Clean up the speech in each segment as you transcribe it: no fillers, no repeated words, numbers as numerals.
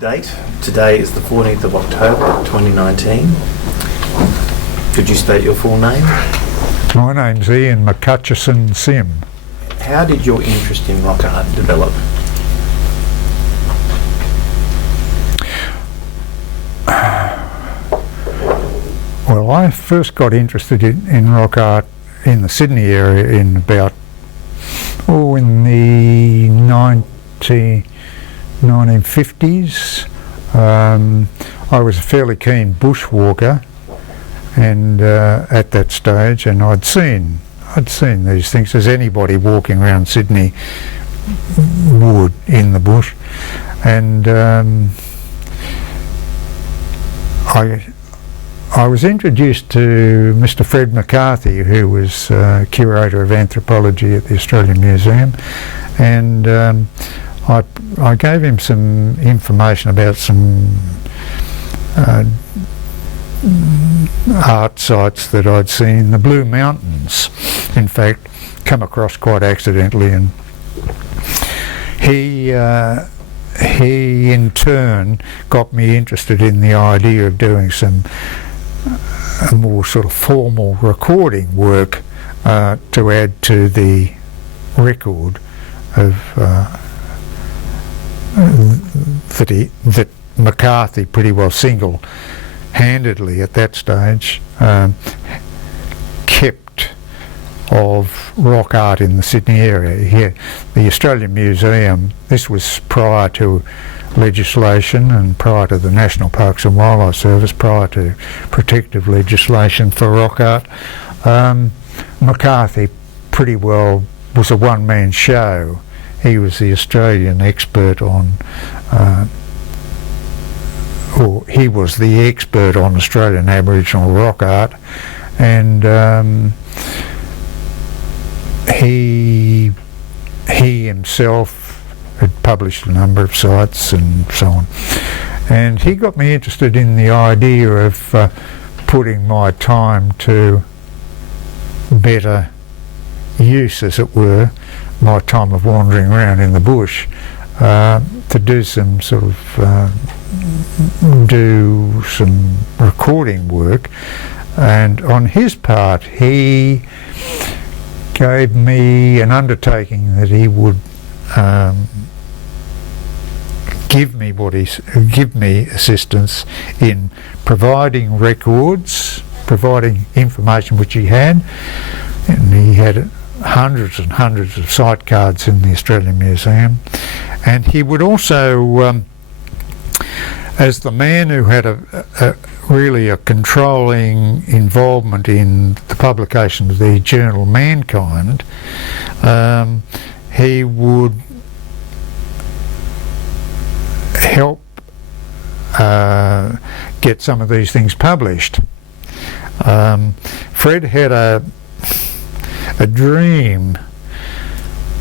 Date. Today is the 14th of October 2019. Could you state your full name? My name's Ian McHutchison Sim. How did your interest in rock art develop? Well, I first got interested in rock art in the Sydney area in about, in the 1950s. I was a fairly keen bushwalker, and at that stage, and I'd seen these things as anybody walking around Sydney would in the bush, and I was introduced to Mr Fred McCarthy, who was curator of anthropology at the Australian Museum, and I gave him some information about some art sites that I'd seen in the Blue Mountains, in fact, come across quite accidentally, and he in turn got me interested in the idea of doing some more sort of formal recording work to add to the record of that McCarthy pretty well single-handedly at that stage kept of rock art in the Sydney area. Here, the Australian Museum, this was prior to legislation and prior to the National Parks and Wildlife Service, prior to protective legislation for rock art. McCarthy pretty well was a one-man show. He was the Australian expert on, or he was the expert on Australian Aboriginal rock art, and he himself had published a number of sites and so on, and he got me interested in the idea of putting my time to better use, as it were, my time of wandering around in the bush, to do some sort of recording work. And on his part, he gave me an undertaking that he would give me assistance in providing records, providing information which he had, and he had hundreds and hundreds of sight cards in the Australian Museum, and he would also, as the man who had really a controlling involvement in the publication of the journal Mankind, he would help get some of these things published. Fred had a dream,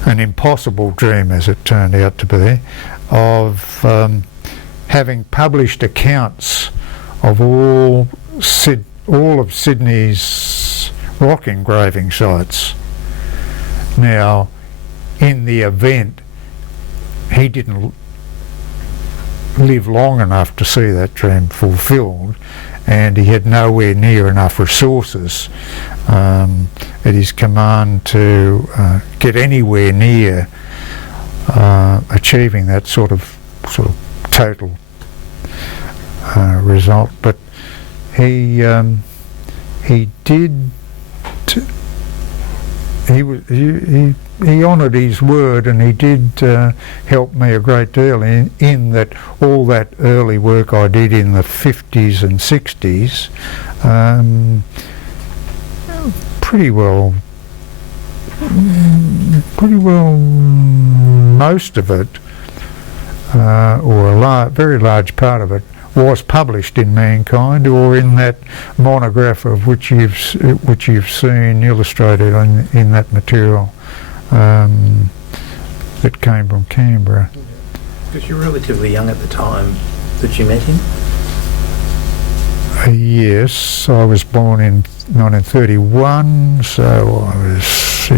an impossible dream as it turned out to be, of having published accounts of all of Sydney's rock engraving sites. Now, in the event, he didn't live long enough to see that dream fulfilled, and he had nowhere near enough resources at his command to get anywhere near achieving that sort of total result. But he honoured his word, and he did help me a great deal in that all that early work I did in the 50s and 60s, pretty well most of it, or a very large part of it, was published in Mankind, or in that monograph of which you've seen illustrated in that material that came from Canberra. Because you're relatively young at the time that you met him? Yes, I was born in 1931, so I was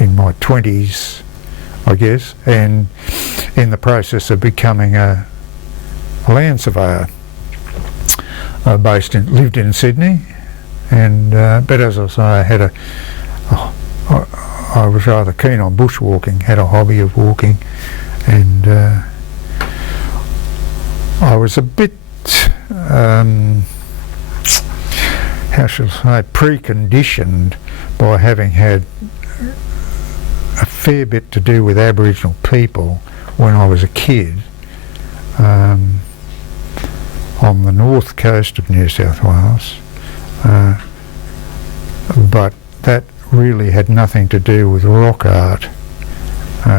in my 20s, I guess, and in the process of becoming a land surveyor, lived in Sydney, and but as I say, I was rather keen on bushwalking, had a hobby of walking, and I was a bit, how shall I say, preconditioned by having had a fair bit to do with Aboriginal people when I was a kid, on the north coast of New South Wales, but that really had nothing to do with rock art,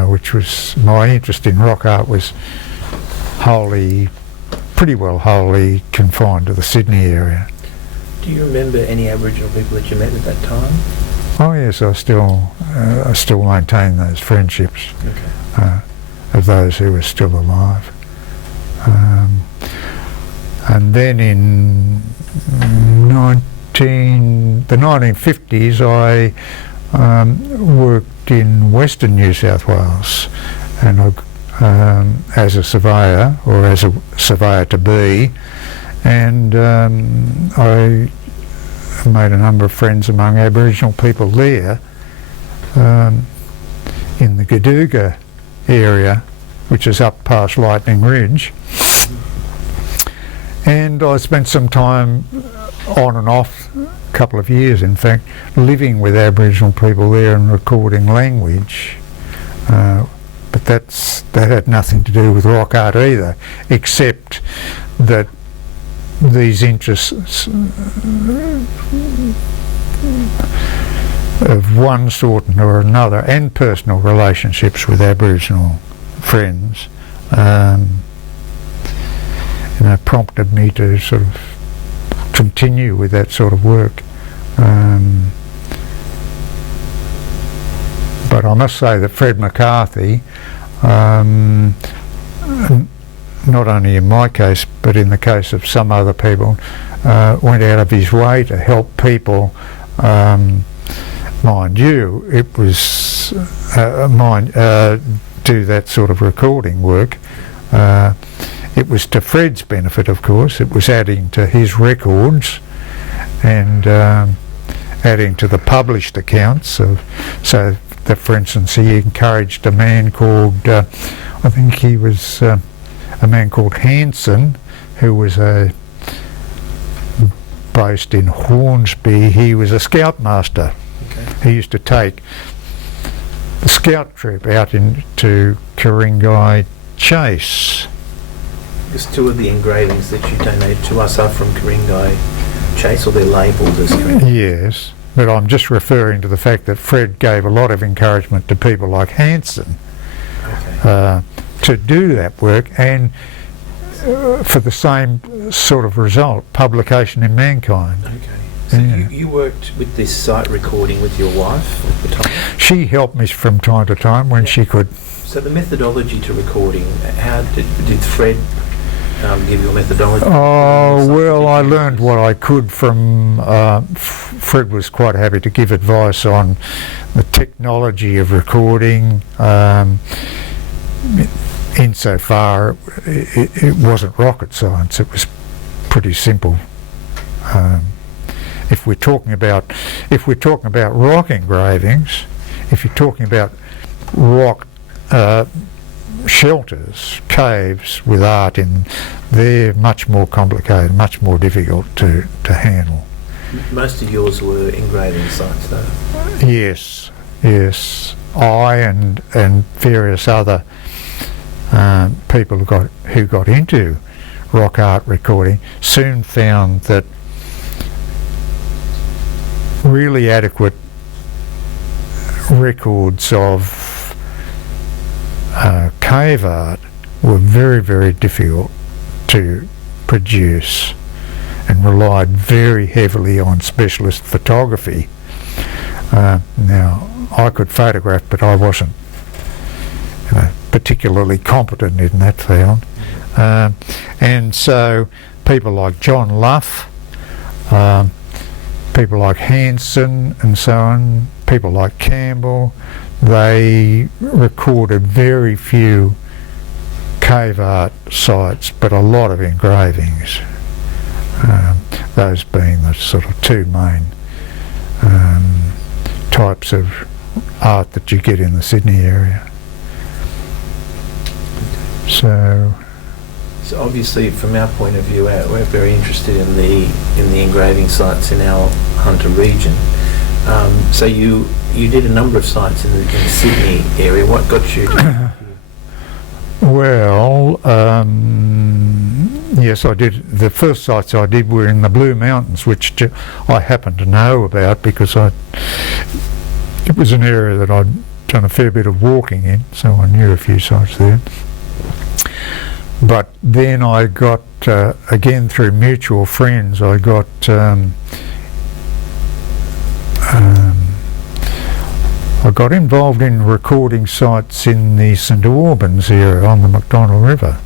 which was, my interest in rock art was pretty well wholly confined to the Sydney area. Do you remember any Aboriginal people that you met at that time? Oh yes, I still maintain those friendships, Okay. of those who are still alive. And then in the 1950s, I worked in Western New South Wales, and as a surveyor, or as a surveyor to be, and I made a number of friends among Aboriginal people there, in the Gadooga area, which is up past Lightning Ridge. And I spent some time on and off, a couple of years in fact, living with Aboriginal people there and recording language. But that had nothing to do with rock art either, except that these interests of one sort or another, and personal relationships with Aboriginal friends, prompted me to sort of continue with that sort of work. But I must say that Fred McCarthy, not only in my case but in the case of some other people, went out of his way to help people. Mind you, it was do that sort of recording work. It was to Fred's benefit, of course. It was adding to his records and adding to the published accounts. So that, for instance, he encouraged a man called, I think he was a man called Hanson, who was based in Hornsby. He was a scoutmaster. Okay. He used to take the scout troop out into Ku-ring-gai Chase. Because two of the engravings that you donated to us are from Ku-ring-gai Chase, or they're labelled as Ku-ring-gai. Yes, but I'm just referring to the fact that Fred gave a lot of encouragement to people like Hanson, Okay. to do that work, and for the same sort of result, publication in Mankind. Okay. So Yeah. you worked with this site recording with your wife at the time? She helped me from time to time when she could. So the methodology to recording, how did Fred give you a methodology? Oh, Something well, I you learned used? what I could from, Fred was quite happy to give advice on the technology of recording, insofar it wasn't rocket science, it was pretty simple. If we're talking about rock engravings, if you're talking about rock shelters, caves with art in, they're much more complicated, much more difficult to handle. Most of yours were engraving sites, though. Yes. I and various other people who got into rock art recording soon found that really adequate records of cave art were very, very difficult to produce, and relied very heavily on specialist photography. Now, I could photograph, but I wasn't particularly competent in that field. And so people like John Luff, people like Hanson and so on, people like Campbell, they recorded very few cave art sites, but a lot of engravings. Those being the sort of two main types of art that you get in the Sydney area. So obviously, from our point of view, we're very interested in the engraving sites in our Hunter region. So you did a number of sites in the Sydney area. What got you to? Well, yes, I did. The first sites I did were in the Blue Mountains, which I happened to know about because it was an area that I'd done a fair bit of walking in, so I knew a few sites there. But then I got, again through mutual friends, I got involved in recording sites in the St Albans area on the Macdonald River.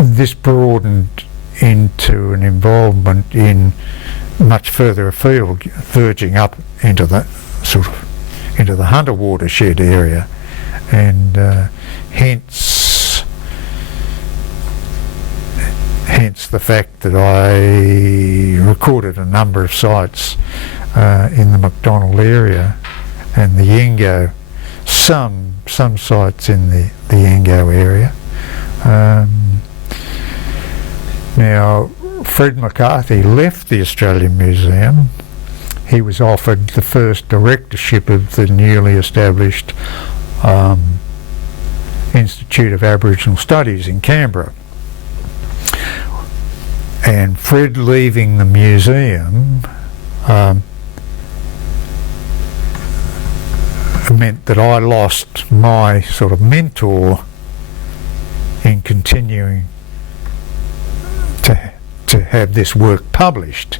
This broadened into an involvement in much further afield, verging up into the into the Hunter watershed area, and hence the fact that I recorded a number of sites in the Macdonald area and the Yengo, some sites in the Yengo area. Now, Fred McCarthy left the Australian Museum. He was offered the first directorship of the newly established Institute of Aboriginal Studies in Canberra. And Fred leaving the museum meant that I lost my sort of mentor in continuing to have this work published.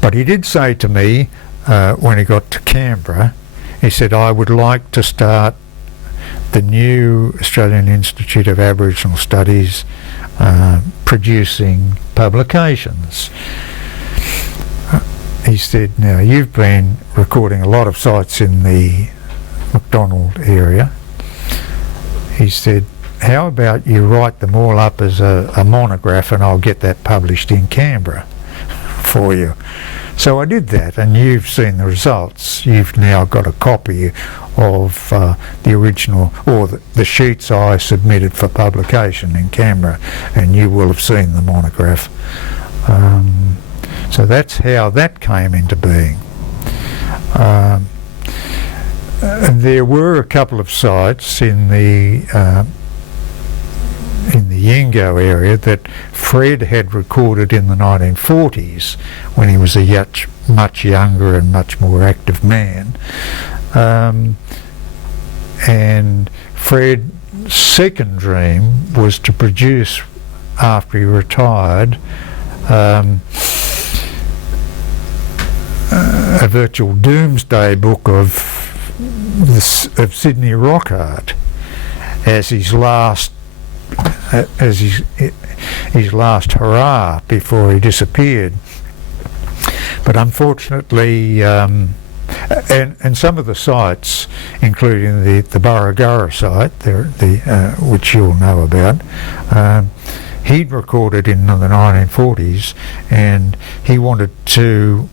But he did say to me when he got to Canberra, he said, I would like to start the new Australian Institute of Aboriginal Studies producing publications. He said, now you've been recording a lot of sites in the Macdonald area. He said, how about you write them all up as a monograph and I'll get that published in Canberra for you. So I did that, and you've seen the results. You've now got a copy of the original, or the sheets I submitted for publication in Canberra, and you will have seen the monograph. So that's how that came into being. There were a couple of sites in the Yengo area that Fred had recorded in the 1940s when he was a much younger and much more active man. And Fred's second dream was to produce, after he retired, a virtual doomsday book of Sydney rock art as his last hurrah before he disappeared. But unfortunately, and some of the sites, including the Burragurra site, which you'll know about, he'd recorded in the 1940s, and he wanted to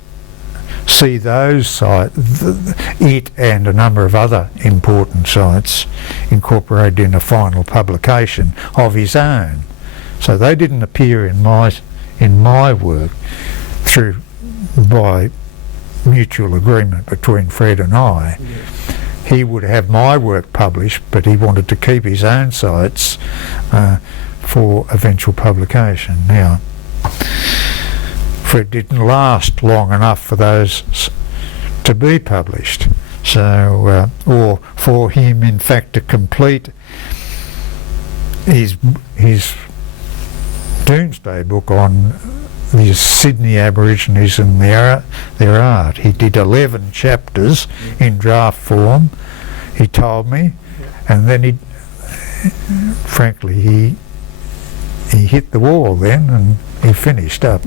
see those sites, it and a number of other important sites, incorporated in a final publication of his own. So they didn't appear in my work by mutual agreement between Fred and I. Yeah. He would have my work published, but he wanted to keep his own sites for eventual publication. Now, Fred didn't last long enough for those to be published, so or for him in fact to complete his doomsday book on the Sydney Aborigines and their art. He did 11 chapters in draft form, he told me, and then he hit the wall then, and he finished up.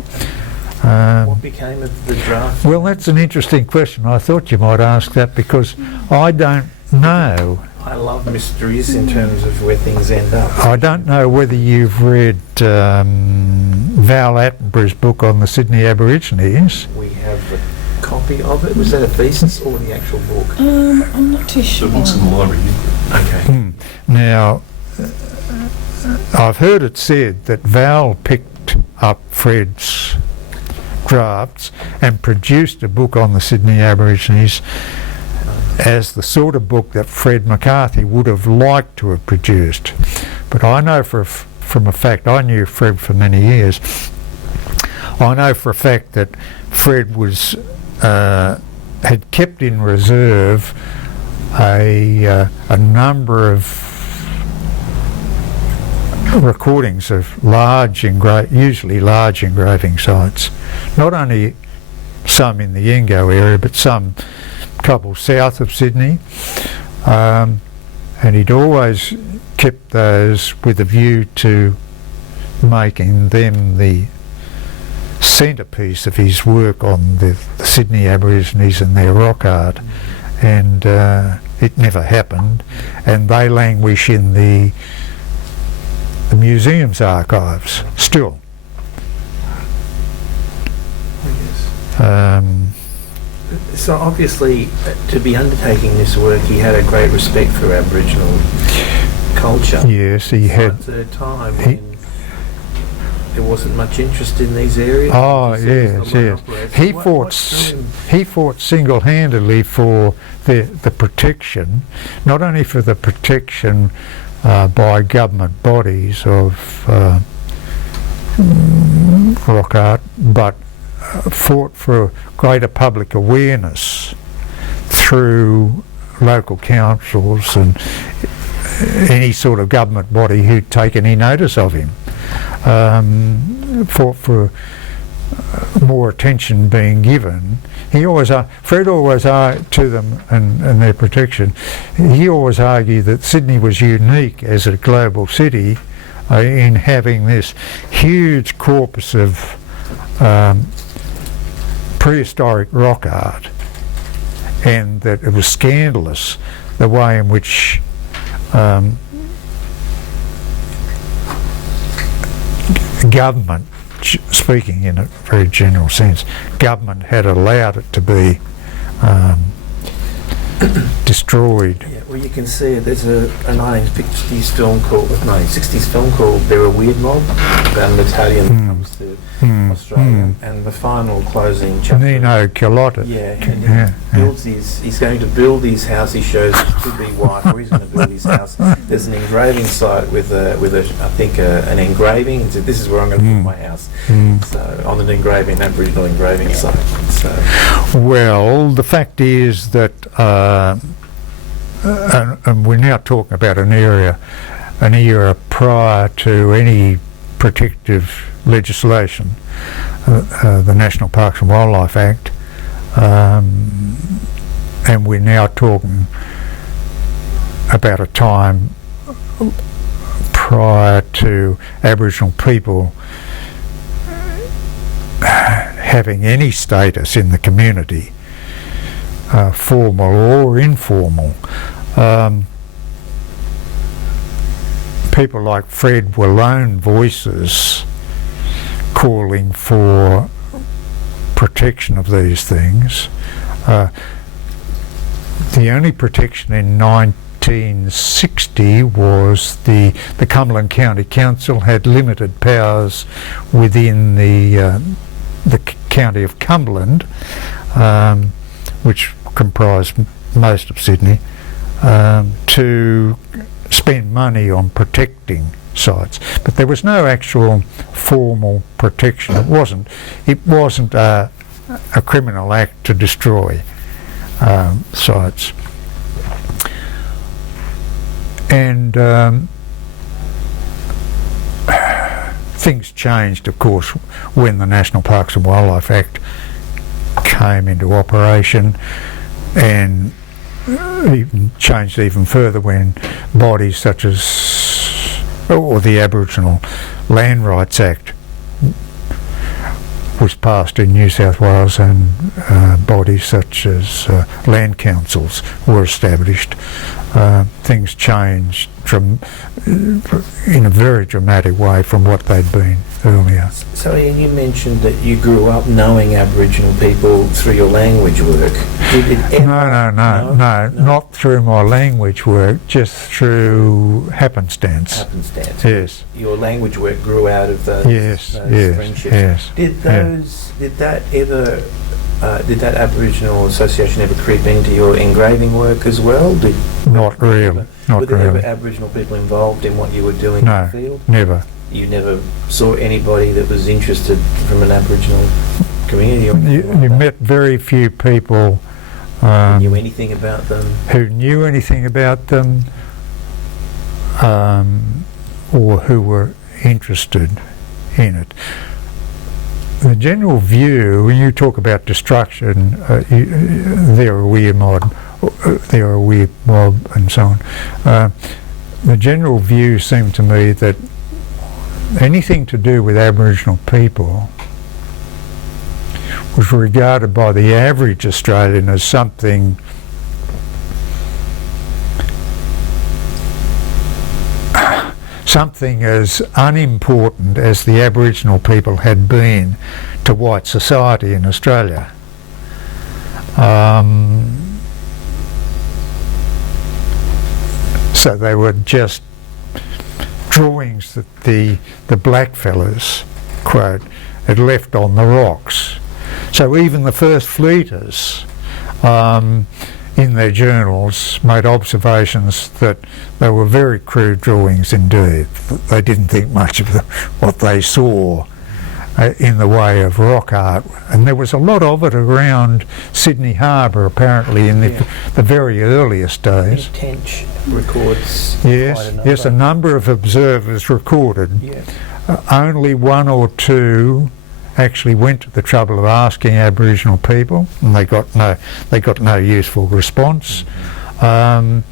What became of the draft? Well, that's an interesting question. I thought you might ask that because I don't know. I love mysteries in terms of where things end up. I don't know whether you've read Val Attenborough's book on the Sydney Aborigines. We have a copy of it. Was that a thesis or the actual book? I'm not too sure. The book's in the library. Okay. Now, I've heard it said that Val picked up Fred's drafts and produced a book on the Sydney Aborigines as the sort of book that Fred McCarthy would have liked to have produced. But I know from a fact, I knew Fred for many years, I know for a fact that Fred was had kept in reserve a number of recordings of usually large engraving sites, not only some in the Yengo area but some couple south of Sydney, and he'd always kept those with a view to making them the centrepiece of his work on the Sydney Aborigines and their rock art, and it never happened, and they languish in the museum's archives still. So obviously, to be undertaking this work, he had a great respect for Aboriginal culture. Yes, he had. At a time when there wasn't much interest in these areas. Oh, yes. He fought single-handedly for the protection, not only for the protection by government bodies of rock art, but fought for greater public awareness through local councils and any sort of government body who'd take any notice of him. Fought for more attention being given. Fred always to them and their protection, he always argued that Sydney was unique as a global city in having this huge corpus of prehistoric rock art, and that it was scandalous the way in which government, speaking in a very general sense, government had allowed it to be destroyed. Yeah, well, you can see it. There's a 1960s film called "They're a Weird Mob," about an Italian that comes to Australia, and the final closing chapter. Nino Culotta. Yeah, and he builds he's going to build his house. He shows to be wife where he's going to build his house. There's an engraving site with an engraving, and said, "This is where I'm going to build my house." So on an Aboriginal engraving site. So well, the fact is that, and we're now talking about an era prior to any protective legislation, the National Parks and Wildlife Act, and we're now talking about a time prior to Aboriginal people having any status in the community, formal or informal. People like Fred were lone voices calling for protection of these things. The only protection in 1960 was the Cumberland County Council had limited powers within the county of Cumberland, which comprised most of Sydney, to spend money on protecting sites, but there was no actual formal protection. It wasn't a criminal act to destroy sites, and things changed, of course, when the National Parks and Wildlife Act came into operation, and even changed even further when bodies such as the Aboriginal Land Rights Act was passed in New South Wales, and bodies such as land councils were established. Things changed in a very dramatic way from what they'd been earlier. So Ian, you mentioned that you grew up knowing Aboriginal people through your language work. Did it ever... No, not through my language work, just through happenstance. Happenstance. Yes. Your language work grew out of those, yes, friendships. Yes. Did that Aboriginal association ever creep into your engraving work as well? Not really. Were there ever Aboriginal people involved in what you were doing in the field? Never. You never saw anybody that was interested from an Aboriginal community? Or you met very few people who knew anything about them? Who knew anything about them, or who were interested in it. The general view, when you talk about destruction, they're a weird mob, and so on. The general view seemed to me that anything to do with Aboriginal people was regarded by the average Australian as something as unimportant as the Aboriginal people had been to white society in Australia. So they were just drawings that the black fellas, quote, had left on the rocks. So even the first fleeters in their journals made observations that they were very crude drawings indeed. They didn't think much of what they saw in the way of rock art, and there was a lot of it around Sydney Harbour apparently in the very earliest days. Tench records. Yes, a number of observers recorded. Only one or two actually went to the trouble of asking Aboriginal people, and they got no useful response. But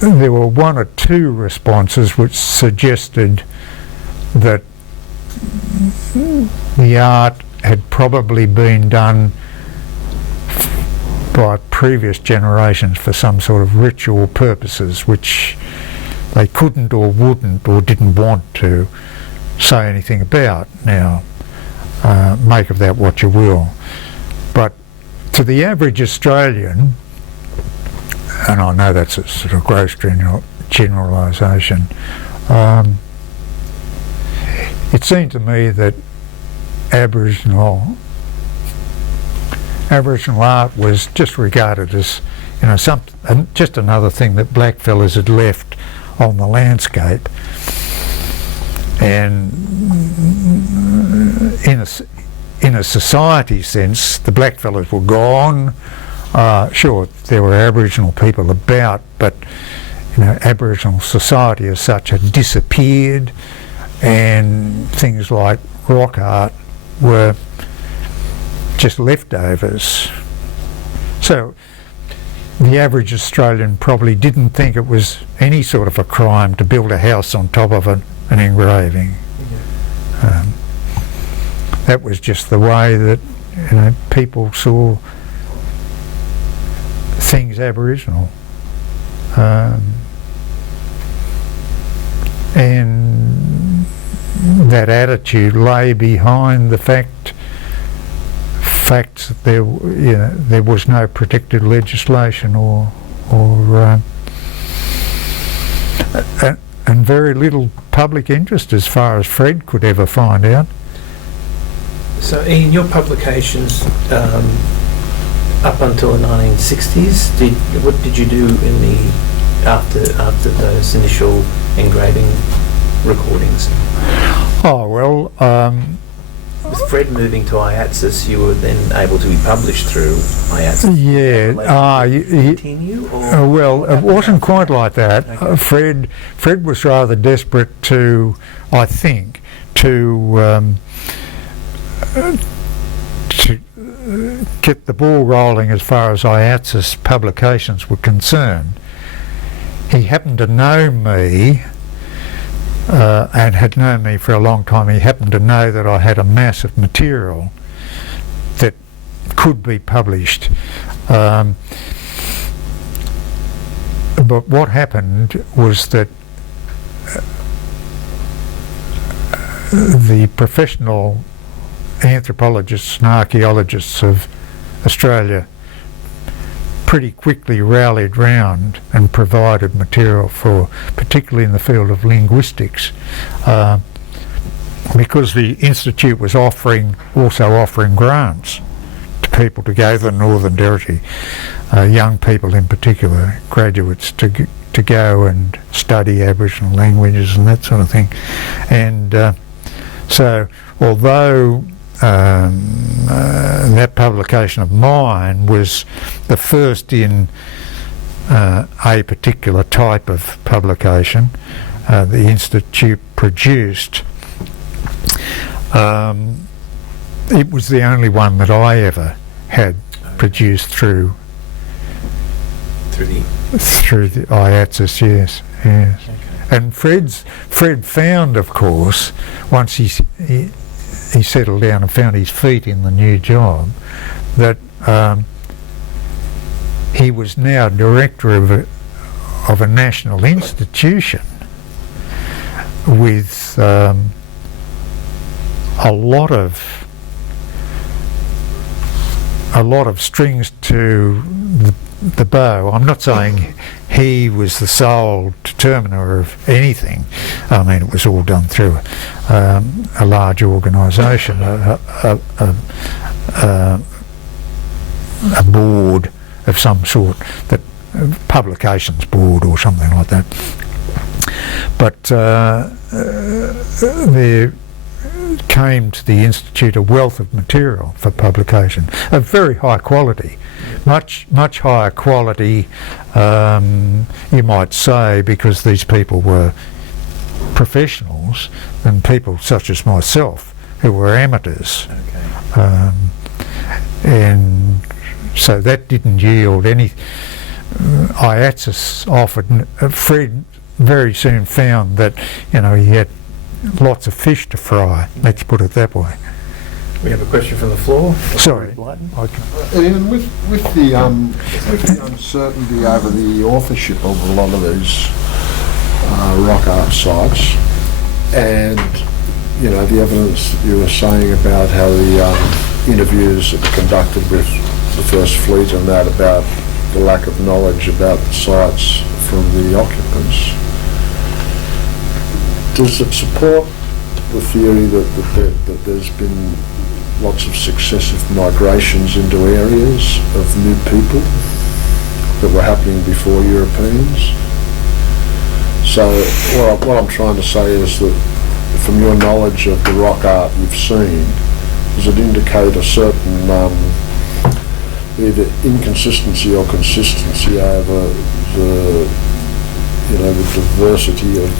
there were one or two responses which suggested that the art had probably been done by previous generations for some sort of ritual purposes, which they couldn't or wouldn't or didn't want to say anything about. Now, make of that what you will. But to the average Australian, and I know that's a sort of gross generalisation, it seemed to me that Aboriginal art was just regarded as, just another thing that blackfellas had left on the landscape. And in a society sense, the blackfellas were gone. Sure, there were Aboriginal people about, but Aboriginal society as such had disappeared, and things like rock art were just leftovers. So the average Australian probably didn't think it was any sort of a crime to build a house on top of an engraving. That was just the way that people saw things Aboriginal, and that attitude lay behind the facts that there was no protected legislation and very little public interest as far as Fred could ever find out. So Ian, your publications up until the 1960s, what did you do in the after those initial engraving recordings? Oh well, with Fred moving to IATSIS, you were then able to be published through IATSIS. Yeah. Continue? Well, it wasn't quite like that. Okay. Fred was rather desperate to, I think, to get the ball rolling as far as IATSIS publications were concerned. He happened to know me and had known me for a long time. He happened to know that I had a mass of material that could be published. But what happened was that the professional anthropologists and archaeologists of Australia pretty quickly rallied round and provided material for, particularly in the field of linguistics, because the Institute was also offering grants to people to go to the Northern Territory, young people in particular, graduates, to go and study Aboriginal languages and that sort of thing. And so although that publication of mine was the first in a particular type of publication the Institute produced, it was the only one that I ever had produced through the IATSIS, yes. Okay. And Fred found, of course, once he settled down and found his feet in the new job, that he was now director of a national institution with a lot of strings to the bow. I'm not saying he was the sole determiner of anything. I mean, it was all done through a large organisation, a board of some sort, that publications board or something like that. But there came to the Institute a wealth of material for publication of very high quality. Much higher quality, you might say, because these people were professionals than people such as myself who were amateurs. Okay. And so that didn't yield any. IATSIS offered. Fred very soon found that, you know, he had lots of fish to fry. Let's put it that way. We have a question from the floor. Sorry. Ian, with the uncertainty over the authorship of a lot of these rock art sites, and you know the evidence that you were saying about how the interviews that were conducted with the First Fleet and that about the lack of knowledge about the sites from the occupants, does it support the theory that there's been lots of successive migrations into areas of new people that were happening before Europeans? So what I'm trying to say is that from your knowledge of the rock art you've seen, does it indicate a certain either inconsistency or consistency over the diversity of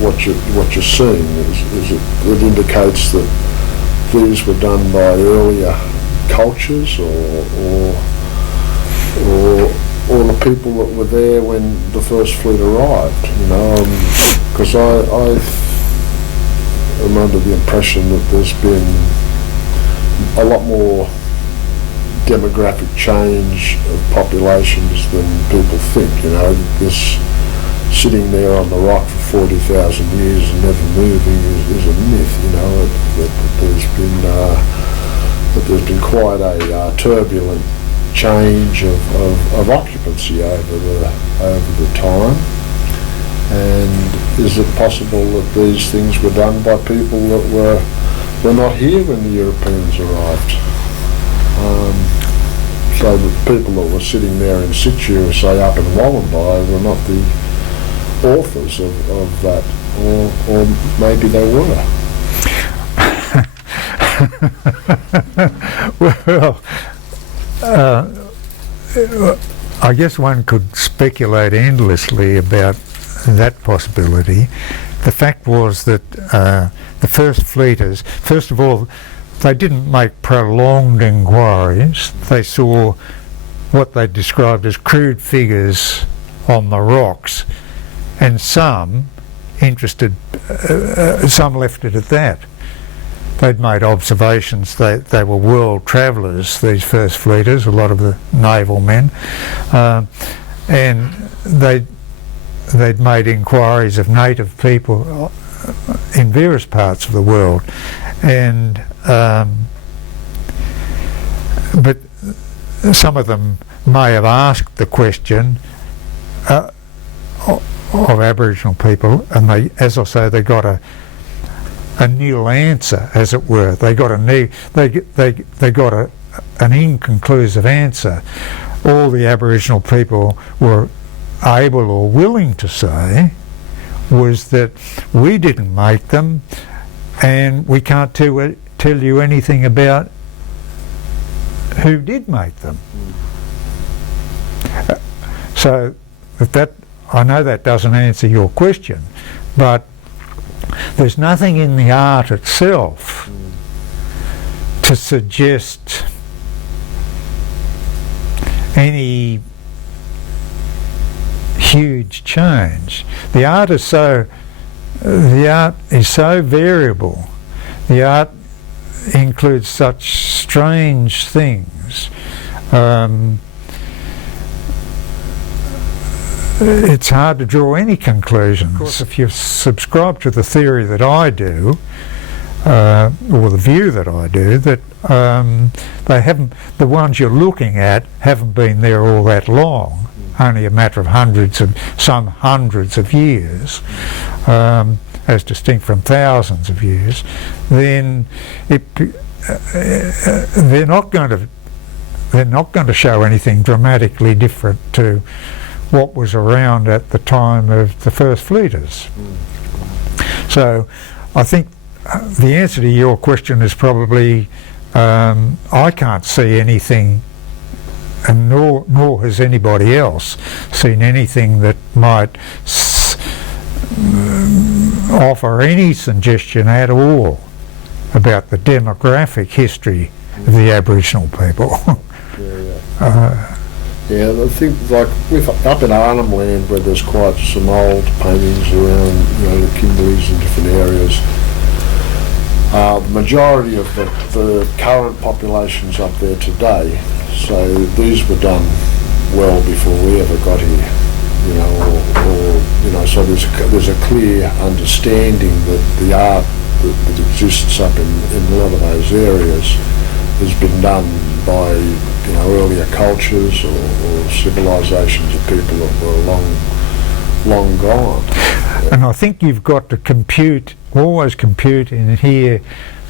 what you're seeing? It indicates that these were done by earlier cultures or the people that were there when the First Fleet arrived, you know, because I am under the impression that there's been a lot more demographic change of populations than people think, you know. This sitting there on the rock for 40,000 years and never moving is a myth, you know, that there's been quite a turbulent change of occupancy over the time. And is it possible that these things were done by people that were not here when the Europeans arrived? So the people that were sitting there in situ, say up in Wallenby, were not the authors of that, or maybe they were. Well, I guess one could speculate endlessly about that possibility. The fact was that the First Fleeters, first of all, they didn't make prolonged inquiries. They saw what they described as crude figures on the rocks, and some interested, some left it at that. They'd made observations, they were world travellers, these first fleeters, a lot of the naval men, and they'd made inquiries of native people in various parts of the world, and but some of them may have asked the question of Aboriginal people, and they, as I say, they got a nil answer, as it were. They got an inconclusive answer. All the Aboriginal people were able or willing to say was that we didn't make them, and we can't tell you anything about who did make them. So that I know that doesn't answer your question, but there's nothing in the art itself to suggest any huge change. The art is so variable. The art includes such strange things. It's hard to draw any conclusions. If you subscribe to the theory that I do, or the view that I do, that the ones you're looking at haven't been there all that long, only a matter of some hundreds of years, as distinct from thousands of years, then they're not going to show anything dramatically different to what was around at the time of the first fleeters. So I think the answer to your question is probably I can't see anything, and nor has anybody else seen anything that might offer any suggestion at all about the demographic history of the Aboriginal people. Yeah, I think like up in Arnhem Land, where there's quite some old paintings around, the Kimberleys and different areas, the majority of the current population's up there today. So these were done well before we ever got here, so there's a clear understanding that the art that exists up in a lot of those areas has been done by earlier cultures or civilizations of people that were long gone. And I think you've got to always compute in here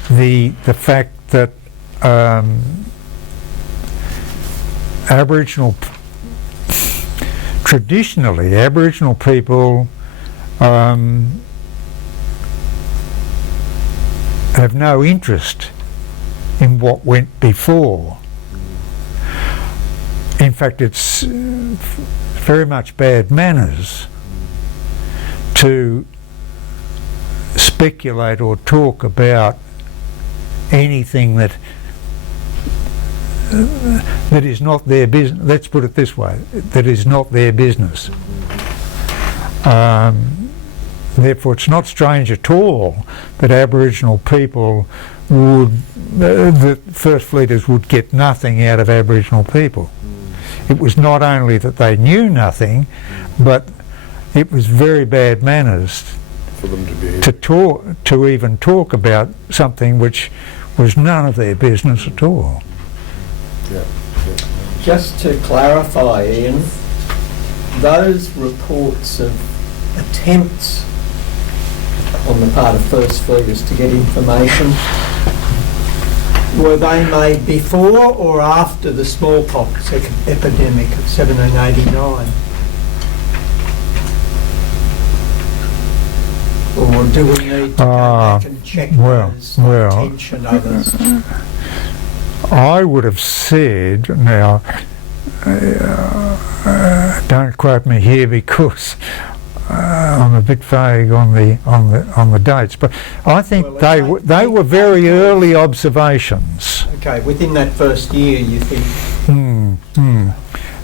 the fact that traditionally Aboriginal people have no interest in what went before. In fact, it's very much bad manners to speculate or talk about anything that is not their business. Let's put it this way, that is not their business. Therefore, it's not strange at all that Aboriginal people the first fleeters would get nothing out of Aboriginal people. It was not only that they knew nothing, but it was very bad manners for them to even talk about something which was none of their business at all. Yeah. Just to clarify, Ian, those reports of attempts on the part of first fleeters to get information, were they made before or after the smallpox epidemic of 1789? Or do we need to go back and check those attention others? I would have said, now, don't quote me here because I'm a bit vague on the dates, but I think they were very early observations. Okay, within that first year, you think?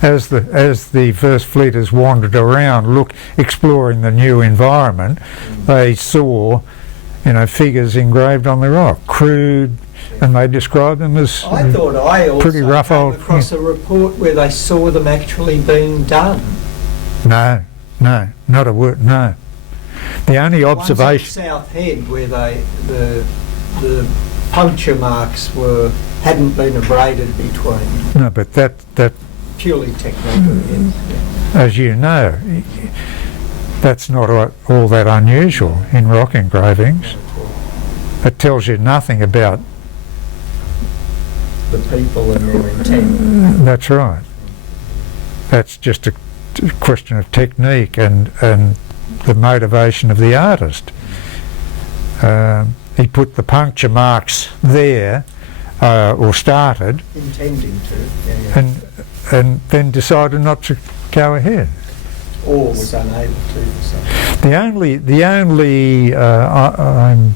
as the first fleeters wandered around, exploring the new environment, they saw, figures engraved on the rock, crude, and they described them as I thought I also pretty rough came old. across a report where they saw them actually being done. No, not a word. No, the only observation. Ones at South Head where the puncture marks hadn't been abraded between. No, but that Purely technical. Yes. as you know, that's not all that unusual in rock engravings. It tells you nothing about The people and their intent. That's right. That's just a question of technique and the motivation of the artist. He put the puncture marks there, or started, Intending to, yeah. and then decided not to go ahead. Or was unable to for some. The only I'm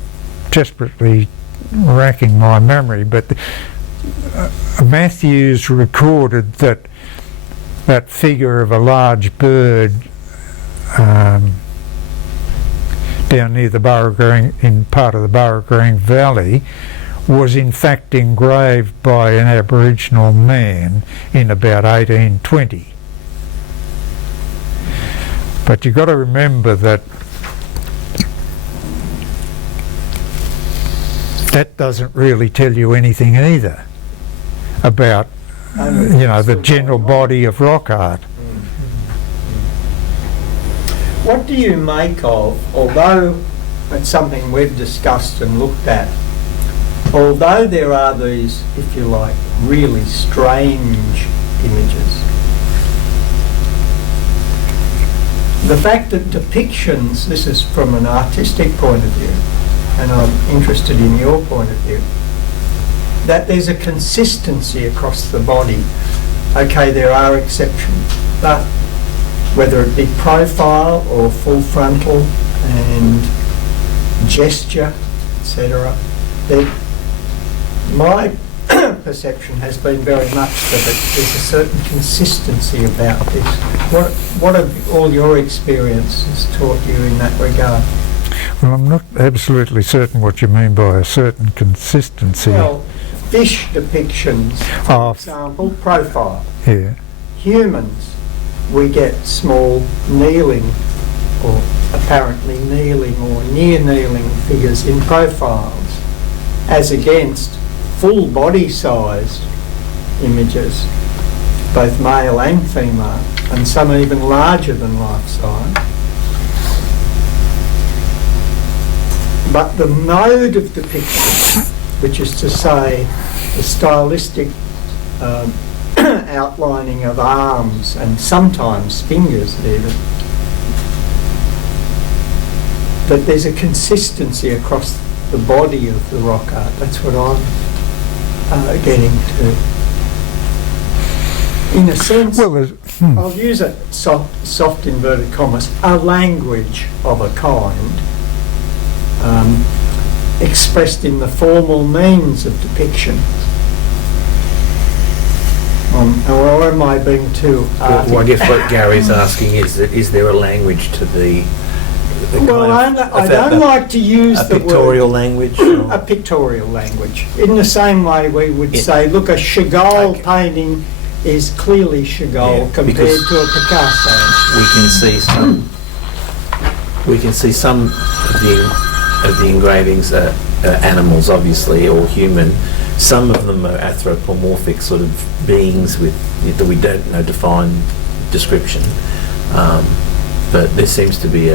desperately racking my memory, but Matthews recorded that figure of a large bird down near the in part of the Burragreen Valley was in fact engraved by an Aboriginal man in about 1820. But you've got to remember that doesn't really tell you anything either about the general body of rock art. What do you make of, although it's something we've discussed and looked at, although there are these, if you like, really strange images, the fact that depictions, this is from an artistic point of view, and I'm interested in your point of view, that there's a consistency across the body. Okay, there are exceptions, but whether it be profile or full frontal and gesture, etc., my perception has been very much that there's a certain consistency about this. What have all your experiences taught you in that regard? Well, I'm not absolutely certain what you mean by a certain consistency. Well, fish depictions, for example, profile. Yeah. Humans, we get small kneeling or apparently kneeling or near kneeling figures in profiles, as against full body sized images, both male and female, and some even larger than life size. But the mode of depiction, which is to say the stylistic outlining of arms and sometimes fingers even, that there's a consistency across the body of the rock art. That's what I'm getting to. In a sense, I'll use a soft inverted commas, a language of a kind, expressed in the formal means of depiction. Or am I being too arty? Well, I guess what Gary's asking is there a language to the well, I don't like to use the pictorial word, language? A pictorial language. In the same way we would say, look, a Chagall painting is clearly Chagall compared to a Picasso. We can see some of the engravings are animals, obviously, or human. Some of them are anthropomorphic sort of beings that we don't know define description. But there seems to be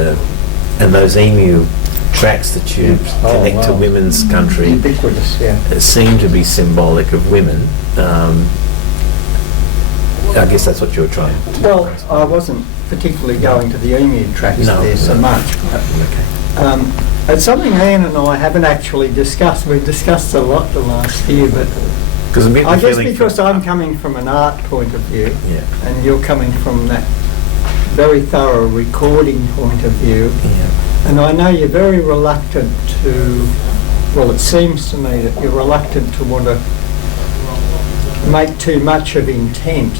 and those emu tracks that you connect to women's country, ubiquitous, seem to be symbolic of women. I guess that's what you're trying to. Well, I wasn't particularly going to the emu tracks there so much. Okay. It's something Ian and I haven't actually discussed. We've discussed a lot the last year, but I guess because I'm coming from an art point of view, and you're coming from that very thorough recording point of view, and I know you're very reluctant to, well, it seems to me that you're reluctant to want to make too much of intent.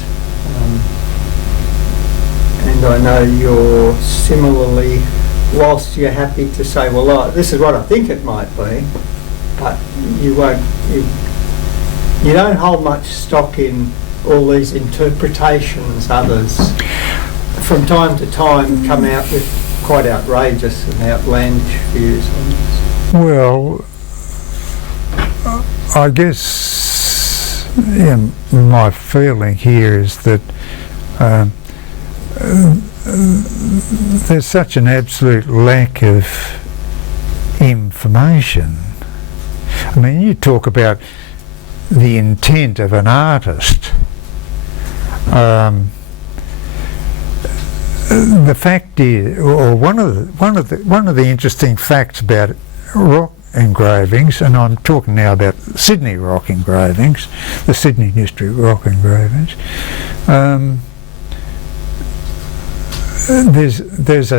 and I know you're similarly, whilst you're happy to say, well, this is what I think it might be, but you don't hold much stock in all these interpretations. Others, from time to time, come out with quite outrageous and outlandish views on this. Well, I guess my feeling here is that there's such an absolute lack of information. I mean, you talk about the intent of an artist. The fact is, or one of the interesting facts about rock engravings, and I'm talking now about Sydney rock engravings, the Sydney district rock engravings. There's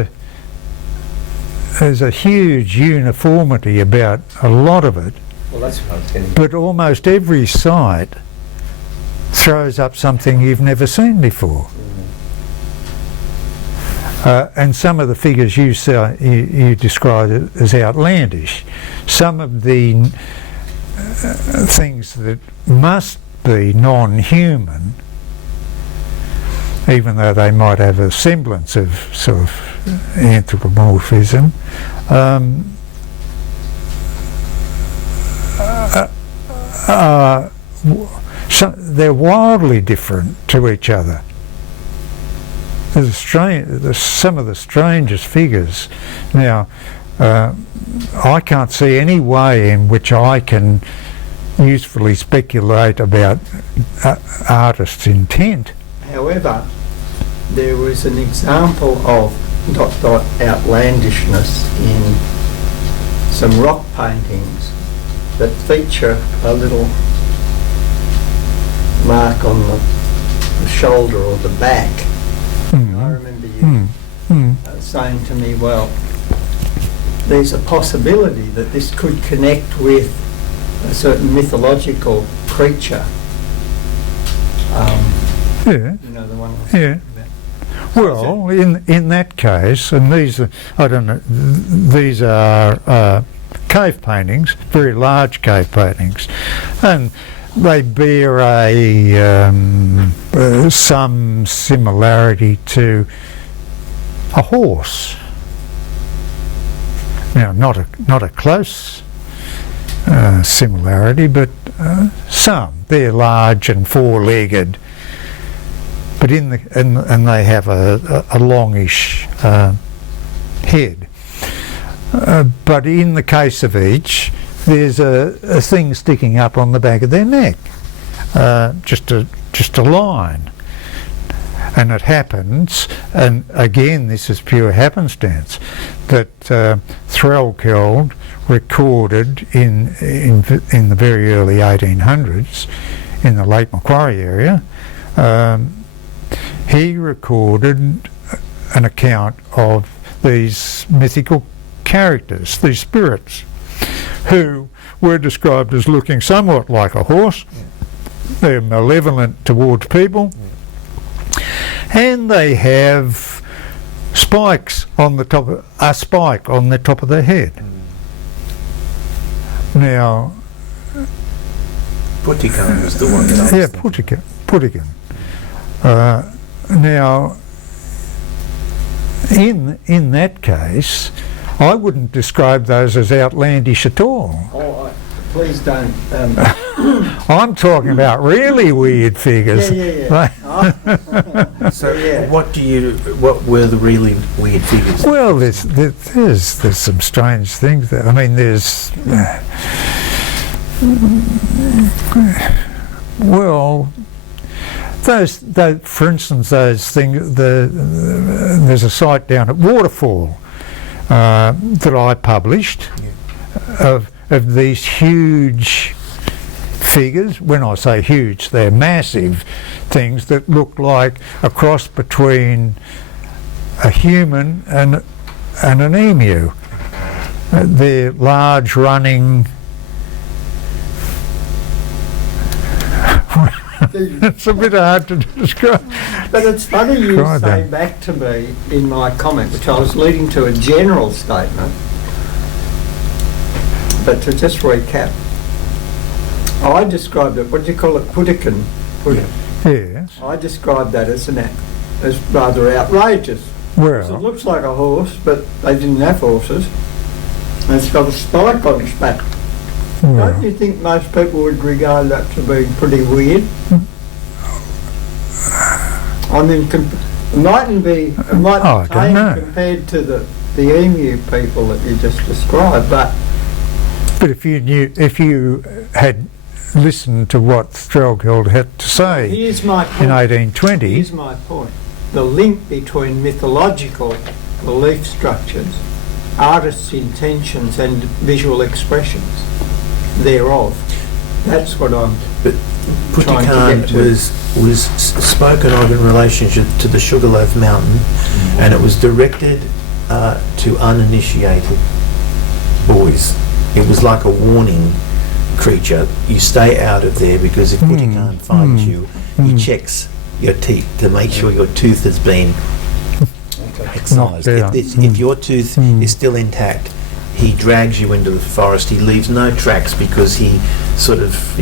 a huge uniformity about a lot of it. Well, that's what I was getting. But almost every site throws up something you've never seen before. And some of the figures you describe as outlandish. Some of the things that must be non-human, even though they might have a semblance of sort of anthropomorphism, they're wildly different to each other. There's some of the strangest figures. Now, I can't see any way in which I can usefully speculate about artists' intent. However, there was an example of ... outlandishness in some rock paintings that feature a little mark on the shoulder or the back. I remember you saying to me, well, there's a possibility that this could connect with a certain mythological creature. Yeah. You know, the one I was Yeah. talking about. Well, in that case, and these are, I don't know, these are cave paintings, very large cave paintings, and they bear some similarity to a horse. Now, not a close similarity, but some. They're large and four-legged, but and they have a longish head. But in the case of each, there's a thing sticking up on the back of their neck, just a line. And it happens, and again this is pure happenstance, that Threlkeld recorded in the very early 1800s in the Lake Macquarie area. He recorded an account of these mythical characters, these spirits, who were described as looking somewhat like a horse. They're malevolent towards people, and they have spikes on the top of, a spike on the top of their head. Now, Putikan was the one that I was thinking. Putikan. Now, in that case, I wouldn't describe those as outlandish at all. Oh, please don't. I'm talking about really weird figures. Yeah. So, what were the really weird figures? Well, there's some strange things there. I mean, there's well, for instance, those things. There's a site down at Waterfall that I published of these huge figures. When I say huge, they're massive things that look like a cross between a human and an emu. They're large, running. thing. It's a bit hard to describe. But it's funny you Try say that. back to me in my comment, which I was leading to a general statement. But to just recap, I described it, what do you call it, Pudican? Yes. I described that as as rather outrageous. Because it Well, looks like a horse, but they didn't have horses. And it's got a spike on its back. Don't well, you think most people would regard that to be pretty weird? I mean, it mightn't be, it might Oh, I be don't tame know. compared to the emu people that you just described, but if you had listened to what Strelchild had to say here's my in point. 1820, Here's my point. The link between mythological belief structures, artists' intentions and visual expressions thereof. That's what I'm trying to Putikan get to. was spoken of in relationship to the Sugarloaf Mountain, and it was directed to uninitiated boys. It was like a warning creature. You stay out of there, because if Putikan finds you, he checks your teeth to make sure your tooth has been excised. Knocked If, out. if your tooth is still intact, he drags you into the forest. He leaves no tracks, because he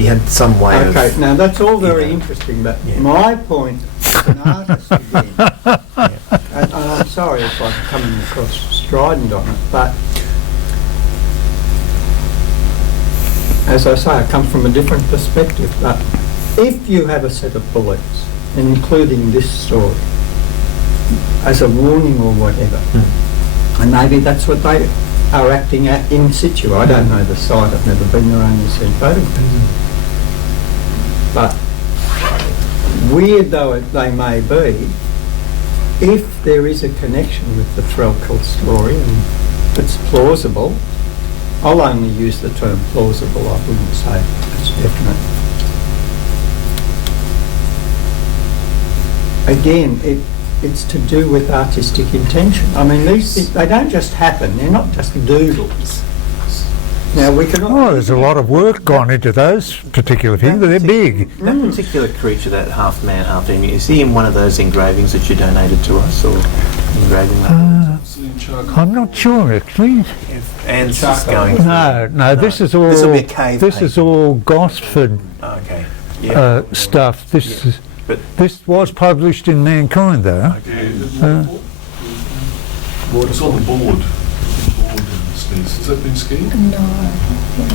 had some way of... Okay, now that's all very Yeah. interesting, but Yeah. my point as an artist again, and I'm sorry if I'm coming across strident on it, but as I say, I come from a different perspective, but if you have a set of beliefs, including this story, as a warning or whatever, and maybe that's what they are acting at in situ. I don't know the site, I've never been there, only seen photographs. But weird though they may be, if there is a connection with the Threlkeld story and it's plausible, I'll only use the term plausible, I wouldn't say it's definite. Again, it's to do with artistic intention. I mean, these things, they don't just happen, they're not just doodles. Now we can... oh, there's a lot of work gone into those particular things, but they're big. That particular creature, that half man, half emu, is he in one of those engravings that you donated to us, or engraving that? I'm not sure actually. And just going... No, this is all. This will be a cave This is painting. all Gosford Okay. stuff. This But- this was published in Mankind, though. It's on the board. Has that been skiing?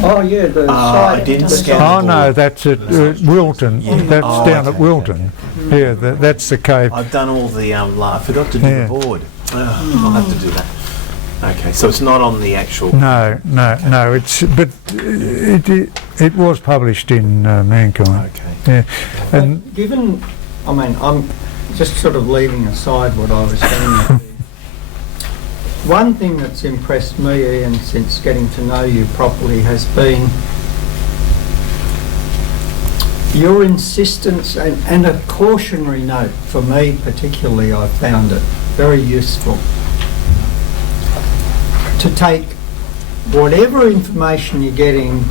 Oh yeah, the I site... didn't the scan site- Oh no, that's at Wilton. Yeah. That's Oh, down at okay, Wilton. Yeah, that's the cave. I've done all the... I forgot to do Yeah. the board. I'll have to do that. Okay, so it's not on the actual... No. It was published in Mankind. Okay. Yeah, and But given, I mean, I'm just sort of leaving aside what I was saying. One thing that's impressed me, Ian, since getting to know you properly has been your insistence and a cautionary note. For me particularly, I found it very useful to take whatever information you're getting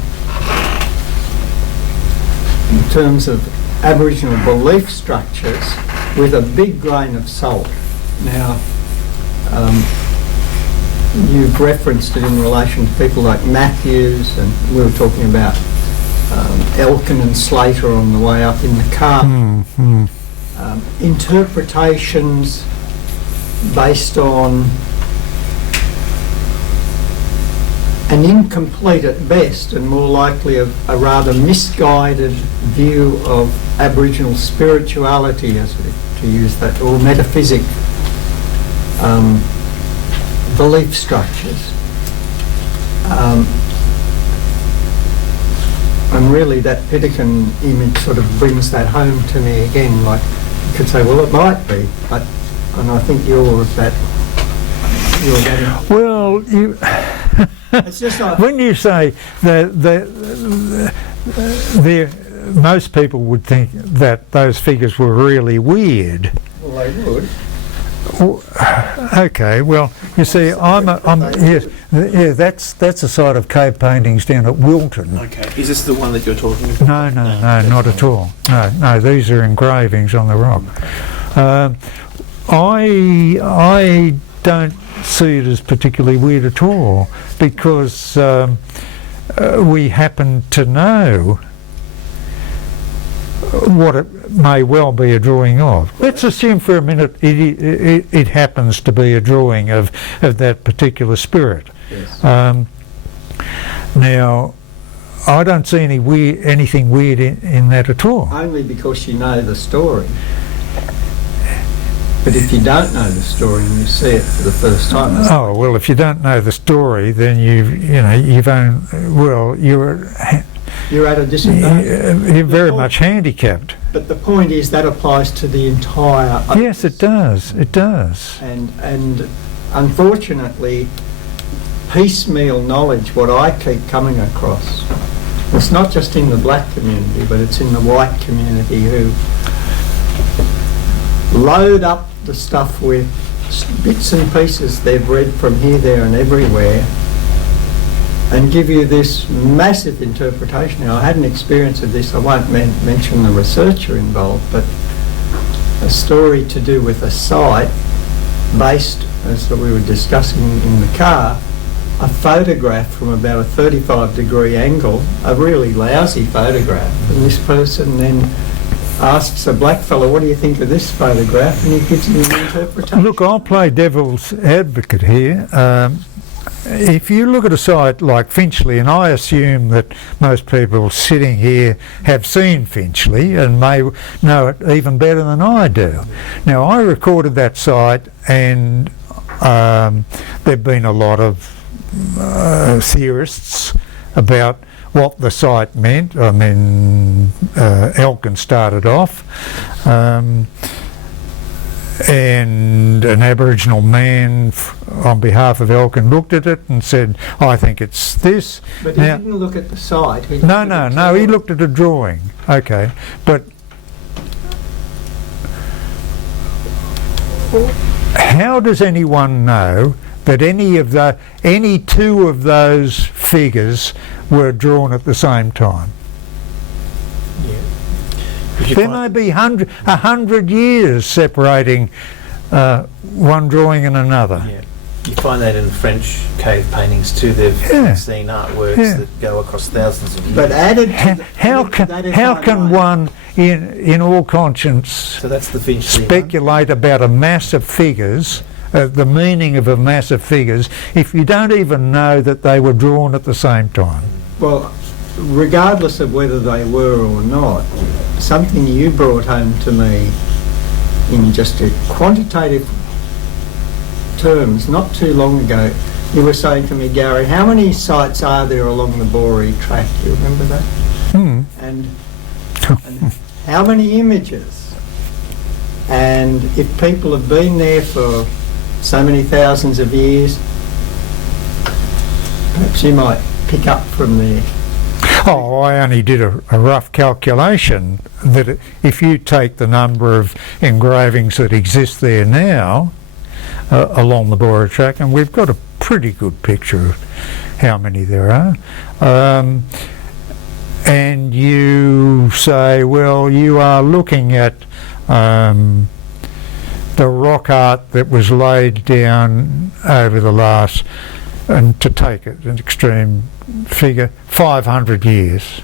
in terms of Aboriginal belief structures with a big grain of salt. Now, you've referenced it in relation to people like Matthews, and we were talking about Elkin and Slater on the way up in the car. Interpretations based on an incomplete at best and more likely a rather misguided view of Aboriginal spirituality, as to use that, or metaphysic belief structures. And really that Pitakin image sort of brings that home to me again. Like, you could say, well, it might be, but, and I think you're that. well, you. It's just like, When you say that most people would think that those figures were really weird, well, they would. Okay, well, you see, that's a site of cave paintings down at Wilton. Okay. Is this the one that you're talking about? No, not at all. No, these are engravings on the rock. I don't see it as particularly weird at all, because we happen to know what it may well be a drawing of. Let's assume for a minute it happens to be a drawing of that particular spirit. Yes. Now, I don't see anything weird in that at all. Only because you know the story. But if you don't know the story and you see it for the first time... Oh, well, if you don't know the story, then you're at a disadvantage. You're very much handicapped. But the point is that applies to the entire... Yes, it does. It does. And unfortunately, piecemeal knowledge, what I keep coming across, it's not just in the black community, but it's in the white community who load up the stuff with bits and pieces they've read from here, there and everywhere, and give you this massive interpretation. Now, I had an experience of this, I won't mention the researcher involved, but a story to do with a site based, as we were discussing in the car, a photograph from about a 35-degree angle, a really lousy photograph, and this person then asks a black fellow, what do you think of this photograph? And he gives him an interpretation. Look, I'll play devil's advocate here. If you look at a site like Finchley, and I assume that most people sitting here have seen Finchley and may know it even better than I do. Now, I recorded that site, and there've been a lot of theorists about what the site meant. I mean, Elkin started off, and an Aboriginal man on behalf of Elkin looked at it and said, I think it's this. But he didn't look at the site. No, he looked at a drawing. Okay, but how does anyone know that any two of those figures were drawn at the same time? Yeah. There may be 100 years separating one drawing and another. Yeah. You find that in French cave paintings too. They've seen artworks that go across thousands of years. But added to how can one in all conscience so that's the Finchley speculate about a mass of figures, the meaning of a mass of figures, if you don't even know that they were drawn at the same time? Well, regardless of whether they were or not, something you brought home to me in just a quantitative terms not too long ago, you were saying to me, Gary, how many sites are there along the Boree track? Do you remember that? And how many images? And if people have been there for so many thousands of years, perhaps you might pick up from there. Oh, I only did a rough calculation that if you take the number of engravings that exist there now along the Boree track, and we've got a pretty good picture of how many there are, and you say, well, you are looking at the rock art that was laid down over the last, and to take it an extreme figure, 500 years.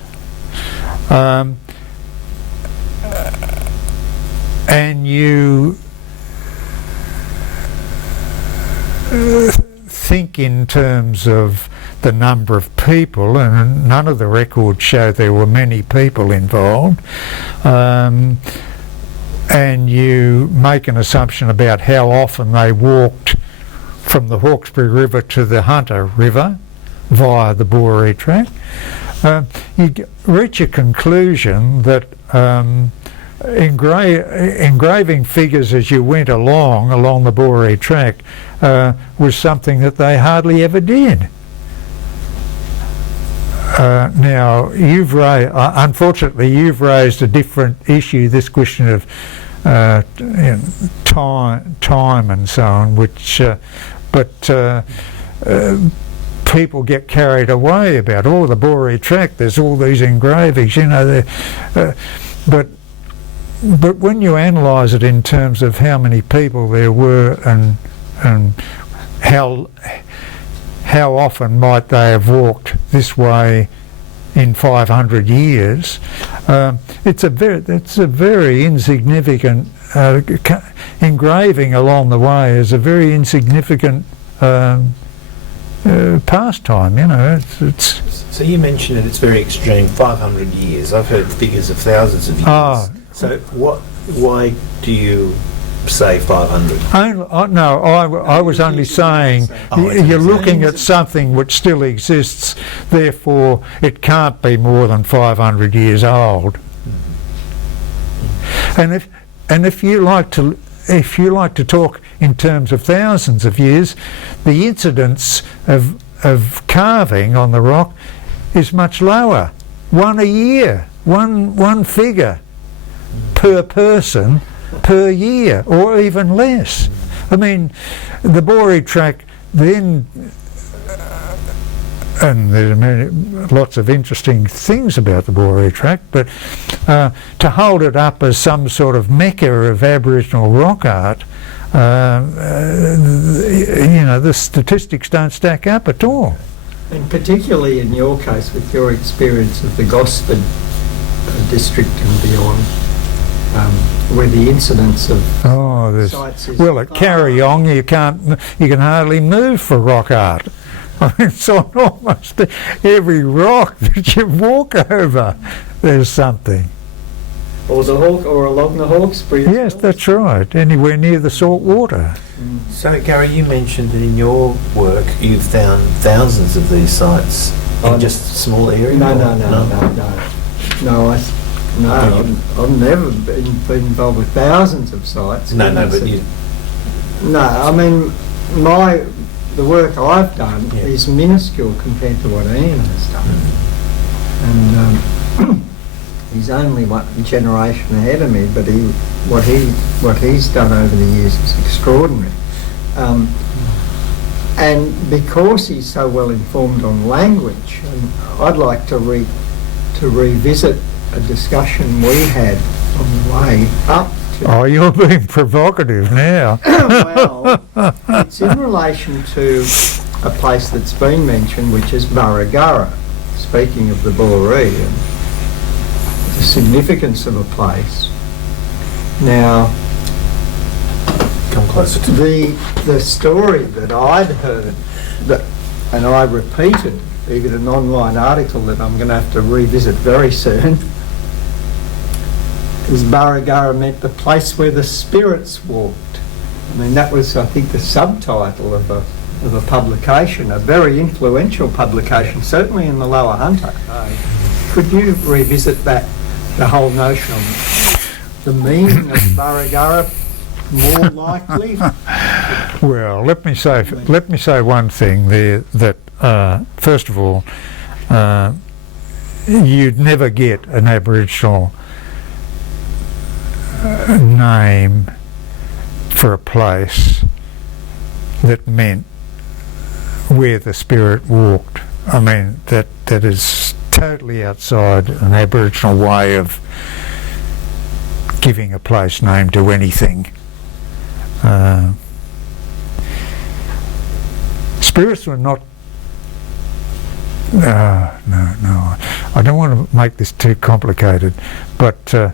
And you think in terms of the number of people, and none of the records show there were many people involved, and you make an assumption about how often they walked from the Hawkesbury River to the Hunter River via the Boree track, you reach a conclusion that engraving figures as you went along the Boree track was something that they hardly ever did. Now, unfortunately, you've raised a different issue, this question of time and so on, which people get carried away about. The Boree track, there's all these engravings, but when you analyse it in terms of how many people there were and how often might they have walked this way in 500 years, it's a very insignificant engraving along the way is a very insignificant pastime. It's So you mentioned that it's very extreme, 500 years. I've heard figures of thousands of years. So why do you say 500? I was only saying you're looking at something which still exists, therefore it can't be more than 500 years old. And if you like to talk in terms of thousands of years, the incidence of carving on the rock is much lower. One a year, one figure per person per year, or even less. I mean, the Boree track then, and there's lots of interesting things about the Boree track, but to hold it up as some sort of mecca of Aboriginal rock art, the statistics don't stack up at all. And particularly in your case, with your experience of the Gosford district and beyond, where the incidence of sites is at Carryong you can hardly move for rock art. I mean, it's on almost every rock that you walk over, there's something. Or along the Hawkesbury. Yes, that's right. Anywhere near the salt water. So, Gary, you mentioned that in your work you've found thousands of these sites in just small areas. No, I've never been involved with thousands of sites. No, I mean, the work I've done is minuscule compared to what Ian has done. And he's only one generation ahead of me, but what he's done over the years is extraordinary. And because he's so well informed on language, and I'd like to revisit a discussion we had on the way up to... Oh, you're being provocative now. Well, it's in relation to a place that's been mentioned, which is Burragurra, speaking of the Boree and the significance of a place. Now, come closer to the story that I'd heard, and I repeated, even an online article that I'm going to have to revisit very soon, is Burragurra meant the place where the spirits walked. I mean, that was, I think, the subtitle of a publication, a very influential publication, certainly in the Lower Hunter. Could you revisit that, the whole notion of the meaning of Burragurra, more likely? Well, let me say one thing there, that first of all, you'd never get an Aboriginal name for a place that meant where the spirit walked. I mean, that is totally outside an Aboriginal way of giving a place name to anything. Spirits were not... No, I don't want to make this too complicated, but to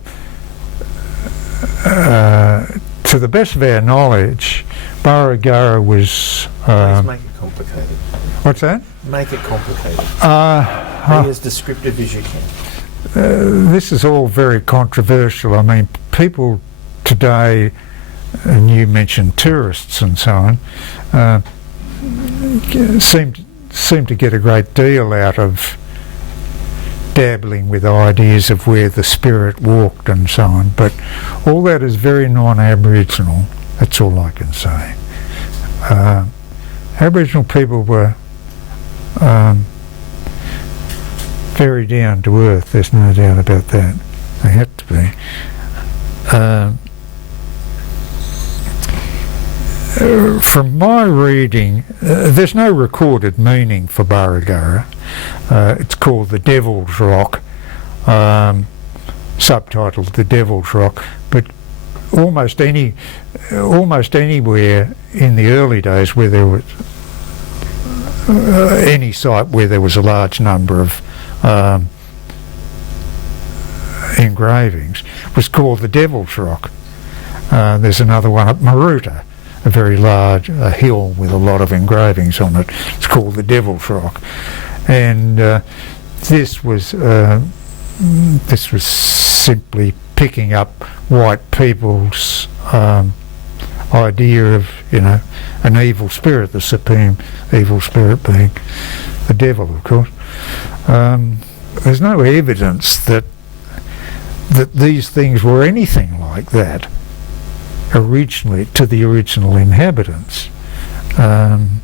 the best of our knowledge, Burragurra was... Please make it complicated. What's that? Make it complicated. Be as descriptive as you can. This is all very controversial. I mean, people today, and you mentioned tourists and so on, seem to get a great deal out of dabbling with ideas of where the spirit walked and so on, but all that is very non-Aboriginal. That's all I can say. Aboriginal people were very down to earth, there's no doubt about that. They had to be. from my reading, there's no recorded meaning for Burragurra. It's called the Devil's Rock, subtitled the Devil's Rock, but almost anywhere in the early days where there was any site where there was a large number of engravings was called the Devil's Rock. There's another one at Maruta, a very large hill with a lot of engravings on it. It's called the Devil's Rock, and this was simply picking up white people's idea of, an evil spirit, the supreme evil spirit being the devil, of course. There's no evidence that these things were anything like that originally to the original inhabitants. And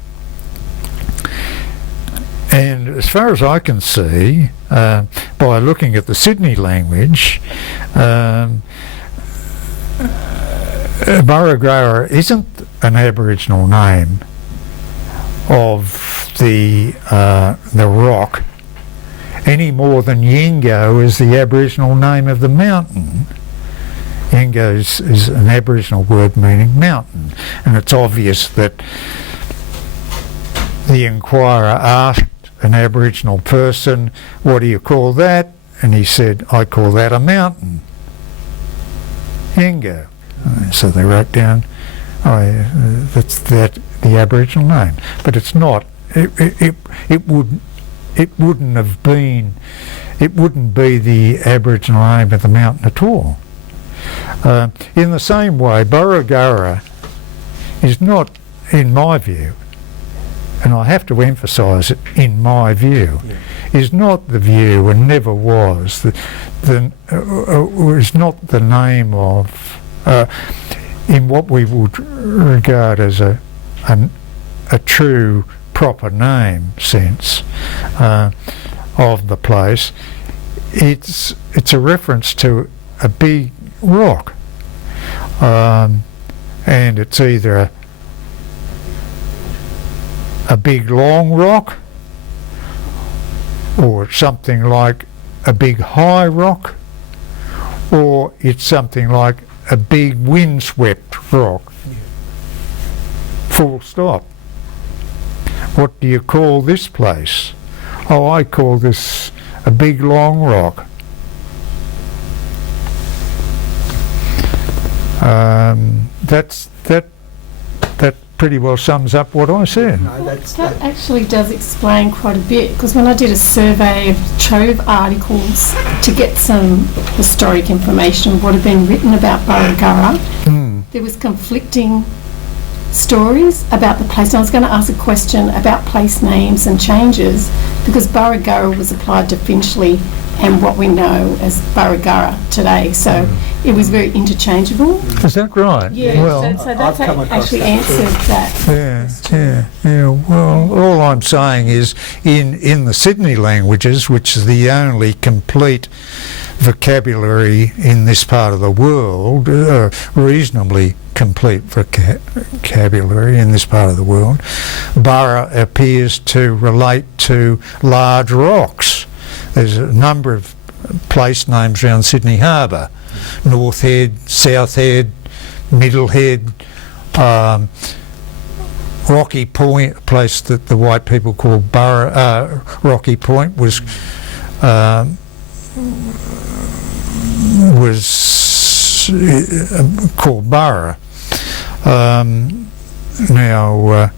as far as I can see, by looking at the Sydney language, Burragurra isn't an Aboriginal name of the rock any more than Yengo is the Aboriginal name of the mountain. Yengo is an Aboriginal word meaning mountain, and it's obvious that the inquirer asked an Aboriginal person, "What do you call that?" And he said, "I call that a mountain, Yengo." So they wrote down, that's the Aboriginal name, but it's not. It wouldn't have been. It wouldn't be the Aboriginal name of the mountain at all. In the same way, Burragurra is not, in my view, and I have to emphasise it, in my view, is not the view, and never was, is not the name of, in what we would regard as a true proper name sense of the place. It's a reference to a big rock, and it's either a big long rock, or it's something like a big high rock, or it's something like a big windswept rock. Full stop. What do you call this place? Oh, I call this a big long rock. That pretty well sums up what I said. No, That actually does explain quite a bit, because when I did a survey of Trove articles to get some historic information of what had been written about Burragurra, there was conflicting stories about the place. And I was going to ask a question about place names and changes, because Burragurra was applied to Finchley and what we know as Burragurra today. So it was very interchangeable. Is that right? Yeah, Well, so that's I've come across actually that answered that. yeah. Well, all I'm saying is in the Sydney languages, which is the only complete vocabulary in this part of the world, reasonably complete vocabulary in this part of the world, Burra appears to relate to large rocks. There's a number of place names around Sydney Harbour: North Head, South Head, Middle Head, Rocky Point, a place that the white people call Rocky Point was called Burra. Now,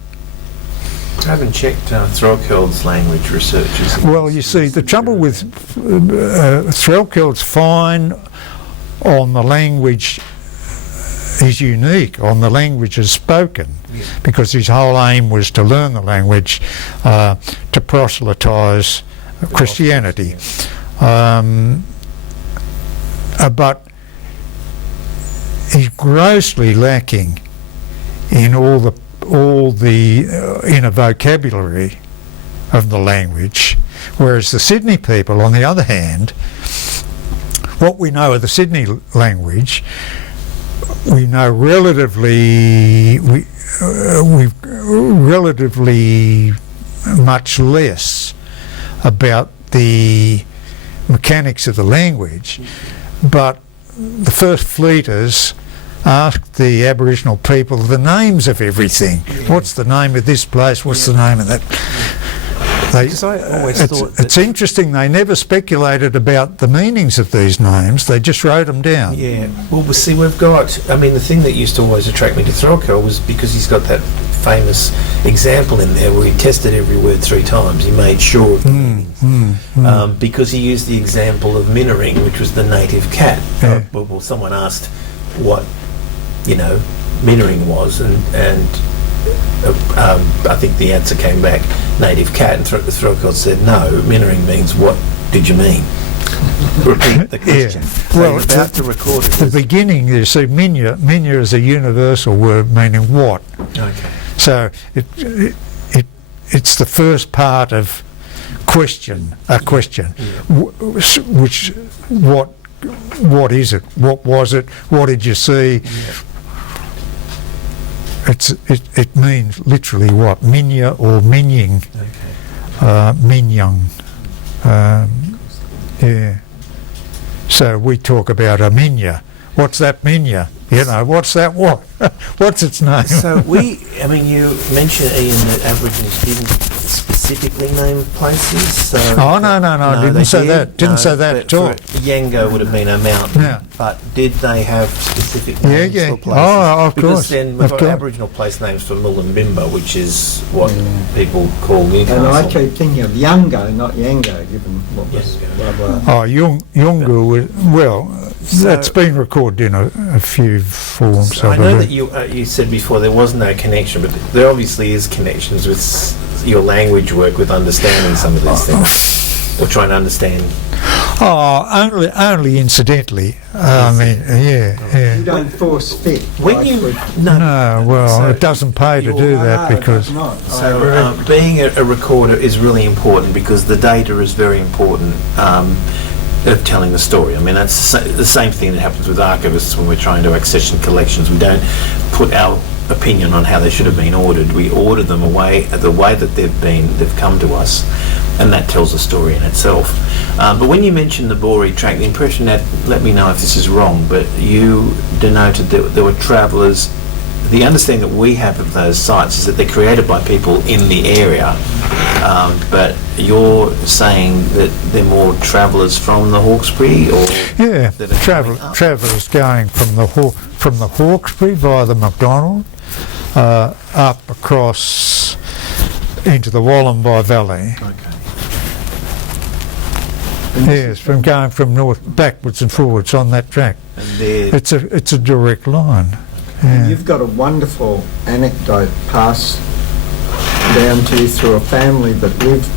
I haven't checked Threlkeld's language researchers. well, you see, the trouble with Threlkeld's fine on the language is unique, on the languages spoken, because his whole aim was to learn the language to proselytise Christianity. But he's grossly lacking in all the inner vocabulary of the language, whereas the Sydney people, on the other hand, what we know of the Sydney language we know relatively much less about the mechanics of the language, but the first fleeters asked the Aboriginal people the names of everything. What's the name of this place? What's the name of that? Because I always thought that It's interesting, they never speculated about the meanings of these names, they just wrote them down. Yeah, well, see, we've got, I mean, the thing that used to always attract me to Throcker was because he's got that famous example in there where he tested every word 3 times. He made sure of the meanings. Because he used the example of Minnering, which was the native cat. Yeah. Well, someone asked what, Minnering was, and I think the answer came back, native cat, and Throcker said, no, Minnering means what did you mean? Repeat the question. Yeah. So Well, you're about to record it. The beginning, you see, minya is a universal word meaning what. Okay. So it's the first part of question, a question. What is it? What was it? What did you see? Yeah. It means literally what? Minya or minying. Okay. Minyang. Yeah. So we talk about a minya. What's that minya? What's that what? What's its name? So you mentioned, Ian, that Aborigines didn't specifically name places. So Oh, no, didn't they say did. that. Didn't say that but at all. for Yango would have been a mountain. Yeah. But did they have specific Yeah, names yeah. for places? Oh, of because course, then we've of got course. Aboriginal place names for Mullumbimba, which is what people call Newcastle. And I keep thinking of Yango, not Yango, given what was Yango. blah blah. Oh, Yungu was, that's been recorded in a few forms. So I know that you said before there was no connection, but there obviously is connections with your language work, with understanding some of these things, or trying to understand. Oh, only incidentally. I mean, yeah. You don't force fit. When you No, it doesn't pay to do that because. So being a recorder is really important because the data is very important of telling the story. I mean, that's the same thing that happens with archivists when we're trying to accession collections. We don't put our opinion on how they should have been ordered. We order them the way that they've come to us, and that tells a story in itself. But when you mentioned the Boree track, the impression that, let me know if this is wrong, but you denoted that there were travellers. The understanding that we have of those sites is that they're created by people in the area, but you're saying that they're more travellers from the Hawkesbury, or Yeah, that are coming up? travellers going from the Hawkesbury via the McDonald up across into the Wallumbye Valley. Okay. Yes, from going from north backwards and forwards on that track. And they're It's a direct line. Yeah. You've got a wonderful anecdote passed down to you through a family that lived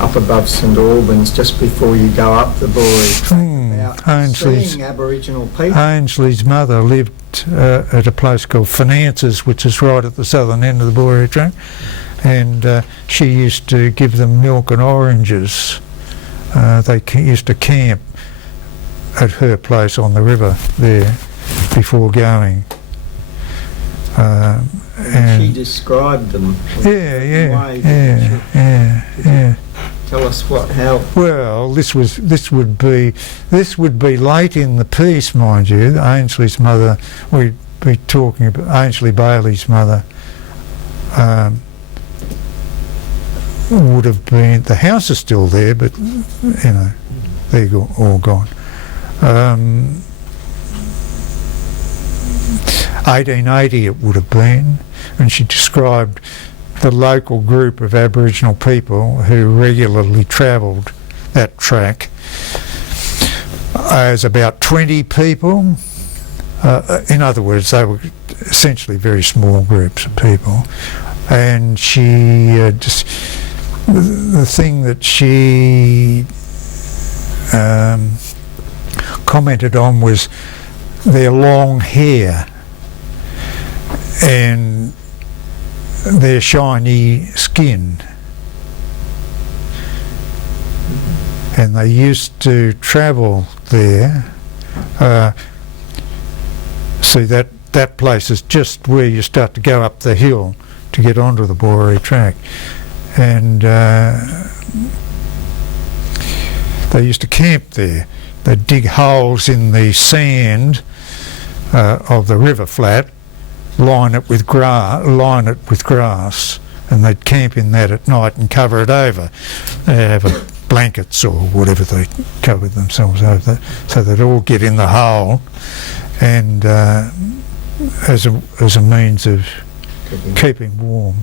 up above St Albans just before you go up the Boree track, about Ainsley's- seeing Aboriginal people. Ainsley's mother lived at a place called Finances, which is right at the southern end of the Boree track, and she used to give them milk and oranges. They used to camp at her place on the river there before going. And she described them. Yeah. Tell us how. Well, this would be late in the piece, mind you. Ainsley's mother, we'd be talking about Ainsley Bailey's mother. Would have been, the house is still there, but they're all gone. 1880 it would have been, and she described the local group of Aboriginal people who regularly travelled that track as about 20 people. In other words, they were essentially very small groups of people, and she the thing that she commented on was their long hair and their shiny skin. And they used to travel there See, that place is just where you start to go up the hill to get onto the Boree track. And they used to camp there. They'd dig holes in the sand of the river flat, line it with grass, and they'd camp in that at night and cover it over. They'd have blankets or whatever they covered themselves over, so they'd all get in the hole, and as a means of keeping warm.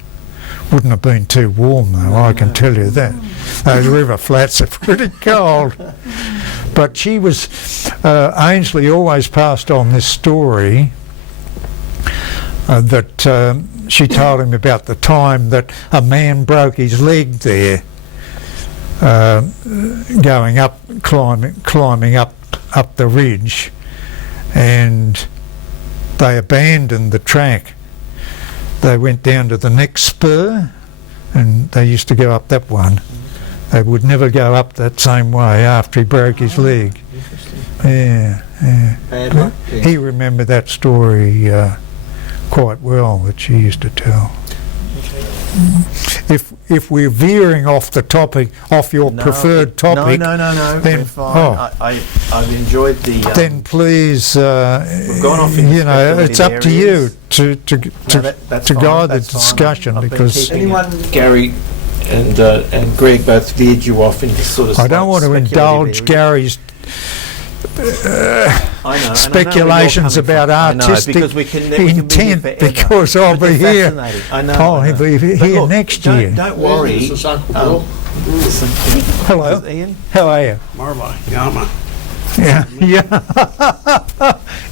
Wouldn't have been too warm though, I can tell you that. Those river flats are pretty cold. But she was, Ainsley always passed on this story that she told him about the time that a man broke his leg there, going up, climbing up the ridge, and they abandoned the track. They went down to the next spur, and they used to go up that one. They would never go up that same way after he broke his leg. Yeah. Bad luck. He remembered that story quite well, that she used to tell. If we're veering off the topic, off your preferred topic, no, then we're fine. I've enjoyed the. Then please, we've gone off into it's up to you to that's guide the that's fine. discussion, I've been because keeping Gary and Greg both veered you off into sort of. I don't want to indulge Gary's speculations about artistic intent, because I'll be here. I'll be here next year. Don't worry. Hello, Ian. how are you? Marva, Yama. Yeah,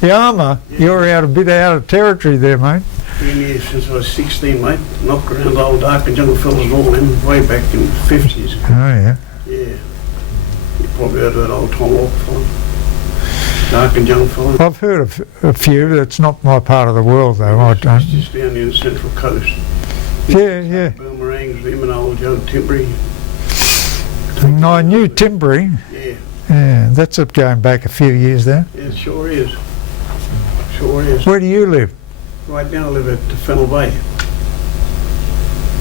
Yama, you're a bit out of territory there, mate. Been here since I was 16, mate. Knocked around old Dark and Jungle fellas and all them way back in the 50s. Oh yeah. Yeah. You probably heard of that old Tom Walker fella. Dark and Jungle fella. I've heard of a few. It's not my part of the world though. I don't. It's just down near the Central Coast. Yeah. Boomerangs, them and old Joe Timbry. I knew Timbry. Yeah. Yeah, that's going back a few years there. Yeah, it sure is. Sure is. Where do you live? Right now I live at Fennel Bay.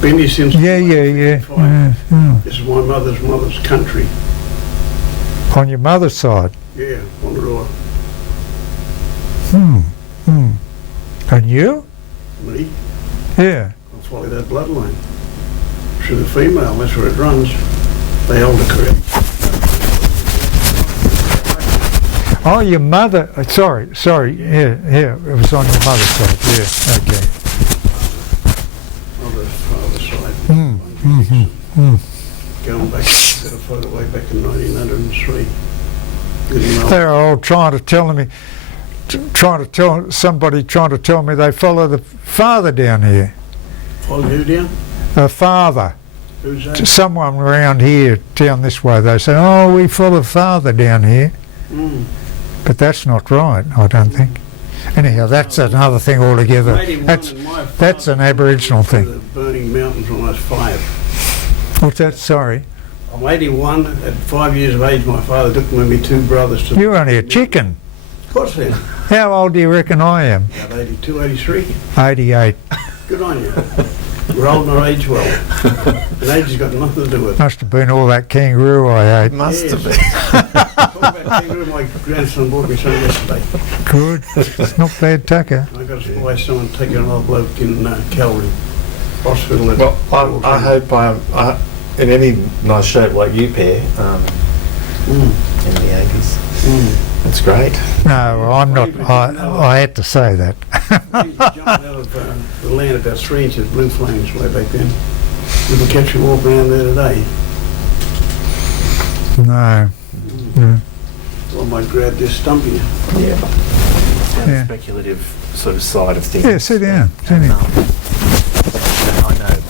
Been here since... Yeah. This is my mother's country. On your mother's side? Yeah, on the road. And you? Me? Yeah. I'll follow that bloodline. Through the female, that's where it runs. They hold it correct. Oh, your mother. Sorry. Yeah. It was on your mother's side. Yeah. Okay. Father's side. Going back, set a photo way back in 1903. They're all trying to tell me they follow the father down here. Follow who down? The father. Who's that? Someone around here, down this way, they say, oh, we follow father down here. But that's not right, I don't think. Anyhow, that's another thing altogether. That's an Aboriginal thing. The burning mountains when I was 5. What's that? Sorry. I'm 81. At 5 years of age, my father took me and my 2 brothers to... You're only a chicken. Of course I am. How old do you reckon I am? About 82, 83. 88. Good on you. We're old and age well. And age has got nothing to do with it. Must have been all that kangaroo I ate. Must have been. Talk about kangaroo, my grandson bought me some yesterday. Good. It's not bad tucker. I got to spy someone taking an old bloke in Calvary Hospital. Well, I hope in any nice shape like you pair in the 80s. That's great. No, I'm not. I had to say that. We used to jump out of the land about 3 inches blue flames way back then. You can catch them walking around there today. No. Well, my grab this stump here. Yeah. Yeah. Speculative sort of side of things. Yeah, sit down. I know.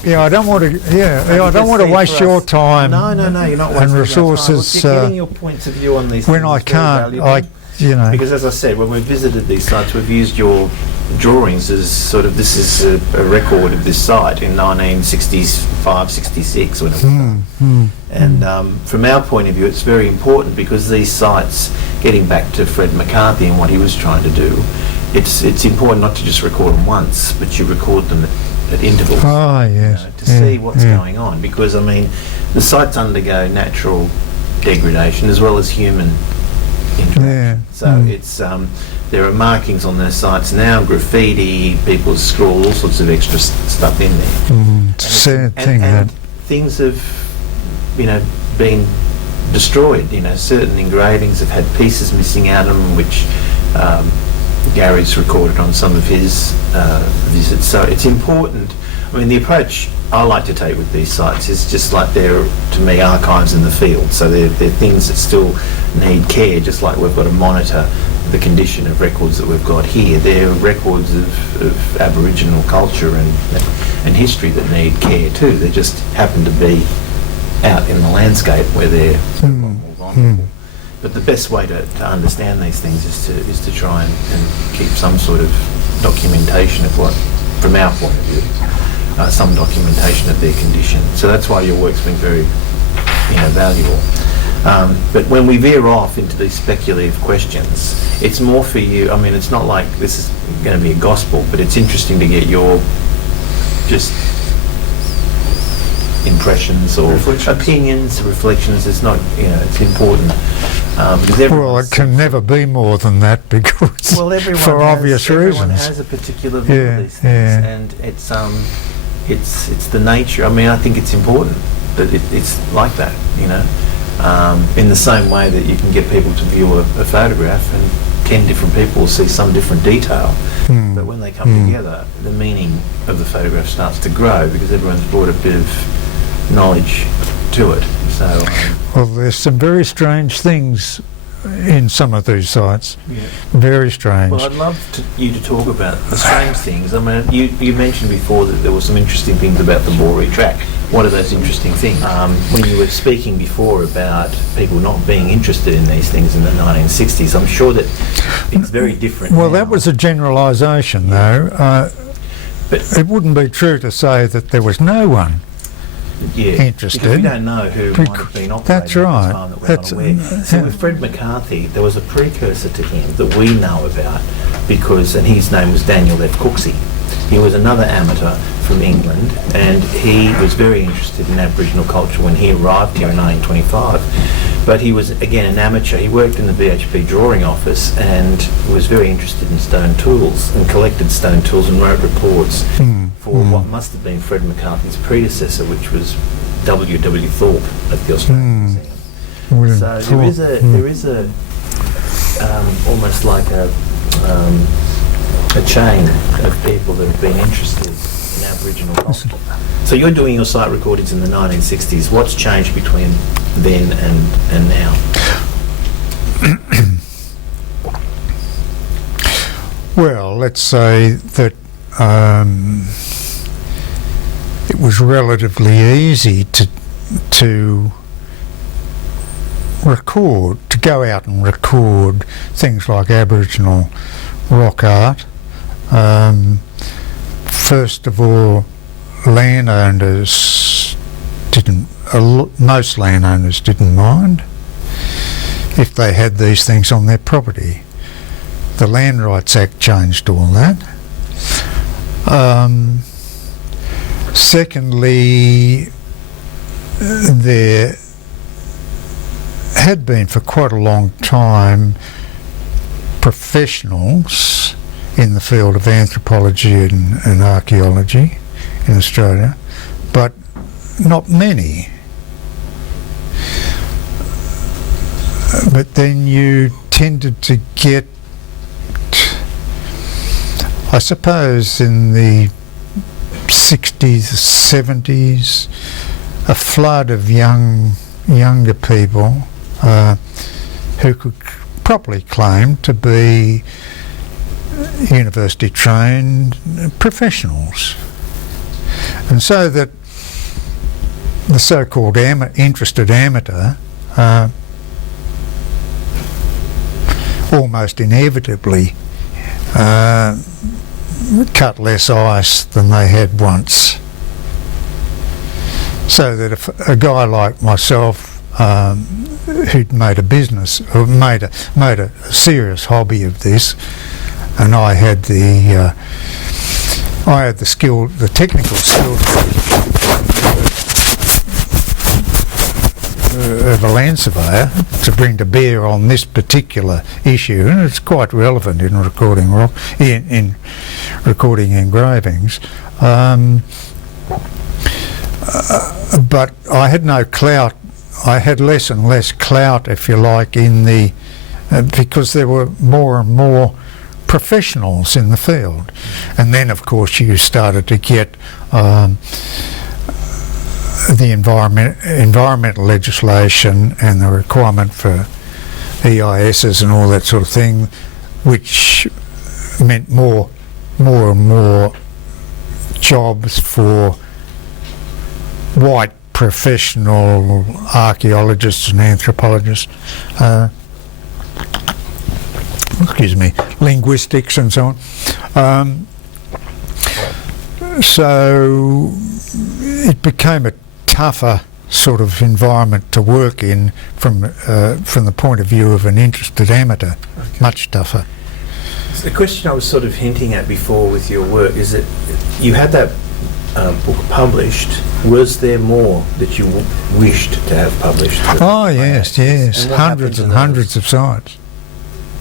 Yeah, I don't want to. I don't want to waste your time. No, you're not wasting and resources. Getting your points of view on these when things I is very can't, valuable. because as I said, when we've visited these sites, we've used your drawings as sort of, this is a record of this site in 1965, 66 when it was done. And from our point of view, it's very important because these sites, getting back to Fred McCarthy and what he was trying to do, it's important not to just record them once, but you record them at intervals. Oh, yes. To see what's going on, because I mean, the sites undergo natural degradation as well as human interaction. Yeah. So it's there are markings on those sites now, graffiti, people scrawl all sorts of extra stuff in there. It's a sad thing and that. things have, been destroyed. Certain engravings have had pieces missing out of them, which Gary's recorded on some of his visits. So it's important. I mean, the approach I like to take with these sites is just like they're, to me, archives in the field. So they're things that still need care, just like we've got to monitor the condition of records that we've got here. They're records of Aboriginal culture and history that need care too. They just happen to be out in the landscape where they're a lot more vulnerable. But the best way to understand these things is to try and keep some sort of documentation of what, from our point of view, some documentation of their condition. So that's why your work's been very valuable. But when we veer off into these speculative questions, it's more for you. I mean, it's not like this is going to be a gospel, but it's interesting to get your just impressions or opinions, reflections. It's not, it's important. Well, it can never be more than that because, for obvious reasons. Everyone has a particular view of these things, and it's the nature. I mean, I think it's important that it's like that, in the same way that you can get people to view a photograph and 10 different people will see some different detail, but when they come together, the meaning of the photograph starts to grow because everyone's brought a bit of knowledge to it. So, well, there's some very strange things in some of these sites. Yeah. Very strange. Well, I'd love you to talk about the strange things. I mean, you mentioned before that there were some interesting things about the Boree track. What are those interesting things? When you were speaking before about people not being interested in these things in the 1960s, I'm sure that it's very different Well, now. that was a generalisation, though. But it wouldn't be true to say that there was no one interested. Because we don't know who might have been operating That's right. at the time that we're not aware. So with Fred McCarthy, there was a precursor to him that we know about and his name was Daniel F. Cooksey. He was another amateur from England, and he was very interested in Aboriginal culture when he arrived here in 1925. But he was, again, an amateur. He worked in the BHP drawing office and was very interested in stone tools and collected stone tools and wrote reports for what must have been Fred McCarthy's predecessor, which was W.W. Thorpe at the Australian Museum. So there is a almost like a chain of people that have been interested in Aboriginal culture. So you're doing your site recordings in the 1960s. What's changed between then and now? Well, let's say that it was relatively easy to record, to go out and record things like Aboriginal rock art. First of all, landowners most landowners didn't mind if they had these things on their property. The Land Rights Act changed all that. Secondly, there had been for quite a long time professionals in the field of anthropology and archaeology in Australia, but not many. But then you tended to get, I suppose in the 60s, 70s, a flood of younger people who could properly claim to be university trained professionals. And so that the so-called interested amateur almost inevitably cut less ice than they had once. So that if a guy like myself, who'd made a business or made a serious hobby of this, and I had the skill, the technical skills of a land surveyor to bring to bear on this particular issue, and it's quite relevant in recording rock, in recording engravings. But I had no clout. I had less and less clout, if you like, in the because there were more and more professionals in the field, and then of course you started to get the environmental legislation and the requirement for EISs and all that sort of thing, which meant more and more jobs for white professional archaeologists and anthropologists, linguistics and so on. So it became a tougher sort of environment to work in from the point of view of an interested amateur. Okay. Much tougher. So the question I was sort of hinting at before with your work is that you had that book published. Was there more that you wished to have published? Oh yes, hundreds and hundreds of sites.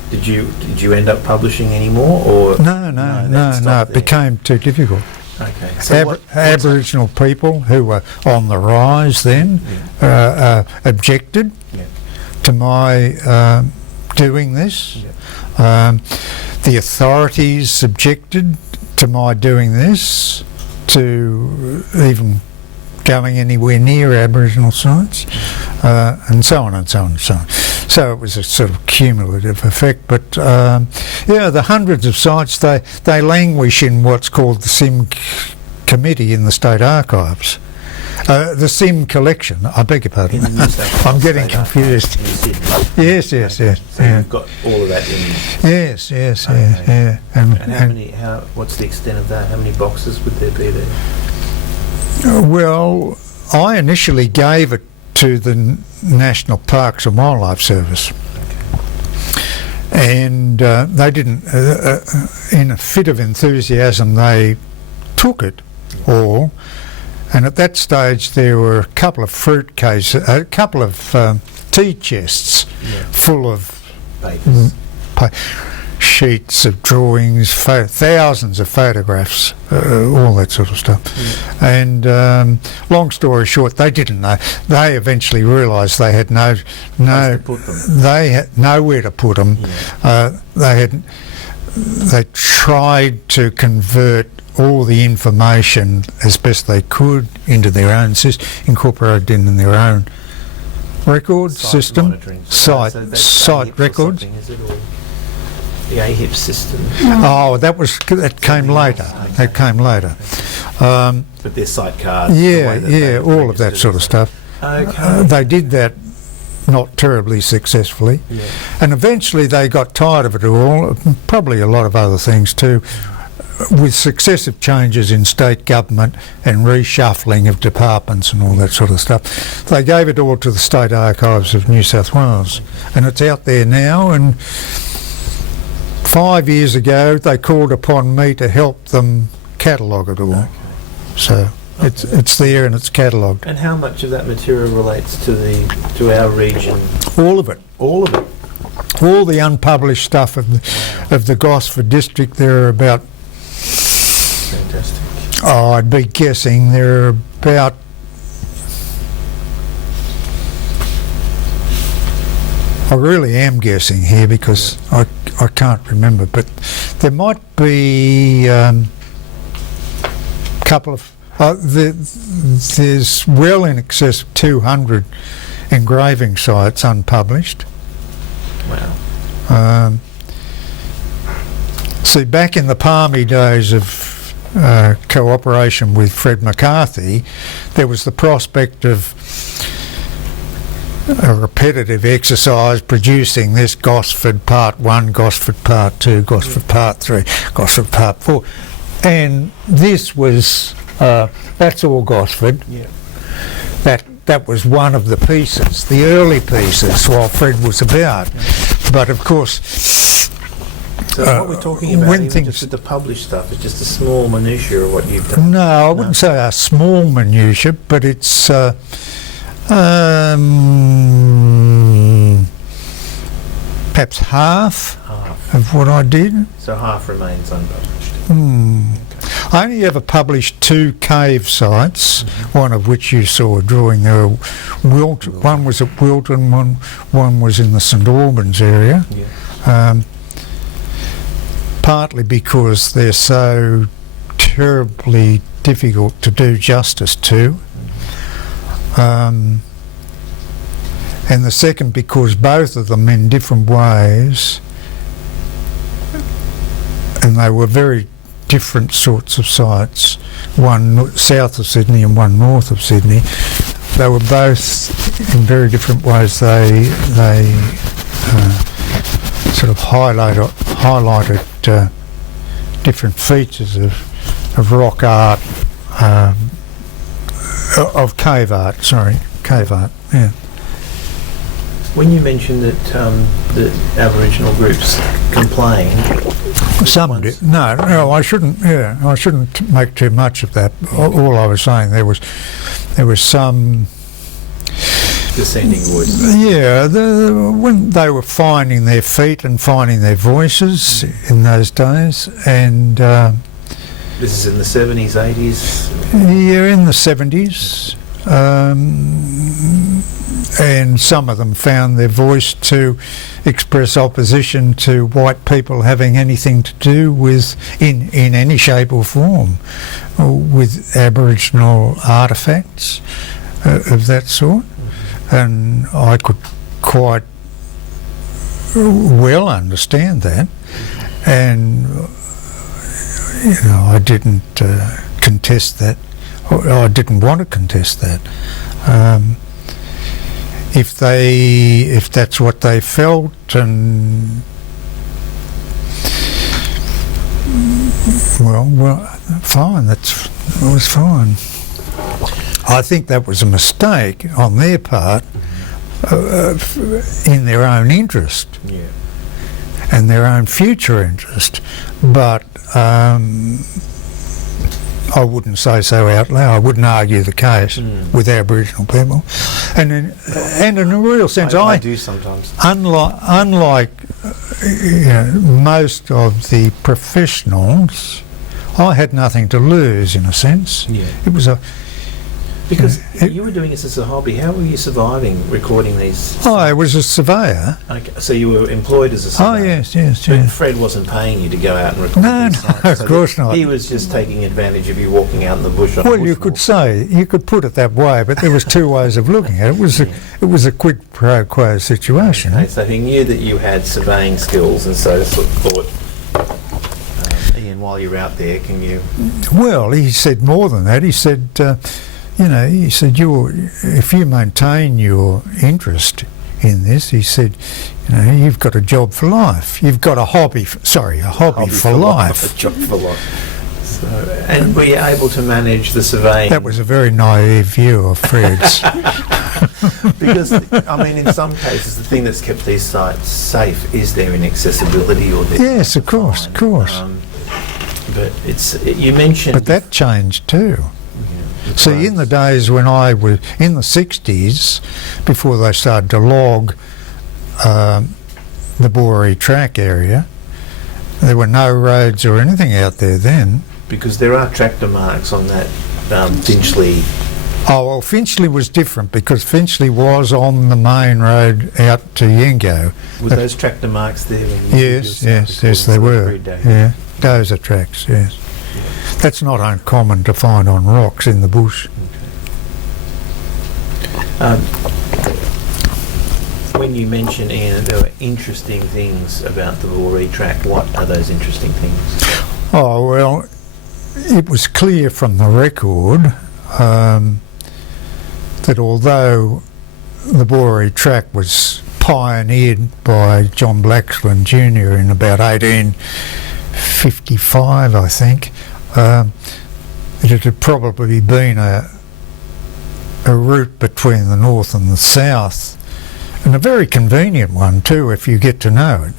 Did you end up publishing any more, or no? It became too difficult. Okay. So Aboriginal people who were on the rise then objected to my doing this. The authorities objected to my doing this, to even going anywhere near Aboriginal sites, and so on and so on and so on. So it was a sort of cumulative effect. But the hundreds of sites, they languish in what's called the Sim Committee in the State Archives. The Sim Collection, I beg your pardon. I'm getting confused. Yes. So you've got all of that in. Yes. Okay. And what's the extent of that? How many boxes would there be there? Well, I initially gave it to the National Parks and Wildlife Service. Okay. And they didn't, in a fit of enthusiasm, they took it all. And at that stage, there were a couple of fruit cases, a couple of tea chests full of sheets of drawings, thousands of photographs, all that sort of stuff. And long story short, they didn't know. They eventually realised they had they had nowhere to put them. They tried to convert all the information as best they could into their own system, incorporated in their own record system, site records. The AHIP system. Oh, that came later. Okay. That came later. But their site cards. All of that sort of stuff. Okay. They did that not terribly successfully, and eventually they got tired of it all. Probably a lot of other things too. With successive changes in state government and reshuffling of departments and all that sort of stuff, they gave it all to the State Archives of New South Wales, and it's out there now. And 5 years ago, they called upon me to help them catalogue it all. Okay. So it's there and it's catalogued. And how much of that material relates to our region? All of it. All of it. All the unpublished stuff of the Gosford district. There are about. Fantastic. Oh, I'd be guessing there are about. I really am guessing here because I can't remember, but there might be a couple of. There's well in excess of 200 engraving sites unpublished. Wow. See, back in the palmy days of cooperation with Fred McCarthy, there was the prospect of a repetitive exercise producing this Gosford Part 1, Gosford Part 2, Gosford Part 3, Gosford Part 4. And this was, that's all Gosford. Yeah. That was one of the pieces, the early pieces, while Fred was about. But of course, So what we're talking about, when even things- just with the published stuff, is just a small minutiae of what you've done. no, I wouldn't say a small minutiae, but it's perhaps half Half. of what I did. So half remains unpublished. I only ever published 2 cave sites, one of which you saw a drawing there. One was at Wilton, one was in the St Albans area. Yeah. Partly because they're so terribly difficult to do justice to. And the second because both of them in different ways, and they were very different sorts of sites, one south of Sydney and one north of Sydney. They were both in very different ways. They sort of highlighted different features of rock art, of cave art. Sorry, cave art. Yeah. When you mentioned that the Aboriginal groups complained, Some did. No, I shouldn't. Yeah, I shouldn't make too much of that. All I was saying, there was some. dissenting voices. Yeah, when they were finding their feet and finding their voices in those days, and This is in the 70s, 80s. yeah, in the 70s, and some of them found their voice to express opposition to white people having anything to do with, in any shape or form, with Aboriginal artefacts of that sort. And I could quite well understand that, and I didn't contest that. I didn't want to contest that. If that's what they felt, and well, fine. That was fine. I think that was a mistake on their part, in their own interest Yeah. and their own future interest. But I wouldn't say so out loud. I wouldn't argue the case with Aboriginal people. And in a real sense, I do sometimes. unlike most of the professionals, I had nothing to lose, in a sense. Yeah. It was Because you were doing this as a hobby. How were you surviving recording these? I was a surveyor. Okay, so you were employed as a Oh, surveyor. yes. But Fred wasn't paying you to go out and record No, these sites. of So course not. He was just taking advantage of you walking out in the bush on a Well, bush you could walk. you could put it that way, but there was 2 ways of looking at it. It was a quid pro quo situation. Okay, so he knew that you had surveying skills, and so thought, Ian, while you're out there, can you... Well, he said more than that. He said, he said, if you maintain your interest in this, he said, you've got a job for life. You've got a hobby for life. A job for life. So, and were you able to manage the surveying? That was a very naive view of Fred's. Because, I mean, in some cases, the thing that's kept these sites safe is their inaccessibility or their... Yes, of course. But you mentioned... But that changed too. Yeah, See, in the days when I was in the 60s, before they started to log the Boree track area, there were no roads or anything out there then. Because there are tractor marks on that Finchley... Oh, well, Finchley was different because Finchley was on the main road out to Yengo. Were those tractor marks there? When you Yes, did your stuff yes, they recording were. every day? Yeah, dozer tracks, yes. That's not uncommon to find on rocks in the bush. When you mention, Ian, there were interesting things about the Boree track, what are those interesting things? Oh, well, it was clear from the record that although the Boree track was pioneered by John Blaxland Jr. in about 1855, I think, it had probably been a route between the north and the south, and a very convenient one too if you get to know it,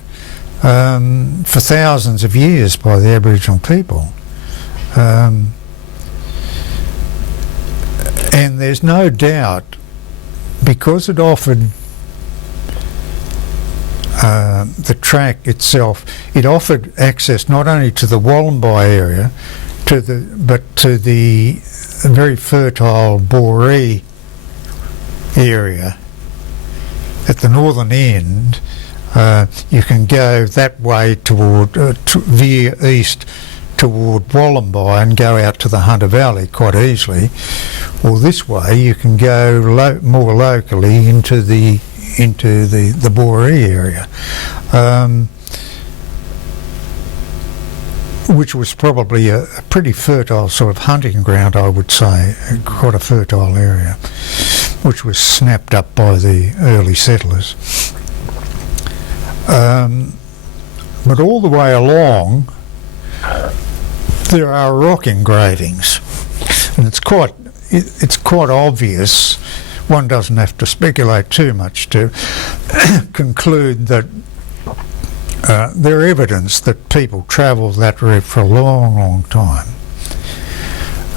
for thousands of years by the Aboriginal people. And there's no doubt, because it offered the track itself, it offered access not only to the Wollombi area, but to the very fertile Boree area at the northern end. You can go that way veer east toward Wollombi and go out to the Hunter Valley quite easily, or this way you can go more locally into the Boree area, which was probably a pretty fertile sort of hunting ground, I would say, quite a fertile area, which was snapped up by the early settlers. But all the way along there are rock engravings, and it's quite obvious. One doesn't have to speculate too much to conclude that they're evidence that people travelled that route for a long, long time.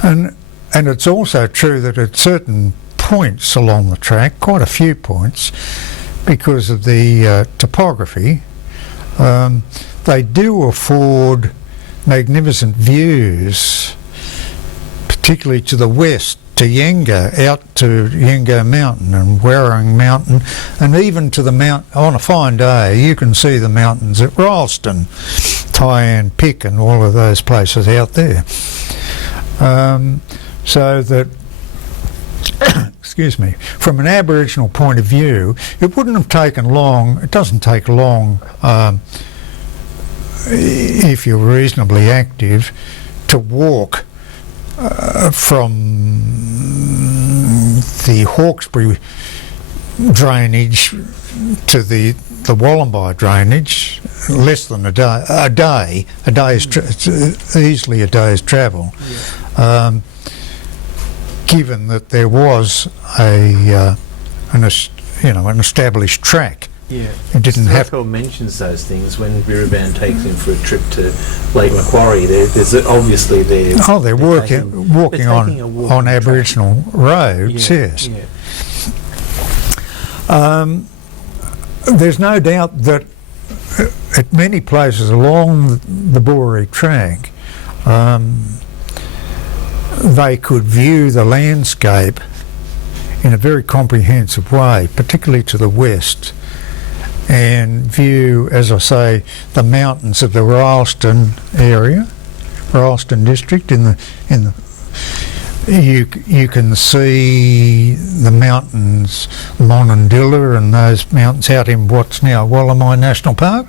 And it's also true that at certain points along the track, quite a few points, because of the topography, they do afford magnificent views, particularly to the west, to Yenga, out to Yenga Mountain and Werring Mountain, and even to the mount. On a fine day you can see the mountains at Rylstone, Tyann Pick and all of those places out there. So that excuse me, from an Aboriginal point of view, it wouldn't have taken long, it doesn't take long if you're reasonably active, to walk from the Hawkesbury drainage to the Wollombi drainage, less than a day. It's easily a day's travel, given that there was an established track. Yeah, it didn't have. Record mentions those things when Biraband takes him for a trip to Lake Macquarie. There's obviously they're walking on Aboriginal roads. Yes. Yeah. There's no doubt that at many places along the Boree track, they could view the landscape in a very comprehensive way, particularly to the west, and view, as I say, the mountains of the Rylstone area, Rylstone district. You can see the mountains, Monondilla and those mountains out in what's now Wollombi National Park.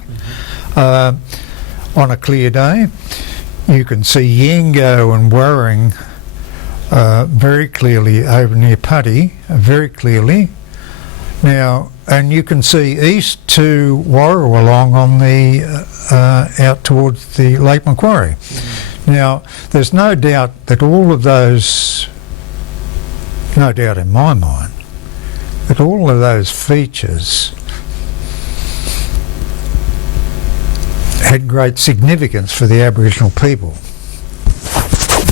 On a clear day, you can see Yengo and Werring very clearly over near Putty, very clearly. Now, and you can see east to Warrawalong on the out towards the Lake Macquarie. Now, there's no doubt that all of those, no doubt in my mind, that all of those features had great significance for the Aboriginal people,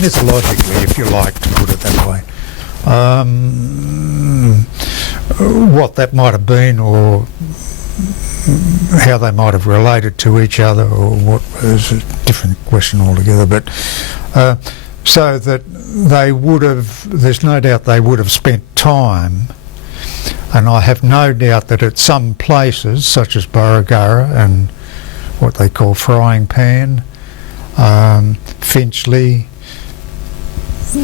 mythologically, if you like to put it that way. What that might have been, or how they might have related to each other, or what is a different question altogether. But so that they would have, there's no doubt they would have spent time, and I have no doubt that at some places, such as Burragara and what they call Frying Pan, Finchley,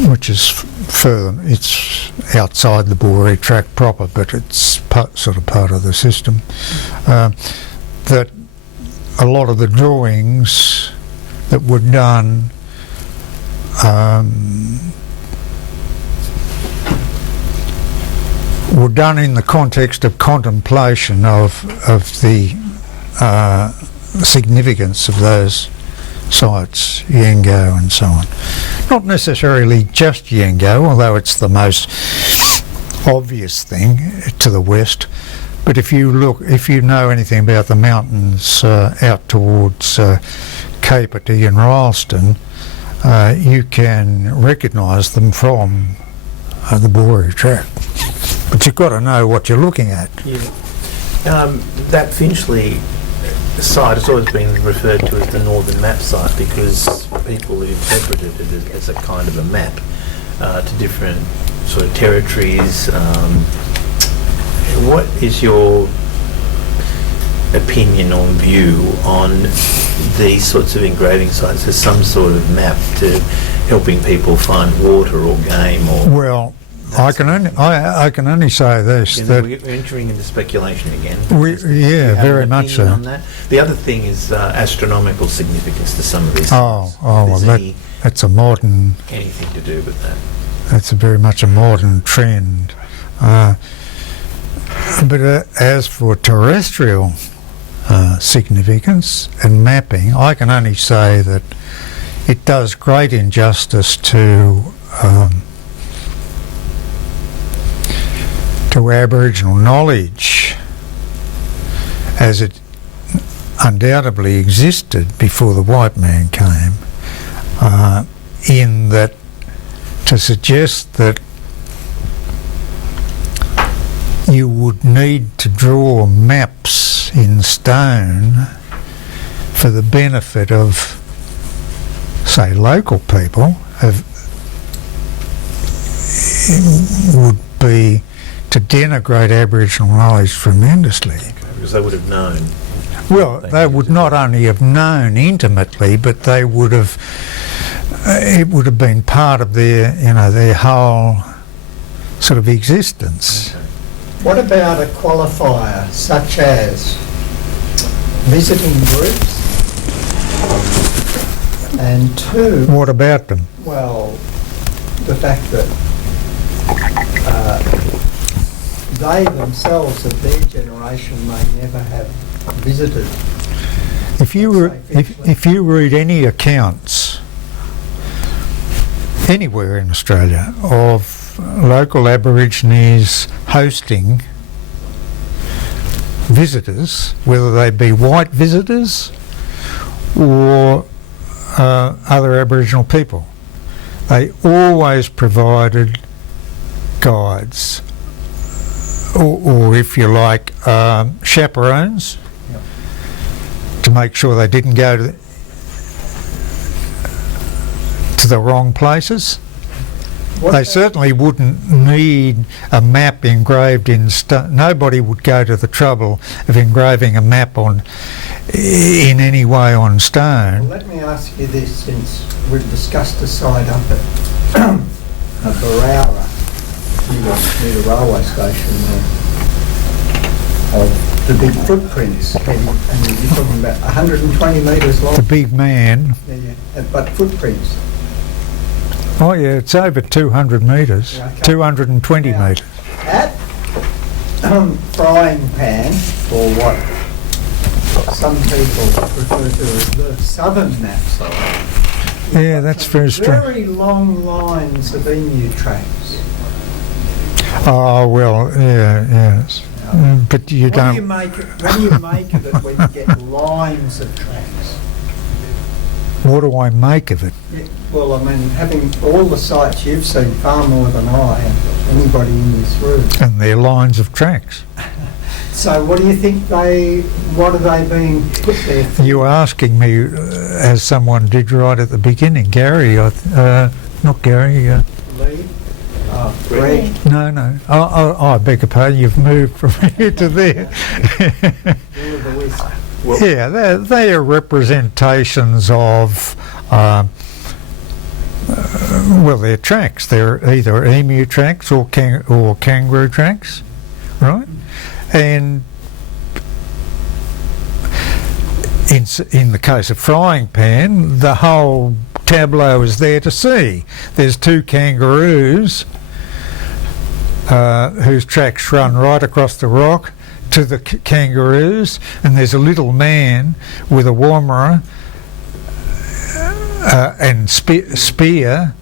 which is further, it's outside the Boree track proper, but it's sort of part of the system, that a lot of the drawings that were done in the context of contemplation of the significance of those sites, Yengo and so on. Not necessarily just Yengo, although it's the most obvious thing to the west. But if you know anything about the mountains out towards Capertee and Rylstone, you can recognise them from the Boreal Track. But you've got to know what you're looking at. Yeah. That Finchley site has always been referred to as the Northern Map Site because people have interpreted it as a kind of a map to different sort of territories. What is your opinion or view on these sorts of engraving sites as some sort of map to helping people find water or game or... Well, I can only say this, that we're entering into speculation again. Very much so. On that? The other thing is astronomical significance to some of these well, things. that's a modern... Anything to do with that? That's very much a modern trend. But as for terrestrial significance and mapping, I can only say that it does great injustice to Aboriginal knowledge as it undoubtedly existed before the white man came, in that to suggest that you would need to draw maps in stone for the benefit of, say, local people would be to denigrate Aboriginal knowledge tremendously. Because they would have known. Well, they would not only have known intimately, but they would have, it would have been part of their, their whole sort of existence. Okay. What about a qualifier such as visiting groups? And two... What about them? Well, the fact that they themselves of their generation may never have visited. If you read any accounts anywhere in Australia of local Aborigines hosting visitors, whether they be white visitors or other Aboriginal people, they always provided guides, or if you like, chaperones, to make sure they didn't go to the wrong places. They certainly wouldn't need a map engraved in stone. Nobody would go to the trouble of engraving a map in any way on stone. Well, let me ask you this, since we've discussed a site up at Barara, near the railway station there, of the big footprints, and you're talking about 120 metres long. The big man. Yeah, but footprints. Oh yeah, it's over 200 metres, Yeah, okay. 220 Now, metres. At Frying Pan, or what some people refer to as the southern map site, Yeah, that's very strange. very long lines of emu tracks. Oh well, yes. But you What don't... do you make of it when you get lines of tracks? What do I make of it? Yeah, well, I mean, having all the sites you've seen, far more than I and anybody in this room. And they're lines of tracks. So what do you think what are they being put there for? You were asking me, as someone did right at the beginning, Gary, not Gary, Leigh? Greg? no. I beg your pardon, you've moved from here to there. All of the West. Yeah, they are representations of, they're tracks. They're either emu tracks or kangaroo tracks, right? And in the case of Frying Pan, the whole tableau is there to see. There's two kangaroos whose tracks run right across the rock to the kangaroos, and there's a little man with a warmer and spear,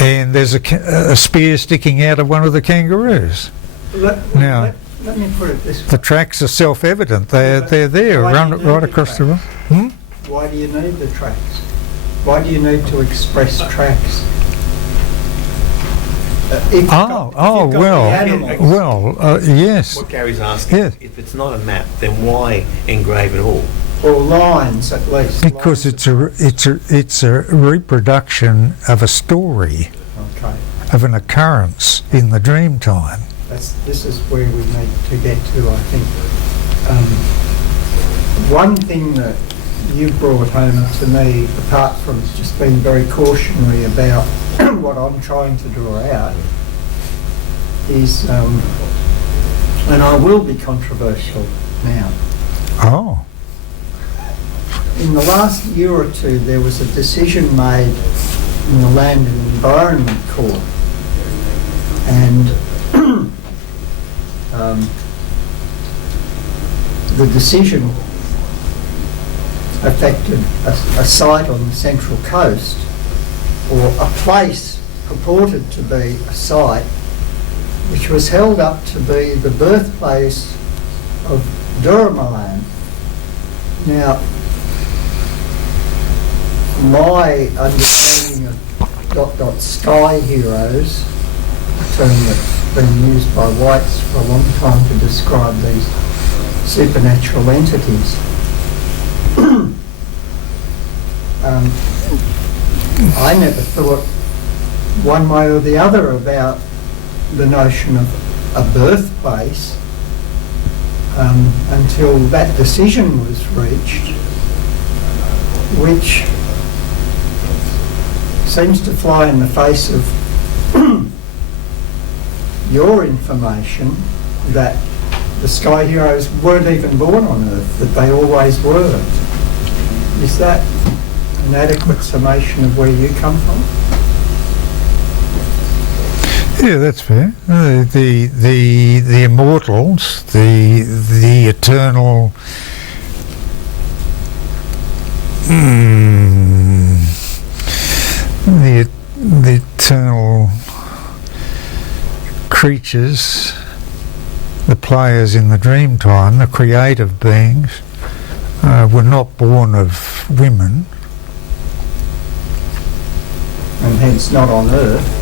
and there's a spear sticking out of one of the kangaroos. Let me put it this way. The tracks are self-evident. They're there, Why do you need right the across the road. tracks? Why do you need the tracks? Why do you need to express tracks? Yes. What Gary's asking, Yes. if it's not a map, then why engrave it all? Or lines, at least. Because it's a reproduction of a story, Okay. of an occurrence in the dream time. This is where we need to get to, I think. One thing that you brought home to me, apart from just being very cautionary about what I'm trying to draw out, is, and I will be controversial now. Oh. In the last year or two, there was a decision made in the Land and Environment Court, and the decision affected a site on the Central Coast, or a place purported to be a site which was held up to be the birthplace of Durham. Now, my understanding of ... sky heroes, a term that's been used by whites for a long time to describe these supernatural entities, I never thought one way or the other about the notion of a birthplace until that decision was reached, which seems to fly in the face of your information that the sky heroes weren't even born on Earth, that they always were. Is that an adequate summation of where you come from? Yeah, that's fair. The immortals, the eternal. The eternal creatures, the players in the dream time, the creative beings, were not born of women. And hence not on Earth.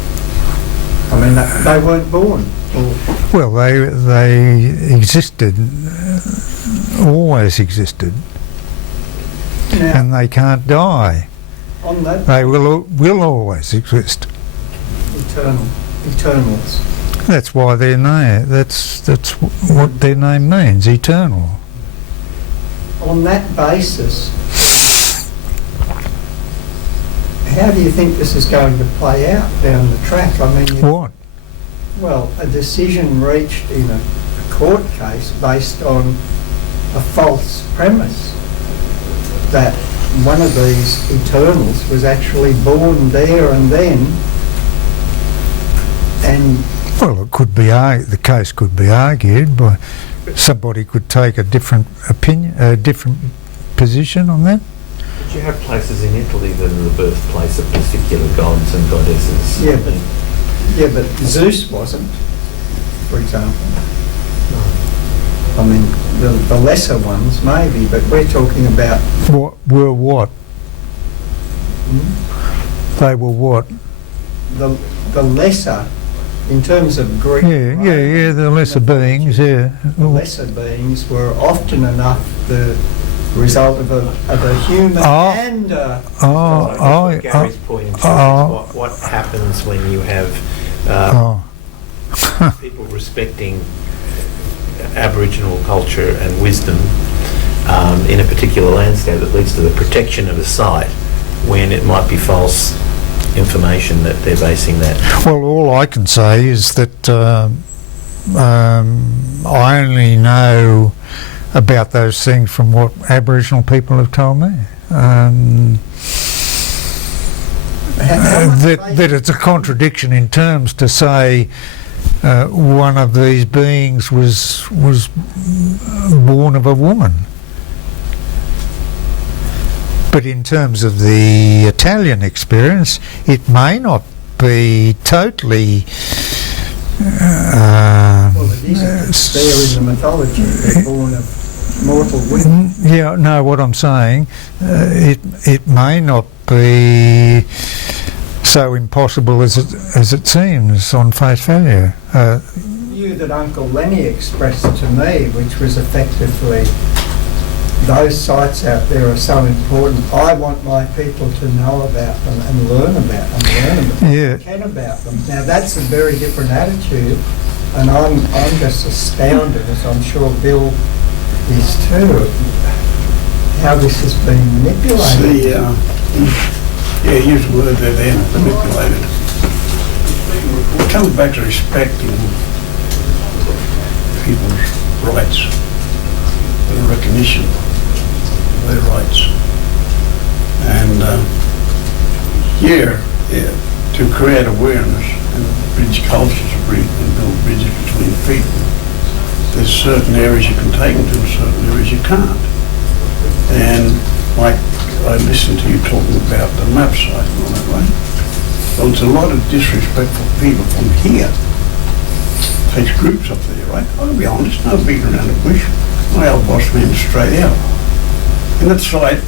I mean, they weren't born. Well, they existed, always existed, Now, and they can't die. on that, They will always exist. eternals. That's why their name. That's what their name means. Eternal. On that basis, how do you think this is going to play out down the track? I mean, What? well, a decision reached in a court case based on a false premise that one of these eternals was actually born there and then, and Well, it could be the case could be argued, but somebody could take a different opinion, a different position on that. But you have places in Italy that are the birthplace of particular gods and goddesses. yeah, but Zeus wasn't, for example. I mean, the lesser ones maybe, but we're talking about What were what? They were what? the lesser, in terms of Greek. Yeah. The lesser beings. Yeah. The lesser beings were often enough the result of a human and What Gary's pointing to is what happens when you have people respecting Aboriginal culture and wisdom in a particular landscape that leads to the protection of a site when it might be false information that they're basing that. Well, all I can say is that I only know about those things from what Aboriginal people have told me. That it's a contradiction in terms to say one of these beings was born of a woman. But in terms of the Italian experience, it may not be totally Well, it is. They're in the mythology. They're born of mortal women. yeah, no, what I'm saying, it may not be so impossible as it seems on face value. View that Uncle Lenny expressed to me, which was effectively, those sites out there are so important. I want my people to know about them and learn about them, Yeah. can about them. Now that's a very different attitude, and I'm just astounded, as I'm sure Bill is too, how this has been manipulated. Yeah, use the word there then, manipulated. It comes back to respecting people's rights and recognition of their rights. And to create awareness and bridge cultures and build bridges between people, there's certain areas you can take them to and certain areas you can't. And like I listened to you talking about the map site and all that, right? Well, there's a lot of disrespectful people from here. Takes groups up there, right? I'll be honest, no beating around the bush. My old boss ran straight out. In that site,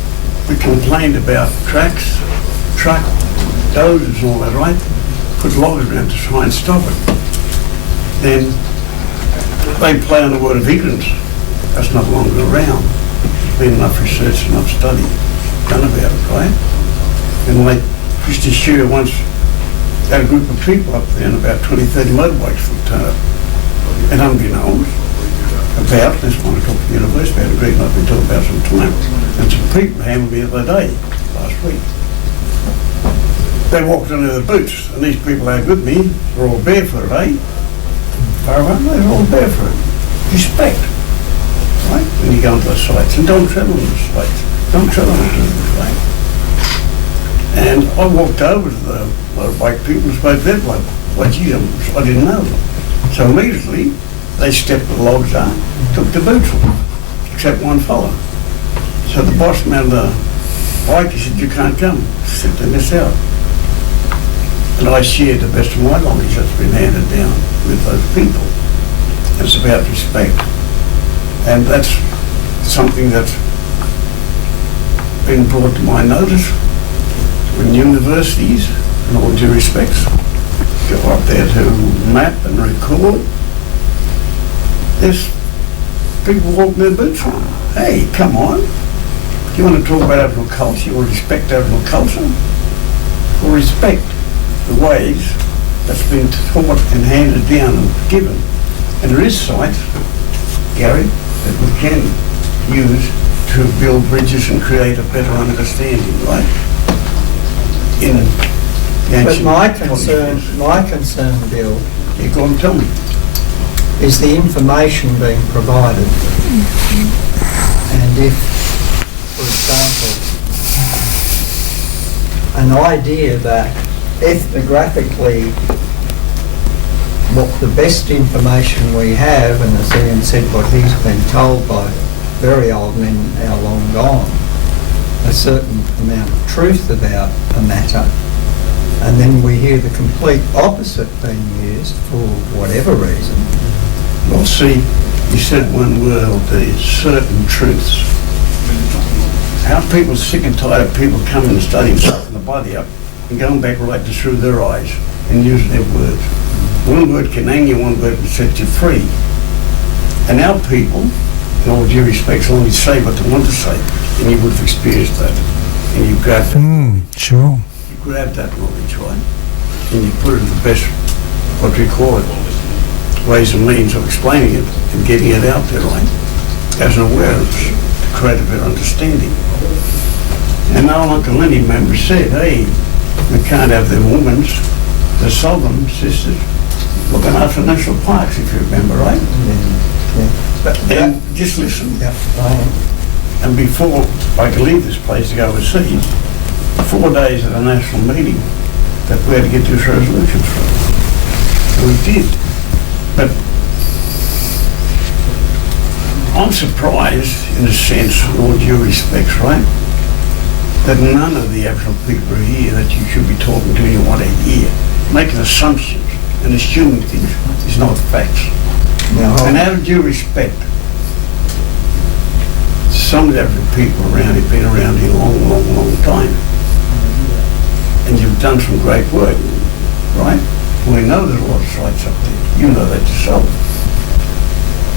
we complained about tracks, truck, dozers and all that, right? Put logs around to try and stop it. Then they play on the word of ignorance. That's not longer around. There's been enough research, enough study done about it, right? And like Christy Shearer once had a group of people up there and about 20, 30 motorbikes would turn up. And unbeknownst about, this one I talked to the university about, a great night we talked about some time, and some people hammered me the other day, last week. They walked into the boots, and these people out with me were all barefoot, eh? They were all barefoot. Respect, right? When you go into the sites, and don't tread on the sites. Don't tread on the right? And I walked over to the motorbike people and spoke to their bloke. Well, gee, I didn't know. So immediately, they stepped the logs up, took the boots off, except one fella. So the boss man of the bike, he said, you can't come, sit and miss out. And I shared the best of my knowledge that's been handed down with those people. It's about respect. And that's something that's been brought to my notice when universities, in all due respects, go up there to map and record. There's people walking their boots on. Hey, come on. Do you want to talk about Aboriginal culture? You want to respect Aboriginal culture? Or respect the ways that's been taught and handed down and given. And there is sites, Gary, that we can use to build bridges and create a better understanding, right? In the ancient My concern, Bill, you go and tell me. is the information being provided. And if, for example, an idea that ethnographically what the best information we have, and as Ian said, what he's been told by very old men now long gone, a certain amount of truth about a matter, and then we hear the complete opposite being used for whatever reason. Well, see, you said one word, there's certain truths. How people sick and tired of people coming and studying stuff the body up and going back right to through their eyes and using their words. One word can hang you, one word can set you free. And our people, in all due respect, only say what they want to say, and you would have experienced that. And you grab that. Sure. You grab that knowledge, right? And you put it in the best, what we call it, ways and means of explaining it and getting it out there, right? As an awareness to create a better understanding. And our Uncle Lenny member said, hey, we can't have them women's, the southern sisters, looking after national parks, if you remember, right? And just listen. And before I could leave this place to go overseas, 4 days at a national meeting that we had to get this resolution through. And we did. But I'm surprised, in a sense, in all due respects, right? that none of the Aboriginal people are here that you should be talking to and you want to hear. Making assumptions and assuming things is not facts. And out of due respect, some of the Aboriginal people around have been around here a long time. And you've done some great work, right? We know there's a lot of sites up there. You know that yourself.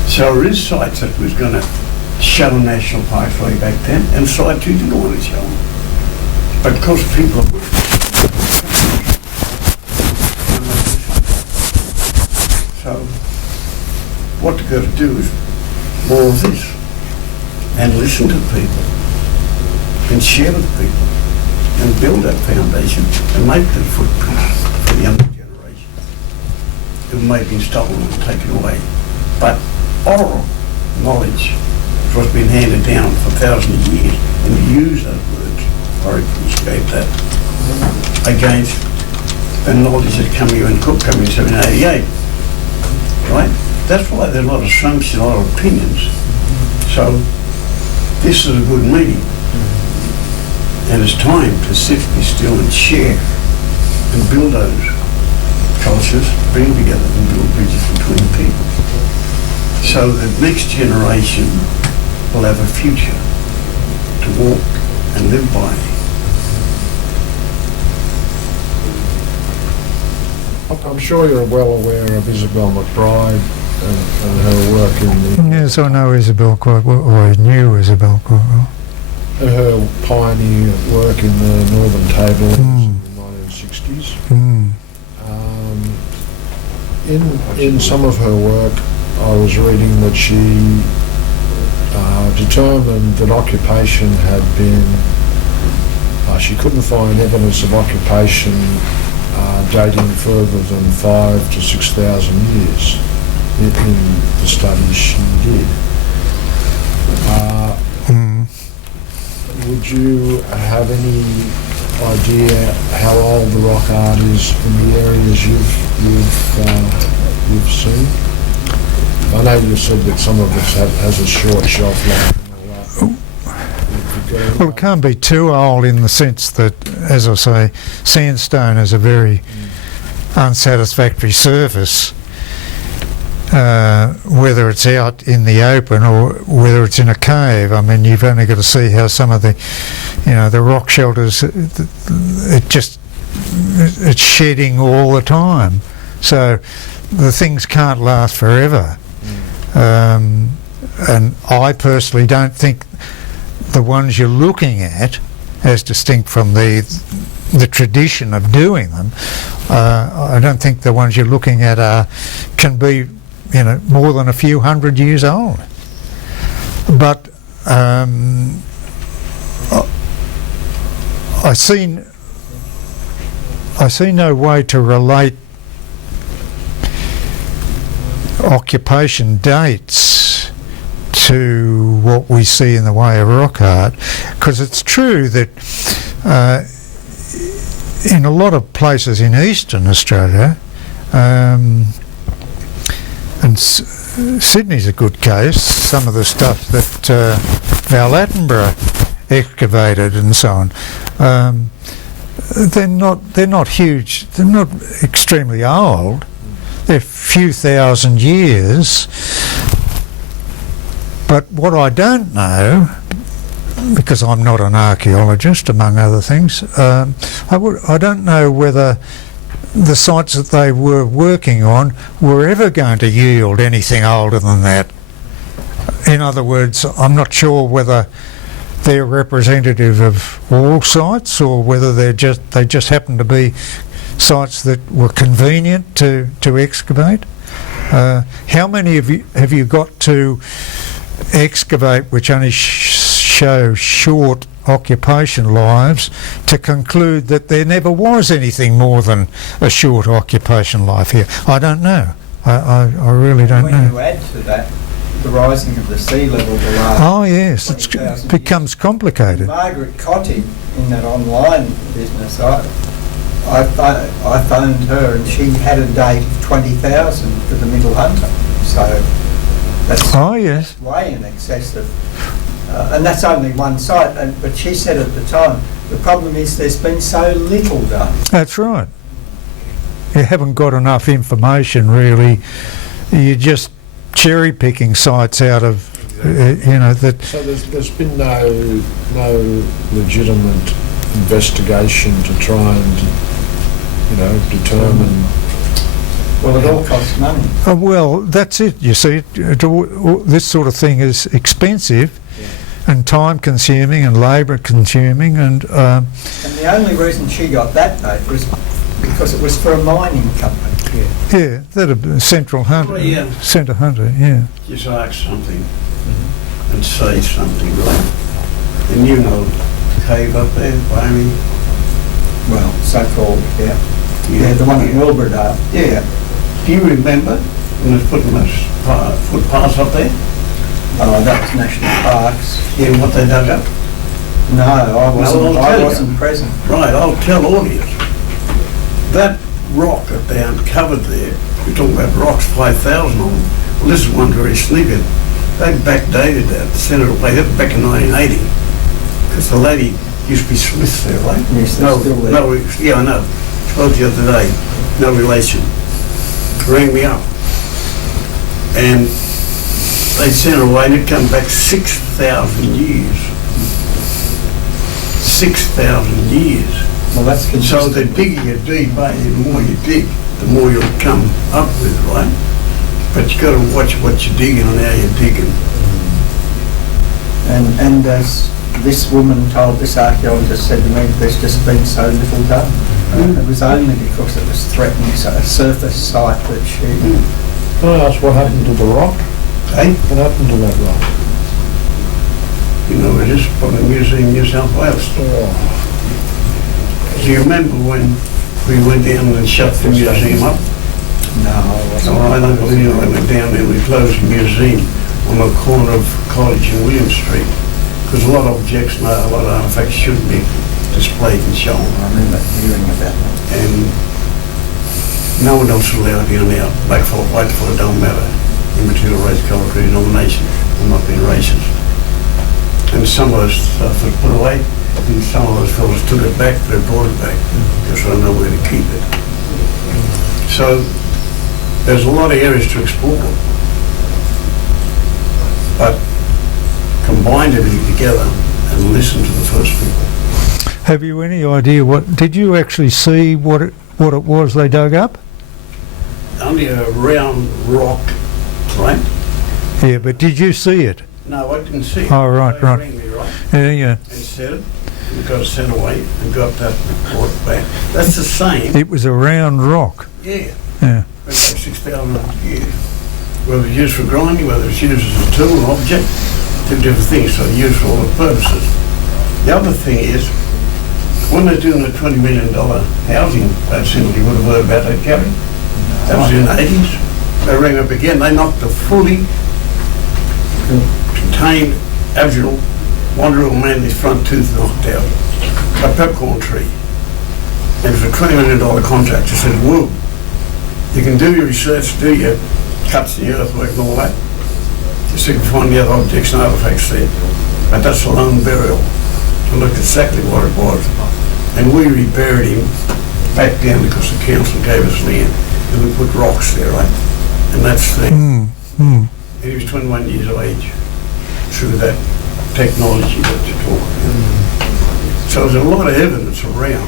So there is sites that was going to show national parks way back then, and sites you didn't want to show them. But because people are working, so what they've got to do is more of this, and listen to people, and share with people, and build that foundation, and make the footprints for the younger generation who may have been stolen and taken away. But oral knowledge was been handed down for thousands of years, and you use those words, or escape that, against the knowledge that come here in Cook coming in 1788, right? That's why there's a lot of assumptions, a lot of opinions. So this is a good meeting, and it's time to sit, be still, and share, and build those cultures, bring together and build bridges between people, so that next generation will have a future to walk and live by. I'm sure you're well aware of Isabel McBride and her work in the... Yes, I know Isabel quite well, or I knew Isabel quite well. Her pioneer work in the Northern Tablelands in the 1960s. In some of her work, I was reading that she determined that occupation had been... she couldn't find evidence of occupation dating further than 5,000 to 6,000 years in the studies she did. Would you have any idea how old the rock art is in the areas you've seen? I know you said that some of it has a short shelf life and all that. Well, it can't be too old in the sense that, as I say, sandstone is a very unsatisfactory surface, whether it's out in the open or whether it's in a cave. I mean, you've only got to see how some of the, the rock shelters, it's shedding all the time. So the things can't last forever. And I personally don't think the ones you're looking at, as distinct from the tradition of doing them, I don't think the ones you're looking at can be, more than a few hundred years old. But I see no way to relate occupation dates to what we see in the way of rock art, because it's true that in a lot of places in eastern Australia, and Sydney's a good case, some of the stuff that Val Attenborough excavated and so on, they're not huge, they're not extremely old, they're a few thousand years. But what I don't know, because I'm not an archaeologist among other things, I don't know whether the sites that they were working on were ever going to yield anything older than that. In other words, I'm not sure whether they're representative of all sites or whether they just happen to be sites that were convenient to excavate. How many have you got to excavate which only show short occupation lives to conclude that there never was anything more than a short occupation life here? I don't know. I really don't know. When you add to that the rising of the sea level below... Oh yes, it becomes complicated. Margaret Cotty, in that online business, I phoned her and she had a date of 20,000 for the Middle Hunter. So that's way in excess of... and that's only one site, but she said at the time The problem is there's been so little done. That's right. You haven't got enough information really. You're just cherry picking sites out of, that. So there's been no legitimate investigation to try and, determine. Well, it all costs money. Well, that's it. You see, this sort of thing is expensive and time consuming and labour consuming, and the only reason she got that note was because it was for a mining company. yeah, that Central Hunter, Well, yeah. Centre Hunter, yeah. Just ask something and say something, right? And you know, cave up there, Barney. Well, so-called, yeah. Yeah, the one in Wilburdale. Yeah. Do you remember when they was putting those footpaths up there? Oh, that was National Parks. Yeah, what they dug up? No, I I'll tell you. wasn't present. Right, I'll tell all of you. That rock that they uncovered there, we're talking about rocks, 5,000 of them. Well, this is one very sneaky. They backdated that, the Senator played that back in 1980. Because the lady used to be Smith there, right? Yes, they're still there. No, yeah, I know. Spoke the other day, no relation. Rang me up. And they sent her away and it come back 6,000 years. 6,000 years. Well, that's So consistent. the bigger you dig, mate, the more you dig, the more you'll come up with, right? But you got to watch what you're digging and how you're digging. And as this woman told this archaeologist, said to me, there's just been so little done. It was only because it was threatening a surface site that she... Can I ask what happened to the rock? Hey, What happened to that rock? you know, it is from the museum in New South Wales. Do you remember when we went down and shut the museum up? No, I So wasn't. I don't believe I went down there, we closed the museum on the corner of College and William Street. Because a lot of objects, a lot of artifacts shouldn't be displayed and shown. I remember hearing about that. And no one else is allowed in and out. Black folk, white folk, it don't matter. Immaterial race, colour, creed, denomination. I'm not being racist. And some of us stuff was put away, and some of those fellas took it back, they brought it back, because I don't know where to keep it. So there's a lot of areas to explore. But combine everything together and listen to the first people. Have you any idea did you actually see what it was they dug up? Only a round rock, right? Yeah, but did you see it? No, I didn't see it. Oh, right, They right. rang me, right? Yeah. And said it, and got it sent away, and got that report back. That's the same. It was a round rock. Yeah. Yeah. Went back 6,000 years. Whether it's used for grinding, whether it's used as a tool, an object, two different things, so they're used for all the purposes. The other thing is, when they're doing the $20 million housing facility, you would have heard about that, Gary? That was in the 80s. They rang up again, they knocked the fully contained Aboriginal Wanderoo man, his front tooth knocked out. A peppercorn tree. And it was a $20 million contract. He said, whoa, you can do your research, do your cuts in the earthwork and all that. You see, you can find the other objects and artifacts there. But that's a lone burial. I looked exactly what it was. And we reburied him back down because the council gave us land. And we put rocks there, right? And that's the... And he was 21 years of age through that technology that you're talking about. So there's a lot of evidence around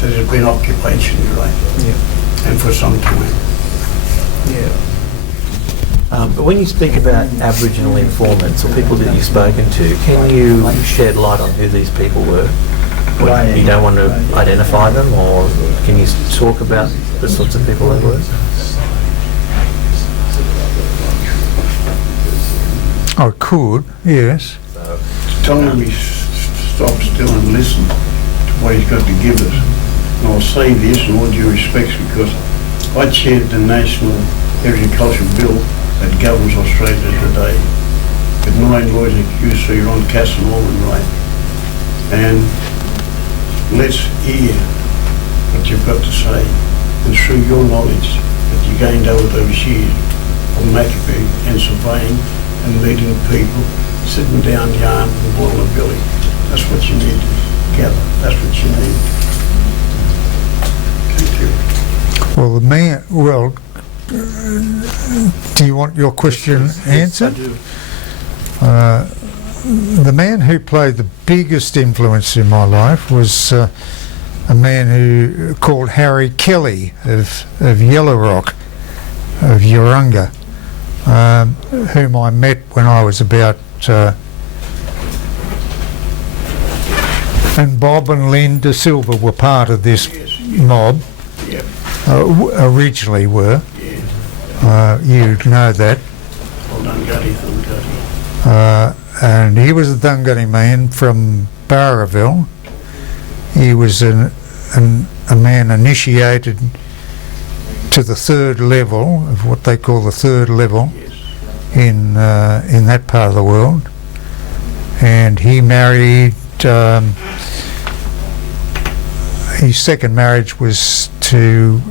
that there's been occupation, right? Yeah. And for some time. Yeah. But when you speak about Aboriginal informants or people that you've spoken to, can you shed light on who these people were? What, you don't want to identify them, or can you talk about the sorts of people they were? I could, yes. Tell him we stop still and listen to what he's got to give us. And I'll say this in all due respect because I chaired the National Agriculture Bill that governs Australia today. With 9 lawyers accused, so you're on Castle Norman, right? And let's hear what you've got to say. And through your knowledge that you gained over those years from mapping and surveying and meeting people, sitting down yarn and boiling a billy. That's what you need to together. That's what you need. Thank you. Well, do you want your question answered? Yes, I do. The man who played the biggest influence in my life was a man who called Harry Kelly of Yellow Rock, of Urunga, whom I met when I was about, and Bob and Lynn De Silva were part of this mob, Yep. originally were. Yeah. You know that. Well done, Gutty. And he was a Dunghutti man from Barraville. He was a man initiated to the third level of what they call the third level Yes. in that part of the world. And he married. His second marriage was to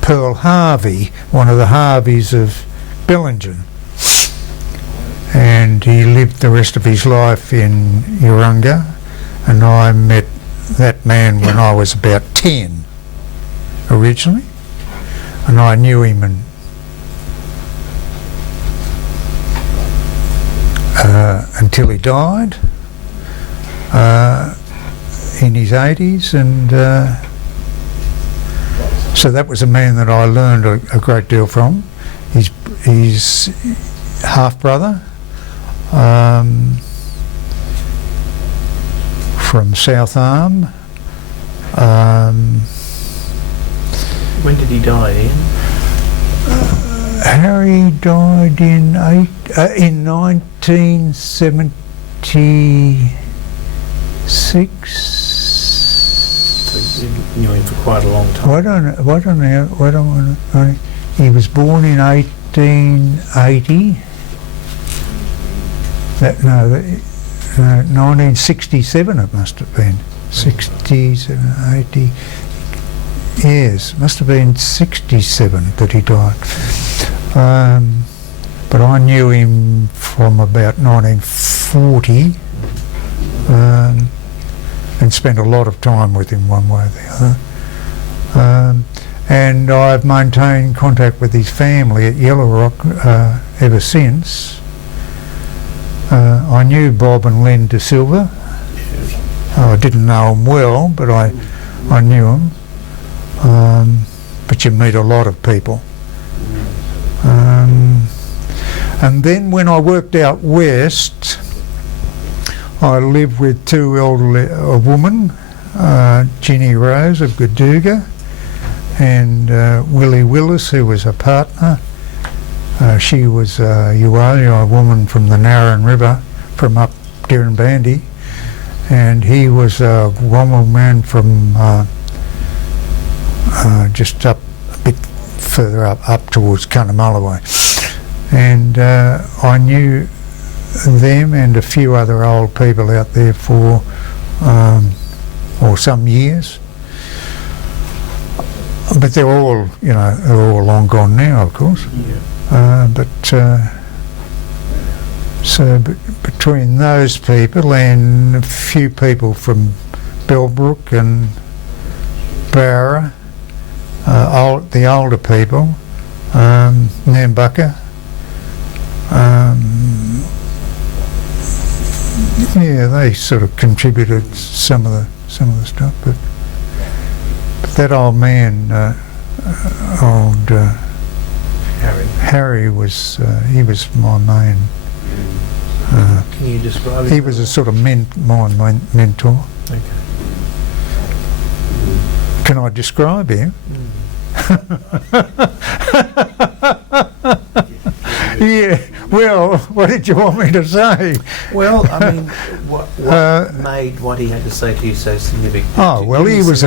Pearl Harvey, one of the Harveys of Bellingen. And he lived the rest of his life in Urunga, and I met that man when I was about 10 originally, and I knew him until he died in his 80s, and so that was a man that I learned a great deal from. His half-brother from South Arm. When did he die, Ian? Harry died in 1976. So you knew him for quite a long time. He was born in 1880. 1967 it must have been. 67, 80. Yes, must have been 67 that he died. But I knew him from about 1940 and spent a lot of time with him one way or the other. And I've maintained contact with his family at Yellow Rock ever since. I knew Bob and Lynn De Silva. I didn't know them well, but I knew them. But you meet a lot of people. And then when I worked out west, I lived with a woman, Ginny Rose of Gadooga, and Willie Willis, who was a partner. She was a Uwalia woman from the Narran River, from up Dirranbandi, and he was a Wamel man from just up a bit further up towards Cunnamulla. And I knew them and a few other old people out there for some years. But they're all, they're all long gone now, of course. Yeah. So between those people and a few people from Bellbrook and Barra, the older people, Nambucca, they sort of contributed some of the stuff, but that old man, Harry was he was my main. Can you describe him? He was a sort of my mentor. Okay. Can I describe him? Yeah. Well, what did you want me to say? Well, I mean, what made what he had to say to you so significant? Oh, well, he was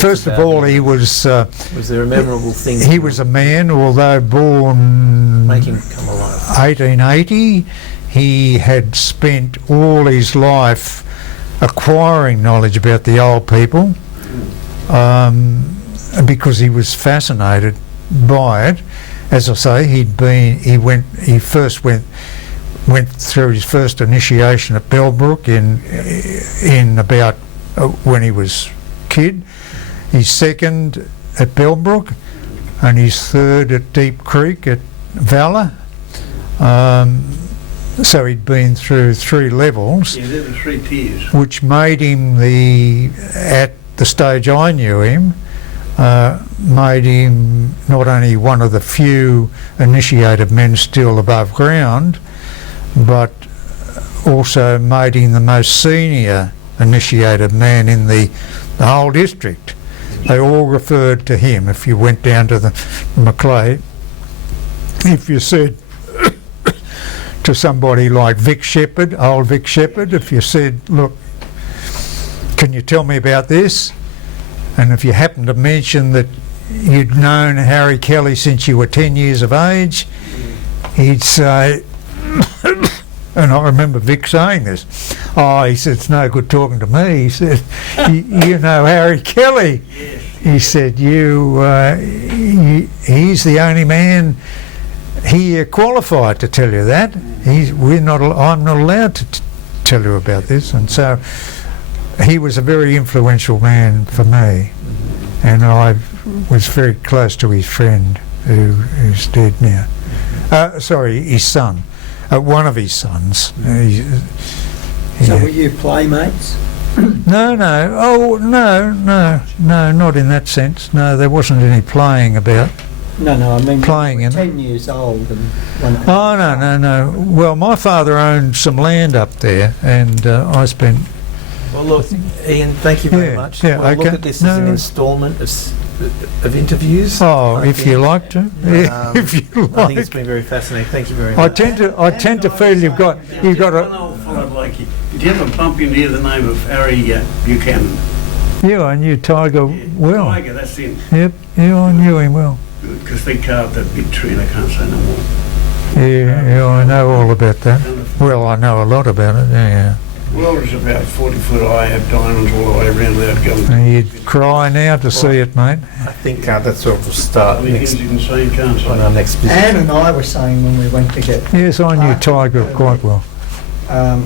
first of all, he was. Was there a memorable thing? He was a man, although born. Make him come alive. 1880. He had spent all his life acquiring knowledge about the old people, because he was fascinated by it. As I say, he first went went through his first initiation at Bellbrook in about when he was kid, his second at Bellbrook, and his third at Deep Creek at Valor. So he'd been through 3 levels, Yeah, there were 3 tiers. which made him at the stage I knew him, made him not only one of the few initiated men still above ground, but also made him the most senior initiated man in the whole district. They all referred to him. If you went down to the Macleay, if you said to somebody like Vic Shepherd, old Vic Shepherd, if you said, look, can you tell me about this? And if you happened to mention that you'd known Harry Kelly since you were 10 years of age, he'd say, and I remember Vic saying this, he said, it's no good talking to me. He said, you know Harry Kelly. He said, he's the only man here qualified to tell you that. I'm not allowed to tell you about this. And so he was a very influential man for me, and I was very close to his friend who's dead now. Sorry, his son, one of his sons. So were you playmates? No, not in that sense. No, there wasn't any playing about. No, I mean Playing you were in it. 10 years old and... Oh, no. Well, my father owned some land up there, and I spent... Well, look, Ian, thank you very Yeah, much. yeah, We'll look okay. at this as an No. instalment of interviews. Oh, I if think. you like to. Yeah, if you I think it's like. been very fascinating. Thank you very I much. tend to feel you've got One a... old fellow like you. Did you ever bump into the name of Harry Buchanan? Yeah, I knew Tiger well. Tiger, that's him. Yep, yeah, I knew him well. Because they carved that big tree and I can't say no more. Yeah, I know all about that. Well, I know a lot about it, yeah. Well, it was about 40 foot high, had diamonds all the way around without going. And you'd cry now to see it, mate. I think that's where we'll start Many things next, you can say and can't on our say. next visit. Anne and I were saying when we went to get Yes, I knew Tiger quite well. how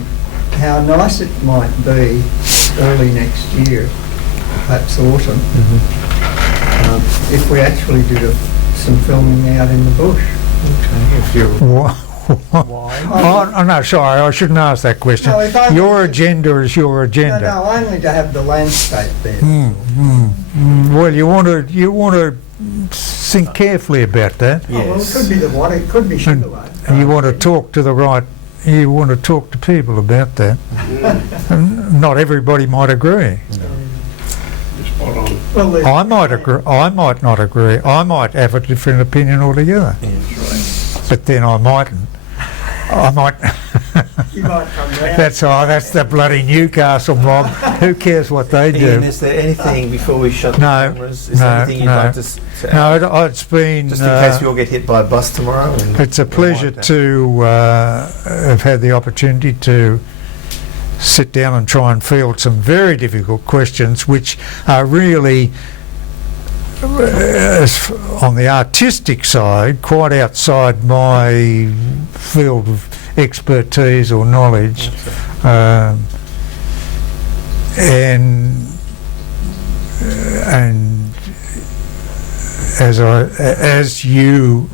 nice it might be early next year, perhaps autumn, if we actually did some filming out in the bush. Okay, if you're... Why? Why? Oh, no, sorry, I shouldn't ask that question. No, if I- Your agenda is your agenda. No, only to have the landscape there. Well, you want to think carefully about that. Oh, well, it Yes. could be the water, it could be Sugarloaf. And you want to talk to the right. You want to talk to people about that. And not everybody might agree. Spot on. Well, there's- I might agree. I might not agree. I might have a different opinion altogether. But then I mightn't. I might. You might come round. That's the bloody Newcastle mob. Who cares what they Ian, do? is there anything before we shut No, the cameras? Is there no, anything you'd no. like to No, it's been. just in case we all get hit by a bus tomorrow? And It's a pleasure to have had the opportunity to sit down and try and field some very difficult questions, which are really, on the artistic side, quite outside my field of expertise or knowledge. And as you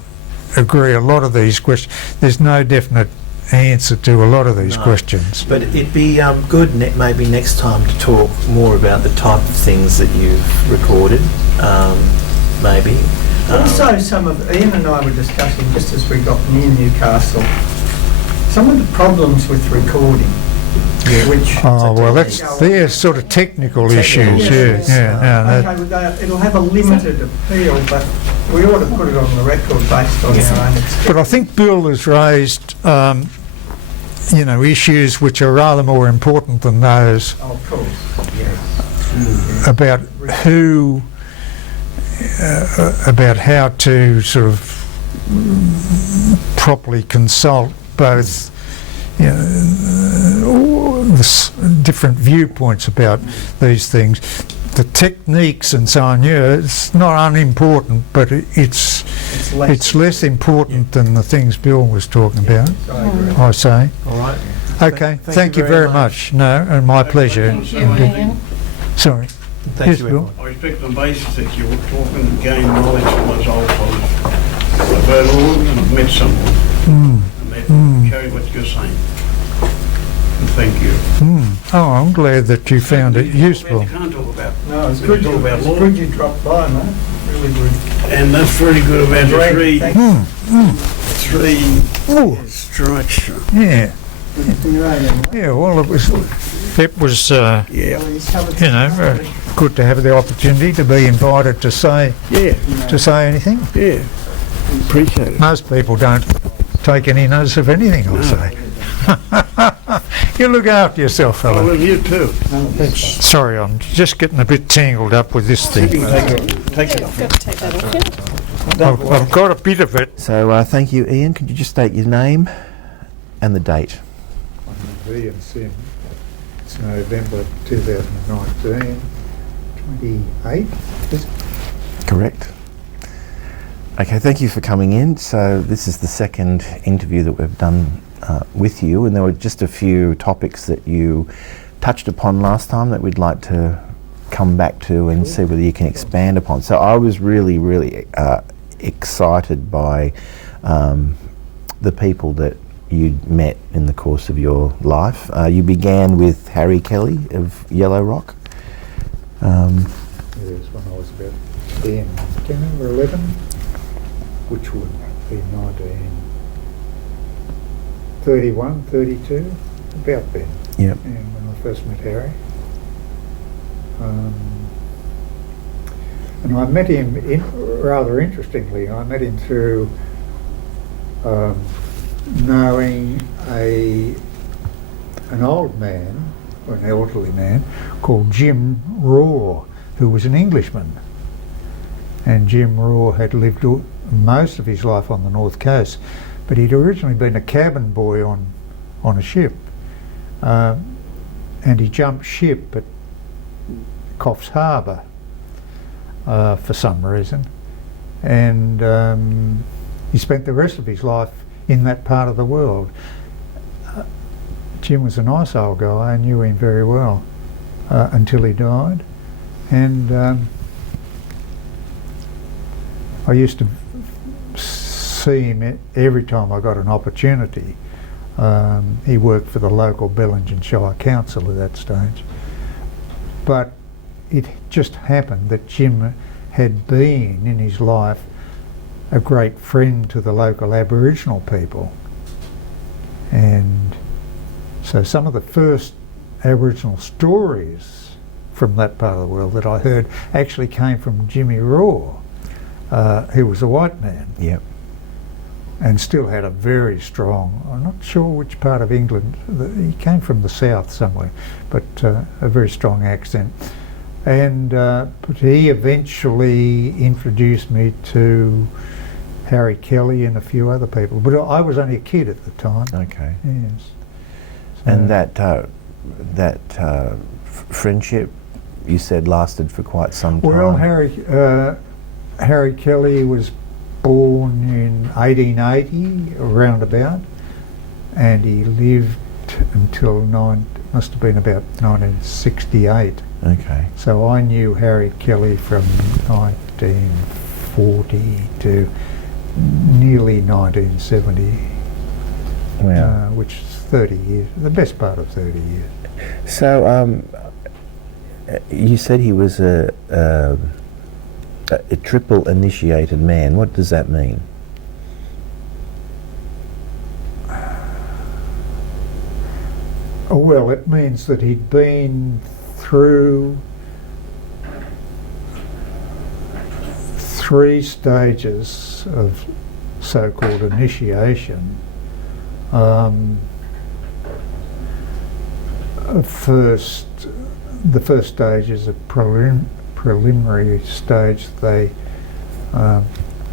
agree, a lot of these questions, there's no definite answer to a lot of these No. questions. But it'd be good maybe next time to talk more about the type of things that you've recorded, maybe. Also, Ian and I were discussing, just as we got near Newcastle, some of the problems with recording, which... Oh, well, they're sort of technical issues, Yes. yeah. It'll have a limited appeal, but we ought to put it on the record based on our own experience. But I think Bill has raised, issues which are rather more important than those Oh, of course, yes. about about how to sort of properly consult both different viewpoints about these things, the techniques and so on. Yeah, it's not unimportant, but it's it's less important than the things Bill was talking about, I agree. I say. All right. Okay, thank you very much. No, and my pleasure. Thank you, Ian. Sorry. Thank Yes, you, Bill. everyone. I respect the basis that you were talking to gain knowledge from us old fellas. I've heard all of them and I've met someone. Mm, And they Mm. carry what you're saying. And thank you. Oh, I'm glad that you found it useful. You can't talk about. No, it's We good, talk about it's law. good you dropped by, mate. Really good. And that's very good about the Great, three thank you. Oh, structure. yeah, Good to hear Ian. yeah. Well, it was Yeah. Well, he's covered you know, some good to have the opportunity to be invited to say Yeah. anything. Yeah. Appreciate it. Most people don't take any notice of anything I say. You look after yourself, I fella. love you too. Sorry, I'm just getting a bit tangled up with this You thing. can take it off. Got to take that off you. I've got a bit of it. So thank you, Ian. Could you just state your name and the date? Ian Sim. It's November 2019, 28. Correct. Okay, thank you for coming in. So this is the second interview that we've done with you, and there were just a few topics that you touched upon last time that we'd like to come back to and see whether you can expand upon. So I was really excited by the people that you'd met in the course of your life. You began with Harry Kelly of Yellow Rock. It was when I was about 10 or 11, which would be 1931, 32, about then. Yep. And when I first met Harry. And I met him, rather interestingly, I met him through knowing an old man, or an elderly man, called Jim Raw, who was an Englishman. And Jim Raw had lived most of his life on the North Coast, but he'd originally been a cabin boy on a ship. And he jumped ship at Coffs Harbour for some reason. And he spent the rest of his life in that part of the world. Jim was a nice old guy. I knew him very well until he died. And I used to see him every time I got an opportunity. He worked for the local Bellingen Shire Council at that stage. But it just happened that Jim had been in his life a great friend to the local Aboriginal people. And so some of the first Aboriginal stories from that part of the world that I heard actually came from Jimmy Raw, who was a white man. Yep. And still had a very strong, I'm not sure which part of England, he came from the south somewhere, but a very strong accent. And but he eventually introduced me to Harry Kelly and a few other people, but I was only a kid at the time. Okay. Yes. And that friendship, you said, lasted for quite some time. Well, Harry Kelly was born in 1880, around about, and he lived until must have been about 1968. Okay. So I knew Harry Kelly from 1940 to nearly 1970, Wow. which is 30 years, the best part of 30 years. So, you said he was a triple initiated man. What does that mean? Oh, well, it means that he'd been through 3 stages of so-called initiation. The first stage is a preliminary stage. They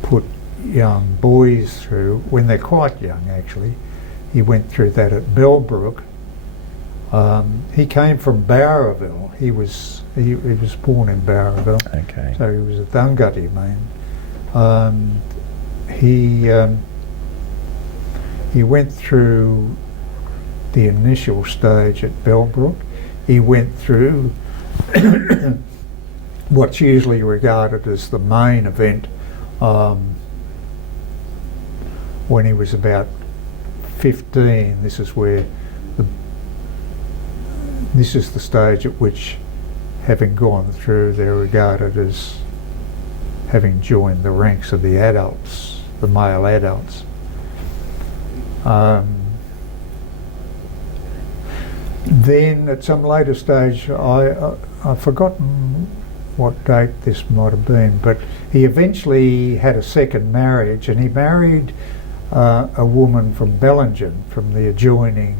put young boys through when they're quite young. Actually, he went through that at Bellbrook. He came from Bowraville. He was born in Bowraville. Okay. So he was a Thungutty man. he went through the initial stage at Bellbrook. He went through what's usually regarded as the main event when he was about 15. This is the stage at which, having gone through, they're regarded as having joined the ranks of the adults, the male adults. Then at some later stage, I've forgotten what date this might have been, but he eventually had a second marriage, and he married a woman from Bellingen, from the adjoining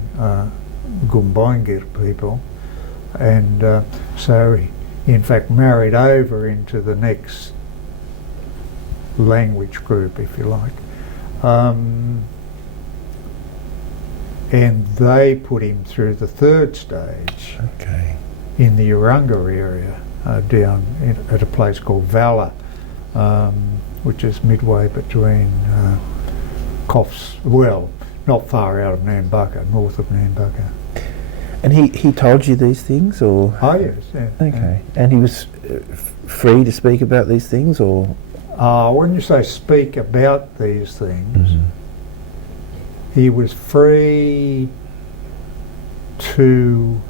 Gumbaynggirr people, and so he in fact married over into the next language group, if you like. And they put him through the third stage in the Urunga area, down at a place called Valor, which is midway between Coffs, well, not far out of Nambucca, north of Nambucca. And he told you these things, or? Oh yes, yeah. Okay. And he was free to speak about these things, or? When you say speak about these things, he was free to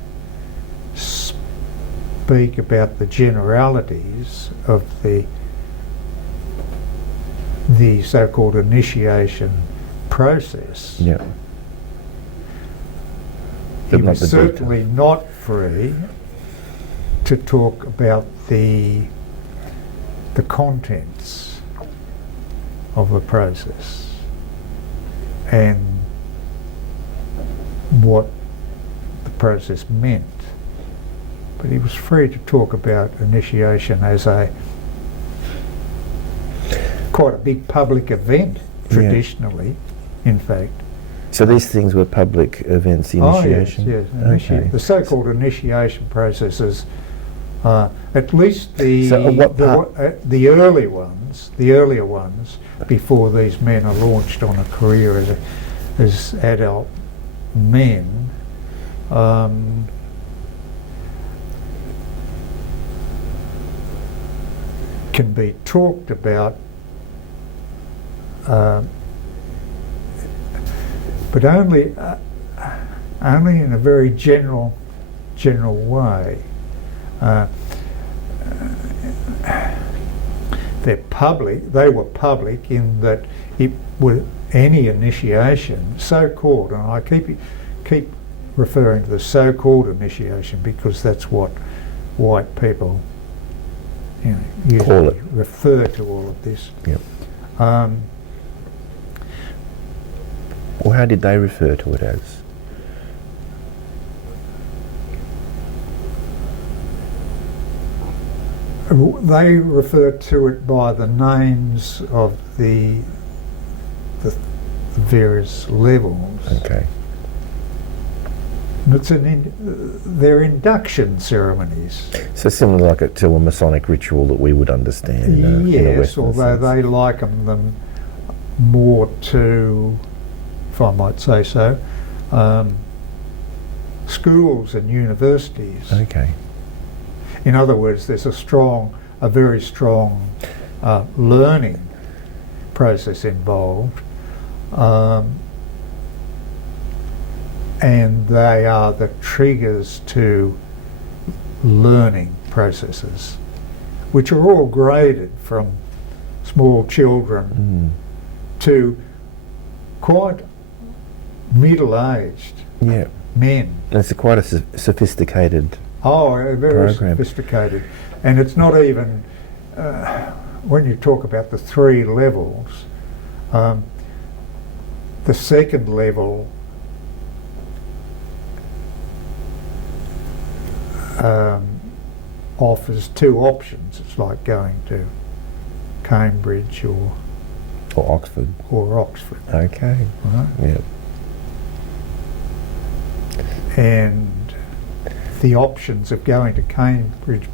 speak about the generalities of the so-called initiation process. Yeah. He was certainly not free to talk about the contents of the process and what the process meant. But he was free to talk about initiation as quite a big public event, traditionally, in fact. So these things were public events, the initiation? Oh, yes. Okay. The so-called initiation processes, at least the earlier ones, before these men are launched on a career as adult men, can be talked about, but only in a very general way. They were public in that it was any initiation, so-called, and I keep referring to the so-called initiation because that's what white people, usually refer to all of this. Yep. Or how did they refer to it as? They referred to it by the names of the various levels. Okay. And they're induction ceremonies. So similar to a Masonic ritual that we would understand. Yes, although they liken them more to, if I might say so, schools and universities. Okay. In other words, there's a very strong learning process involved, and they are the triggers to learning processes, which are all graded from small children to quite middle-aged men. It's quite a sophisticated very program. Sophisticated. And it's not even, when you talk about the three levels, the second level offers two options. It's like going to Cambridge or Oxford. Okay. Right? Yep. And the options of going to Cambridge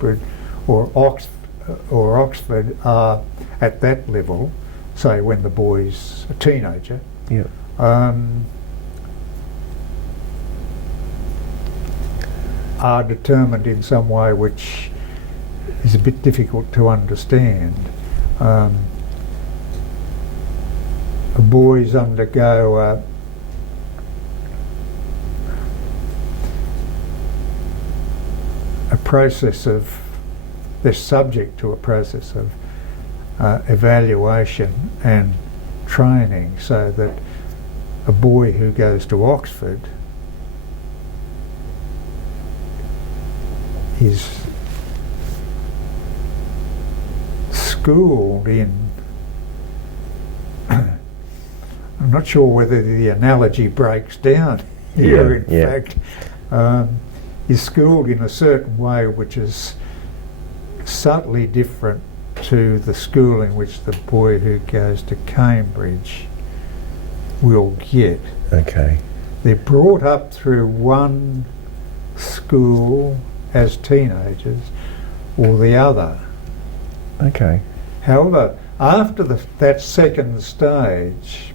or Oxford are at that level say when the boy's a teenager, Yeah. are determined in some way which is a bit difficult to understand. Boys undergo a process of, they're subject to a process of evaluation and training, so that a boy who goes to Oxford is schooled in, I'm not sure whether the analogy breaks down here, fact, is schooled in a certain way which is subtly different to the schooling which the boy who goes to Cambridge will get. Okay. They're brought up through one school as teenagers or the other. Okay. However, after that second stage,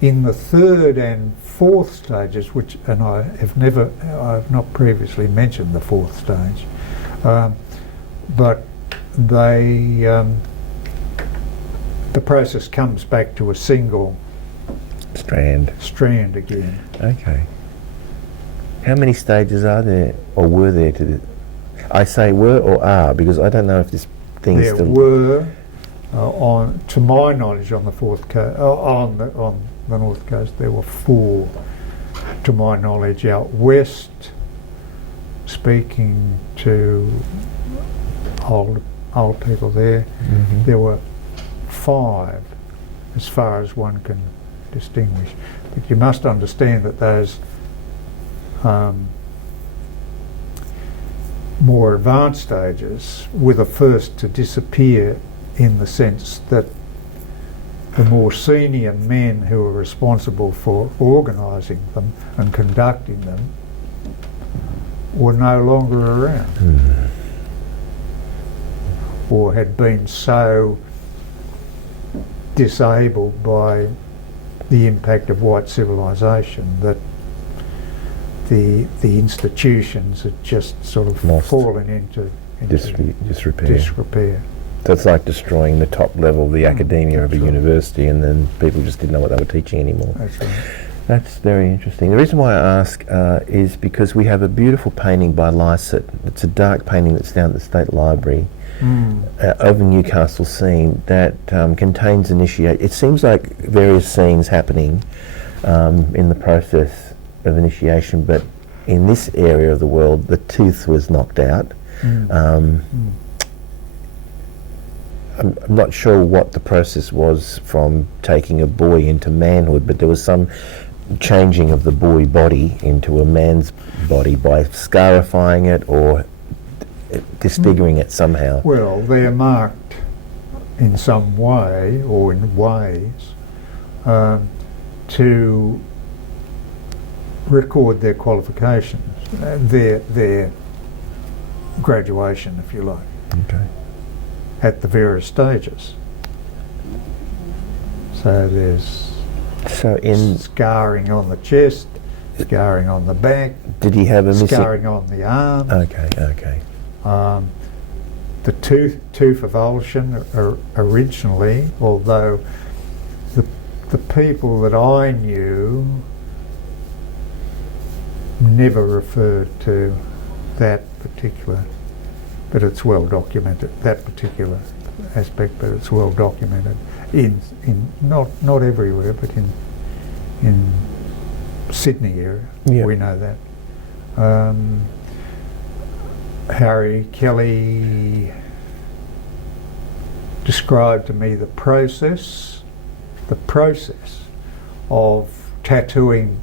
in the third and fourth stages, which, and I've not previously mentioned the fourth stage, but the process comes back to a single strand again. Okay. How many stages are there, or were there to this? I say were or are, because I don't know if this thing is There still... were, to my knowledge, on the on the north coast, there were 4. To my knowledge, out west, speaking to old people there, there were 5, as far as one can distinguish. But you must understand that those more advanced stages were the first to disappear, in the sense that the more senior men who were responsible for organising them and conducting them were no longer around, or had been so disabled by the impact of white civilisation that the institutions had just sort of fallen into disrepair. So it's like destroying the top level, the academia of a university, and then people just didn't know what they were teaching anymore. That's right. That's very interesting. The reason why I ask is because we have a beautiful painting by Lycett. It's a dark painting that's down at the State Library over Newcastle scene that contains it seems like various scenes happening in the process of initiation, but in this area of the world, the tooth was knocked out. I'm not sure what the process was from taking a boy into manhood, but there was some changing of the boy body into a man's body by scarifying it or disfiguring it somehow. Well, they're marked in some way, or in ways, to record their qualifications, their graduation, if you like. Okay. At the various stages. So there's scarring on the chest, scarring on the back. Did he have a scarring on the arm? Okay. The tooth avulsion originally, although the people that I knew never referred to that particular. But it's well documented, that particular aspect, but it's well documented in not everywhere, but in Sydney area. Yeah. We know that. Harry Kelly described to me the process of tattooing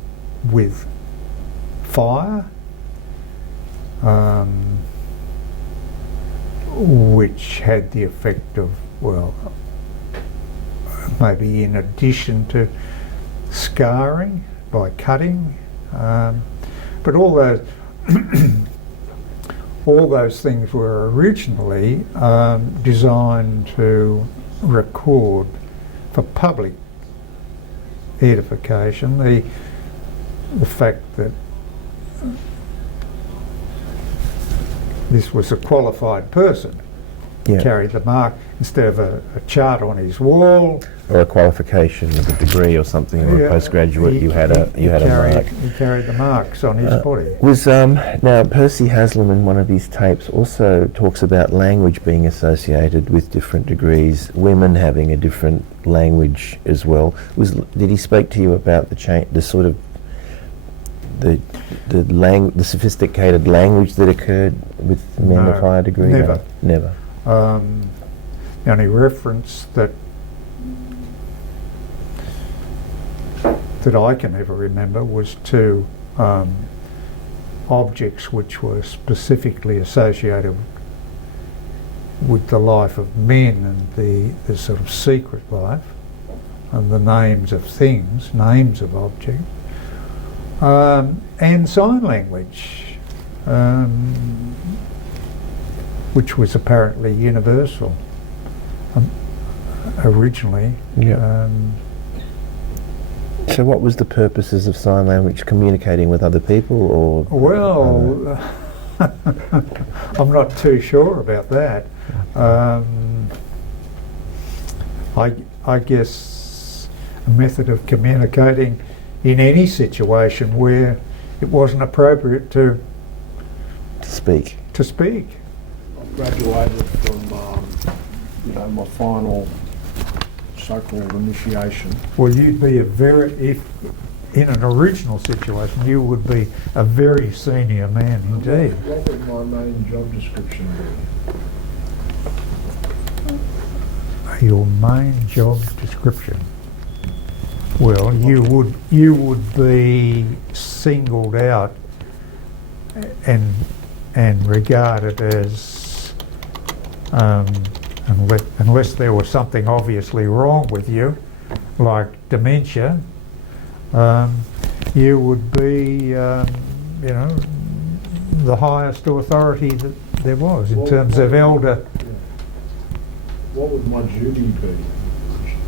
with fire, which had the effect of, well, maybe in addition to scarring by cutting, but all those things were originally designed to record for public edification, the fact that this was a qualified person carried the mark instead of a chart on his wall, or a qualification of a degree or something, or a postgraduate. You had a mark. He carried the marks on his body. Was now Percy Haslam in one of his tapes also talks about language being associated with different degrees, women having a different language as well. Did he speak to you about the sort of the sophisticated language that occurred with men of higher degree? Never. Never. The only reference that I can ever remember was to objects which were specifically associated with the life of men and the sort of secret life, and the names of things, names of objects, and sign language, which was apparently universal originally. So what was the purposes of sign language? Communicating with other people, or? Well, I'm not too sure about that. I guess a method of communicating in any situation where it wasn't appropriate to speak. I graduated from, my final so-called initiation. Well, you'd be if in an original situation, you would be a very senior man indeed. What would my main job description be? Your main job description? Well, you would be singled out and regarded as, unless there was something obviously wrong with you, like dementia, you would be, the highest authority that there was in terms of elder. What would my duty be?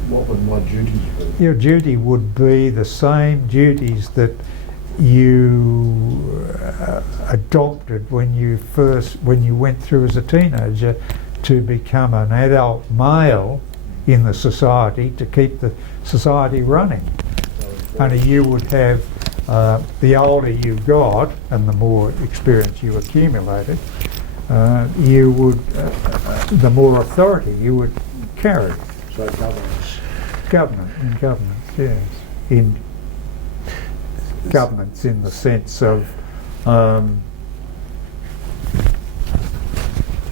What would my duties be? Your duty would be the same duties that you adopted when you went through as a teenager to become an adult male in the society, to keep the society running. Only you would have, the older you got and the more experience you accumulated, you would, the more authority you would carry. So governance. Governance, yes. In governance in the sense of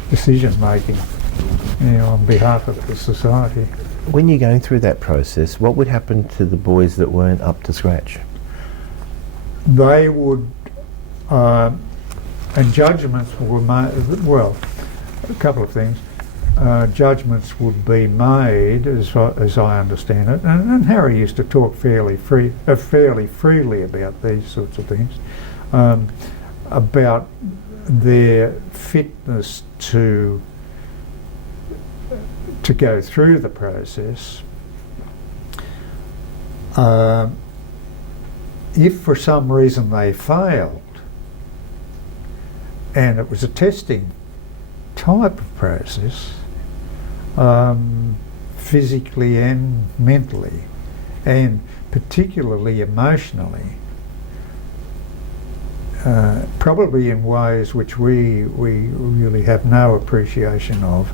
decision making, on behalf of the society. When you're going through that process, what would happen to the boys that weren't up to scratch? They would, and judgments were made, well, a couple of things. Judgments would be made, as I understand it, and Harry used to talk fairly freely about these sorts of things, about their fitness to go through the process. If for some reason they failed, and it was a testing type of process, physically and mentally, and particularly emotionally, probably in ways which we really have no appreciation of.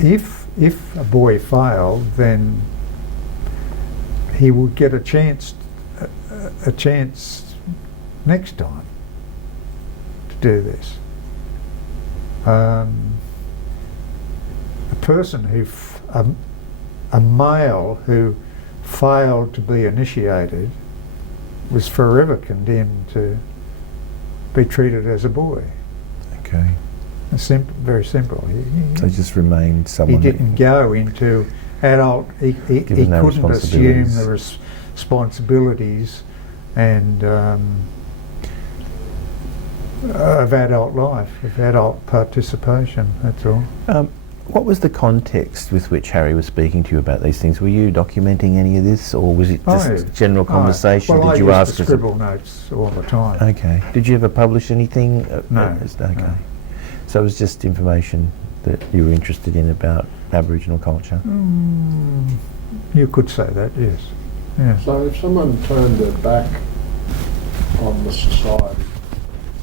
If a boy failed, then he would get a chance next time to do this. A person a male who failed to be initiated was forever condemned to be treated as a boy. Okay. Very simple. So just remained someone. He didn't go into adult. He couldn't assume the responsibilities and of adult life, of adult participation, that's all. What was the context with which Harry was speaking to you about these things? Were you documenting any of this, or was it just general conversation? Well, Did you I ask used to scribble notes all the time. Okay. Did you ever publish anything? No. Okay. No. So it was just information that you were interested in about Aboriginal culture? You could say that, yes. Yeah. So if someone turned their back on the society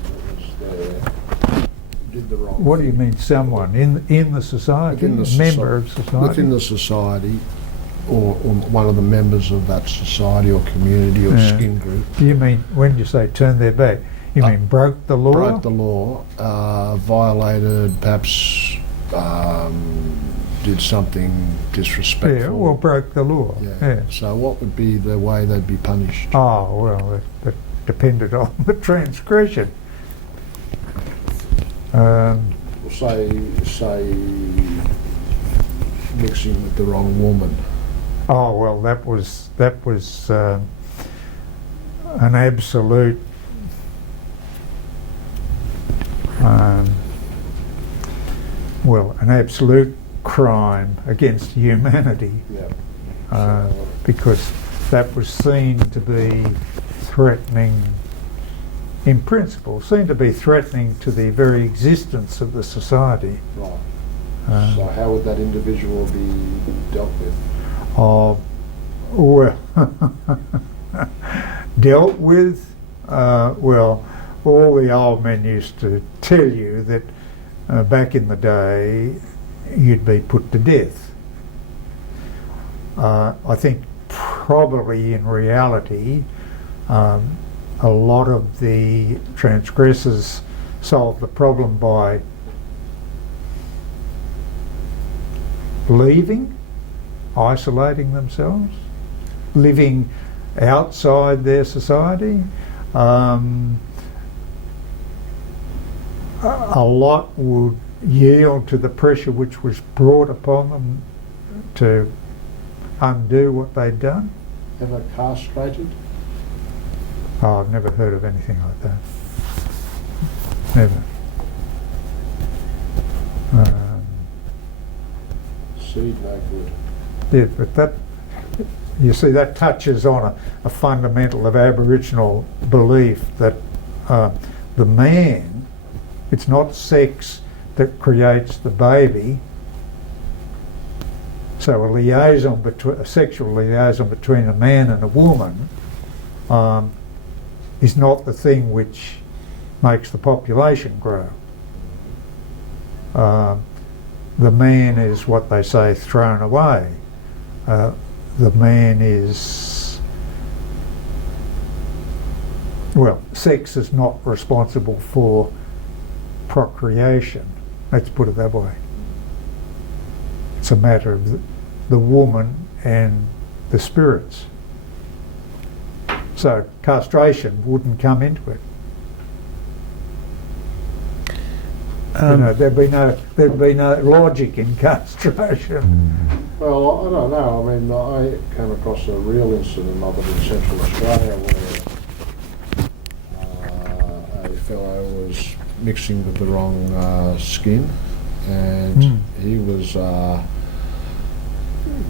that was there, did the wrong What do you thing, mean, someone in the society, Within the member of society? within the society, or one of the members of that society or community or Yeah. skin group, You mean, when you say turn their back, you mean broke the law? broke the law, violated, perhaps did something disrespectful. Yeah, well, broke the law. Yeah. So what would be the way they'd be punished? Oh, well, that depended on the transgression. Say mixing with the wrong woman. Oh, well, that was an absolute an absolute crime against humanity, Yeah. because that was seen to be threatening, in principle, seen to be threatening to the very existence of the society. Right. So how would that individual be dealt with? Well, dealt with, well, all the old men used to tell you that back in the day you'd be put to death. I think probably in reality a lot of the transgressors solved the problem by leaving, isolating themselves, living outside their society. A lot would yield to the pressure which was brought upon them to undo what they'd done. Ever castrated? Oh, I've never heard of anything like that. Never. Seed no good. Yeah, but that, you see, that touches on a fundamental of Aboriginal belief that the man, it's not sex that creates the baby. So a sexual liaison between a man and a woman is not the thing which makes the population grow. The man is what they say thrown away. The man is, well, sex is not responsible for procreation. Let's put it that way. It's a matter of the woman and the spirits. So castration wouldn't come into it. There'd be no logic in castration. Well, I don't know. I mean, I came across a real incident of it in Central Australia where a fellow was mixing with the wrong skin, and he was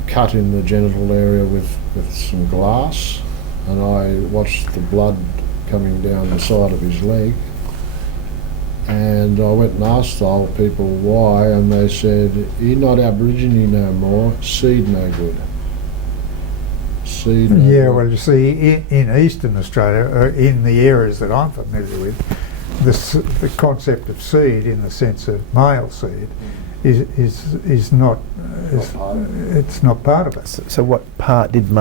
cut in the genital area with some glass, and I watched the blood coming down the side of his leg. And I went and asked the old people why, and they said, "You're not Aborigine no more, seed no good." Seed no Yeah, good. well, you see, in Eastern Australia, in the areas that I'm familiar with, the concept of seed, in the sense of male seed, is not. It's not part of it. So what part did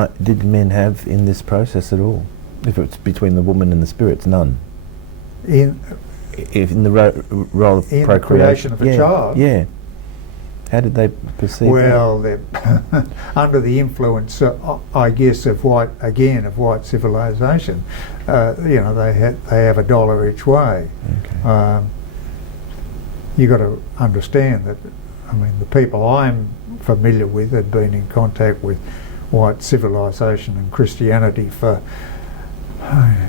men have in this process at all? If it's between the woman and the spirits, none. If in the role of In procreation, the creation of a child. Yeah. How did they perceive Well, they're under the influence, I guess, of white civilization. They have a dollar each way. that? Okay. You got to understand that. I mean, the people I'm familiar with had been in contact with white civilization and Christianity for 100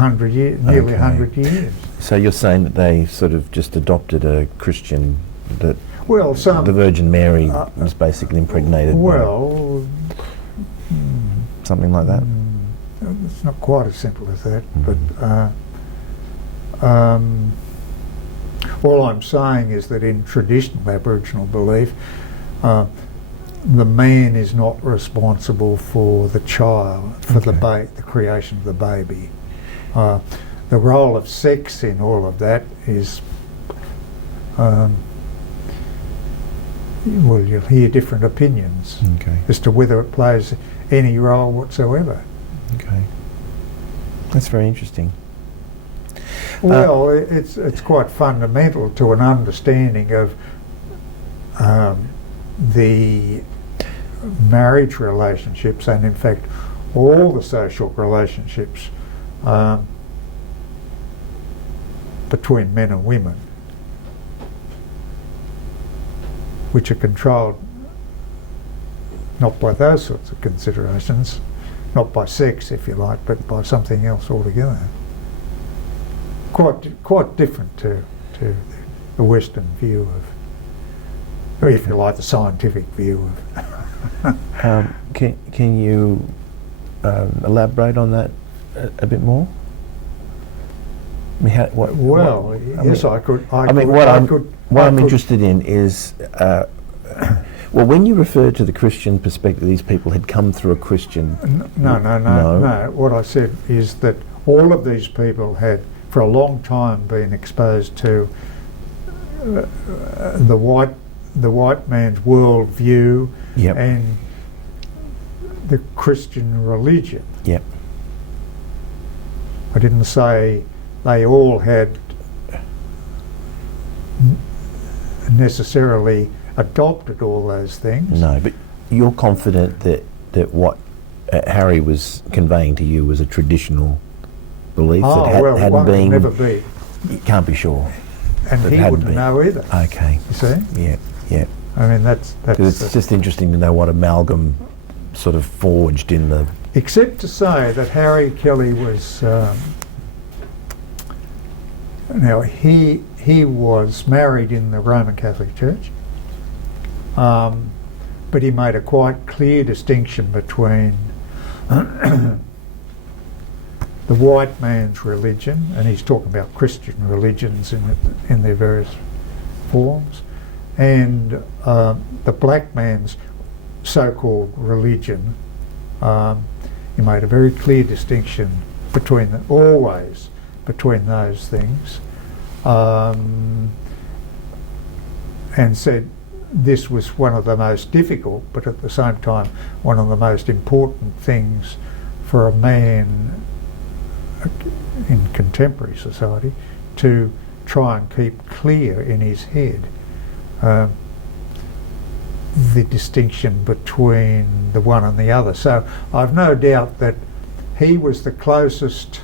100 years, nearly Okay. 100 years. So you're saying that they sort of just adopted a Christian, that Well, the Virgin Mary was basically impregnated well, by something like that? it's not quite as simple as that, but all I'm saying is that in traditional Aboriginal belief, the man is not responsible for the child, for the creation of the baby. The role of sex in all of that is, well, you'll hear different opinions Okay. as to whether it plays any role whatsoever. Okay. That's very interesting. Well, it's quite fundamental to an understanding of the marriage relationships, and in fact all the social relationships between men and women, which are controlled not by those sorts of considerations, not by sex, if you like, but by something else altogether. Quite different to the Western view of, or if you like, the scientific view of. Can you elaborate on that a bit more? I mean, Yes, I could. What I'm interested in is, well, when you refer to the Christian perspective, these people had come through a Christian. No. What I said is that all of these people had, for a long time, been exposed to the white man's world view and the Christian religion. Yep. I didn't say they all had necessarily adopted all those things. No, but you're confident that what Harry was conveying to you was a traditional belief that hadn't one been. Can never be. You can't be sure. And that he hadn't wouldn't been. know either. Okay. You see? Yeah. I mean, that's 'Cause it's just interesting to know what amalgam sort of forged in the. Except to say that Harry Kelly was. Now he was married in the Roman Catholic Church, but he made a quite clear distinction between the white man's religion, and he's talking about Christian religions in their various forms, and the black man's so-called religion. He made a very clear distinction always between those things, and said this was one of the most difficult, but at the same time one of the most important things for a man in contemporary society to try and keep clear in his head. The distinction between the one and the other. So I've no doubt that he was the closest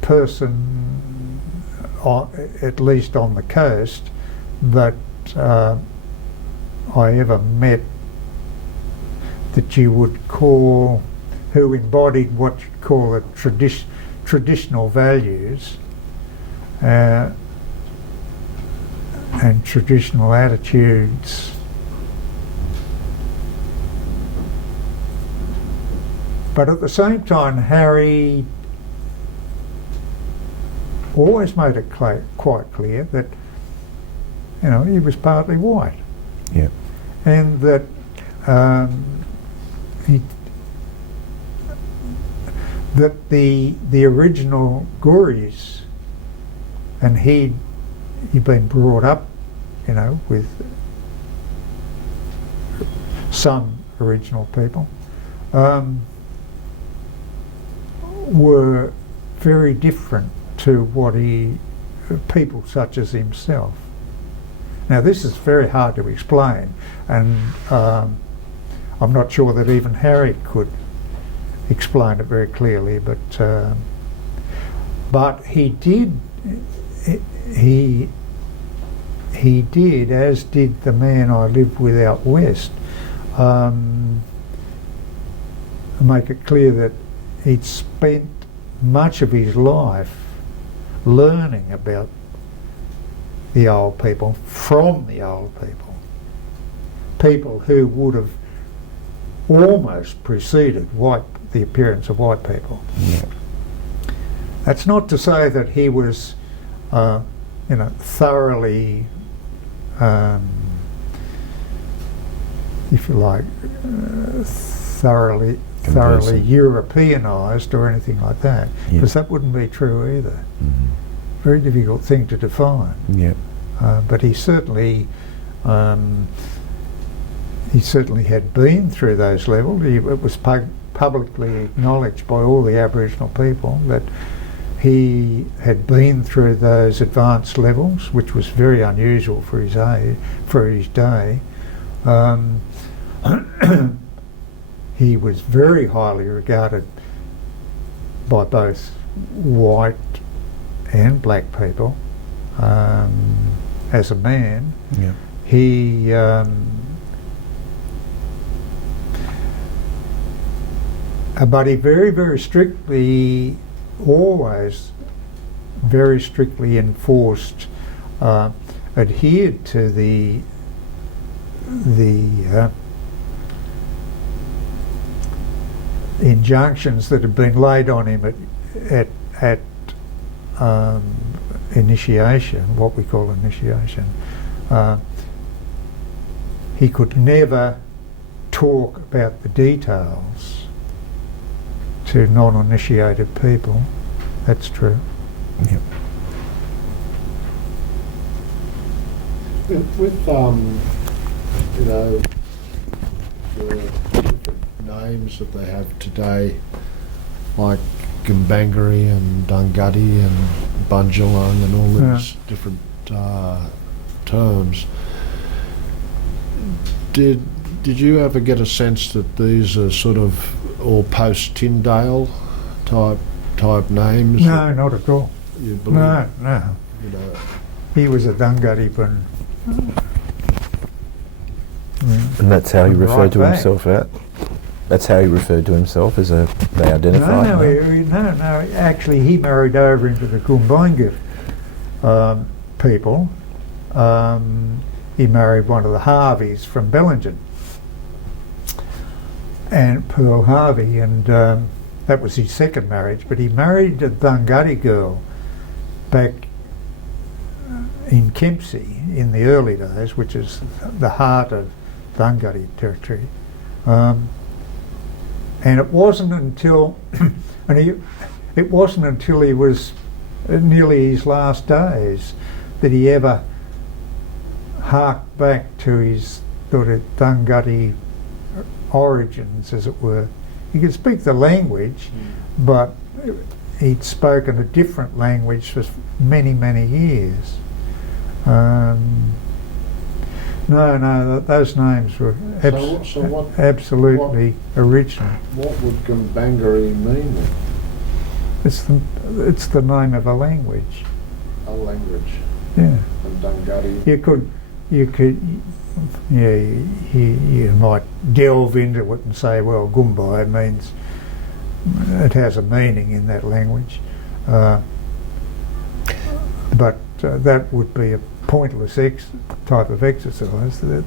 person, at least on the coast, that I ever met that you would call, who embodied what you'd call a traditional values and traditional attitudes. But at the same time, Harry always made it quite clear that, he was partly white. Yeah. And that that the original Guris, and he'd been brought up, with some Aboriginal people, were very different to what people such as himself. Now this is very hard to explain, and I'm not sure that even Harry could explain it very clearly, but he did, as did the man I lived with out west. make it clear that he'd spent much of his life learning about the old people from the old people. People who would have almost preceded the appearance of white people. Yeah. That's not to say that he was, thoroughly, if you like, thoroughly Europeanised or anything like that, because that wouldn't be true either. Mm-hmm. Very difficult thing to define. Yeah. But he certainly had been through those levels. It was publicly acknowledged by all the Aboriginal people that he had been through those advanced levels, which was very unusual for his day. He was very highly regarded by both white and black people as a man. Yeah. He but he very strictly, always very strictly enforced, adhered to the injunctions that had been laid on him at initiation, what we call initiation. He could never talk about the details to non-initiated people. That's true. Yep. With the different names that they have today, like Gambangari and Dungutty and Bunjalung and all these different terms, did you ever get a sense that these are sort of all post-Tyndale type names? No, not at all. You believe? No. You know, He was a Dungutty, but And that's how he referred Right to back. himself out? That's how he referred to himself, as they identified him? No. Actually, he married over into the Gumbaynggirr people. He married one of the Harveys from Bellingen, and Pearl Harvey, and that was his second marriage. But he married a Dungutty girl back in Kempsey in the early days, which is the heart of Dungutty territory. And it wasn't until it wasn't until he was nearly his last days that he ever harked back to his sort of Dungutty origins, as it were. He could speak the language, but he'd spoken a different language for many years. No, those names were absolutely original. what would Gambangari mean then? It's the name of a language. A language. Yeah. And Dungutty. You might delve into it and say, well, Gumbai means, it has a meaning in that language. But that would be a pointless type of exercise, the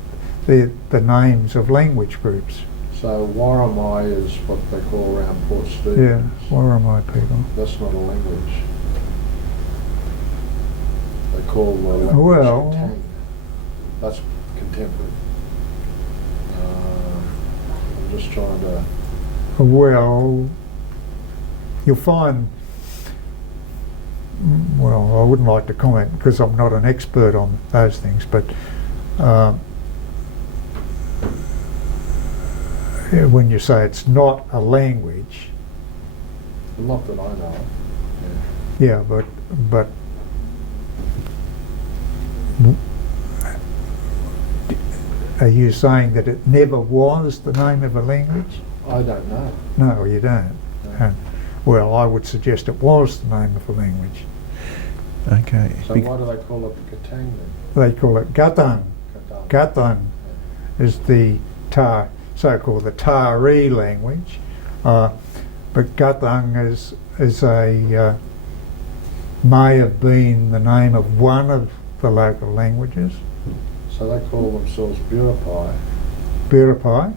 names of language groups. So Warramai is what they call around Port Stephens. Yeah, Warramai people. That's not a language. They call the language Well- Katang. That's contemporary. I'm just trying to... Well, you'll find, well, I wouldn't like to comment because I'm not an expert on those things, but when you say it's not a language, Not that I know of. yeah, but are you saying that it never was the name of a language? I don't know. No, you don't. No. Well, I would suggest it was the name of a language. Okay. So why do they call it Katang then? They call it Gatang. Katang. Gatang is the so-called the Taree language. But Gathang is a may have been the name of one of the local languages. So they call themselves Buripai. Buripai.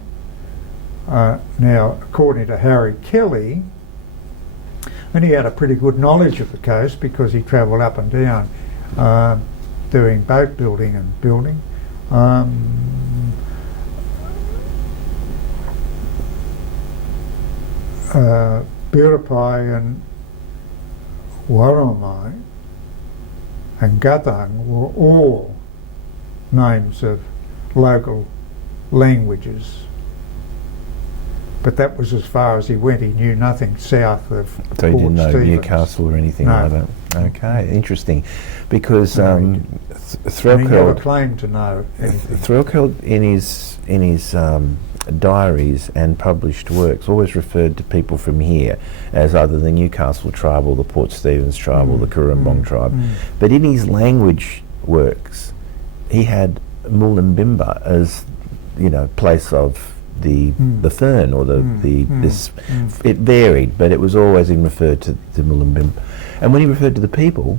Now, according to Harry Kelly, and he had a pretty good knowledge of the coast because he travelled up and down doing boat building and building. Buripai and Warramai and Gathang were all names of local languages. But that was as far as he went. He knew nothing south of So he didn't know Stevens. Newcastle or anything No. like that? Okay, interesting. Because No, he And he never Threlkeld, claimed to know anything. Threlkeld in his diaries and published works always referred to people from here as either the Newcastle tribe or the Port Stephens tribe or the Currumbong tribe. But in his language works, he had Mullumbimba as, you know, place of the fern or this. It varied, but it was always referred to Mullumbimba. And when he referred to the people,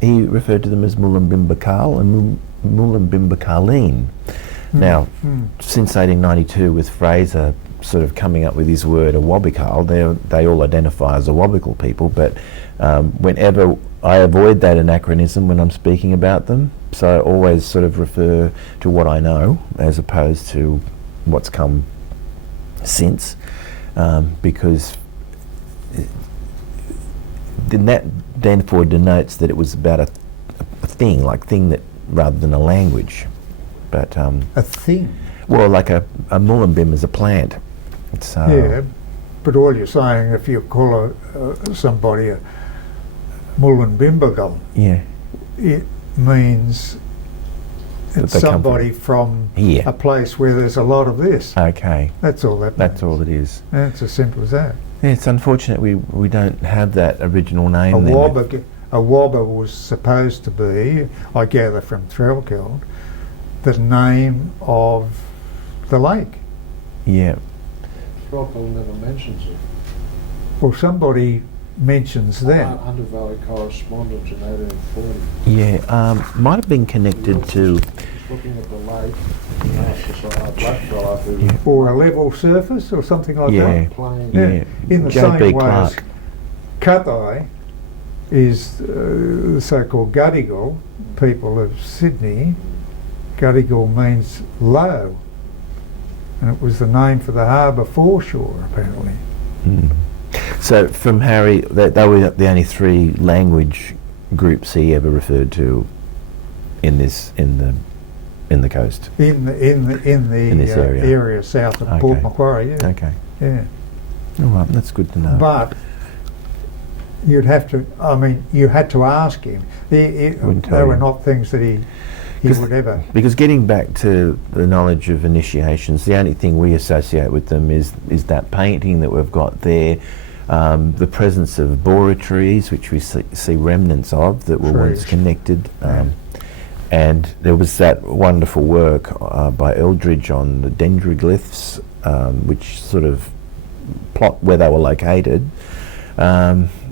he referred to them as Mullumbimba and Mullumbimba. Now, since 1892, with Fraser sort of coming up with his word Awabakal, they all identify as Awabakal people, but whenever I avoid that anachronism when I'm speaking about them, so I always sort of refer to what I know as opposed to what's come since, because then that therefore denotes that it was about a thing, like thing that rather than a language. But A thing. well, like a mullumbim is a plant. So Yeah, but all you're saying, if you call somebody a Mullumbimbagal, yeah, it means That it's they come somebody from here. a place where there's a lot of this. Okay, That's all that that's means. all it is. And it's as simple as that. Yeah, it's unfortunate we don't have that original name. A then. wobber was supposed to be, I gather from Threlkeld, the name of the lake. Yeah, Threlkeld never mentions it. Well, somebody mentions that. Under Valley Correspondence in 1840. yeah. Might have been connected to. He's looking at the lake. It's a black fella who Yeah. Or a level surface or something like Yeah. that. playing. Yeah, In the J.B. same way as Clark. Kathai is the so-called Gadigal people of Sydney. Gadigal means low, and it was the name for the harbour foreshore apparently. Mm. So from Harry, they were the only three language groups he ever referred to in the coast. In this the area. area south of Okay. Port Macquarie, yeah. Okay, Yeah. all right, that's good to know. But you'd have to, I mean, you had to ask him. Wouldn't tell They were you. not things that he 'Cause- would ever. Because getting back to the knowledge of initiations, the only thing we associate with them is that painting that we've got there, the presence of bora trees, which we see remnants of that were once Trees. connected. Yeah. And there was that wonderful work by Eldridge on the dendroglyphs, which sort of plot where they were located.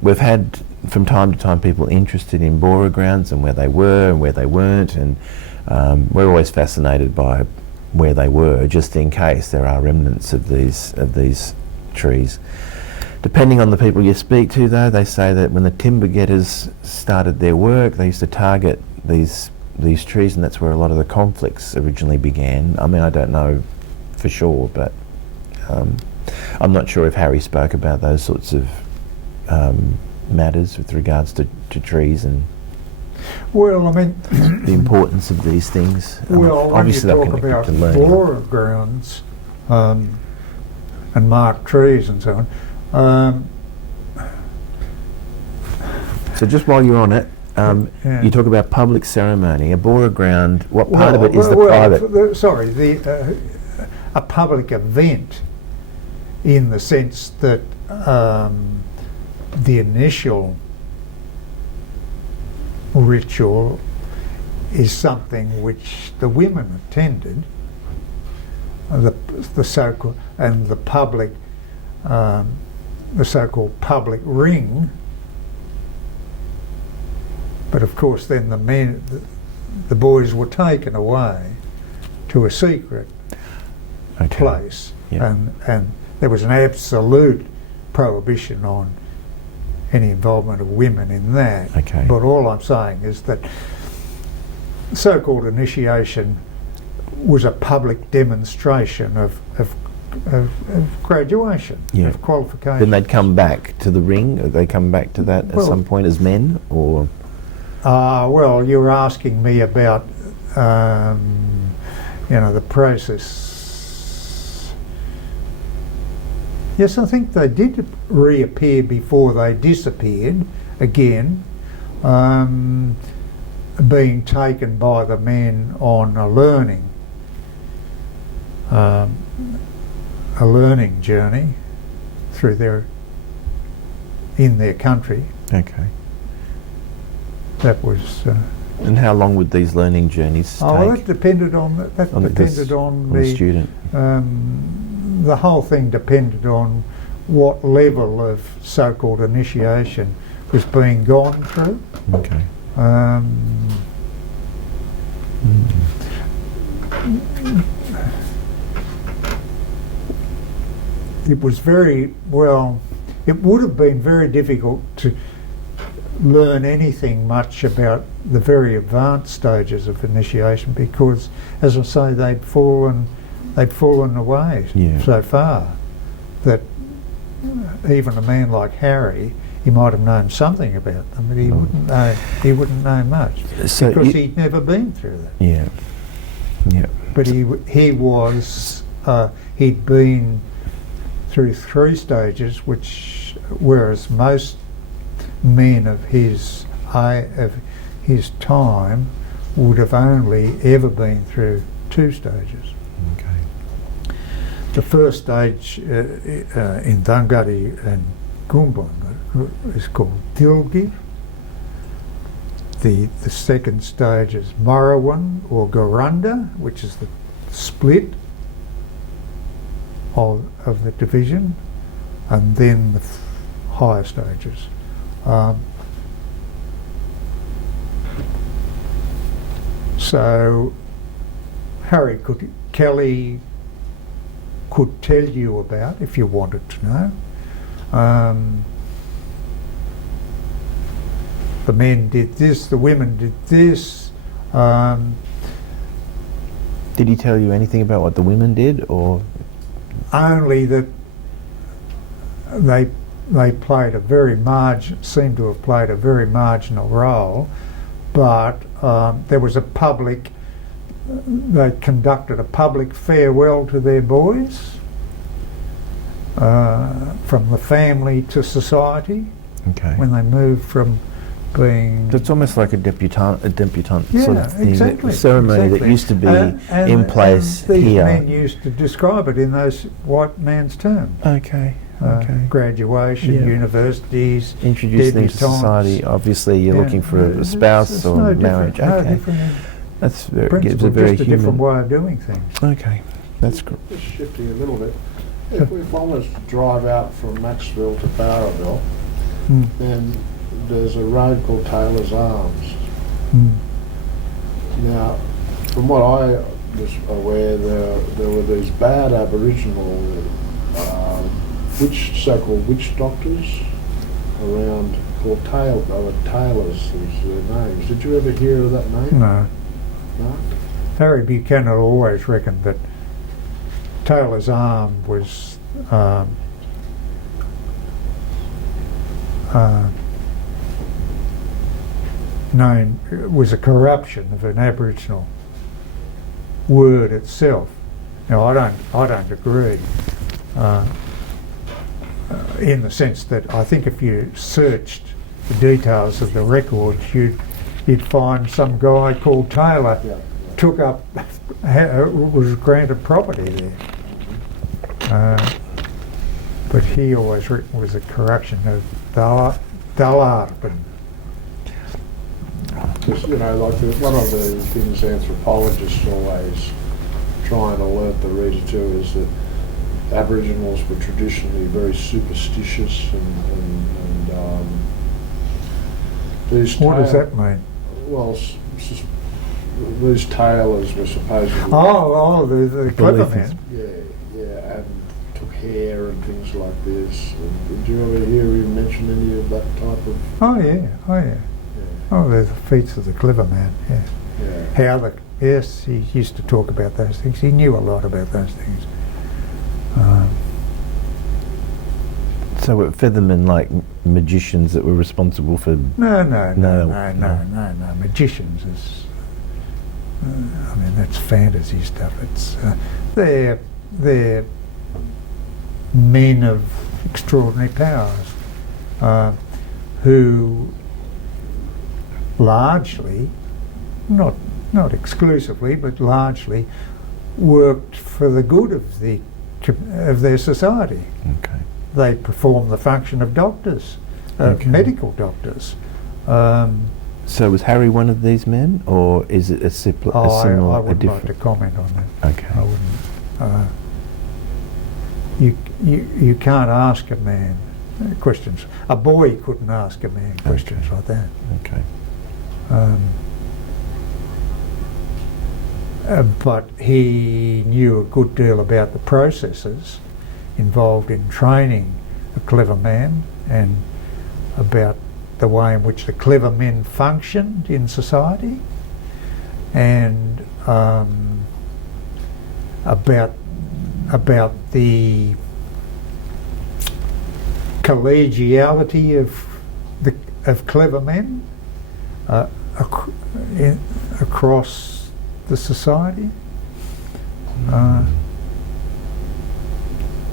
We've had from time to time people interested in bora grounds and where they were and where they weren't, and we're always fascinated by where they were, just in case there are remnants of these trees. Depending on the people you speak to, though, they say that when the timber getters started their work, they used to target these trees, and that's where a lot of the conflicts originally began. I mean, I don't know for sure, but I'm not sure if Harry spoke about those sorts of matters with regards to trees and Well, I mean, the importance of these things. well, when you obviously they're talk connected about to learning. bora grounds and marked trees and so on, So just while you're on it, yeah. you talk about public ceremony, a bora ground. What part of it is the private? A public event in the sense that the initial ritual is something which the women attended, the so-called, and the public the so-called public ring. But of course then the boys were taken away to a secret place, and there was an absolute prohibition on any involvement of women in that. But all I'm saying is that so-called initiation was a public demonstration of graduation, of qualification. Then they'd come back to the ring, or they come back to that at some point as men, or? Well, you're asking me about, the process. Yes, I think they did reappear before they disappeared again, being taken by the men on a learning journey through in their country. Okay. That was. And how long would these learning journeys take? Well, that depended on the student. The whole thing depended on what level of so-called initiation was being gone through. Okay. It was it would have been very difficult to learn anything much about the very advanced stages of initiation because, as I say, they'd fallen away so far that even a man like Harry, he might have known something about them, but he wouldn't know much because he'd never been through that. Yeah. But he'd been through 3 stages, whereas most men of his time would have only ever been through 2 stages. Okay. The first stage in Dangari and Goombung is called Dilgi. The second stage is Marawan or Garunda, which is the split of the division, and then the higher stages. So Kelly could tell you about, if you wanted to know. The men did this, the women did this. Did he tell you anything about what the women did, or? Only that they played seemed to have played a very marginal role, but there was they conducted a public farewell to their boys from the family to society. Okay. When they moved from being... So it's almost like a debutante Yeah, sort of thing, exactly, a ceremony that used to be in place and these here. men used to describe it in those white man's terms. Okay. Graduation, universities, introduce them to debutantes. society. Obviously, you're looking for a spouse it's or no marriage. different, Okay, no different that's very principle, gives a very just a human. different way of doing things. Okay, that's good. Just shifting a little bit. If one was to drive out from Maxville to Bowraville, then there's a road called Taylor's Arms. Now, from what I was aware, there were these bad Aboriginal so-called witch doctors around called Taylors was their names. Did you ever hear of that name? No. No? Harry Buchanan always reckoned that Taylor's Arm was was a corruption of an Aboriginal word itself. Now I don't agree. In the sense that I think if you searched the details of the record, you'd find some guy called Taylor took up, was granted property there. But he always was a corruption of Dalarpin. Because, one of the things anthropologists always try and alert the reader to is that Aboriginals were traditionally very superstitious and these What does that mean? Well, these tailors were supposedly The clever man. and took hair and things like this. And did you ever hear him mention any of that type of? Oh yeah. Oh, there's the feats of the clever man. Yeah. Yeah. Yes, he used to talk about those things. He knew a lot about those things. So were feathermen like magicians that were responsible for... No. Magicians is... I mean, that's fantasy stuff. It's they're men of extraordinary powers who largely, not exclusively, but largely worked for the good of their society. Okay. They perform the function of doctors, medical doctors. So was Harry one of these men, or is it a similar? I wouldn't like to comment on that. Okay. I wouldn't. You can't ask a man questions. A boy couldn't ask a man questions like that. Okay. But he knew a good deal about the processes involved in training a clever man, and about the way in which the clever men functioned in society, and about the collegiality of clever men across the society.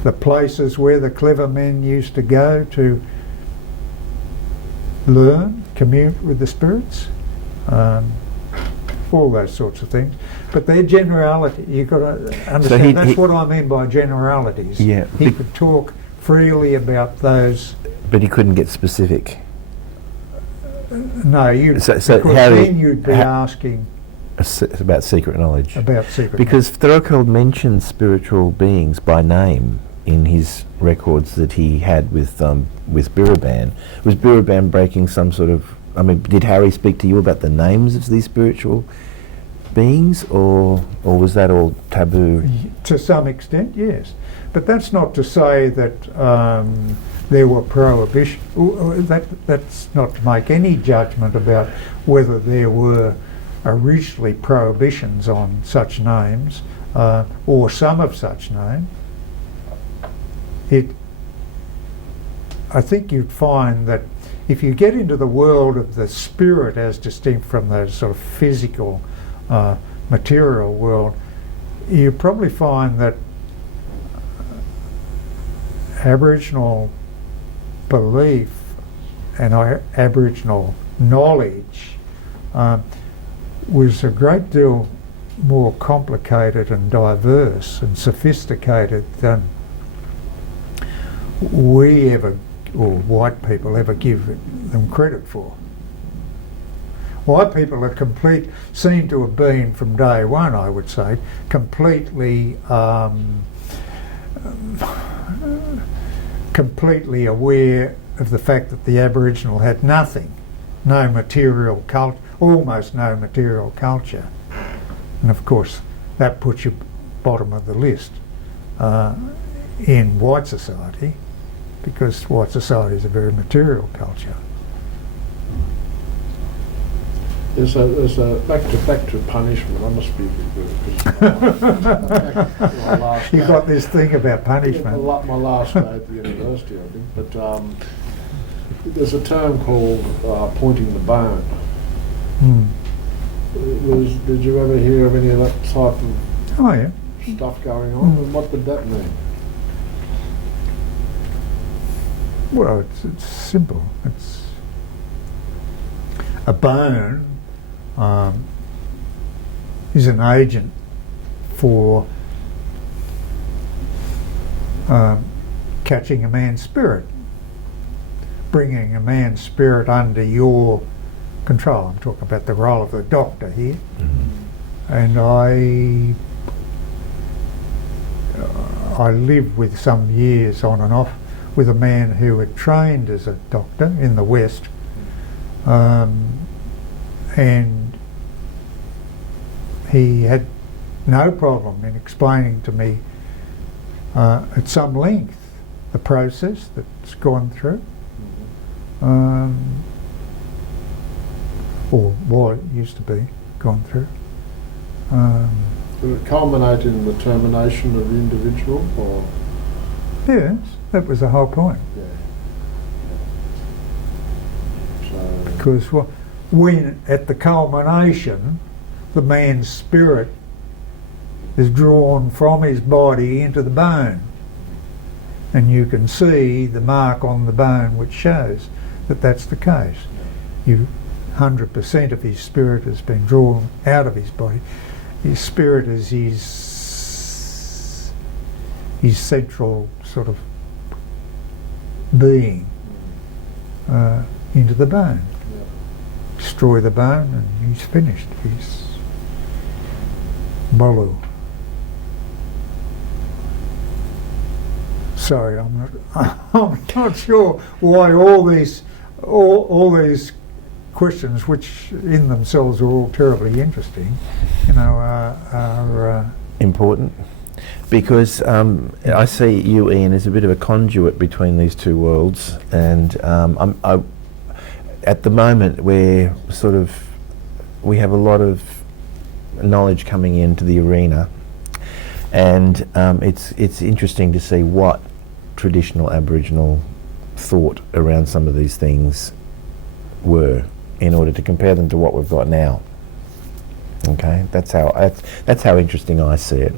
The places where the clever men used to go to learn, commute with the spirits, all those sorts of things. But they're generality. You've got to understand, that's what I mean by generalities. Yeah. He could talk freely about those. But he couldn't get specific. No, because then you'd be asking about secret knowledge. About secret because Thurocald mentions spiritual beings by name in his records that he had with Biraban. Was Biraban breaking some sort of... I mean, did Harry speak to you about the names of these spiritual beings, or was that all taboo? To some extent, yes. But that's not to say that there were prohibitions. That's not to make any judgment about whether there were originally prohibitions on such names, or some of such names. I think you'd find that if you get into the world of the spirit as distinct from the sort of physical, material world, you probably find that Aboriginal belief and Aboriginal knowledge was a great deal more complicated and diverse and sophisticated than we ever, or white people ever, give them credit for. White people are seem to have been from day one, I would say, completely completely aware of the fact that the Aboriginal had nothing, no material culture, almost no material culture. And of course that puts you bottom of the list in white society, because white society is a very material culture. There's a back to punishment. I must be You've got this thing about punishment. My last day at the university, I think. But there's a term called pointing the bone. Did you ever hear of any of that type of stuff going on? And what did that mean? Well, it's simple. It's a bone is an agent for catching a man's spirit, bringing a man's spirit under your control. I'm talking about the role of the doctor here. I lived with some years on and off with a man who had trained as a doctor in the West, and he had no problem in explaining to me at some length the process that's gone through, or what it used to be gone through. Did it culminate in the termination of the individual, or? Yes, that was the whole point. Yeah. So, Because when at the culmination, the man's spirit is drawn from his body into the bone, and you can see the mark on the bone which shows that that's the case. 100% of his spirit has been drawn out of his body. His spirit is his central sort of being into the bone. Destroy the bone and he's finished. He's Bolu. Sorry, I'm not sure why all these questions, which in themselves are all terribly interesting, are important. Because I see you, Ian, as a bit of a conduit between these two worlds, and at the moment we have a lot of knowledge coming into the arena, and it's interesting to see what traditional Aboriginal thought around some of these things were, in order to compare them to what we've got now. Okay, that's how interesting I see it.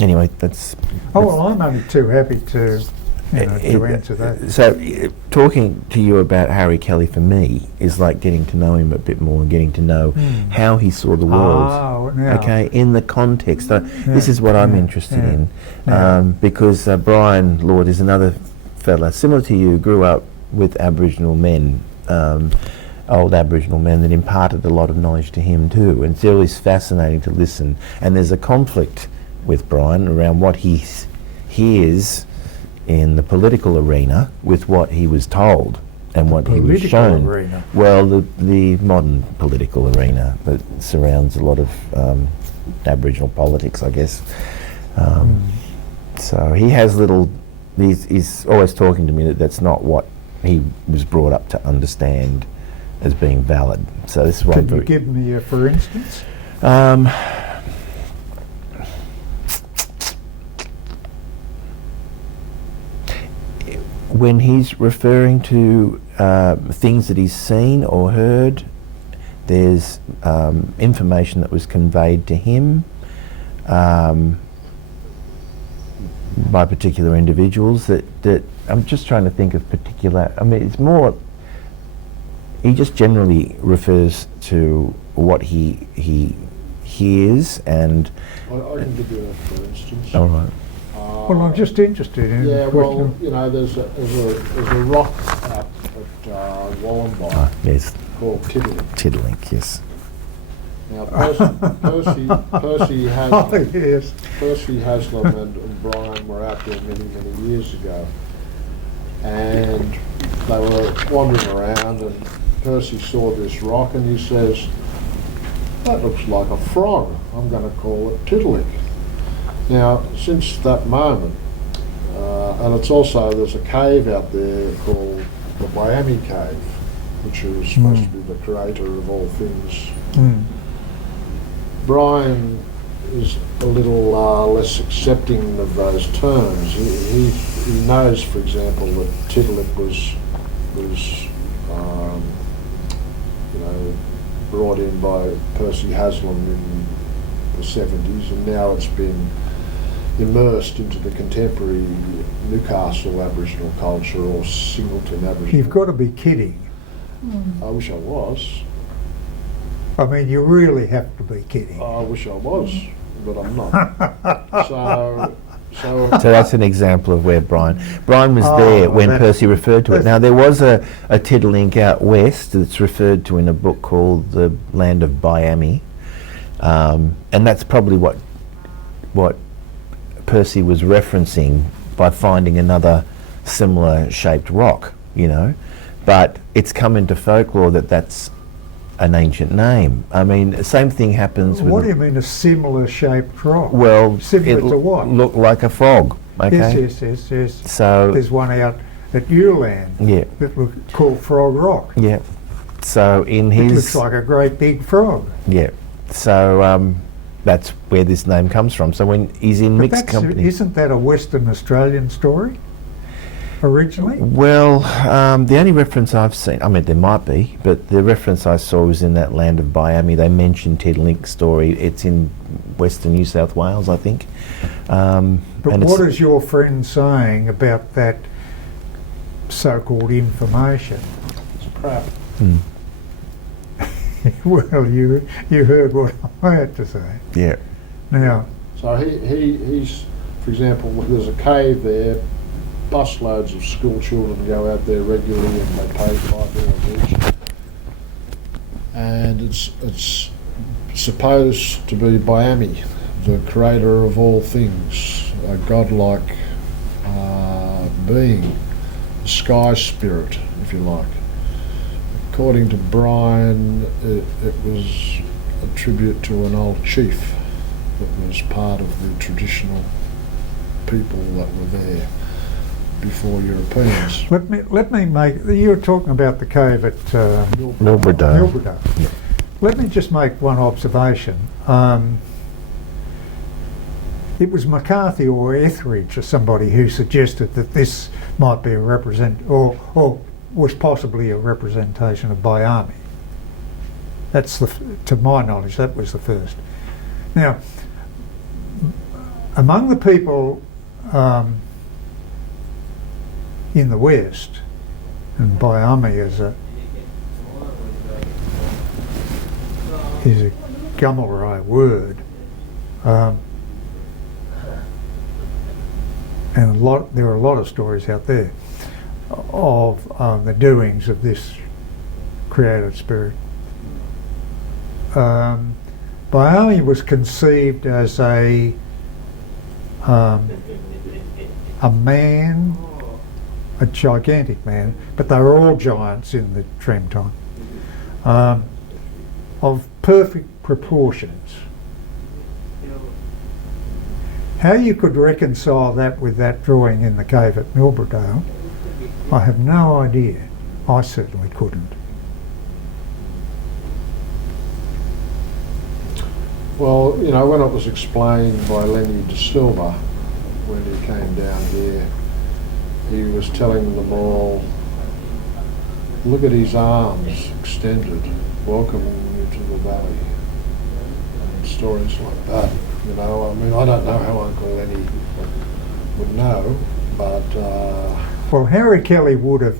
Anyway, that's. Oh well, I'm only too happy to answer that. So, talking to you about Harry Kelly for me is like getting to know him a bit more and getting to know how he saw the world. Okay, in the context. This is what I'm interested in, because Brian Lord is another fella similar to you, grew up with Aboriginal men, old Aboriginal men, that imparted a lot of knowledge to him too, and it's always fascinating to listen. And there's a conflict with Brian around what he hears in the political arena with what he was told and what he was shown. Arena. Well, the modern political arena that surrounds a lot of Aboriginal politics, I guess. So he has he's always talking to me that that's not what he was brought up to understand as being valid. So this is why. Could you give me for instance? When he's referring to things that he's seen or heard, there's information that was conveyed to him by particular individuals that I'm just trying to think of particular. I mean, it's more. He just generally refers to what he hears, and I can give you a for instance. all right. Well, I'm just interested in. Yeah, what well, there's a rock out at Wollongong Yes, called Tiddling. Tiddlink. Yes. Now, Percy Haslam, yes. Percy Haslam and Brian were out there many years ago, and they were wandering around, and Percy saw this rock, and he says, "That looks like a frog. I'm going to call it Tiddling." Now, since that moment, and it's also, there's a cave out there called the Miami Cave, which is supposed to be the creator of all things. Brian is a little less accepting of those terms. He knows, for example, that Tiddalik was brought in by Percy Haslam in the 70s, and now it's been immersed into the contemporary Newcastle Aboriginal culture, or Singleton Aboriginal. You've got to be kidding. I wish I was. I mean, you really have to be kidding. I wish I was, but I'm not. So that's an example of where Brian was there when Percy referred to it. Now, there was a Tiddlink out west that's referred to in a book called The Land of Miami, And that's probably what Percy was referencing by finding another similar shaped rock, you know. But it's come into folklore that that's an ancient name. I mean, same thing happens with... What do you mean a similar shaped rock? Well, Similar it to what? looked like a frog, okay? Yes. So... There's one out at Uland Yeah. that was called Frog Rock. Yeah. So in It his... looks like a great big frog. Yeah. So that's where this name comes from. So when he's in But mixed company... isn't that a Western Australian story originally? Well, the only reference I've seen, I mean, there might be, but the reference I saw was in that land of Miami. They mentioned Ted Link's story. It's in Western New South Wales, I think. But what is your friend saying about that so-called information? It's crap. Hmm. Well, you heard what I had to say. Yeah. Now, So he's, for example, there's a cave there. Busloads of school children go out there regularly, and they pay $5 each. And it's supposed to be Miami, the creator of all things, a godlike being, a sky spirit, if you like. According to Brian, it was a tribute to an old chief that was part of the traditional people that were there before Europeans. let me make. You're talking about the cave at Milbrodale. Milbrodale. Let me just make one observation. It was McCarthy or Etheridge or somebody who suggested that this might be a or was possibly a representation of Miami. That's to my knowledge, that was the first. Now, among the people in the West, and Miami is a Gummalrai word, and there are a lot of stories out there of the doings of this creative spirit. Miami was conceived as a man, a gigantic man, but they were all giants in the dream time, of perfect proportions. How you could reconcile that with that drawing in the cave at Milbrodale, I have no idea. I certainly couldn't. Well, you know, when it was explained by Lenny De Silva when he came down here, he was telling them all, look at his arms extended, welcoming you to the valley. And stories like that, you know. I mean, I don't know how Uncle Lenny would know, but... Well, Harry Kelly would have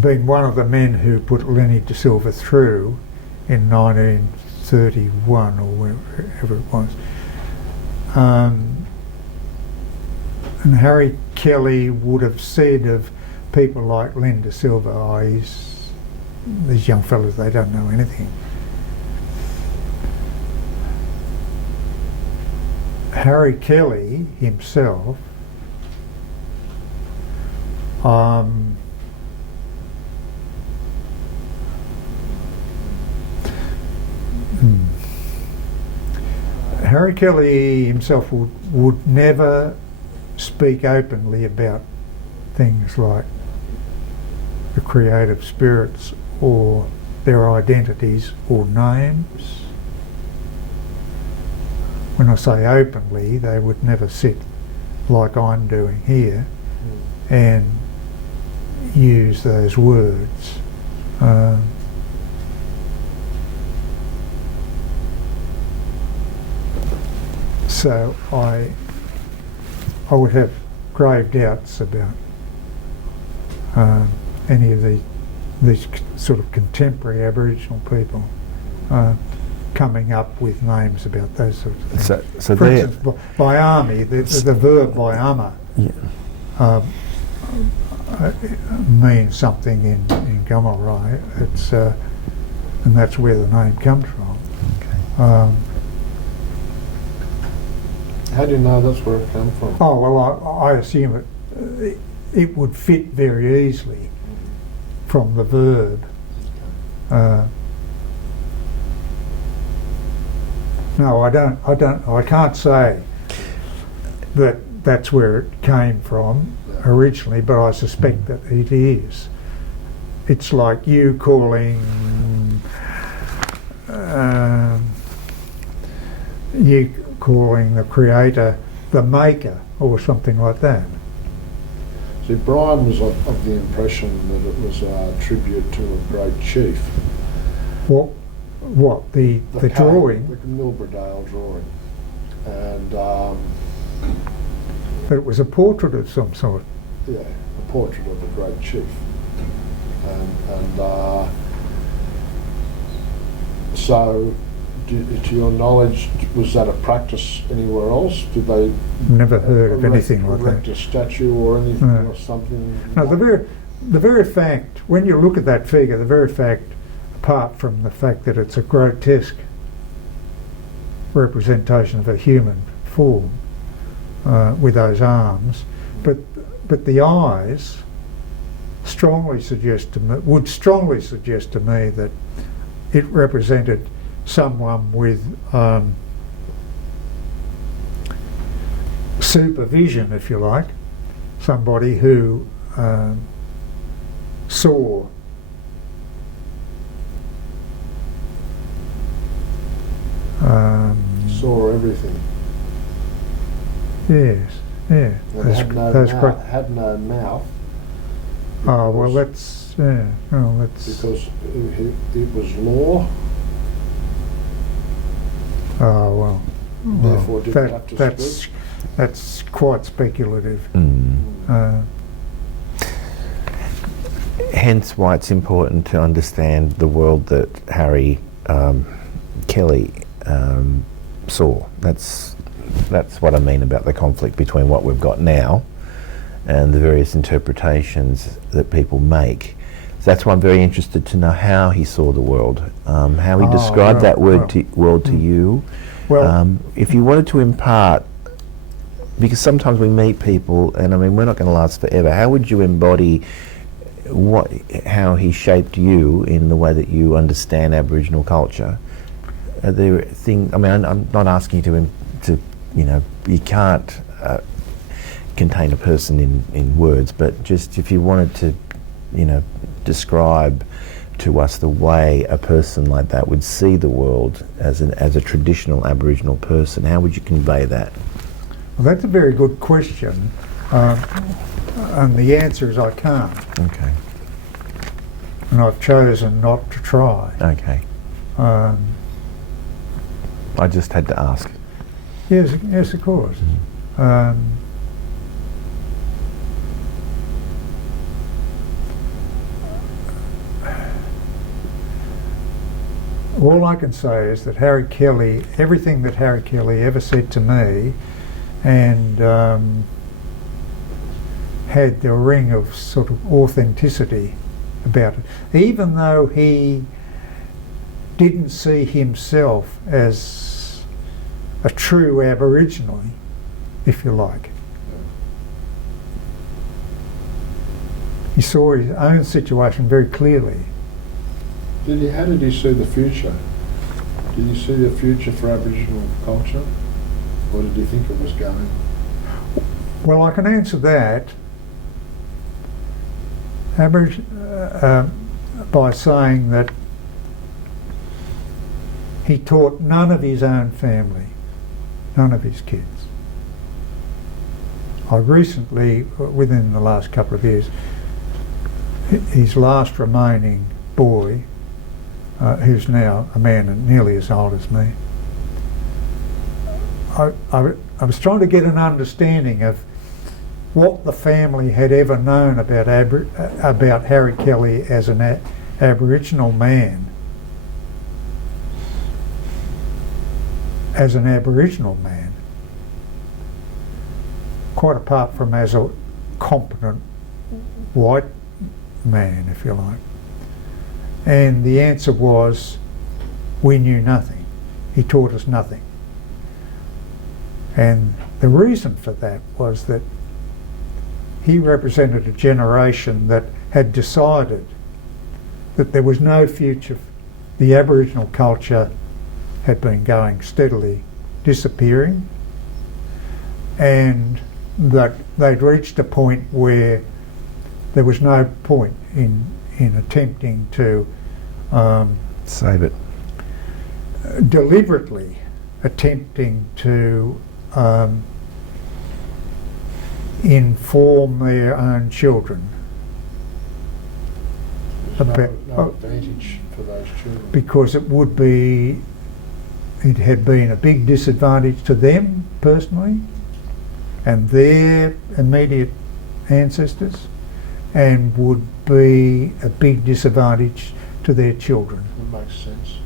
been one of the men who put Lenny De Silva through in 1931 or wherever it was. And Harry Kelly would have said of people like Len De Silva, these young fellas, they don't know anything. Harry Kelly himself Harry Kelly himself would never speak openly about things like the creative spirits or their identities or names. When I say openly, they would never sit like I'm doing here and use those words. So I would have grave doubts about any of these sort of contemporary Aboriginal people coming up with names about those sorts of things. So for instance, Miami, the verb Miama, means something in Gummalrai. It's and that's where the name comes from. Okay. How do you know that's where it came from? Oh, well, I assume it would fit very easily from the verb. No, I can't say that that's where it came from originally, but I suspect that it is. It's like you calling the creator the maker or something like that. See, Brian was of the impression that it was a tribute to a great chief. What the drawing? The Milberdale drawing. And But it was a portrait of some sort. yeah, a portrait of a great chief. And so, to your knowledge, was that a practice anywhere else? Did they Never heard of anything like erect that. a statue or anything No. or something? No, the very fact, when you look at that figure, the very fact, apart from the fact that it's a grotesque representation of a human form with those arms, but the eyes would strongly suggest to me that it represented someone with supervision, if you like, somebody who saw Saw everything. Yes, yeah. And had no mouth. Oh, well, because- that's Because it was law, oh, well. therefore didn't have to That's speak. that's quite speculative. Hence why it's important to understand the world that Harry Kelly saw. That's what I mean about the conflict between what we've got now and the various interpretations that people make. So that's why I'm very interested to know how he saw the world, how he described that world to you. Well, if you wanted to impart, because sometimes we meet people, and I mean we're not going to last forever. How would you embody how he shaped you in the way that you understand Aboriginal culture? Are there things? I mean, I'm not asking you to you can't contain a person in words, but just if you wanted to, describe to us the way a person like that would see the world as a traditional Aboriginal person, how would you convey that? well, that's a very good question, and the answer is I can't, Okay. and I've chosen not to try. Okay. I just had to ask. Yes, of course. All I can say is that Harry Kelly, everything that Harry Kelly ever said to me, and had the ring of sort of authenticity about it, even though he didn't see himself as a true Aboriginal, if you like. He saw his own situation very clearly. How did he see the future? Did he see the future for Aboriginal culture? Or did he think it was going? Well, I can answer that by saying that he taught none of his own family, none of his kids. I recently, within the last couple of years, his last remaining boy, who's now a man and nearly as old as me, I was trying to get an understanding of what the family had ever known about Harry Kelly as an Aboriginal man. As an Aboriginal man, quite apart from as a competent white man, if you like. And the answer was, we knew nothing. He taught us nothing. And the reason for that was that he represented a generation that had decided that there was no future. The Aboriginal culture had been going steadily disappearing, and that they'd reached a point where there was no point in attempting to Save it. deliberately attempting to inform their own children There's no advantage for those children. because it had been a big disadvantage to them personally and their immediate ancestors, and would be a big disadvantage to their children. That makes sense.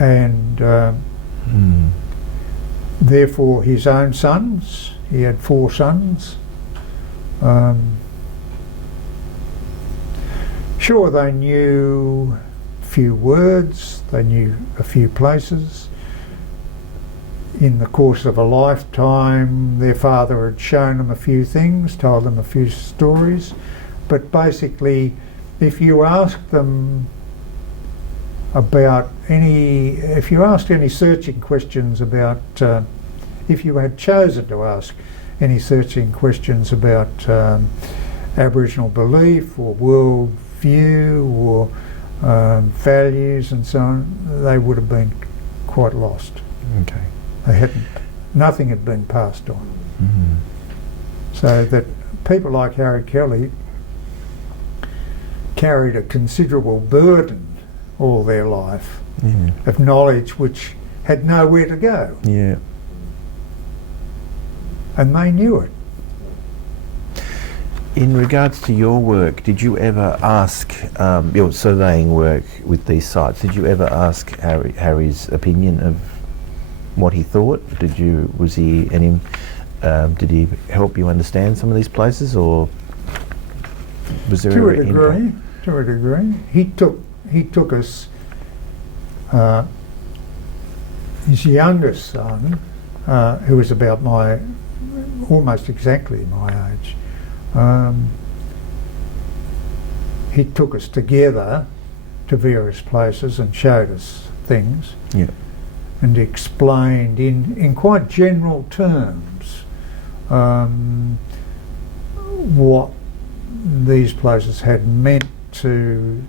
And therefore his own sons, he had 4 sons, sure, they knew a few words, they knew a few places. In the course of a lifetime, their father had shown them a few things, told them a few stories, but basically, if you asked them about if you asked any searching questions about, if you had chosen to ask any searching questions about Aboriginal belief or world view or values and so on, they would have been quite lost. Okay. Nothing had been passed on. So that people like Harry Kelly carried a considerable burden all their life of knowledge which had nowhere to go. Yeah. And they knew it. In regards to your work, did you ever ask, your surveying work with these sites, did you ever ask Harry's opinion of what he thought? Did he help you understand some of these places, or was there To a ever degree. input? To a degree. He took us, his youngest son, who was about almost exactly my age, he took us together to various places and showed us things. Yeah. And explained in quite general terms what these places had meant to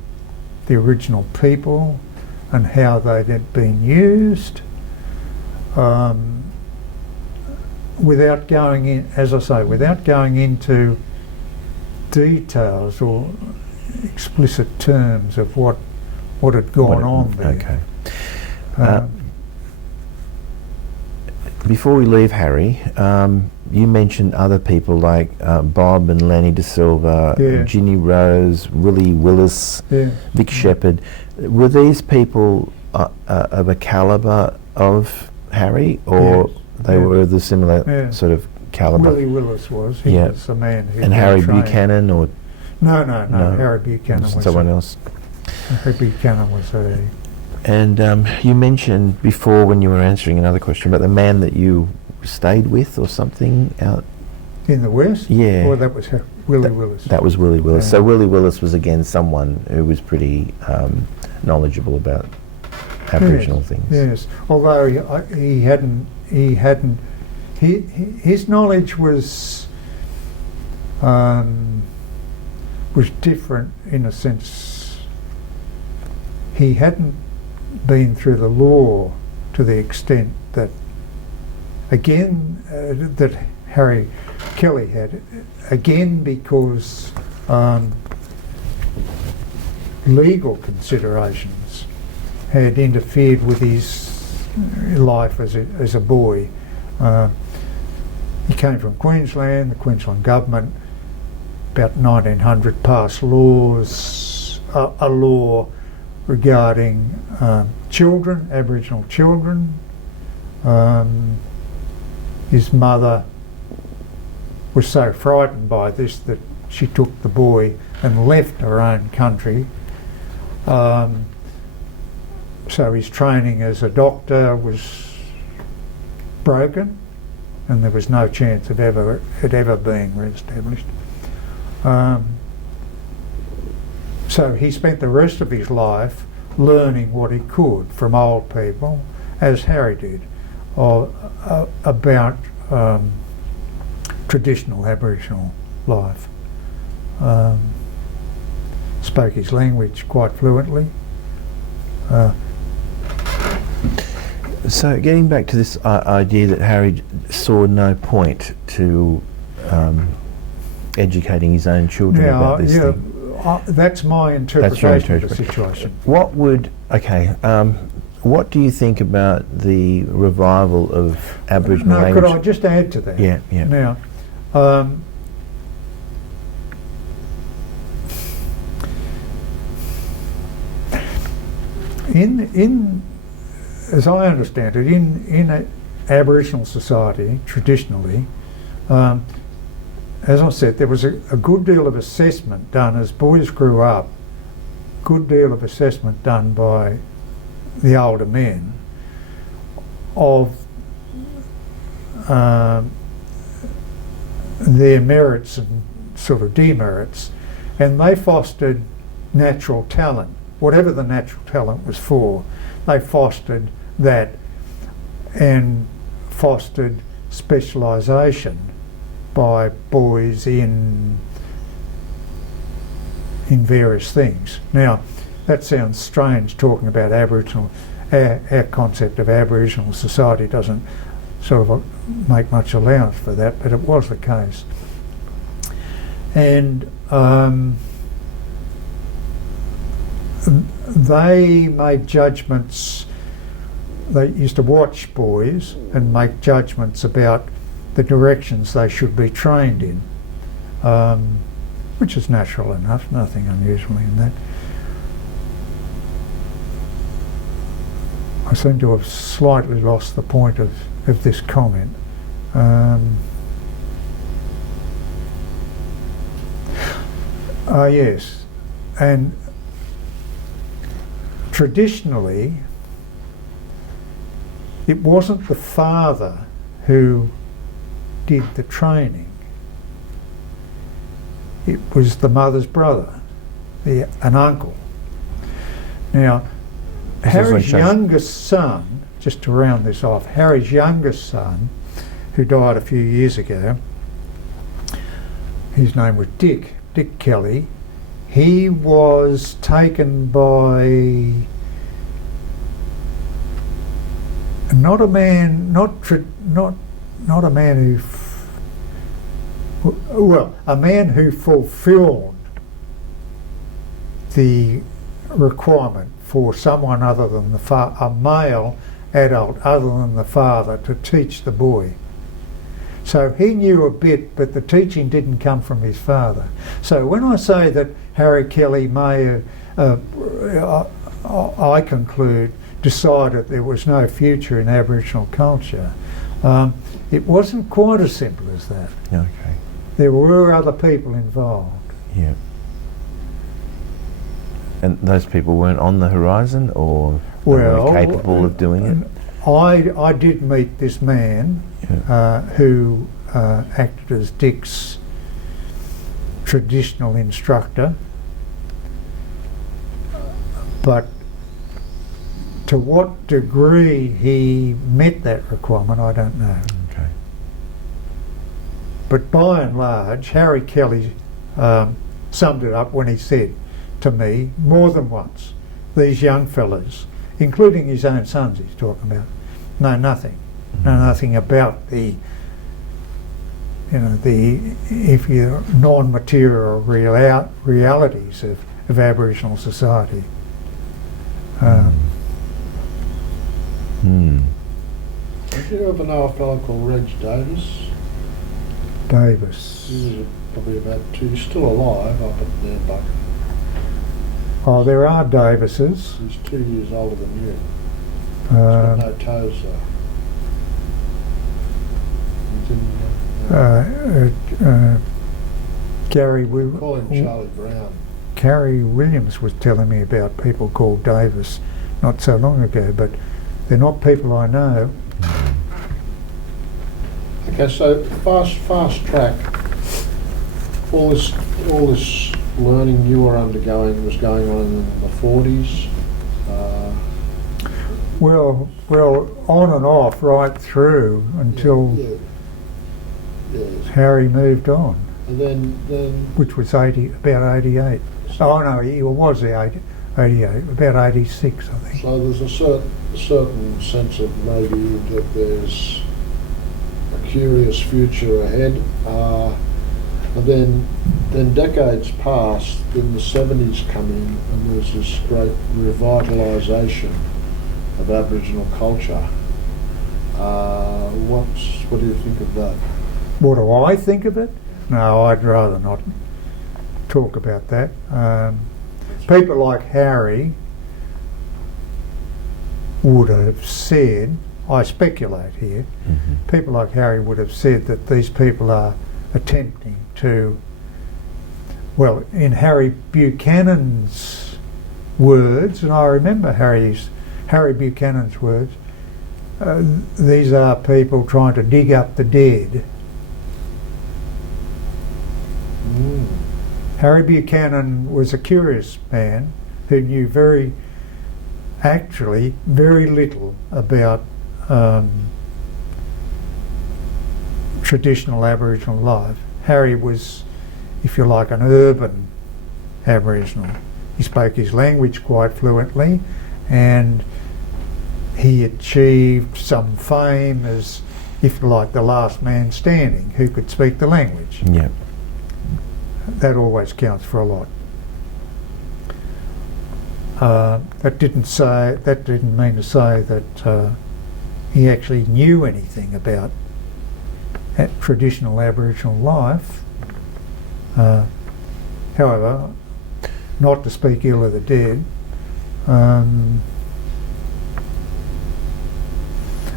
the original people and how they had been used, without going in, as I say, without going into details or explicit terms of what had gone on there. Okay. Before we leave Harry, you mentioned other people like Bob and Lenny De Silva, Ginny Rose, Willie Willis, Vic Shepherd. Were these people of a calibre of Harry, or they were the similar sort of calibre? Willie Willis was. He was the man who. And Harry Buchanan, or no. Harry Buchanan was someone else. Harry Buchanan was a. And you mentioned before, when you were answering another question, about the man that you stayed with or something out in the West. Yeah. Well, that was Willie Willis. That was Willie Willis. Yeah. So Willie Willis was again someone who was pretty knowledgeable about Aboriginal things. Yes, although his knowledge was different in a sense. He hadn't been through the law to the extent that, again, that Harry Kelly had, again because legal considerations had interfered with his life as a boy. He came from Queensland. The Queensland government, about 1900, passed laws, a law regarding children, Aboriginal children. His mother was so frightened by this that she took the boy and left her own country. So his training as a doctor was broken, and there was no chance of it ever being re-established. So he spent the rest of his life learning what he could from old people, as Harry did, about traditional Aboriginal life. Spoke his language quite fluently. So getting back to this idea that Harry saw no point to educating his own children about this thing. That's my interpretation of the situation. What do you think about the revival of Aboriginal language? Could I just add to that? Yeah. Now, as I understand it, in a Aboriginal society, traditionally, as I said, there was a good deal of assessment done as boys grew up, good deal of assessment done by the older men of their merits and sort of demerits, and they fostered natural talent. Whatever the natural talent was for, they fostered that and fostered specialisation by boys in various things. Now, that sounds strange talking about Aboriginal. Our concept of Aboriginal society doesn't sort of make much allowance for that, but it was the case. And they made judgments. They used to watch boys and make judgments about the directions they should be trained in, which is natural enough, nothing unusual in that. I seem to have slightly lost the point of this comment. Yes, and traditionally it wasn't the father who did the training. It was the mother's brother, an uncle. Now, Harry's youngest son, just to round this off, Harry's youngest son, who died a few years ago, his name was Dick Kelly. He was taken by not a man who fulfilled the requirement for someone other than a male adult other than the father to teach the boy. So he knew a bit, but the teaching didn't come from his father. So when I say that Harry Kelly may have, I conclude, decided there was no future in Aboriginal culture, it wasn't quite as simple as that. Okay. There were other people involved. Yeah. And those people weren't on the horizon, or were capable of doing it? I did meet this man who acted as Dick's traditional instructor, but to what degree he met that requirement, I don't know. Okay. But by and large, Harry Kelly summed it up when he said to me more than once, these young fellas, including his own sons he's talking about, know nothing about the non-material realities of Aboriginal society. Did you ever know a fellow called Reg Davis? Davis. He was probably about he's still alive up at their bucket. Oh, there are Davises. He's 2 years older than you. He's got no toes though. Gary, Call him Charlie Brown. Gary Williams was telling me about people called Davis not so long ago, but they're not people I know. Okay, so fast track. All this learning you were undergoing was going on in the 40s. Well, on and off right through until Yes. Harry moved on, And then which was about 88. Oh no, he was there 88, about 86 I think. so there's a certain sense of maybe that there's a curious future ahead. And then decades pass, then the 70s come in, and there's this great revitalisation of Aboriginal culture. What do you think of that? What do I think of it? No, I'd rather not talk about that. People like Harry would have said, I speculate here, people like Harry would have said that these people are attempting to, well, in Harry Buchanan's words, and I remember Harry Buchanan's words, these are people trying to dig up the dead. Harry Buchanan was a curious man who knew very little about traditional Aboriginal life. Harry was, if you like, an urban Aboriginal. He spoke his language quite fluently, and he achieved some fame as, if you like, the last man standing who could speak the language. Yeah. That always counts for a lot. That didn't mean to say that he actually knew anything about traditional Aboriginal life. However, not to speak ill of the dead.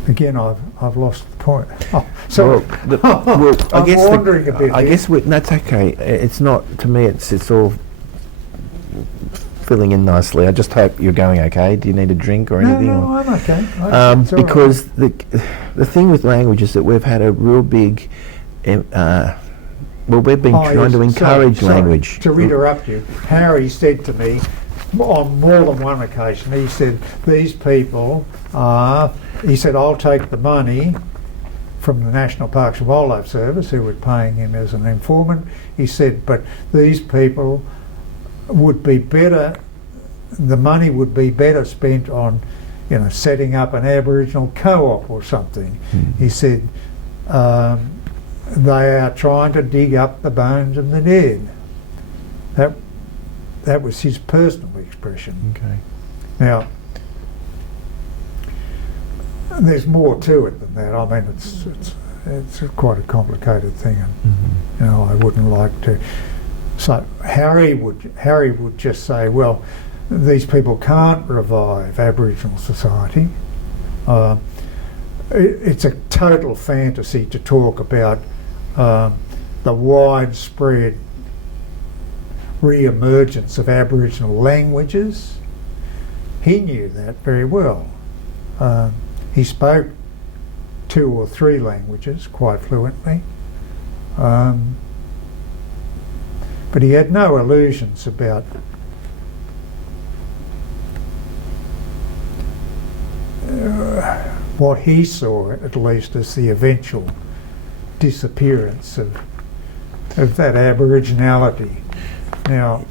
Again, I've lost the point. Oh, sorry. I I'm guess wandering a bit. I guess that's okay. It's not, to me. It's all filling in nicely. I just hope you're going okay. Do you need a drink or anything? No, I'm okay. It's all because right. the thing with language is that we've had a real big. We've been trying to encourage language. To interrupt you, Harry said to me on more than one occasion, he said, these people are, he said, I'll take the money from the National Parks and Wildlife Service, who were paying him as an informant. He said, but these people would be better, the money would be better spent on, setting up an Aboriginal co-op or something. He said, they are trying to dig up the bones of the dead. That was his personal expression. Okay. Now, there's more to it than that. I mean, it's quite a complicated thing, and I wouldn't like to. So Harry would just say, well, these people can't revive Aboriginal society. It's a total fantasy to talk about the widespread re-emergence of Aboriginal languages. He knew that very well. He spoke 2 or 3 languages quite fluently, but he had no illusions about what he saw, at least, as the eventual disappearance of that Aboriginality. Now,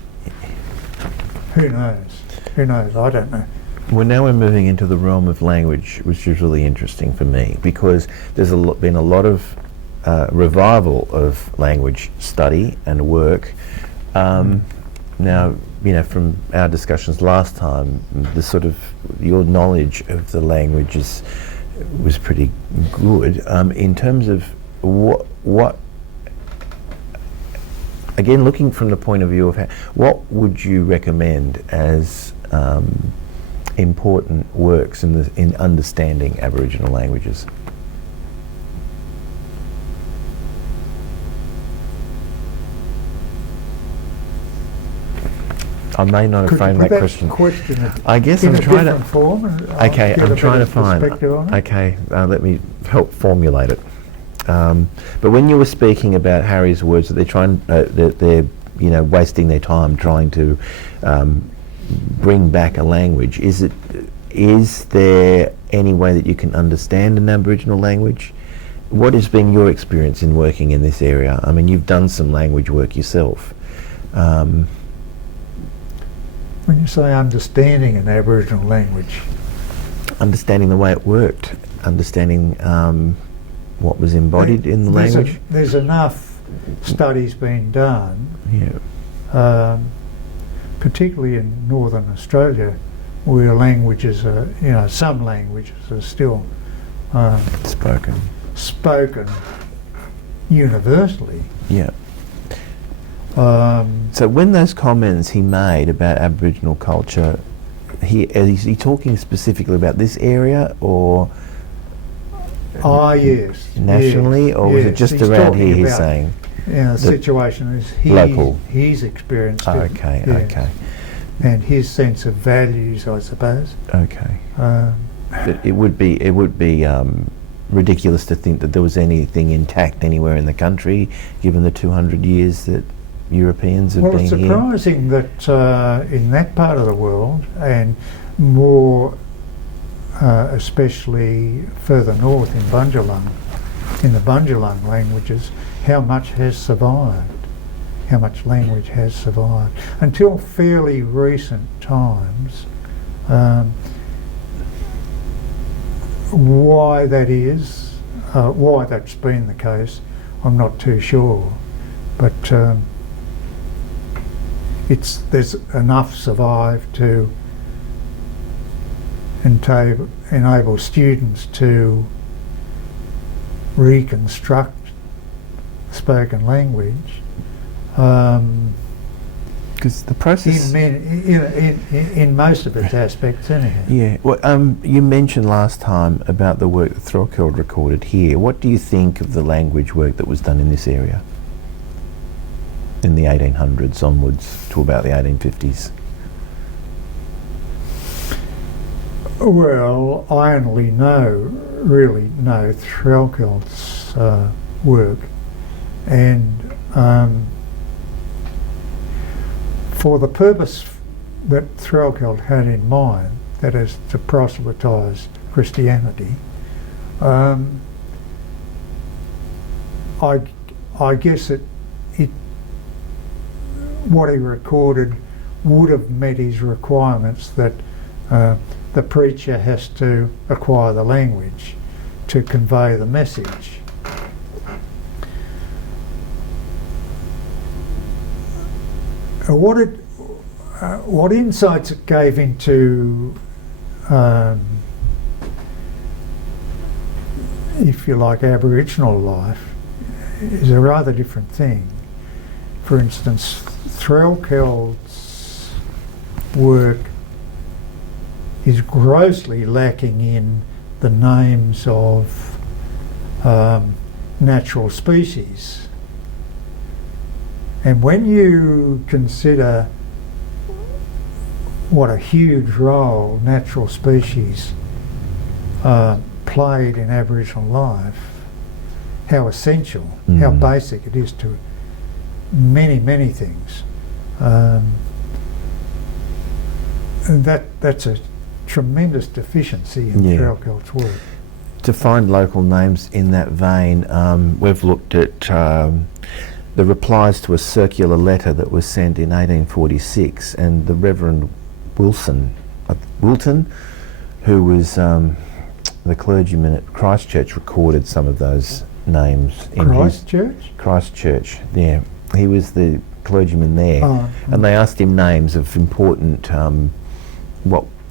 who knows? Who knows? I don't know. Well, now we're moving into the realm of language, which is really interesting for me, because there's been a lot of revival of language study and work. Now, from our discussions last time, your knowledge of the languages was pretty good. In terms of what again, looking from the point of view of what would you recommend as important works in understanding Aboriginal languages? I may not have framed that question. I guess I'm trying to. Form, okay, I'm trying to find. On it. Okay, let me help formulate it. But when you were speaking about Harry's words that they're trying, they're wasting their time trying to bring back a language, is there any way that you can understand an Aboriginal language? What has been your experience in working in this area? I mean, you've done some language work yourself. When you say understanding an Aboriginal language, understanding the way it worked, understanding what was embodied in the language. There's enough studies being done, particularly in Northern Australia, where languages are, some languages are still spoken universally. Yeah. So when those comments he made about Aboriginal culture, is he talking specifically about this area or yes. nationally, or was it just He's around talking here he's about, saying? The situation is local. He's experienced it. Okay, yes. okay. And his sense of values, I suppose. Okay. But it would be ridiculous to think that there was anything intact anywhere in the country, given the 200 years that Europeans have been it's here. surprising that in that part of the world, and more especially further north in Bundjalung, in the Bundjalung languages, how much has survived, how much language has survived. Until fairly recent times, why that is, why that's been the case, I'm not too sure. But there's enough survived to enable students to reconstruct spoken language. Because the process in most of its aspects, anyhow. Yeah. Well, you mentioned last time about the work that Threlkeld recorded here. What do you think of the language work that was done in this area in the 1800s onwards to about the 1850s? Well, I only really know Threlkeld's work, and for the purpose that Threlkeld had in mind, that is to proselytise Christianity, I guess what he recorded would have met his requirements that the preacher has to acquire the language to convey the message. What insights it gave into, if you like, Aboriginal life is a rather different thing. For instance, Threlkeld's work is grossly lacking in the names of natural species. And when you consider what a huge role natural species played in Aboriginal life, how essential, how basic it is to many, many things. And that's a tremendous deficiency in Threlkeld's work. To find local names in that vein, we've looked at the replies to a circular letter that was sent in 1846, and the Reverend Wilton, who was the clergyman at Christchurch, recorded some of those names. Christchurch, yeah. He was the clergyman there, and they asked him names of important,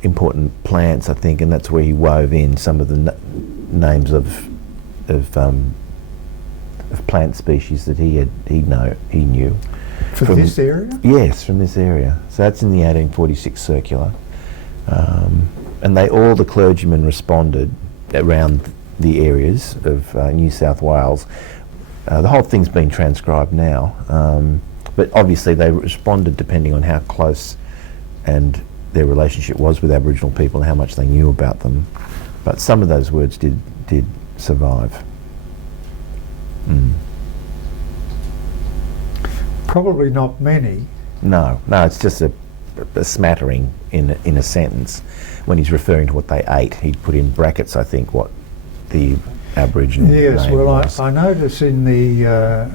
important plants, I think, and that's where he wove in some of the names of plant species that he knew. From this area? Yes, from this area. So that's in the 1846 circular. And all the clergymen responded around the areas of New South Wales. The whole thing's been transcribed now, but obviously they responded depending on how close and their relationship was with Aboriginal people and how much they knew about them. But some of those words did survive. Mm. Probably not many. No, it's just a smattering in a sentence. When he's referring to what they ate, he'd put in brackets, I think, what the Aboriginal Yes, name well, was. I notice in the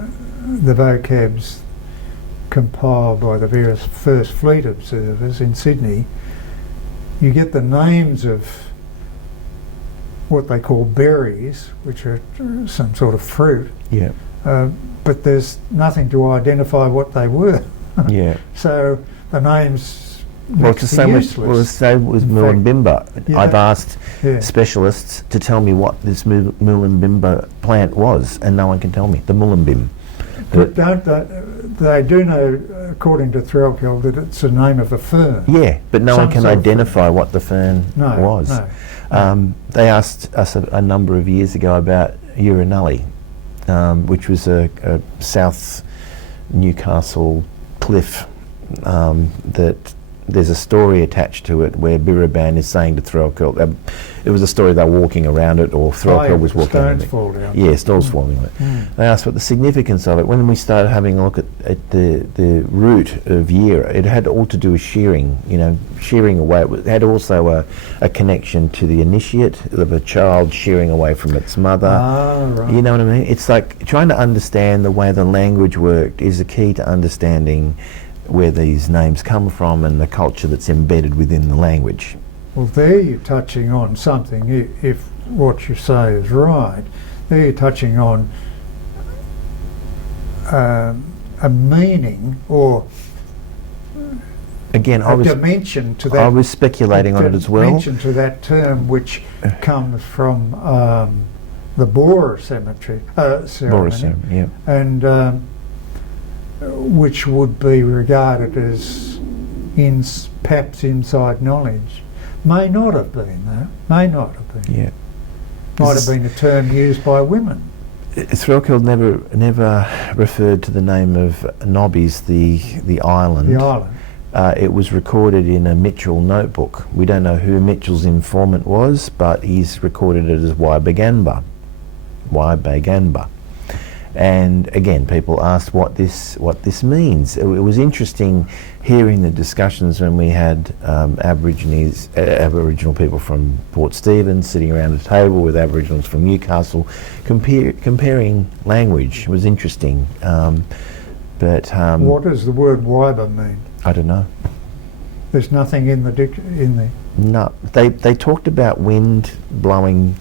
vocabs compiled by the various First Fleet observers in Sydney, you get the names of what they call berries, which are some sort of fruit, Yeah, but there's nothing to identify what they were. yeah. So the names Well, it's the same with, useless. well, the same with In Mullumbimba. yeah. I've asked Yeah. specialists to tell me what this Mullumbimba plant was, and no one can tell me. The Mullumbim. But don't they do know, according to Threlkeld, that it's the name of a fern. Yeah, but no Some one can sort of identify what the fern No, was. no. They asked us a number of years ago about Urinulli, which was a South Newcastle cliff that there's a story attached to it where Biraban is saying to Threlkeld, it was a story they were walking around it, or Threlkeld was walking around stones it. fall down. Yeah, stones falling on it. They asked what the significance of it. When we started having a look at the root of Yira, it had all to do with shearing, shearing away. It had also a connection to the initiate of a child shearing away from its mother. Ah, right. You know what I mean? It's like trying to understand the way the language worked is a key to understanding where these names come from and the culture that's embedded within the language. Well, there you're touching on something, if what you say is right, there you're touching on a meaning or Again, a dimension to that. I was speculating on it as well. Dimension to that term which comes from the Bora ceremony, Bora ceremony, yeah. and which would be regarded as perhaps inside knowledge. May not have been, though. May not have been. Yeah. Might have been a term used by women. Threlkeld never referred to the name of Nobby's, the island. The island. It was recorded in a Mitchell notebook. We don't know who Mitchell's informant was, but he's recorded it as Waibaganba. And again, people asked what this means. It was interesting hearing the discussions when we had Aboriginal people from Port Stephens sitting around a table with Aboriginals from Newcastle, comparing language. It was interesting. But what does the word Waiba mean? I don't know. There's nothing in the No, they talked about wind blowing.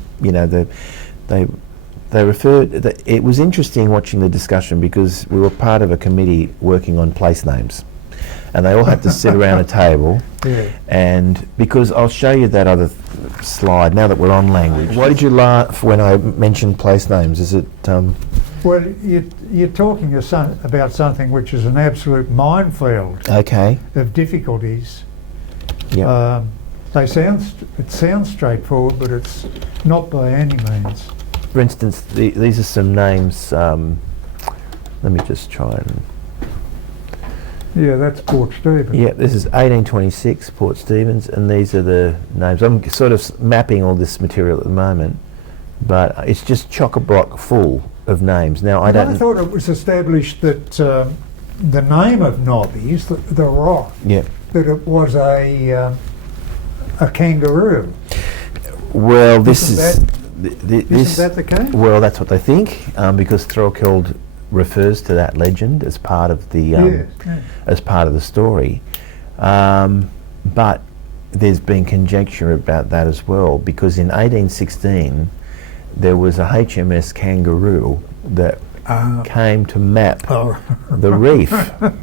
They referred. It was interesting watching the discussion because we were part of a committee working on place names, and they all had to sit around a table. Yeah. And because I'll show you that other slide now that we're on language. Why did you laugh when I mentioned place names? Is it? Well, you're talking about something which is an absolute minefield Okay. of difficulties. Yeah. It sounds straightforward, but it's not by any means. For instance, these are some names. Let me just try and. Yeah, that's Port Stephens. Yeah, this is 1826 Port Stephens, and these are the names. I'm sort of mapping all this material at the moment, but it's just chock-a-block full of names. Now I don't. I thought it was established that the name of Nobby's, the rock, Yeah. that it was a kangaroo. Well, this Isn't is. Isn't that the case? Well, that's what they think, because Threlkeld refers to that legend as part of the Yes. as part of the story. But there's been conjecture about that as well, because in 1816 there was a HMS Kangaroo that came to map the reef.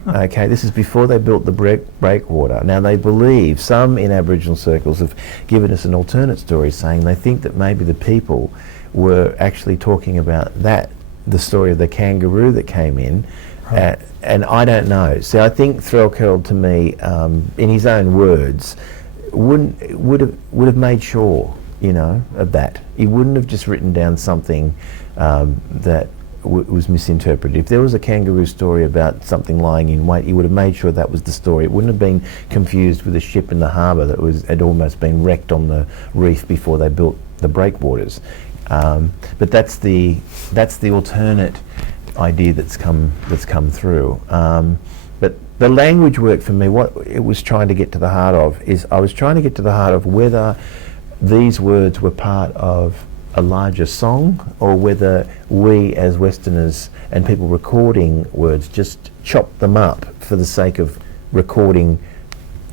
Okay, this is before they built the breakwater. Now they believe, some in Aboriginal circles have given us an alternate story saying they think that maybe the people were actually talking about the story of the kangaroo that came in. Right. And I don't know. So I think Threlkeld, to me, in his own words, would have made sure, of that. He wouldn't have just written down something that was misinterpreted. If there was a kangaroo story about something lying in wait, he would have made sure that was the story. It wouldn't have been confused with a ship in the harbour that had almost been wrecked on the reef before they built the breakwaters. But that's the alternate idea that's come through. But the language work for me, what it was trying to get to the heart of is I was trying to get to the heart of whether these words were part of a larger song or whether we as Westerners and people recording words just chopped them up for the sake of recording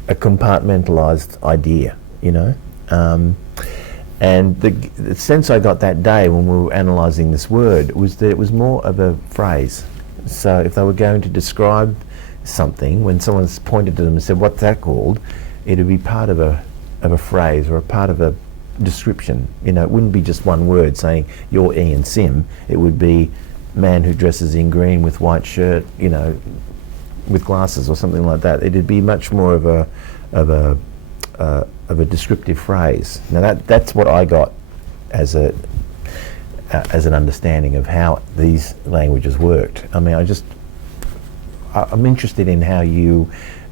a compartmentalised idea, you know. And the sense I got that day when we were analysing this word was that it was more of a phrase. So if they were going to describe something, when someone's pointed to them and said, "What's that called?" it would be part of a phrase or a part of a description. You know, it wouldn't be just one word saying, "You're Ian Sim." It would be man who dresses in green with white shirt, you know, with glasses or something like that. It'd be much more of a descriptive phrase. Now that's what I got as an understanding of how these languages worked. I mean, I'm interested in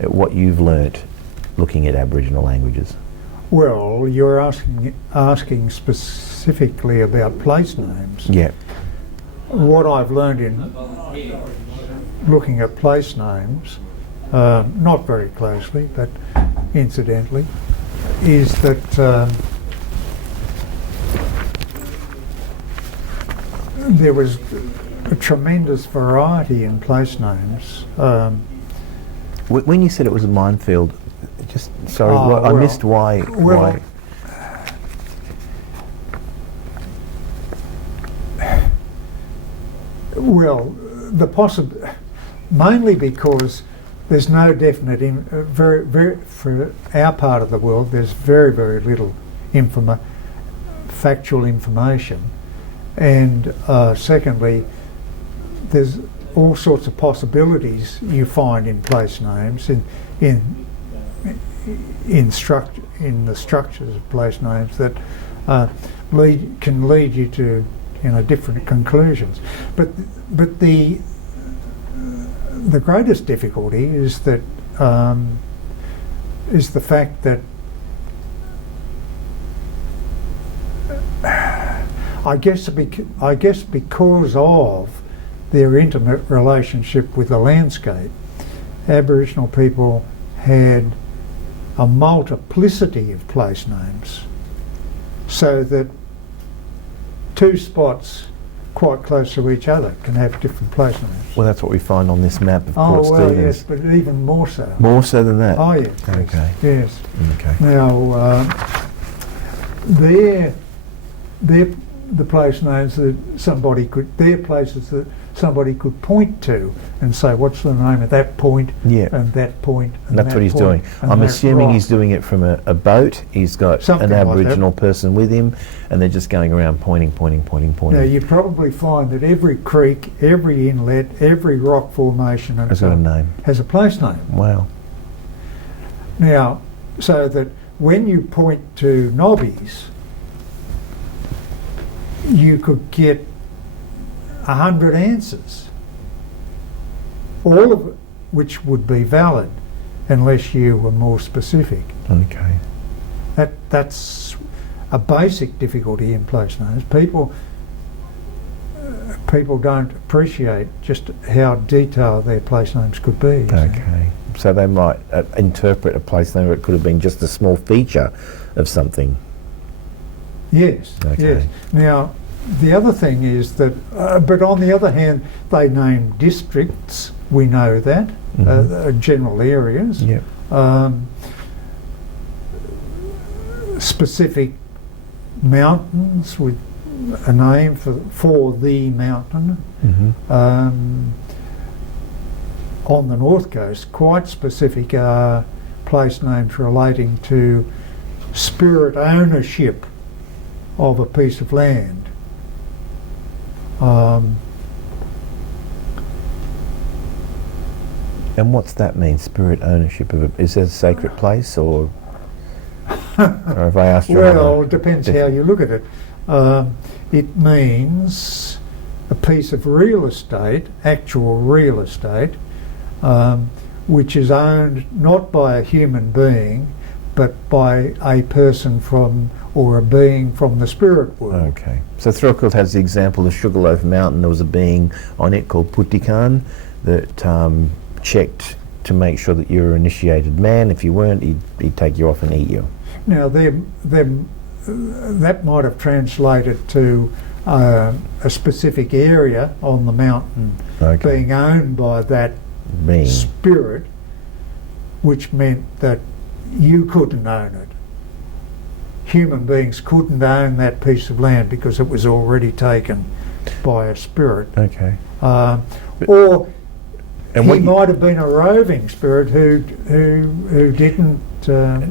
what you've learnt looking at Aboriginal languages. Well, you're asking specifically about place names. Yeah. What I've learned in looking at place names, not very closely, but incidentally, is that there was a tremendous variety in place names. When you said it was a minefield, just sorry, I missed why. Well, mainly because there's no definite, for our part of the world, there's very, very little factual information. And secondly, there's all sorts of possibilities you find in place names, in the structures of place names that can lead you to, you know, different conclusions. But the greatest difficulty is that is the fact that I guess because of their intimate relationship with the landscape, Aboriginal people had a multiplicity of place names, so that two spots quite close to each other can have different place names. Well, that's what we find on this map of Port Stephens. Yes, but even more so. More so than that? Oh, yes. Okay. Yes. Okay. Now, they're the place names that they're places that somebody could point to and say, what's the name of that point, and that point, and that's what he's doing. I'm assuming he's doing it from a boat. He's got an Aboriginal person with him, and they're just going around pointing. Now, you probably find that every creek, every inlet, every rock formation has got a name. Has a place name. Wow. Now, so that when you point to knobbies, you could get 100 answers, all of it which would be valid unless you were more specific. Okay. That's a basic difficulty in place names. People don't appreciate just how detailed their place names could be. Okay. So they might interpret a place name, it could have been just a small feature of something. Yes. Okay. Yes. Now, the other thing is that, but on the other hand, they name districts. We know that, general areas. Yep. Specific mountains with a name for the mountain. On the north coast, quite specific are place names relating to spirit ownership of a piece of land. And what's that mean, spirit ownership of it? Is it a sacred place, or have I asked you? Well, it depends how you look at it. It means a piece of real estate, actual real estate, which is owned not by a human being, but by a person from, or a being from the spirit world. Okay. So Throckhill has the example of Sugarloaf Mountain. There was a being on it called Putikan that checked to make sure that you were an initiated man. If you weren't, he'd take you off and eat you. Now, that might have translated to a specific area on the mountain being owned by that Being. spirit, which meant that you couldn't own it. Human beings couldn't own that piece of land because it was already taken by a spirit. Okay. Or And he what you- might have been a roving spirit who didn't,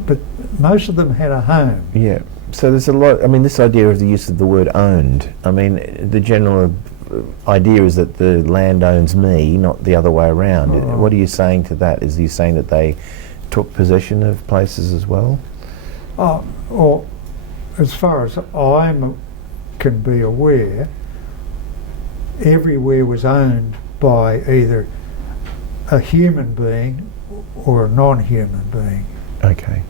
but most of them had a home. Yeah. So there's a lot. I mean, this idea of the use of the word owned. I mean, the general idea is that the land owns me, not the other way around. Oh. What are you saying to that? Is you saying that they took possession of places as well? Or as far as I can be aware, everywhere was owned by either a human being or a non-human being. Okay.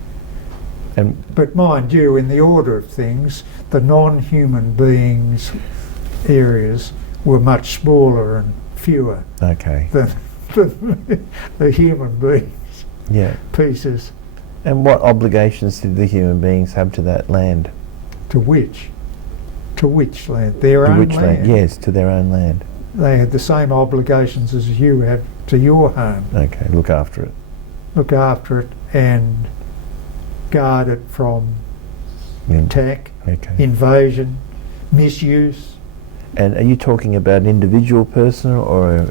And But mind you, in the order of things, the non-human beings areas were much smaller and fewer okay. than the human beings Yeah. pieces. And what obligations did the human beings have to that land? To which? To which land? Their To own which land? Yes, to their own land. They had the same obligations as you have to your home. Okay. Look after it. Look after it and guard it from attack, Okay. invasion, misuse. And are you talking about an individual person or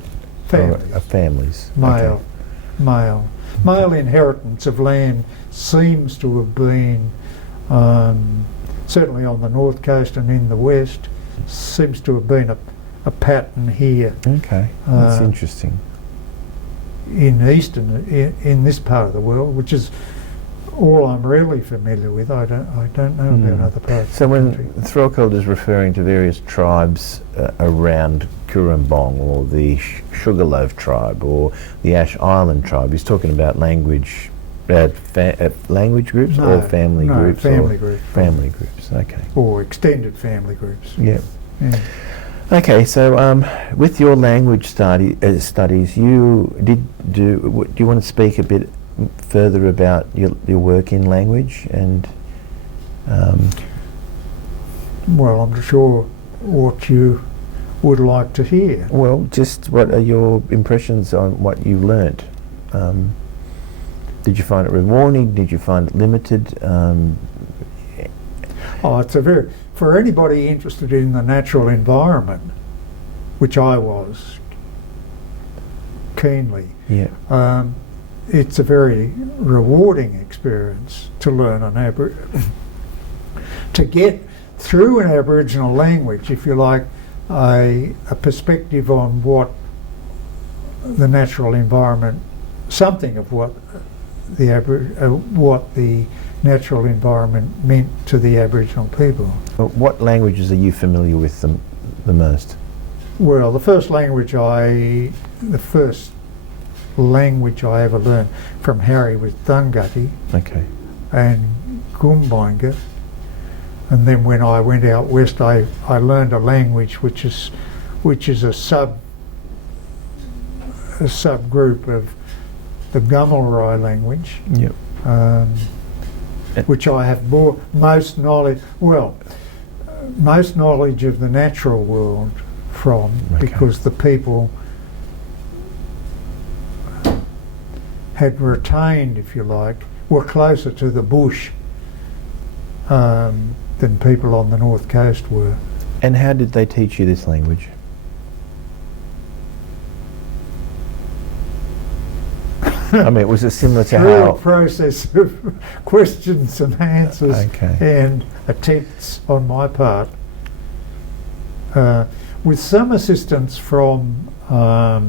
Families. families? Male. Male inheritance of land seems to have been, certainly on the north coast and in the west, seems to have been a pattern here. Okay. That's Uh, interesting. In this part of the world, which is all I'm really familiar with. I don't know about other parts. So of the when country. Throckhill is referring to various tribes around Currumbong, or the Sugarloaf tribe, or the Ash Island tribe, he's talking about language groups or family groups? Family groups. Family groups. Okay. Or extended family groups. Yeah. Yeah. Okay, so with your language studies, you did do you want to speak a bit further about your work in language and? Well, I'm sure what you would like to hear. Well, just what are your impressions on what you learnt? Did you find it rewarding? Did you find it limited? It's for anybody interested in the natural environment, which I was keenly. Yeah. It's a very rewarding experience to learn to get through an Aboriginal language, if you like, a perspective on what the natural environment, something of what the natural environment meant to the Aboriginal people. What languages are you familiar with the most? Well, the first language I ever learned from Harry was Thungati Okay. and Gumbainga, and then when I went out west, I learned a language which is a subgroup of the Gummalrai language. Yep. Which I have most knowledge of the natural world from, Okay. because the people had retained, if you like, were closer to the bush than people on the north coast were. And how did they teach you this language? I mean, was it similar to Through how? a process of questions and answers Okay. and attempts on my part, with some assistance from a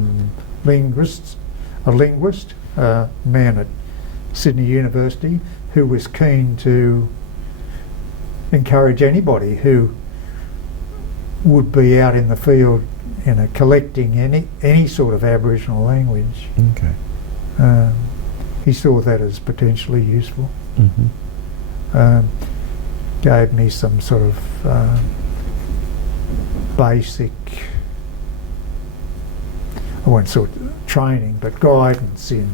linguist, a man at Sydney University, who was keen to encourage anybody who would be out in the field, collecting any sort of Aboriginal language. Okay. He saw that as potentially useful. Gave me some sort of basic, I won't sort of training, but guidance in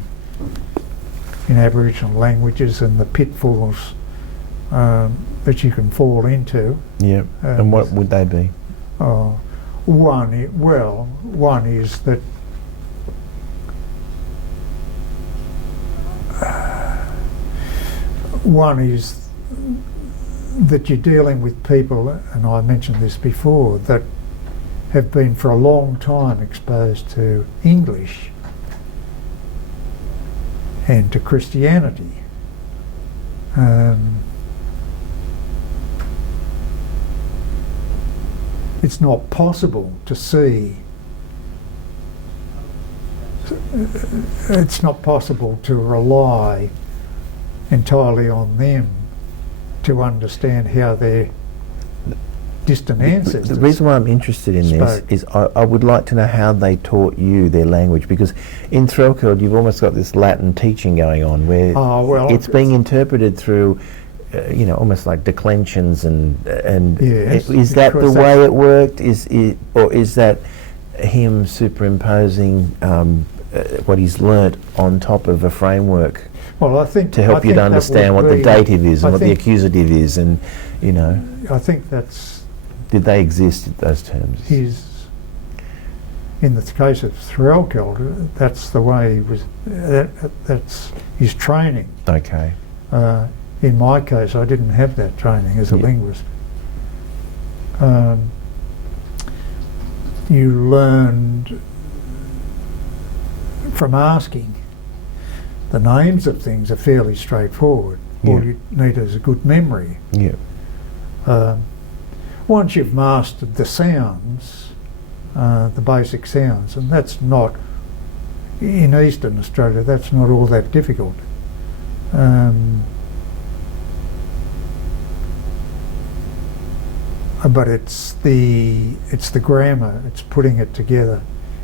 Aboriginal languages and the pitfalls that you can fall into. Yeah. And what would they be? One is that you're dealing with people, and I mentioned this before, that have been for a long time exposed to English and to Christianity. It's not possible to see, it's not possible to rely entirely on them to understand how their distant ancestors. The reason why I'm interested in this is I would like to know how they taught you their language, because in Threlkeld you've almost got this Latin teaching going on where it's being interpreted through almost like declensions and yes, is that the way it worked? Is that him superimposing what he's learnt on top of a framework? Well, I think to help you to understand what the dative is and what the accusative is, and I think that's. Did they exist, those terms? In the case of Threlkeld, that's the way he was. That's his training. Okay. In my case, I didn't have that training as a linguist. You learned from asking. The names of things are fairly straightforward. All you need is a good memory. Yeah. Once you've mastered the sounds, the basic sounds, and that's not, in Eastern Australia, that's not all that difficult. But it's the grammar, it's putting it together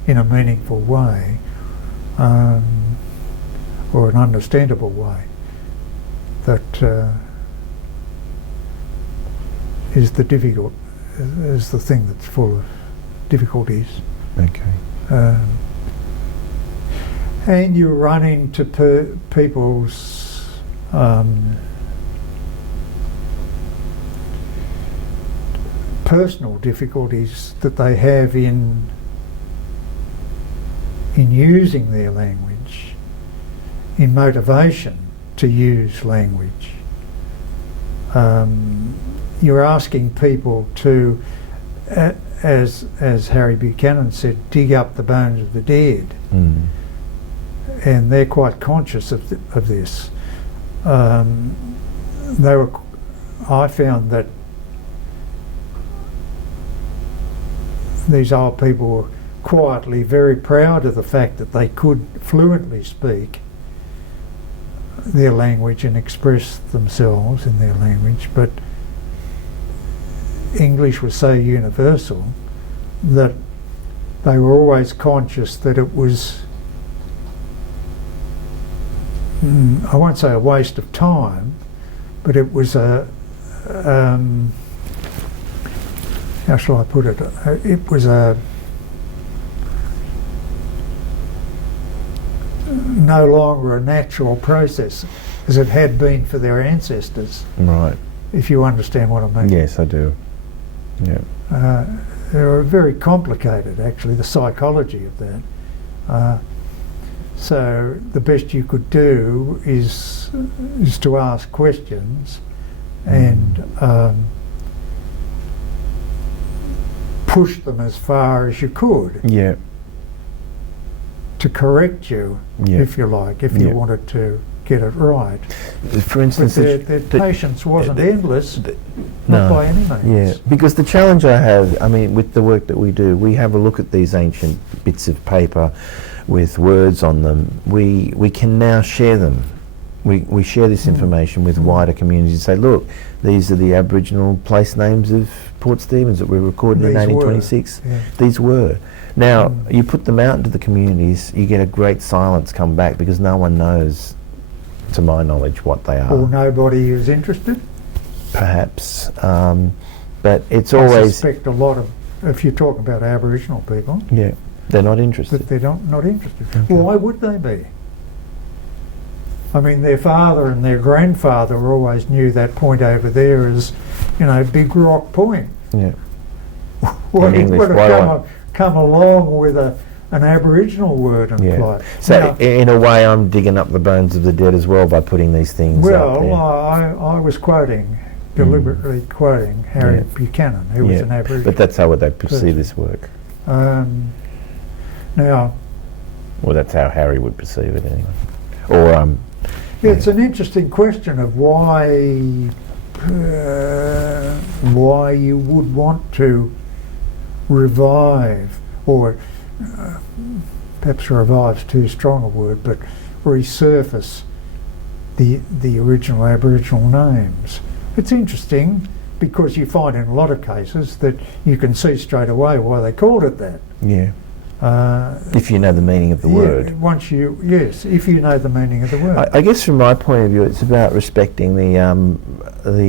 in a meaningful way, or an understandable way, that is the thing that's full of difficulties. Okay. And you run into people's personal difficulties that they have in using their language, in motivation to use language. You're asking people to, as Harry Buchanan said, dig up the bones of the dead, and they're quite conscious of this. I found that these old people were quietly very proud of the fact that they could fluently speak their language and express themselves in their language, but English was so universal that they were always conscious that it was, I won't say a waste of time, but it was how shall I put it? It was no longer a natural process as it had been for their ancestors. Right. If you understand what I mean. Yes, I do. Yeah. They were very complicated, actually, the psychology of that. So the best you could do is to ask questions and push them as far as you could. Yeah. To correct you, if you like, if you wanted to get it right. For instance, but their patience wasn't endless, not by any means. Yeah, because the challenge I have, I mean, with the work that we do, we have a look at these ancient bits of paper with words on them. We can now share them. We share this information with wider communities and say, look, these are the Aboriginal place names of Port Stephens that were recorded in 1826. These were. Now, you put them out into the communities, you get a great silence come back because no one knows to my knowledge, what they are. Or nobody is interested? Perhaps. But it's I always... suspect a lot of, if you talk about Aboriginal people, Yeah, they're not interested. that they're not interested. Okay. Why would they be? I mean, their father and their grandfather always knew that point over there as, you know, Big Rock Point. Yeah. Why In English, would why have come along with an Aboriginal word and Yeah. apply? So Now, in a way, I'm digging up the bones of the dead as well by putting these things out there. well, I was deliberately quoting Harry Yeah. Buchanan, who was Yeah. an Aboriginal. But that's how they perceive person. this work. Now, Well, that's how Harry would perceive it anyway. Or it's an interesting question of why you would want to revive, or perhaps revive's too strong a word, but resurface the original Aboriginal names. It's interesting because you find in a lot of cases that you can see straight away why they called it that. yeah, if you know the meaning of the word. Yes, if you know the meaning of the word. I guess from my point of view, it's about respecting the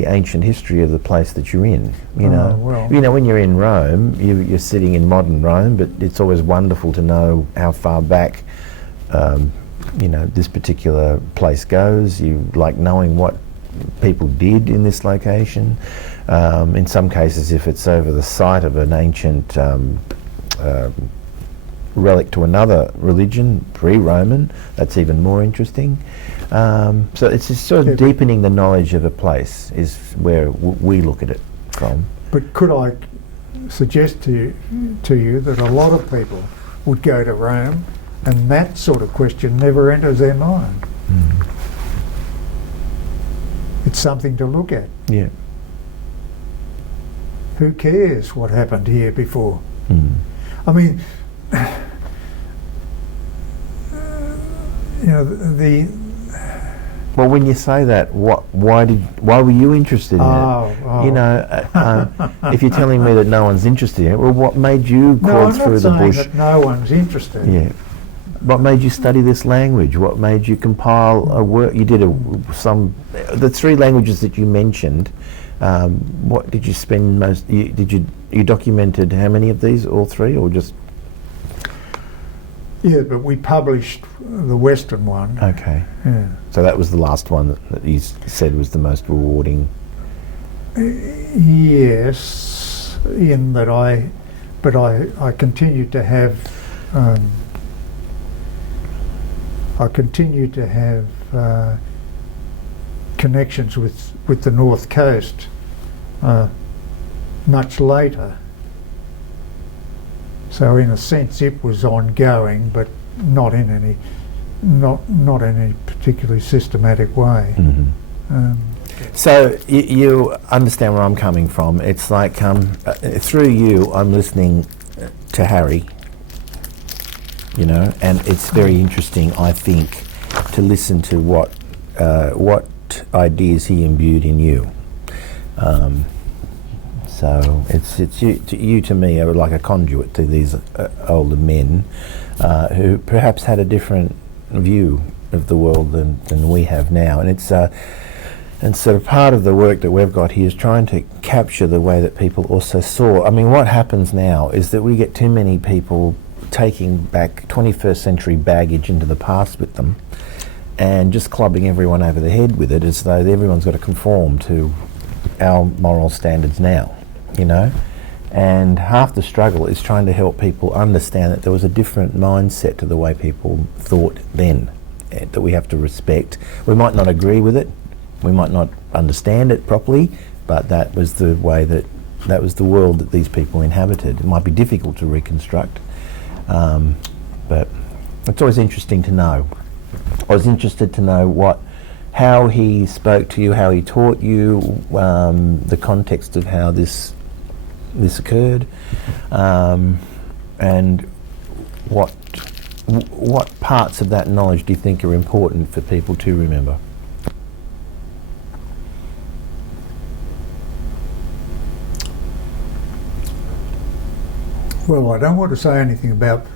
ancient history of the place that you're in. You know, well. you know, when you're in Rome, you're sitting in modern Rome, but it's always wonderful to know how far back, you know, this particular place goes. You like knowing what people did in this location. In some cases, if it's over the site of an ancient relic to another religion, pre-Roman, that's even more interesting. So it's just sort of deepening the knowledge of a place is where we look at it from. But could I suggest to you that a lot of people would go to Rome and that sort of question never enters their mind? Mm. It's something to look at. Yeah. Who cares what happened here before? Mm. I mean, you know, Well, when you say that, why were you interested in oh, it? You know, if you're telling me that no one's interested in it, well, what made you no, crawl I'm through not the saying bush? that no one's interested. Yeah. What made you study this language? What made you compile a work? You did the three languages that you mentioned. What did you spend most? You documented how many of these? All three, or just? Yeah, but we published the Western one. Okay. Yeah. So that was the last one that you said was the most rewarding. Yes, in that I continued to have connections with the North Coast much later. So in a sense, it was ongoing, but not in any particularly systematic way. Mm-hmm. So you understand where I'm coming from. It's like through you, I'm listening to Harry. You know, and it's very interesting, I think, to listen to what ideas he imbued in you. So it's you to me are like a conduit to these older men who perhaps had a different view of the world than we have now, and it's and sort of part of the work that we've got here is trying to capture the way that people also saw. I mean, what happens now is that we get too many people taking back 21st century baggage into the past with them and just clubbing everyone over the head with it as though everyone's got to conform to our moral standards now, you know. And half the struggle is trying to help people understand that there was a different mindset to the way people thought then that we have to respect. We might not agree with it, we might not understand it properly, but that was the way that was the world that these people inhabited. It might be difficult to reconstruct, but it's always interesting to know. I was interested to know how he spoke to you, how he taught you, the context of how this occurred, and what parts of that knowledge do you think are important for people to remember? Well, I don't want to say anything about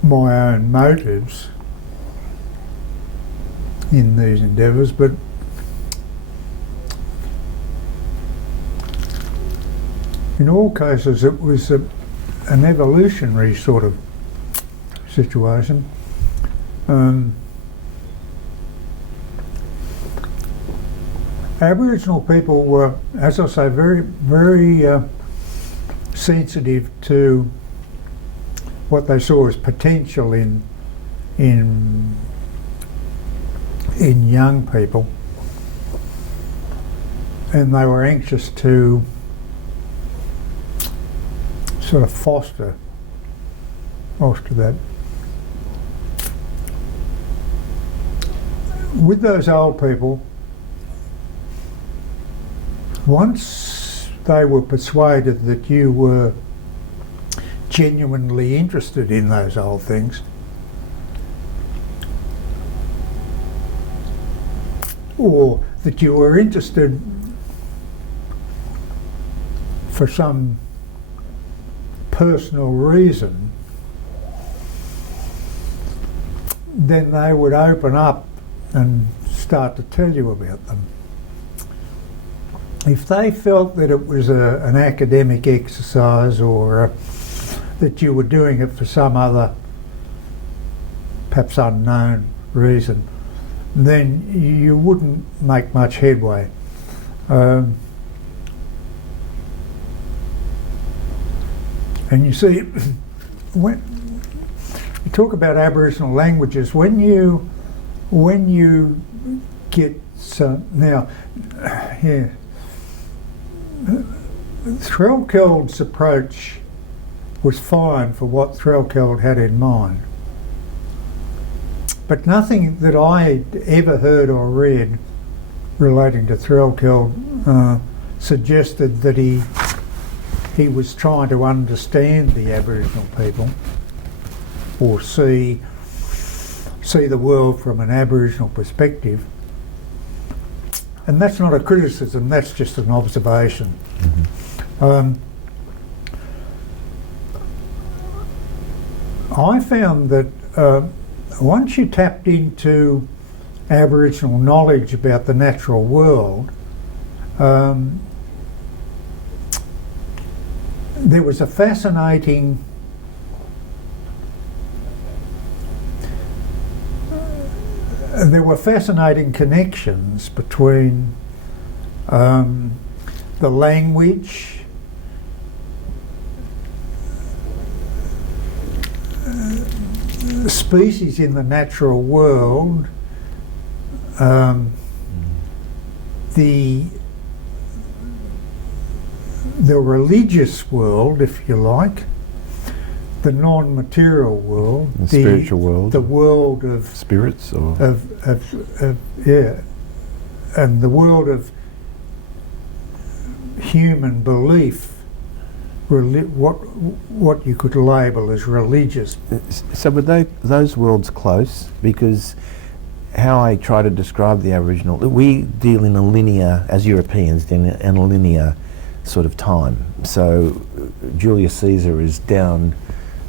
my own motives in these endeavours, but in all cases it was an evolutionary sort of situation. Aboriginal people were, as I say, very sensitive to what they saw as potential in young people, and they were anxious to sort of foster that. With those old people, once they were persuaded that you were genuinely interested in those old things, or that you were interested for some personal reason, then they would open up and start to tell you about them. If they felt that it was an academic exercise, or that you were doing it for some other, perhaps unknown reason, then you wouldn't make much headway. And you see, when you talk about Aboriginal languages, when you get some, now, yeah, Threlkeld's approach was fine for what Threlkeld had in mind, but nothing that I ever heard or read relating to Threlkeld suggested that he was trying to understand the Aboriginal people or see the world from an Aboriginal perspective. And that's not a criticism, that's just an observation. Mm-hmm. I found that once you tapped into Aboriginal knowledge about the natural world, there was a fascinating there were fascinating connections between the language, species in the natural world, the religious world, if you like, the non-material world, the spiritual world, the world of spirits, or yeah, and the world of human belief, what you could label as religious. So were those worlds close? Because how I try to describe the Aboriginal, we deal in a linear, as Europeans, in a linear sort of time. So Julius Caesar is down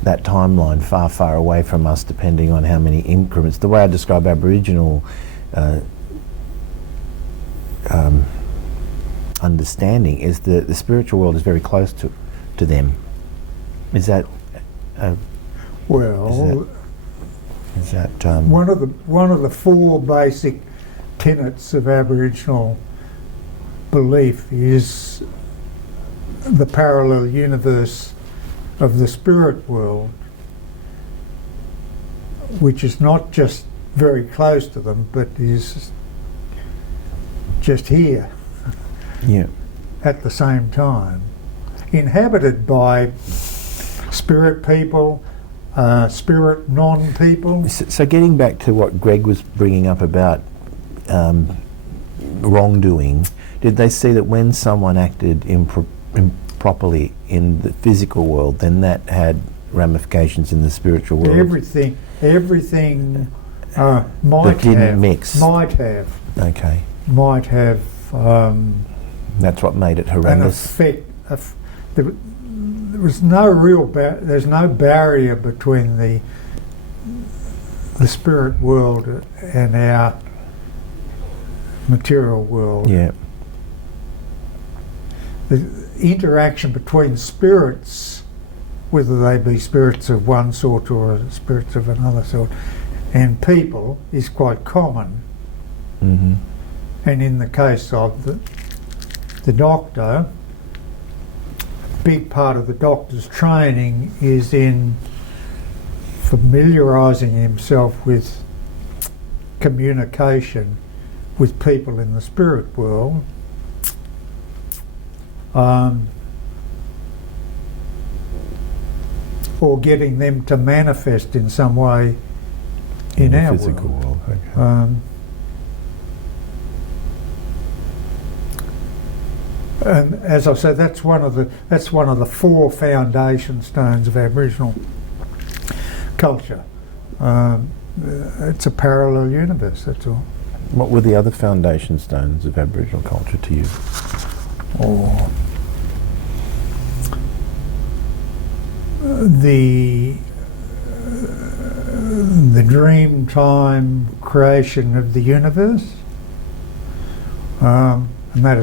that timeline far, far away from us, depending on how many increments. The way I describe Aboriginal understanding is that the spiritual world is very close to them. Is that well? Is that one of the four basic tenets of Aboriginal belief is the parallel universe of the spirit world, which is not just very close to them, but is just here, yeah, at the same time, inhabited by spirit people, spirit non-people. So getting back to what Greg was bringing up about wrongdoing, did they see that when someone acted improperly in the physical world, then that had ramifications in the spiritual world? Everything might didn't mix. Might have. Okay. Might have. That's what made it horrendous. An effect. There was no real. There's no barrier between the spirit world and our material world. Yeah. The interaction between spirits, whether they be spirits of one sort or spirits of another sort, and people is quite common. Mm-hmm. And in the case of the doctor, a big part of the doctor's training is in familiarising himself with communication with people in the spirit world. Or getting them to manifest in some way in the our physical world. Okay. And as I said, that's one of the 4 foundation stones of Aboriginal culture. It's a parallel universe. That's all. What were the other foundation stones of Aboriginal culture to you? Or the dream time creation of the universe, and that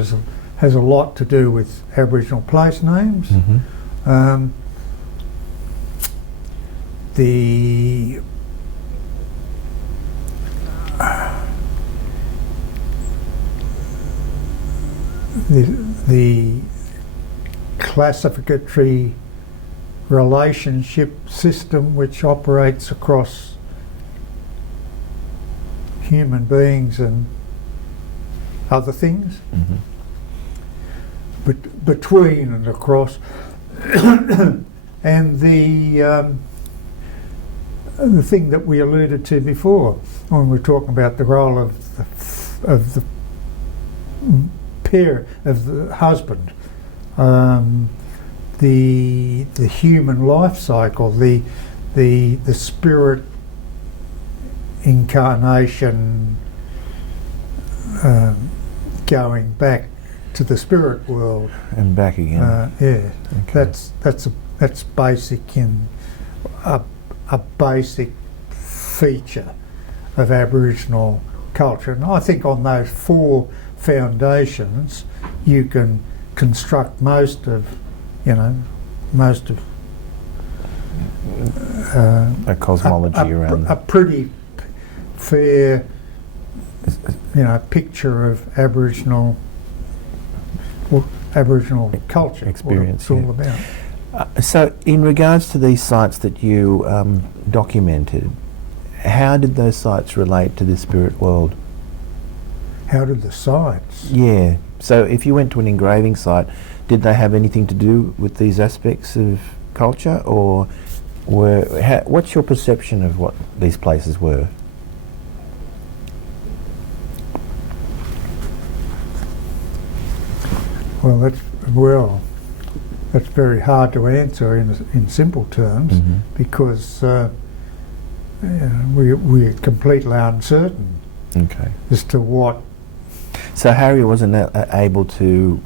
has a lot to do with Aboriginal place names. Mm-hmm. The classificatory relationship system which operates across human beings and other things, Mm-hmm. but between and across, and the thing that we alluded to before when we were talking about the role of the pair, of the husband, the human life cycle, the spirit incarnation, going back to the spirit world And back again. yeah, Okay. that's basic in a basic feature of Aboriginal culture, and I think on those 4 foundations you can construct most of A cosmology around a pretty fair picture of Aboriginal culture, Experience, what it's all yeah. about. So, in regards to these sites that you documented, how did those sites relate to the spirit world? How did the sites? Yeah. So, if you went to an engraving site, did they have anything to do with these aspects of culture, or what's your perception of what these places were? Well, that's very hard to answer in simple terms, Mm-hmm. because we're completely uncertain Okay. as to what. So Harry wasn't able to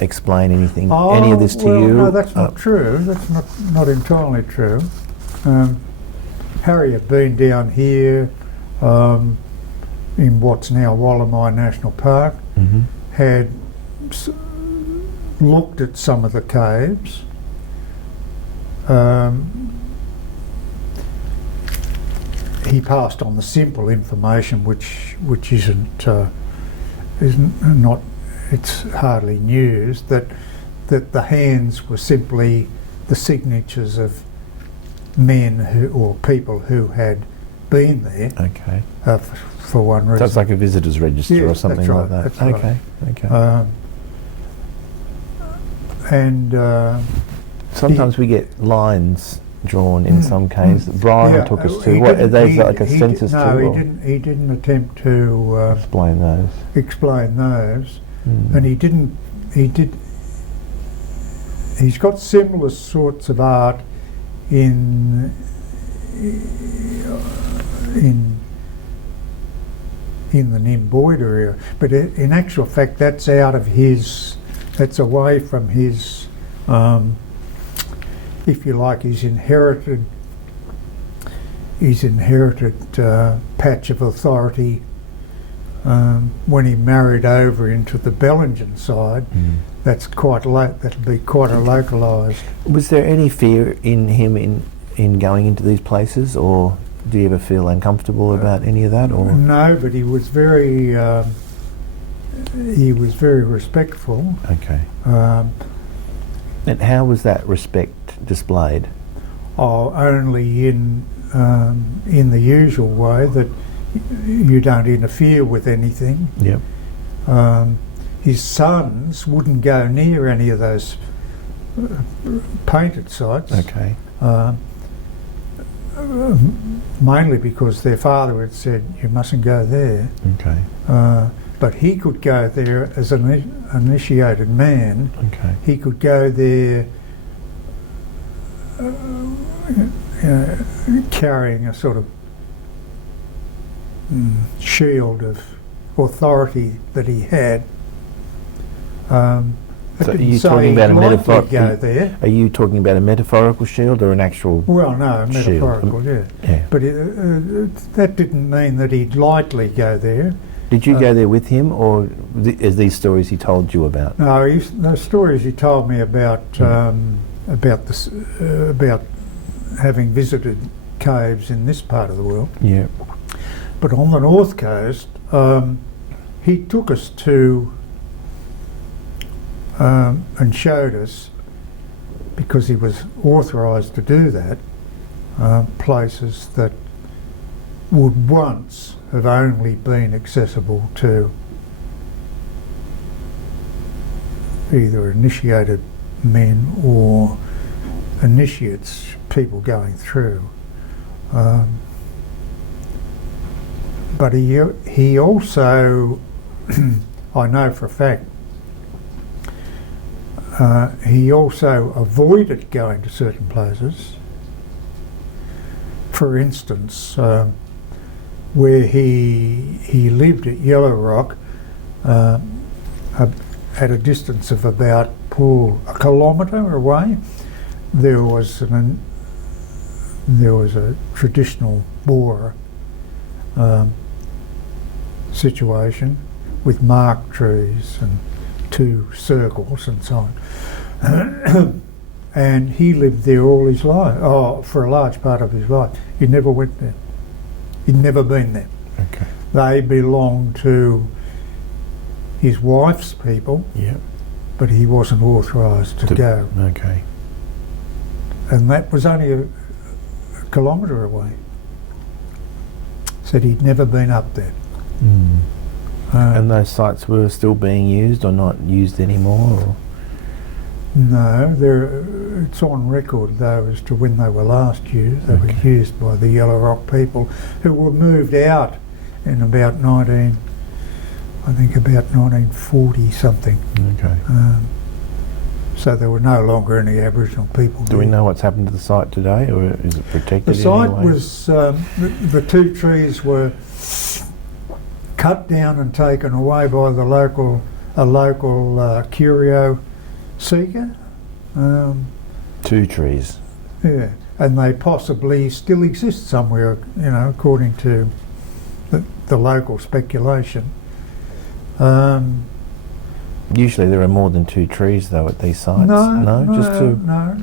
explain any of this to you? No, that's not true. That's not entirely true. Harry had been down here in what's now Wallamai National Park, Mm-hmm. had looked at some of the caves. He passed on the simple information, which isn't not. It's hardly news that the hands were simply the signatures of men or people who had been there. Okay. For one reason. So it's like a visitor's register Yes, or something that's like right, that. that's right. Okay. Okay. Sometimes we get lines drawn in some caves that Brian Yeah, took us he to. What are didn't- those he- like a he census did, No, tool? he didn't attempt to Explain those. explain those, Mm. and he didn't. He's got similar sorts of art in the Nimboid area, but in actual fact, that's out of his. That's away from his. If you like, his inherited patch of authority when he married over into the Bellingen side, that's quite that'll be quite a localised. Was there any fear in him in going into these places, or do you ever feel uncomfortable about any of that? Or No, but he was very respectful. Okay. And how was that respect displayed? Only in the usual way that you don't interfere with anything. Yep. His sons wouldn't go near any of those painted sites. Okay. Mainly because their father had said you mustn't go there. Okay. But he could go there as an initiated man. Okay. He could go there carrying a sort of shield of authority that he had. So are you talking about a metaphor? Go there. Are you talking about a metaphorical shield or an actual? Well, no, shield? metaphorical, yeah. But that didn't mean that he'd lightly go there. Did you go there with him, or is these stories he told you about? No, the stories he told me about about having visited caves in this part of the world. Yeah. But on the north coast, he took us to and showed us, because he was authorised to do that, places that would once have only been accessible to either initiated men or initiates, people going through. But he also, I know for a fact, he also avoided going to certain places. For instance, where he lived at Yellow Rock, at a distance of about a kilometre away, there was a traditional Boer situation with marked trees and 2 circles and so on. And he lived there all his life, for a large part of his life. He never went there. He'd never been there. Okay. They belonged to his wife's people, Yeah. but he wasn't authorised to go. Okay. And that was only a kilometre away. Said he'd never been up there. And those sites were still being used or not used anymore? Or? No, it's on record though as to when they were last used. They were used by the Yellow Rock people, who were moved out in about 1940 something. Okay. So there were no longer any Aboriginal people Do there. we know what's happened to the site today, or is it protected The site in any way? was, the 2 trees were cut down and taken away by a local curio seeker. 2 trees. Yeah, and they possibly still exist somewhere, according to the local speculation. Usually there are more than 2 trees though at these sites. No, just 2. No.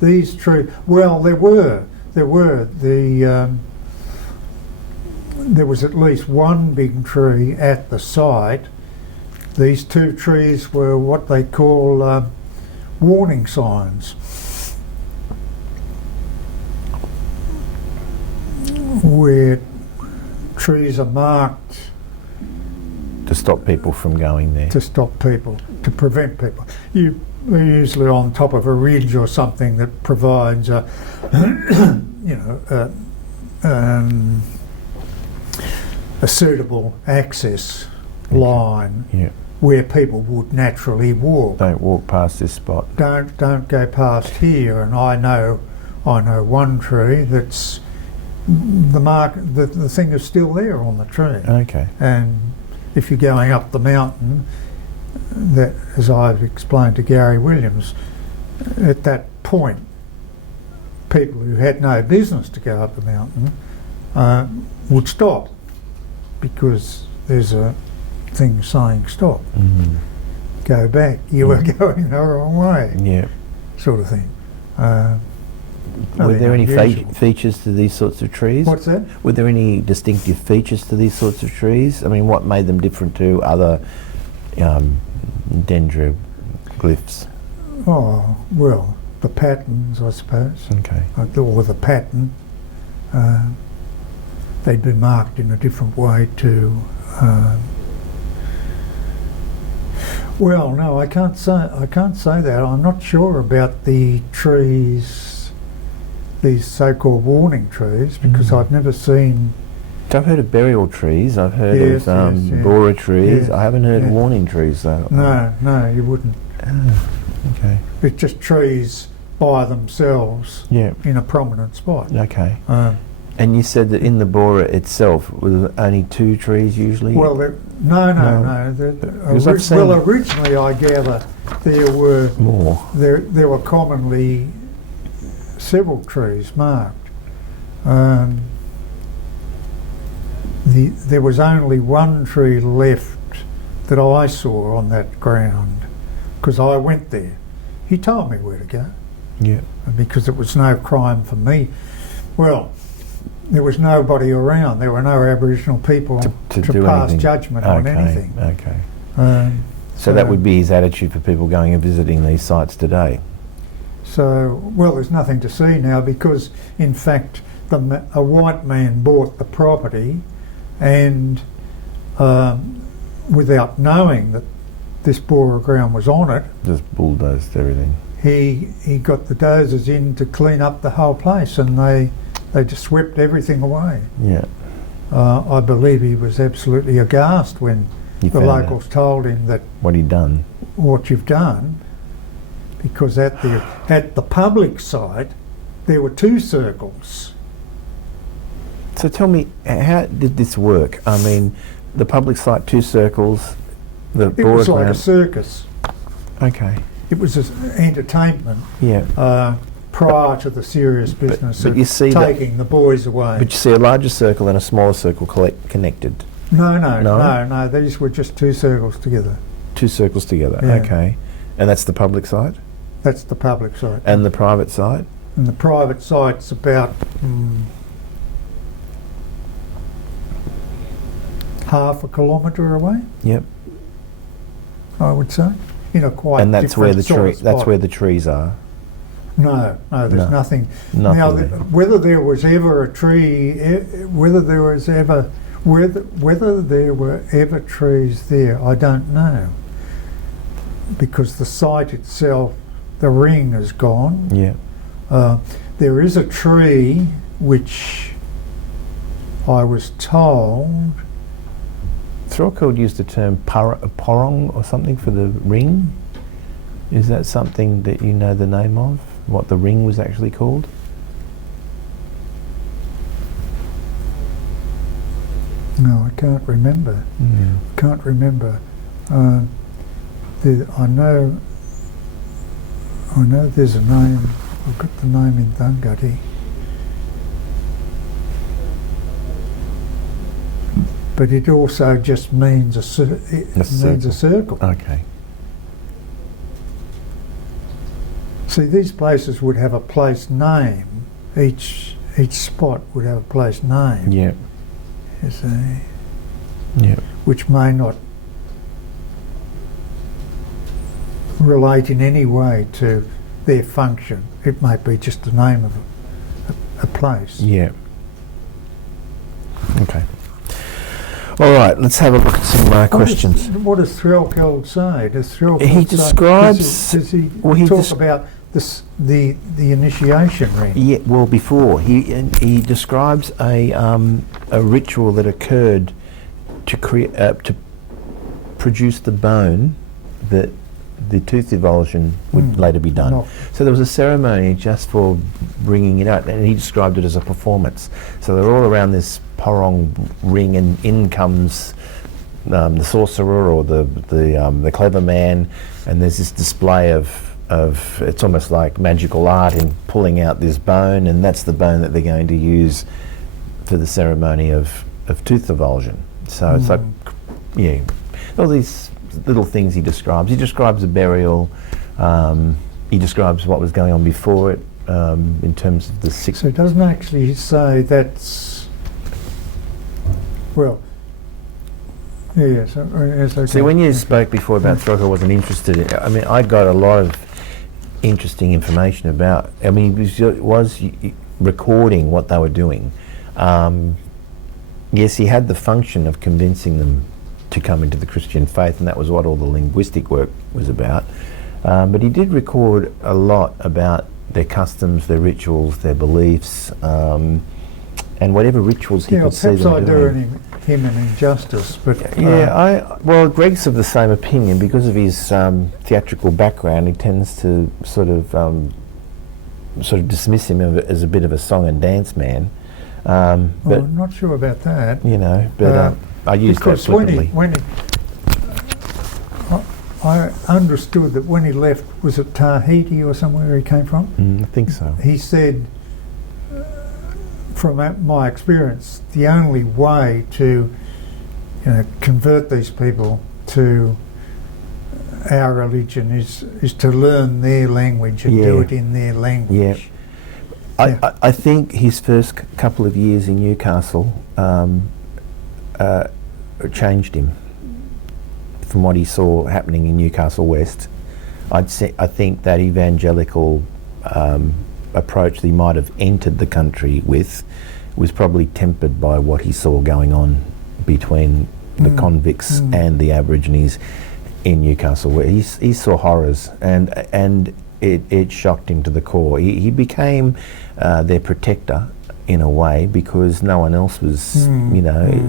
These trees. Well, there were. There was at least 1 big tree at the site. These 2 trees were what they call warning signs, where trees are marked To stop people from going there. to stop people, to prevent people. They're usually on top of a ridge or something that provides a suitable access line where people would naturally walk. Don't walk past this spot. Don't go past here. And I know 1 tree that's the thing is still there on the tree. Okay. And if you're going up the mountain, that, as I've explained to Gary Williams, at that point, people who had no business to go up the mountain would stop, because there's a thing saying stop, Mm. go back, you were going the wrong way, Yeah. sort of thing. Were Nothing there any unusual. features to these sorts of trees? What's that? Were there any distinctive features to these sorts of trees? I mean, what made them different to other dendroglyphs? Oh, well, the patterns, I suppose, Okay. or the pattern. They'd be marked in a different way to. Well, no, I can't say that. I'm not sure about the trees, these so-called warning trees, because I've never seen. So I've heard of burial trees. I've heard Yes, of yes, yeah. borer trees. Yeah, I haven't heard yeah. warning trees though. No, you wouldn't. Ah, okay. It's just trees by themselves Yeah. in a prominent spot. Okay. And you said that in the borer itself, were there only 2 trees usually? Well, no. Because I've seen- Well, originally I gather there were more. there were commonly several trees marked. There was only one tree left that I saw on that ground because I went there. He told me where to go Yeah. because it was no crime for me. Well, there was nobody around. There were no Aboriginal people To to do pass anything. judgment on anything. Okay. Um, So that would be his attitude for people going and visiting these sites today. So, well, there's nothing to see now because, in fact, a white man bought the property and without knowing that this borer ground was on it, Just bulldozed everything. he got the dozers in to clean up the whole place and they just swept everything away. Yeah. I believe he was absolutely aghast when He the found locals told him that what he'd done. what you've done, because at the public site there were 2 circles. So tell me, how did this work? I mean, the public site, 2 circles, the It borer was like a ground. circus. Okay. It was an entertainment Yeah. prior to the serious business but of you see that- taking the boys away. But you see a larger circle and a smaller circle connected. No. No? These were just 2 circles together. 2 circles together. Yeah. Okay. And that's the public site? That's the public site. And the private site? And the private site's about half a kilometre away, Yep. I would say, in a quite And that's where different the sort tree. of That's spot. where the trees are. No, there's No. nothing. Nothing Now, there. whether there was ever a tree, whether there were ever trees there, I don't know, because the site itself, the ring is gone. Yeah. There is a tree which I was told. Threlkeld used the term porong or something for the ring. Is that something that you know the name of? What the ring was actually called? No, I can't remember. Can't remember. I know there's a name. I've got the name in Thungutty. But it also just means a circle. Okay. See, these places would have a place name. Each spot would have a place name. Yeah. You see, Yeah. which may not relate in any way to their function. It might be just the name of a place. Yeah. Okay. All right. Let's have a look at some questions. What does Threlkeld say? Does Threlkeld He say- describes- Does he well, he talk des- about this, the initiation ring? Yeah. Well, before he describes a ritual that occurred to create to produce the bone that the tooth avulsion would later be done. No. So there was a ceremony just for bringing it out, and he described it as a performance. So they're all around this porong ring, and in comes the sorcerer or the clever man, and there's this display of it's almost like magical art in pulling out this bone, and that's the bone that they're going to use for the ceremony of tooth avulsion. So it's like Yeah. All these little things he describes. He describes a burial. He describes what was going on before it in terms of the So it doesn't actually say that's, well, yes. Okay. See, when you spoke before about Throcker wasn't interested in, I mean, I got a lot of interesting information about, I mean, he was recording what they were doing. Yes, he had the function of convincing them to come into the Christian faith, and that was what all the linguistic work was about. But he did record a lot about their customs, their rituals, their beliefs, and whatever rituals he could see them doing. Perhaps I do him an injustice, but well, Greg's of the same opinion because of his theatrical background. He tends to sort of dismiss him as a bit of a song and dance man. But I'm not sure about that. You know, but I use that flippantly. I understood that when he left, was it Tahiti or somewhere he came from? I think so. He said, from my experience, the only way to convert these people to our religion is to learn their language and do it in their language. Yeah. I think his first couple of years in Newcastle changed him from what he saw happening in Newcastle West. I think that evangelical approach that he might have entered the country with was probably tempered by what he saw going on between the convicts and the Aborigines in Newcastle, where he saw horrors, and it shocked him to the core. He became their protector in a way because no one else was,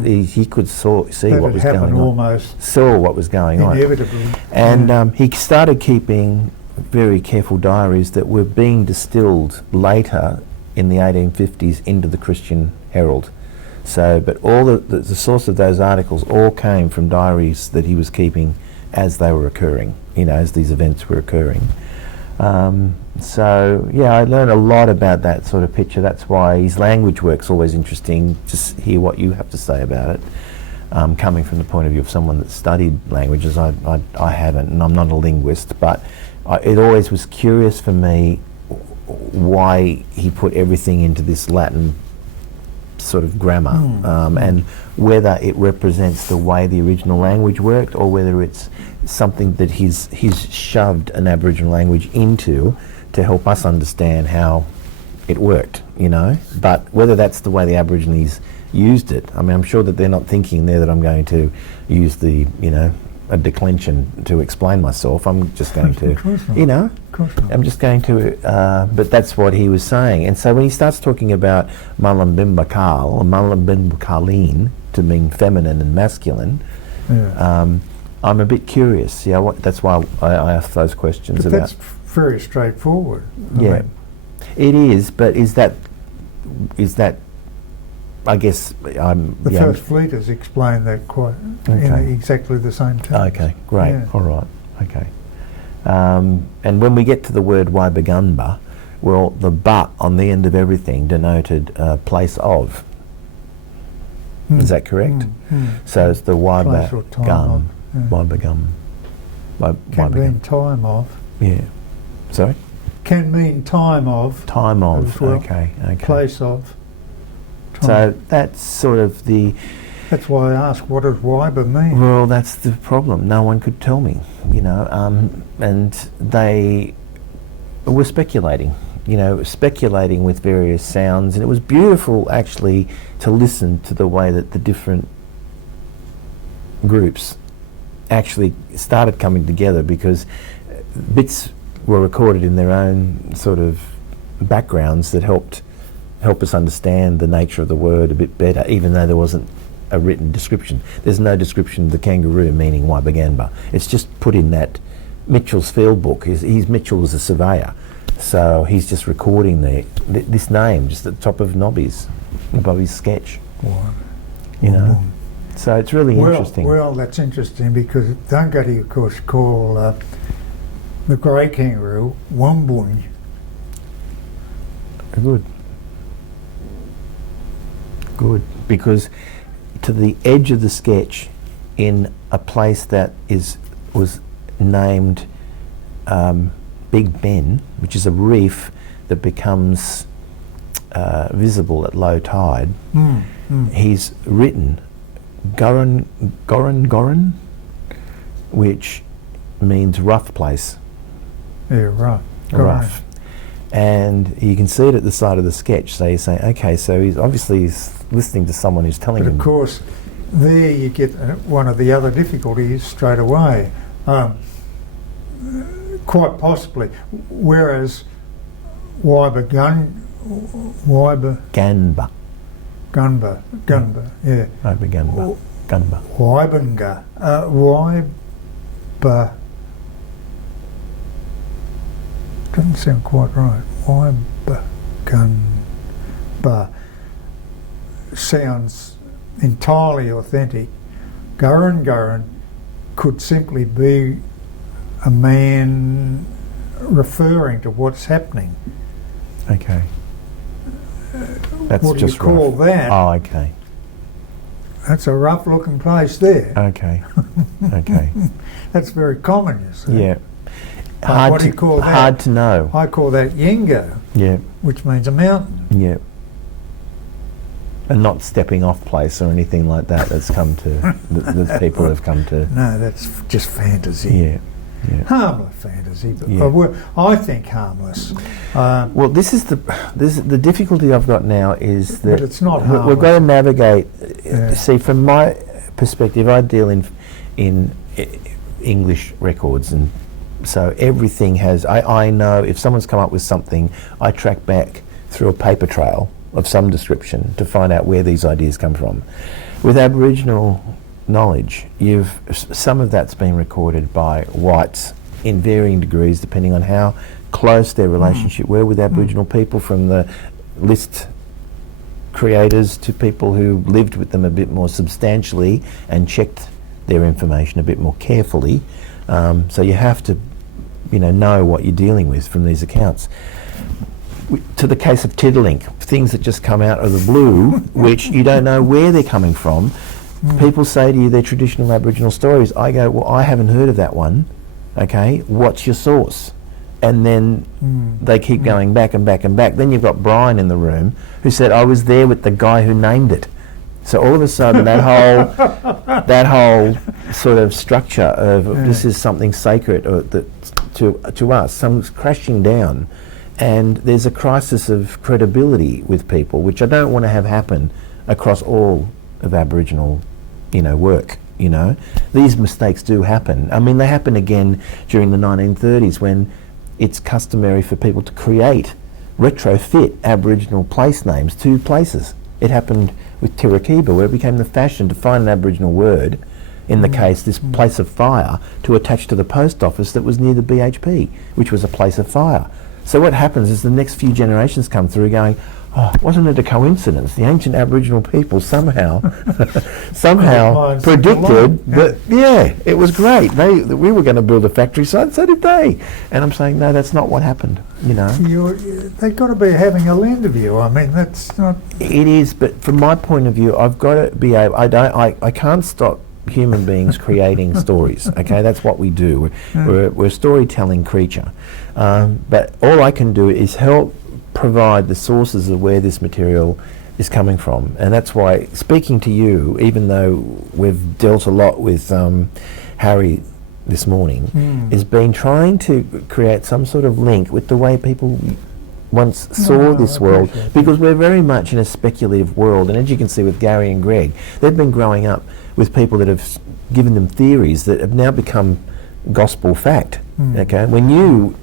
he could see what was going on. Almost saw what was going inevitably. on. And he started keeping very careful diaries that were being distilled later in the 1850s into the Christian Herald. So, but all the source of those articles all came from diaries that he was keeping as they were occurring, as these events were occurring. So yeah, I learned a lot about that sort of picture. That's why his language work's always interesting to hear what you have to say about it. Coming from the point of view of someone that studied languages, I haven't, and I'm not a linguist, but it always was curious for me why he put everything into this Latin sort of grammar, and whether it represents the way the original language worked or whether it's something that he's shoved an Aboriginal language into to help us understand how it worked, But whether that's the way the Aborigines used it, I mean, I'm sure that they're not thinking there that I'm going to use the, a declension to explain myself. I'm just going to, I'm just going to, but that's what he was saying. And so when he starts talking about Mullumbimba or Mullumbimba to mean feminine and masculine, I'm a bit curious. That's why I asked those questions but about. That's very straightforward. I mean, it is. But is that? I guess I'm. The First Fleeters explained that quite in exactly the same terms. Okay, great. Yeah. All right. Okay. And when we get to the word Waibagunba, well, the "but" on the end of everything denoted place of. Is that correct? So it's the Waibagum. Waibagum. Can mean time of. Yeah. Sorry? Can mean time of. Time of. As well. Okay. Place of. Time. So that's sort of the. That's why I asked, what does Weiber mean? Well, that's the problem. No one could tell me, and they were speculating, speculating with various sounds, and it was beautiful actually to listen to the way that the different groups actually started coming together, because bits were recorded in their own sort of backgrounds that help us understand the nature of the word a bit better, even though there wasn't a written description. There's no description of the kangaroo meaning Waibaganba. It's just put in that Mitchell's field book. Mitchell was a surveyor, so he's just recording this name just at the top of Nobby's, above his sketch. Wow. So it's really interesting. Well, that's interesting because Dungutty, of course, call the grey kangaroo Wambun. Good, because to the edge of the sketch in a place that was named Big Ben, which is a reef that becomes visible at low tide. He's written Goran, which means rough place. Yeah, right. Rough. And you can see it at the side of the sketch. So you say, okay, so he's obviously listening to someone who's telling But him. of course, there you get one of the other difficulties straight away. Quite possibly. Whereas Ganba. Gunba, yeah. Gunba. Waibenga. Waiba. Doesn't sound quite right. Waibenga sounds entirely authentic. Gurren could simply be a man referring to what's happening. Okay. That's What do just you call rough. that? Oh, okay. That's a rough looking place there. Okay. Okay. That's very common, you see. Yeah. What do you call that? Hard to know. I call that Yengo, Yeah. which means a mountain. Yeah. And not stepping off place or anything like that that's come to, that people have come to. No, that's just fantasy. Yeah. Yeah. Harmless fantasy, but Yeah. I think harmless. Well, this is the difficulty I've got now is that But it's not we've got to navigate. Yeah. See, from my perspective, I deal in English records, and so everything has. I know if someone's come up with something, I track back through a paper trail of some description to find out where these ideas come from. With Aboriginal knowledge, some of that's been recorded by whites in varying degrees depending on how close their relationship were with Aboriginal people, from the list creators to people who lived with them a bit more substantially and checked their information a bit more carefully. So you have to know what you're dealing with from these accounts. To the case of Tiddlink, things that just come out of the blue, which you don't know where they're coming from. People say to you they're traditional Aboriginal stories. I go, well, I haven't heard of that one. Okay, what's your source? And then they keep going back and back and back. Then you've got Brian in the room who said, I was there with the guy who named it. So all of a sudden that whole sort of structure of this is something sacred or to us, some's crashing down. And there's a crisis of credibility with people, which I don't want to have happen across all of Aboriginal, work. These mistakes do happen. I mean, they happen again during the 1930s when it's customary for people to retrofit Aboriginal place names to places. It happened with Tirakiba, where it became the fashion to find an Aboriginal word, in the case, this place of fire, to attach to the post office that was near the BHP, which was a place of fire. So what happens is the next few generations come through going, oh, wasn't it a coincidence? The ancient Aboriginal people somehow predicted that, it was great. We were going to build a factory site, so did they. And I'm saying, no, that's not what happened, They've got to be having a land of you. I mean, that's not... It is, but from my point of view, I've got to be able... I can't stop human beings creating stories, okay? That's what we do. We're a storytelling creature. But all I can do is help provide the sources of where this material is coming from. And that's why speaking to you, even though we've dealt a lot with Harry this morning, has been trying to create some sort of link with the way people once saw this world, because we're very much in a speculative world. And as you can see with Gary and Greg, they've been growing up with people that have given them theories that have now become gospel fact. Okay, when you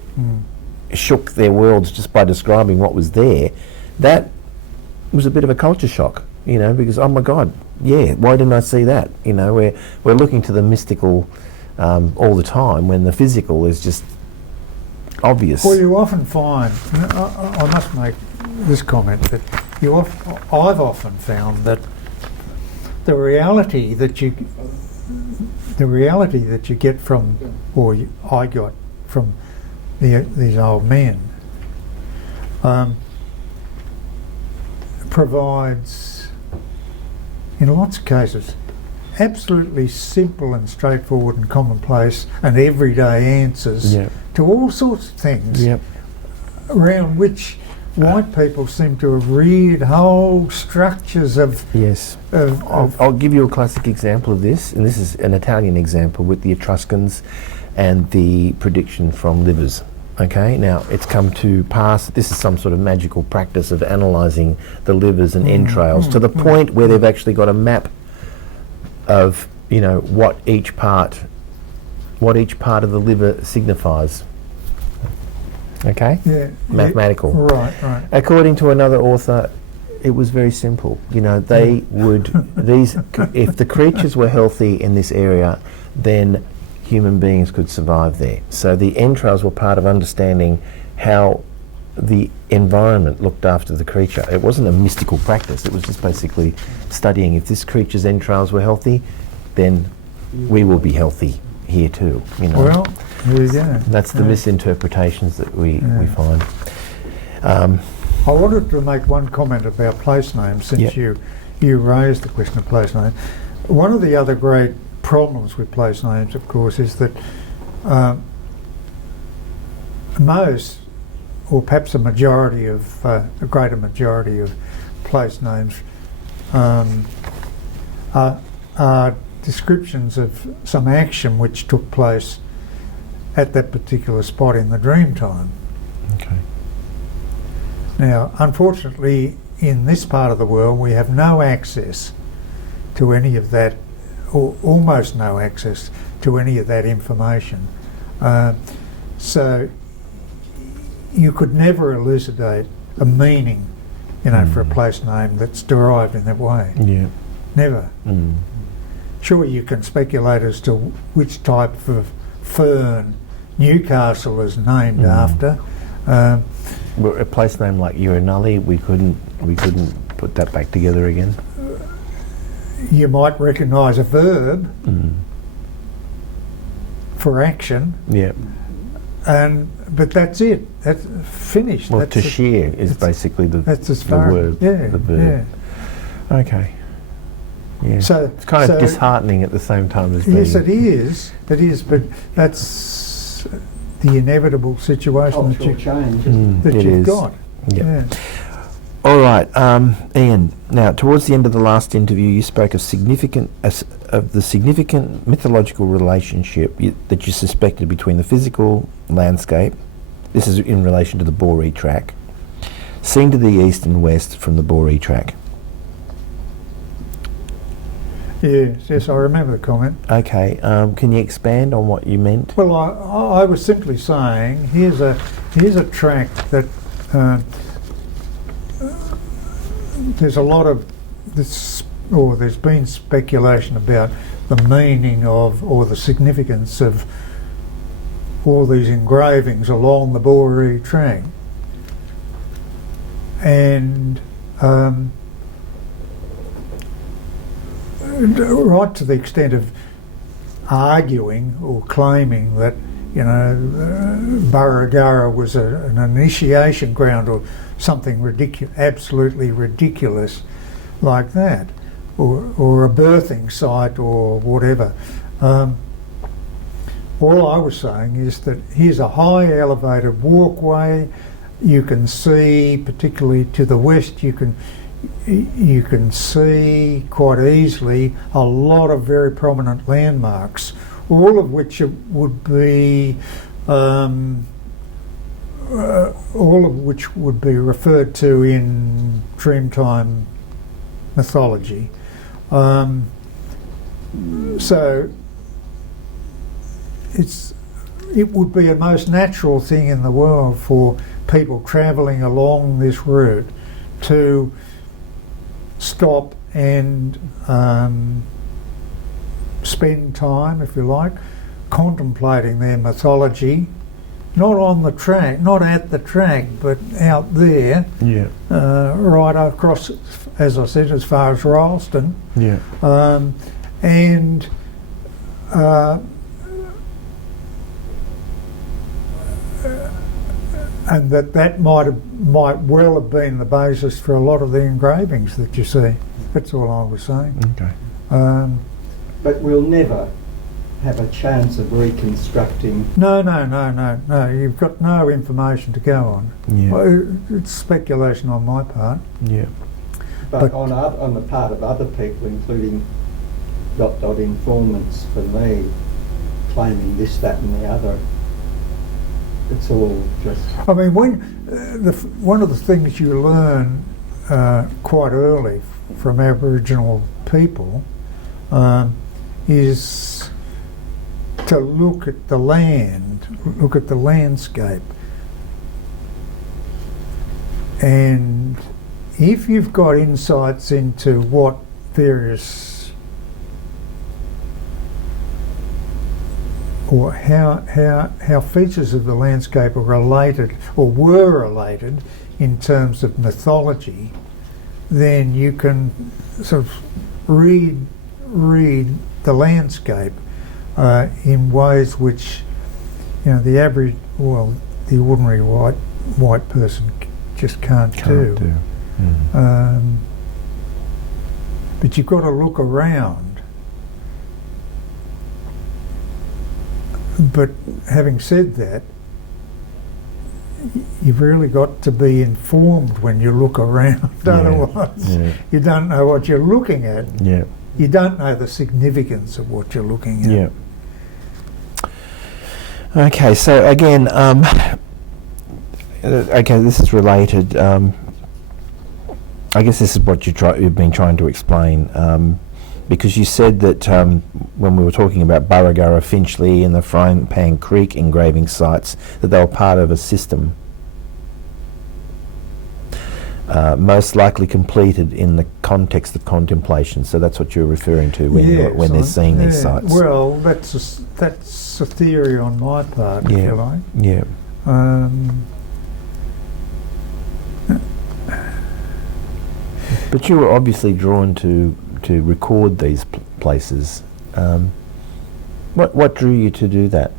shook their worlds just by describing what was there, that was a bit of a culture shock, because, oh my God, why didn't I see that? We're looking to the mystical all the time when the physical is just obvious. Well, you often find, I must make this comment, that I've often found that the reality that you get from, I got from these old men, provides, in lots of cases, absolutely simple and straightforward and commonplace and everyday answers Yeah. to all sorts of things Yep. around which white people seem to have reared whole structures of Yes. I'll give you a classic example of this, and this is an Italian example with the Etruscans and the prediction from livers. Okay, now it's come to pass, this is some sort of magical practice of analysing the livers and entrails to the point where they've actually got a map of, you know, what each part of the liver signifies. Okay? yeah, Mathematical. Right, right. According to another author, it was very simple. You know, they would, if the creatures were healthy in this area, then human beings could survive there. So the entrails were part of understanding how the environment looked after the creature. It wasn't a mystical practice, it was just basically studying if this creature's entrails were healthy, then we will be healthy here too. You know? Well, there you go. That's the misinterpretations that we find. I wanted to make one comment about place names since you raised the question of place names. One of the other great problems with place names, of course, is that most, or perhaps a majority of, a greater majority of place names are descriptions of some action which took place at that particular spot in the dream time. Okay. Now, unfortunately, in this part of the world, we have no access to any of that, or almost no access to any of that information. So you could never elucidate a meaning, you know, for a place name that's derived in that way. Yeah. Never. Mm. Sure, you can speculate as to which type of fern Newcastle is named after. Well, a place name like Urinulli, we couldn't put that back together again. You might recognise a verb for action, Yeah. but that's it. That's finished. Well, That's to it. share is basically That's as the far. word, Yeah, the verb. Okay. Yeah. So it's kind of disheartening at the same time as being. Yes, it is. It is, but that's the inevitable situation that, Cultural change, isn't that it you've is. got. Yeah. All right, Ian. Now, towards the end of the last interview, you spoke of the significant mythological relationship that you suspected between the physical landscape. This is in relation to the Boree track, seen to the east and west from the Boree track. Yes, I remember the comment. Okay, can you expand on what you meant? Well, I was simply saying, here's a track that there's a lot of this, or there's been speculation about the meaning of, or the significance of all these engravings along the Boree track, and right to the extent of arguing or claiming that, you know, Burragara was an initiation ground or something absolutely ridiculous like that, or a birthing site or whatever. All I was saying is that here's a high elevated walkway. You can see, particularly to the west, you can see quite easily a lot of very prominent landmarks, all of which would be referred to in Dreamtime mythology. So it would be a most natural thing in the world for people travelling along this route to stop and spend time, if you like, contemplating their mythology, not on the track, not at the track, but out there, right across, as I said, as far as Rylstone, and that might well have been the basis for a lot of the engravings that you see. That's all I was saying. Okay. But we'll never have a chance of reconstructing. No, you've got no information to go on. Yeah. Well, it's speculation on my part. Yeah. But on the part of other people, including ... informants for me, claiming this, that and the other, it's all just... I mean, one of the things you learn quite early from Aboriginal people is to look at the land, look at the landscape. And if you've got insights into what various, or how features of the landscape are related or were related in terms of mythology, then you can sort of read the landscape in ways which, you know, the ordinary white person just can't do. But you've got to look around. But having said that, you've really got to be informed when you look around. Otherwise, you don't know what you're looking at. Yeah. You don't know the significance of what you're looking at. Yeah. Okay, so again, okay, this is related. I guess this is what you've been trying to explain, because you said that when we were talking about Burragurra, Finchley and the Frying Pan Creek engraving sites, that they were part of a system, most likely completed in the context of contemplation. So that's what you're referring to when they're seeing these sites. Well, that's a theory on my part, if you like. Yeah. But you were obviously drawn to record these places. What drew you to do that?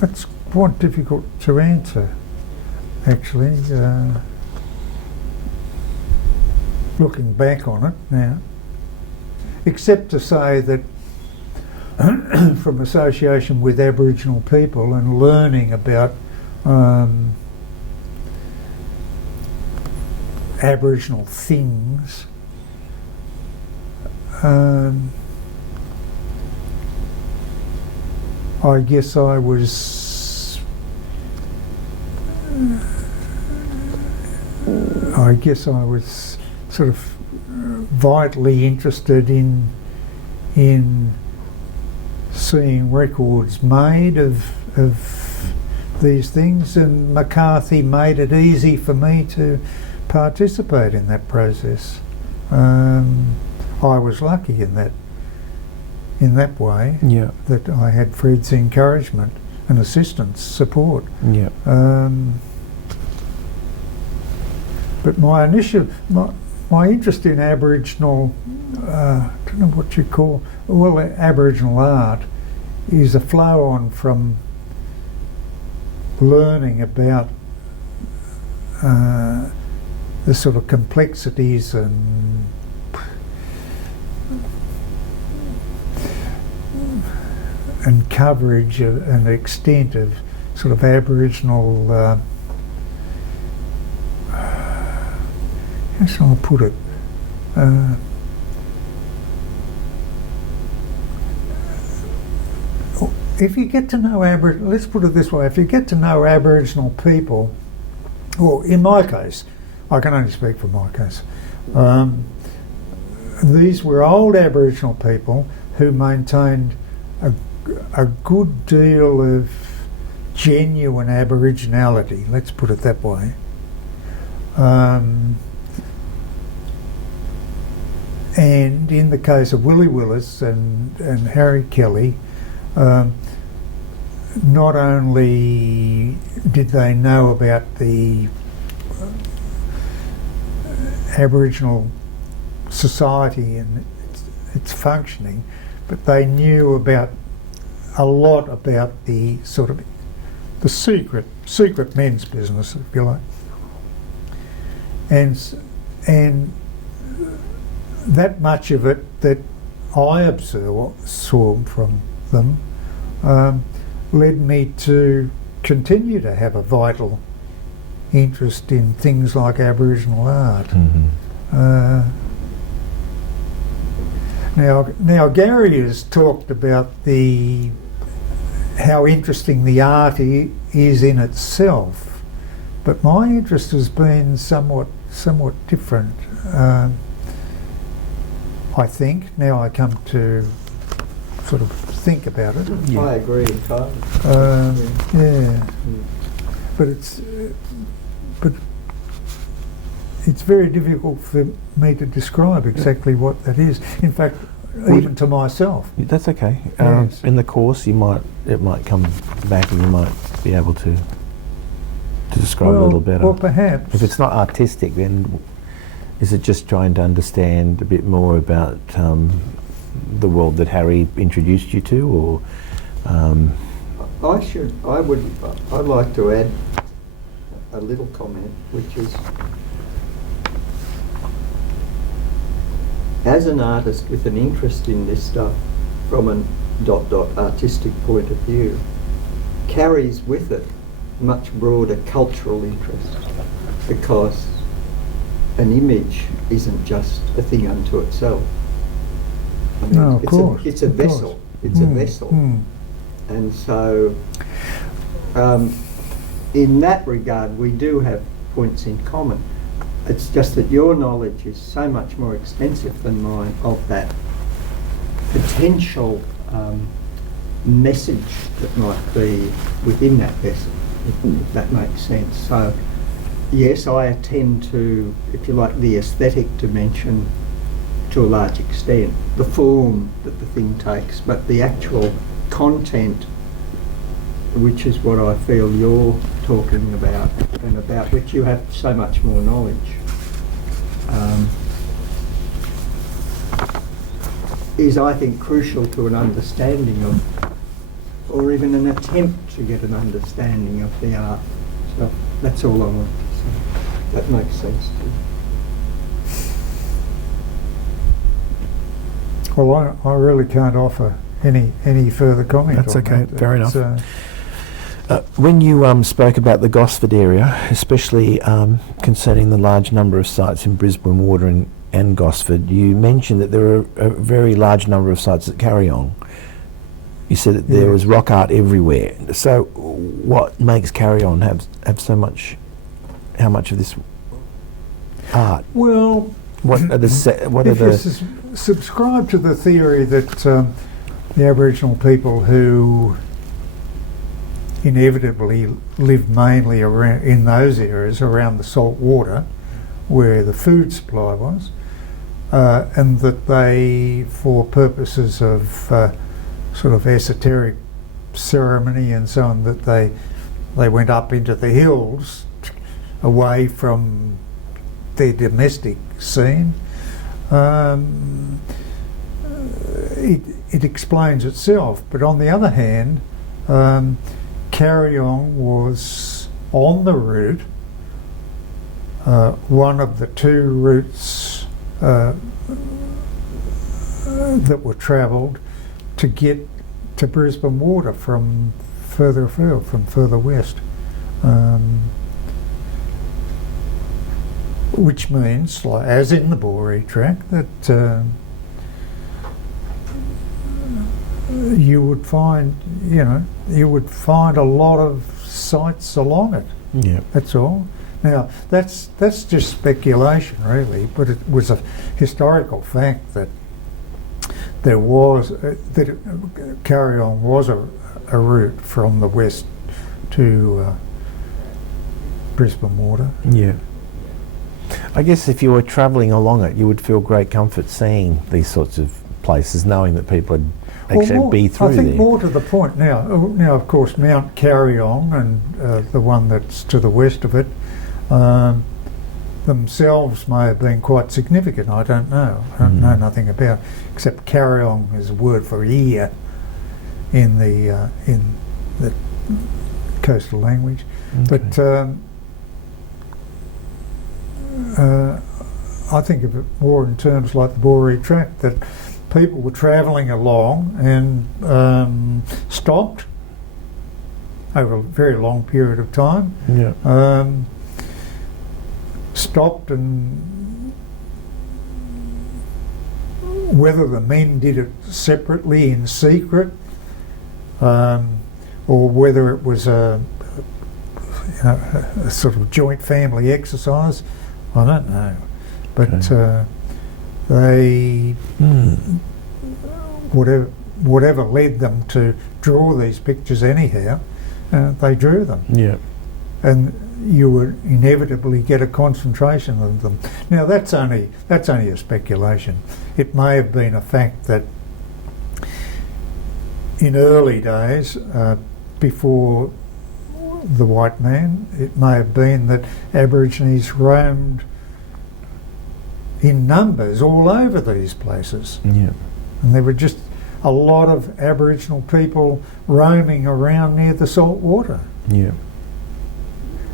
That's quite difficult to answer, actually. Looking back on it now, except to say that from association with Aboriginal people and learning about Aboriginal things, I guess I was sort of vitally interested in seeing records made of these things, and McCarthy made it easy for me to participate in that process. I was lucky in that way, that I had Fred's encouragement and assistance, support. Yeah. But my interest in Aboriginal, I don't know what you call, Aboriginal art is a flow on from learning about the sort of complexities and coverage and extent of sort of Aboriginal, how shall I put it? If you get to know let's put it this way, if you get to know Aboriginal people, well, in my case, I can only speak for my case, these were old Aboriginal people who maintained a good deal of genuine Aboriginality, let's put it that way. And in the case of Willie Willis and Harry Kelly, not only did they know about the Aboriginal society and its functioning, but they knew a lot about the sort of the secret men's business, if you like. and that much of it that I saw from them led me to continue to have a vital interest in things like Aboriginal art. Now Gary has talked about how interesting the art is in itself, but my interest has been somewhat different. I think now I come to sort of think about it. Yeah. I agree entirely. Yeah, but it's very difficult for me to describe exactly what that is. In fact, even to myself. That's okay. Yes. In the course, it might come back, and you might be able to describe it a little better. Well, perhaps. If it's not artistic, then is it just trying to understand a bit more about the world that Harry introduced you to, or? I'd like to add a little comment, which is, as an artist with an interest in this stuff from an artistic point of view, carries with it much broader cultural interest, because an image isn't just a thing unto itself. I mean, No, of course. It's a vessel. It's a vessel. And so, in that regard, we do have points in common. It's just that your knowledge is so much more extensive than mine of that potential message that might be within that vessel, if that makes sense. So, yes, I attend to, if you like, the aesthetic dimension to a large extent, the form that the thing takes, but the actual content, which is what I feel you're talking about, and about which you have so much more knowledge, is, I think, crucial to an understanding of, or even an attempt to get an understanding of the art. So that's all I want to say. That makes sense to you. Well, I really can't offer any further comment. That's on okay, that. fair enough. When you spoke about the Gosford area, especially concerning the large number of sites in Brisbane Water and Gosford, you mentioned that there are a very large number of sites at Carryong. You said that there was rock art everywhere. So what makes Carryong have so much, how much of this art? Well, What are the subscribe to the theory that the Aboriginal people, who inevitably lived mainly around in those areas around the salt water where the food supply was, and that they, for purposes of sort of esoteric ceremony and so on, that they went up into the hills away from their domestic scene. It explains itself, but on the other hand, Carryong was on the route, one of the two routes that were travelled to get to Brisbane Water from further afield, from further west. Which means, like, as in the Boree track, that you would find a lot of sites along it. Yeah. That's all. Now, that's just speculation, really, but it was a historical fact that there was that Carryong was a route from the west to Brisbane Water. Yeah. I guess if you were travelling along it, you would feel great comfort seeing these sorts of places, knowing that people would actually be through there. I think more to the point now, of course, Mount Carryong and the one that's to the west of it, themselves may have been quite significant. I don't know. I don't know nothing about, except Carryong is a word for ear in the coastal language. Okay. But I think of it more in terms like the Boree Tract, that people were travelling along and stopped over a very long period of time. Yeah. Stopped, and whether the men did it separately in secret, or whether it was a sort of joint family exercise, I don't know. But they, whatever led them to draw these pictures anyhow, they drew them. Yeah. And you would inevitably get a concentration of them. Now that's only a speculation. It may have been a fact that in early days, before the white man, it may have been that Aborigines roamed in numbers all over these places. Yeah. And there were just a lot of Aboriginal people roaming around near the salt water. Yeah.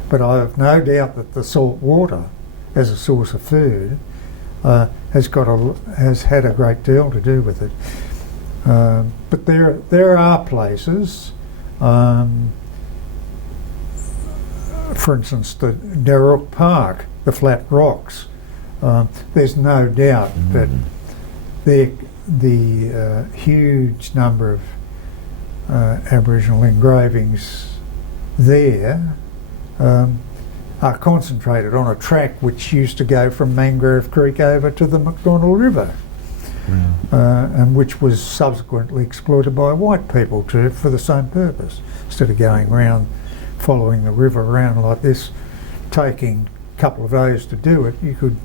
But I have no doubt that the salt water, as a source of food, has had a great deal to do with it. But there are places, for instance, the Daruk Park, the Flat Rocks. There's no doubt that the huge number of Aboriginal engravings there are concentrated on a track which used to go from Mangrove Creek over to the McDonnell River, and which was subsequently exploited by white people for the same purpose. Instead of going round, following the river around like this, taking a couple of days to do it, you could,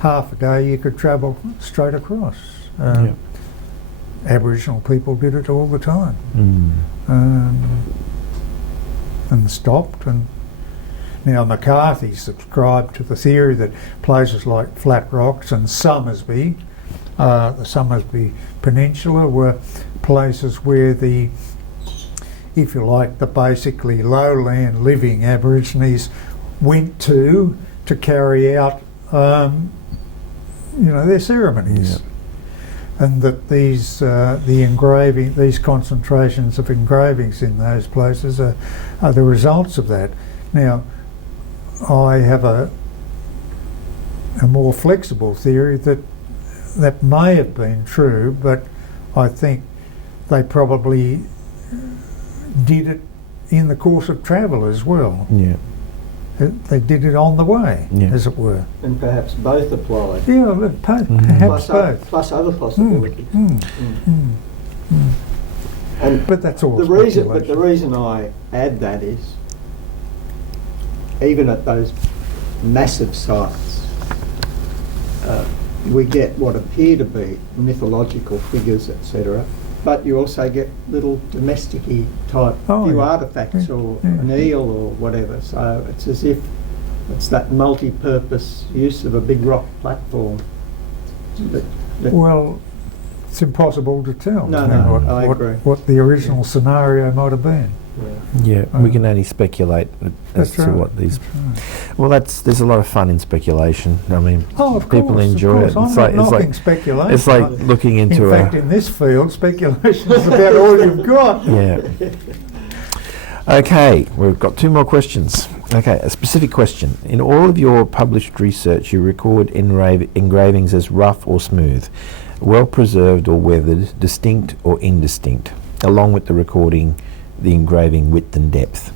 half a day you could travel straight across. Aboriginal people did it all the time, and stopped. And now McCarthy subscribed to the theory that places like Flat Rocks and Somersby, the Somersby Peninsula, were places where the, if you like, the basically lowland living Aborigines went to carry out, their ceremonies. Yeah. And that these these concentrations of engravings in those places are the results of that. Now, I have a more flexible theory that may have been true, but I think they probably did it in the course of travel as well. Yeah. They did it on the way, as it were. And perhaps both applied. Yeah, perhaps both. Plus other possibilities. And but that's all the reason I add that is, even at those massive sites, we get what appear to be mythological figures, etc. But you also get little domestic-y type few artefacts, or an eel or whatever. So it's as if it's that multi-purpose use of a big rock platform. Well, it's impossible to tell. I agree. What the original scenario might have been. Yeah, we can only speculate as to what these. Well, there's a lot of fun in speculation. I mean, people enjoy it. I'm not knocking speculation. It's like looking into. In fact, in this field, speculation is about all you've got. Yeah. Okay, we've got two more questions. Okay, a specific question. In all of your published research, you record engravings as rough or smooth, well preserved or weathered, distinct or indistinct, along with the engraving width and depth.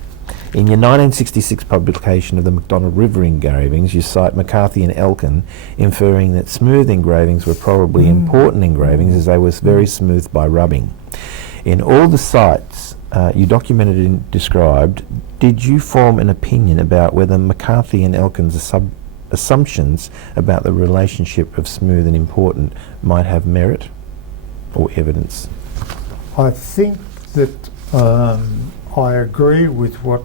In your 1966 publication of the McDonnell River engravings, you cite McCarthy and Elkin, inferring that smooth engravings were probably important engravings as they were very smooth by rubbing. In all the sites you documented and described, did you form an opinion about whether McCarthy and Elkin's assumptions about the relationship of smooth and important might have merit or evidence? I think that I agree with what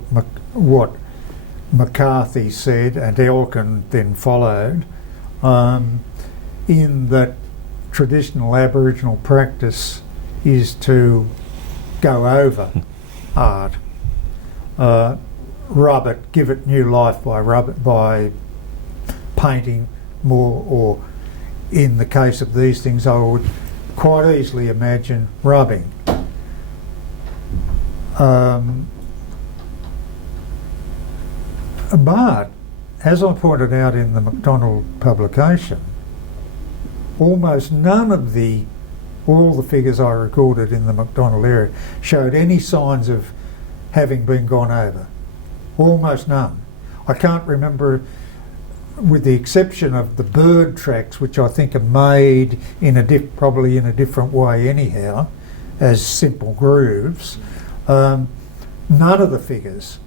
McCarthy said and Elkin then followed, in that traditional Aboriginal practice is to go over art, rub it, give it new life by painting more, or in the case of these things, I would quite easily imagine rubbing. But, as I pointed out in the McDonald publication, almost none of all the figures I recorded in the McDonald area showed any signs of having been gone over. Almost none. I can't remember, with the exception of the bird tracks, which I think are made in probably in a different way anyhow, as simple grooves. None of the figures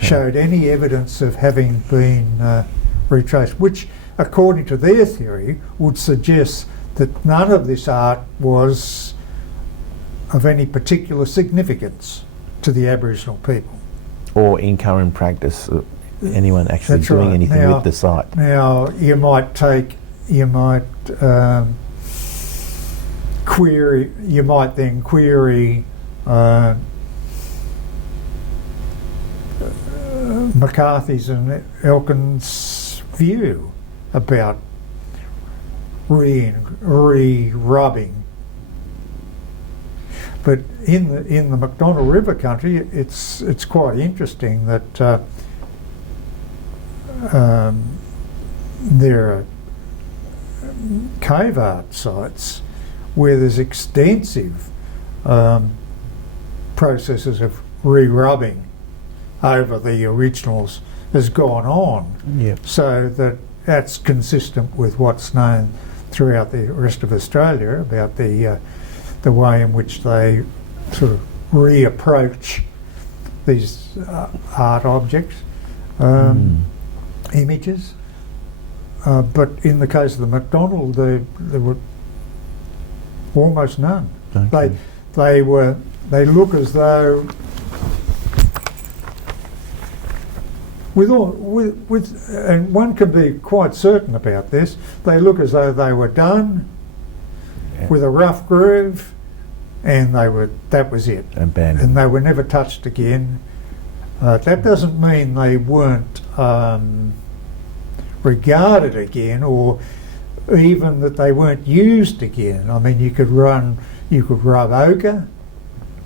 showed any evidence of having been retraced, which, according to their theory, would suggest that none of this art was of any particular significance to the Aboriginal people. Or in current practice, anyone actually That's doing right. anything Now- with the site. Now, you might then query McCarthy's and Elkin's view about re-rubbing. But in the McDonald River country, it's quite interesting that there are cave art sites where there's extensive processes of re-rubbing over the originals has gone on. Yep. So that's consistent with what's known throughout the rest of Australia about the way in which they sort of reapproach these art objects, images. But in the case of the McDonald, there were almost none. Okay. They look as though and one can be quite certain about this, they look as though they were done with a rough groove, and that was it. Abandoned. And they were never touched again. That doesn't mean they weren't regarded again, or even that they weren't used again. I mean, you could rub ochre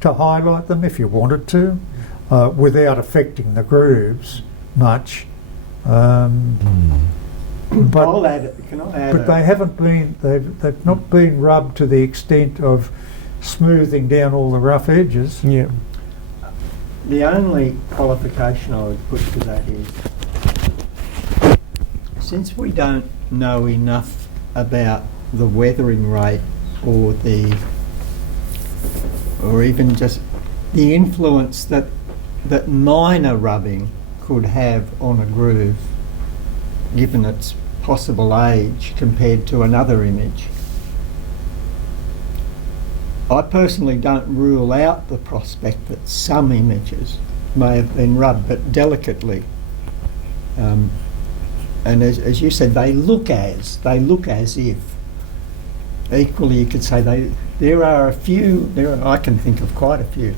to highlight them if you wanted to, without affecting the grooves much. But I'll add, can I add? but they haven't been. They've not been rubbed to the extent of smoothing down all the rough edges. Yeah. The only qualification I would put to that is, since we don't know enough about the weathering rate or even just the influence that minor rubbing could have on a groove, given its possible age compared to another image, I personally don't rule out the prospect that some images may have been rubbed, but delicately. And as you said, they look as if. Equally, you could say there are a few. I can think of quite a few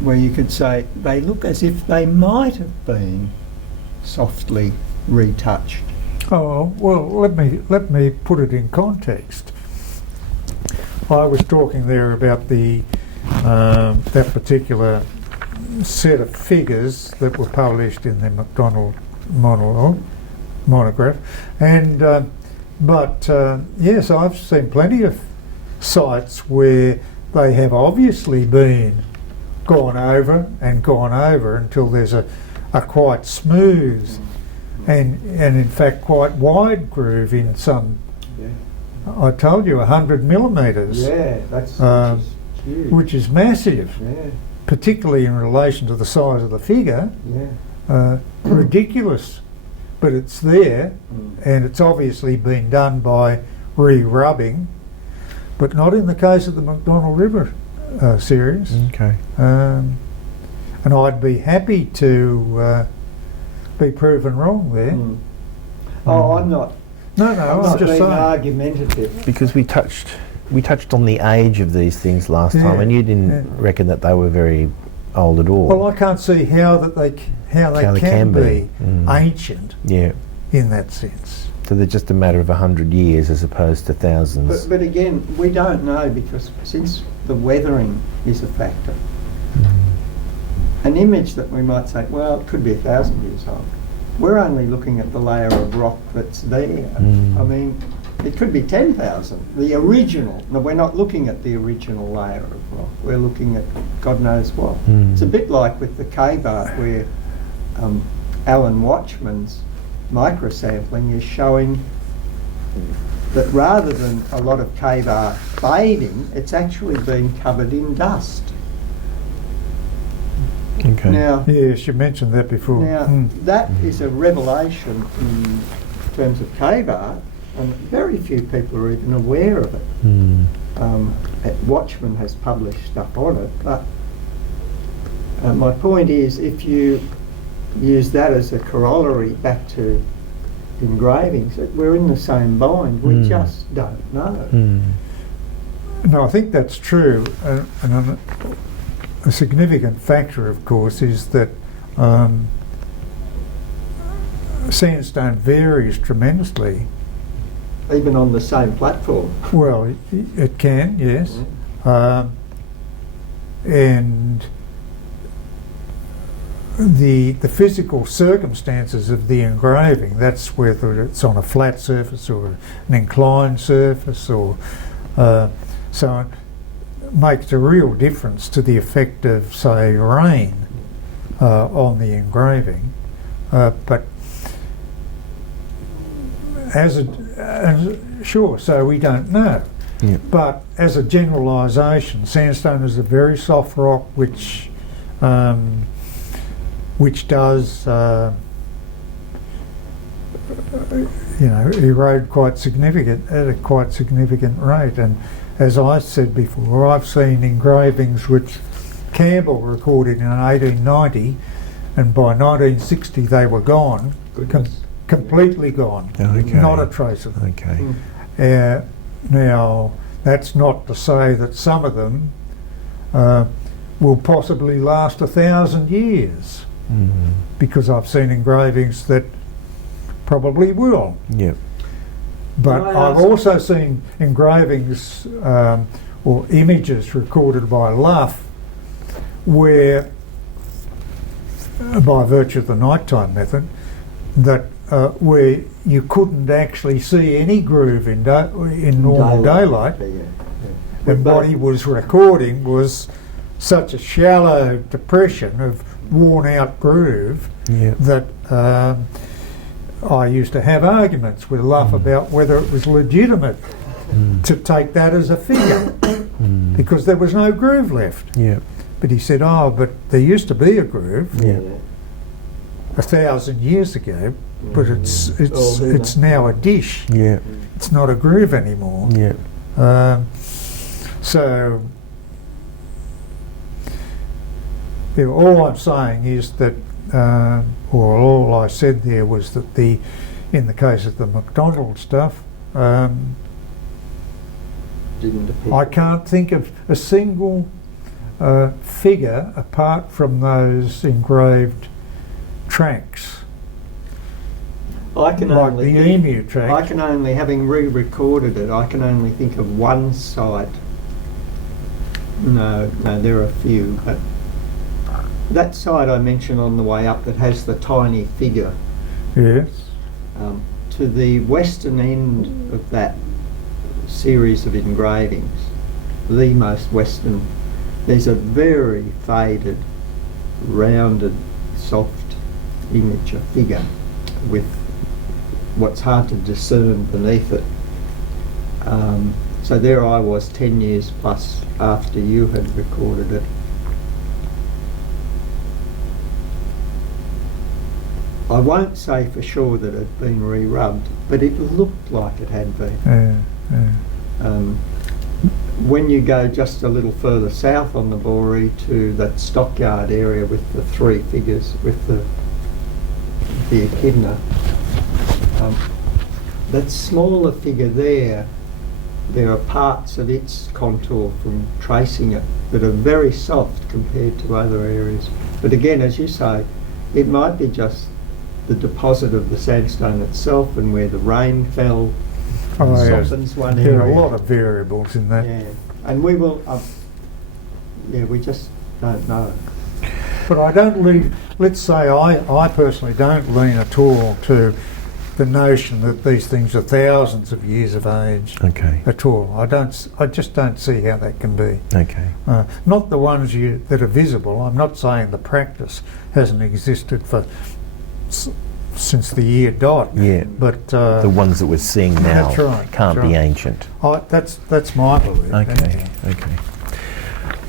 where you could say they look as if they might have been softly retouched. Oh well, let me put it in context. I was talking there about that particular set of figures that were published in the McDonald monograph, and yes, I've seen plenty of sites where they have obviously been gone over until there's a quite smooth and in fact quite wide groove in some. I told you 100 millimetres. Yeah, that's huge. Which is massive, Yeah, particularly in relation to the size of the figure. yeah. Ridiculous, but it's there, and it's obviously been done by re-rubbing, but not in the case of the McDonald River series. Okay. And I'd be happy to be proven wrong there. Oh, I'm not. No, I'm I'm not just being saying. argumentative. Because we touched on the age of these things last Yeah, time, and you didn't yeah. reckon that they were very old at all. Well, I can't see how they can be Mm. ancient Yeah. in that sense. So they're just a matter of 100 years as opposed to thousands. But again, we don't know, because since the weathering is a factor, an image that we might say, well, it could be 1,000 years old, we're only looking at the layer of rock that's there. I mean, it could be 10,000, the original. No, we're not looking at the original layer of rock. We're looking at God knows what. It's a bit like with the cave art where Alan Watchman's microsampling is showing that rather than a lot of cave art fading, it's actually been covered in dust. Okay. Now, Yes, you mentioned that before. now that is a revelation in terms of cave art, and very few people are even aware of it. Watchman has published stuff on it, but my point is, if you use that as a corollary back to engravings, we're in the same bind. We just don't know. No, I think that's true. And a significant factor, of course, is that sandstone varies tremendously. Even on the same platform. Well, it can, yes. And the physical circumstances of the engraving, that's whether it's on a flat surface or an inclined surface or so on, makes a real difference to the effect of, say, rain on the engraving. But sure, so we don't know. Yeah. But as a generalisation, sandstone is a very soft rock which does erode at a quite significant rate. And as I said before, I've seen engravings which Campbell recorded in 1890, and by 1960 they were gone, completely gone, Okay. not a trace of them. Okay. Now, that's not to say that some of them will possibly last 1,000 years, because I've seen engravings that probably will. Yep. But Can I I've ask- also seen engravings or images recorded by Luff where, by virtue of the nighttime method, that where you couldn't actually see any groove in normal daylight. And what he was recording was such a shallow depression of worn out groove that I used to have arguments with Luff about whether it was legitimate to take that as a figure because there was no groove left. Yeah. But he said, but there used to be a groove Yeah. 1,000 years ago, but it's now a dish. Yeah. It's not a groove anymore. Yeah. So all I'm saying is that, or all I said there was that in the case of the McDonald stuff, Didn't appear. I can't think of a single figure apart from those engraved tracks, I can like only the emu tracks. I can only, having re-recorded it, I can only think of one site. No, there are a few, but that site I mentioned on the way up that has the tiny figure, Yes. to the western end of that series of engravings, the most western, there's a very faded, rounded, soft image, a figure, with what's hard to discern beneath it. So there I was 10 years plus after you had recorded it. I won't say for sure that it had been re-rubbed, but it looked like it had been. When you go just a little further south on the Boree to that stockyard area with the three figures, with the echidna, that smaller figure there are parts of its contour from tracing it that are very soft compared to other areas. But again, as you say, it might be just the deposit of the sandstone itself and where the rain fell softens one area. There are a lot of variables in that. Yeah, and we will, we just don't know. But I don't lean, let's say I personally don't lean at all to the notion that these things are thousands of years of age Okay. at all. I just don't see how that can be. Okay. Not the ones that are visible. I'm not saying the practice hasn't existed for since the year dot. Yeah. But The ones that we're seeing now that's right, can't that's be right. ancient. That's my belief. Okay. Okay.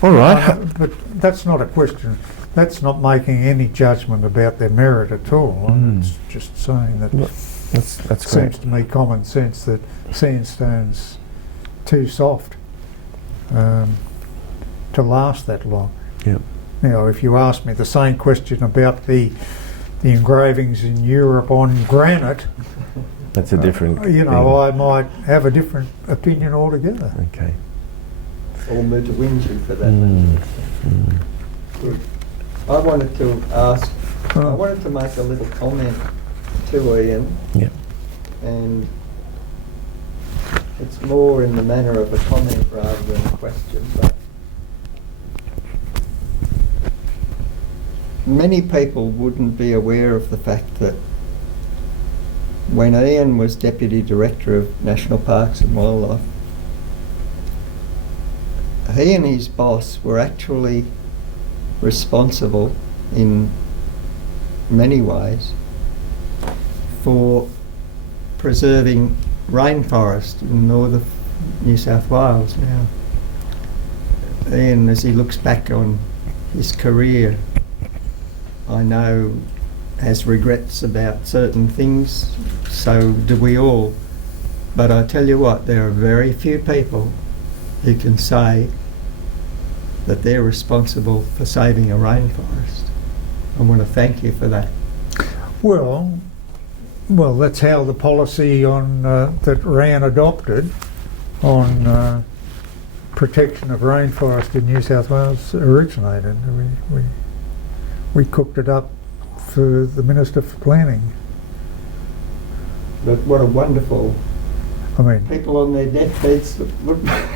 All right. But that's not a question. That's not making any judgment about their merit at all. It's just saying that That's seems great. to me common sense that sandstone's too soft to last that long. Yep. Now, if you ask me the same question about the engravings in Europe on granite, That's a different. I might have a different opinion altogether. thing. Okay. Or Mutawinji for that matter. Good. I wanted to make a little comment to Ian. Yep. And it's more in the manner of a comment rather than a question, but many people wouldn't be aware of the fact that when Ian was Deputy Director of National Parks and Wildlife, he and his boss were actually responsible in many ways for preserving rainforest in northern New South Wales now. Ian, as he looks back on his career, I know has regrets about certain things, so do we all. But I tell you what, there are very few people who can say that they're responsible for saving a rainforest. I want to thank you for that. Well, that's how the policy on that RAN adopted on protection of rainforest in New South Wales originated. We cooked it up for the Minister for Planning. But what a wonderful people on their deathbeds look back.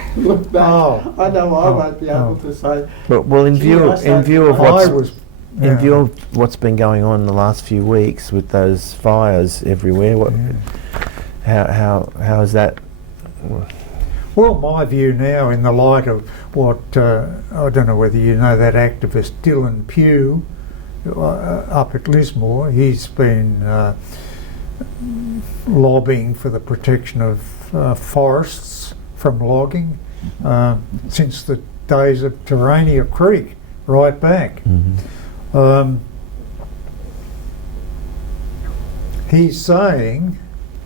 Oh. I know I won't be able to say. Well, in view of what's been going on in the last few weeks with those fires everywhere, how is that? Well, my view now, in the light of what I don't know whether you know that activist Dylan Pugh up at Lismore, he's been lobbying for the protection of forests from logging since the days of Terania Creek, right back. He's saying,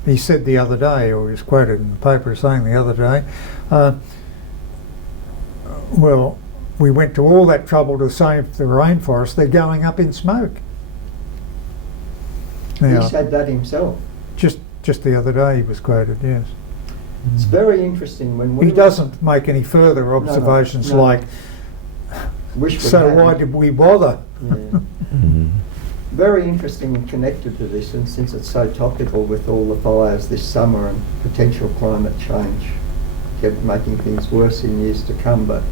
he said the other day, or he was quoted in the paper saying the other day, well, we went to all that trouble to save the rainforest, they're going up in smoke. Now, He said that himself. just the other day he was quoted, yes. It's very interesting when we... He doesn't make any further observations no. like, Wish we so hadn't. why did we bother? Yeah. Very interesting and connected to this, and since it's so topical with all the fires this summer and potential climate change making things worse in years to come, but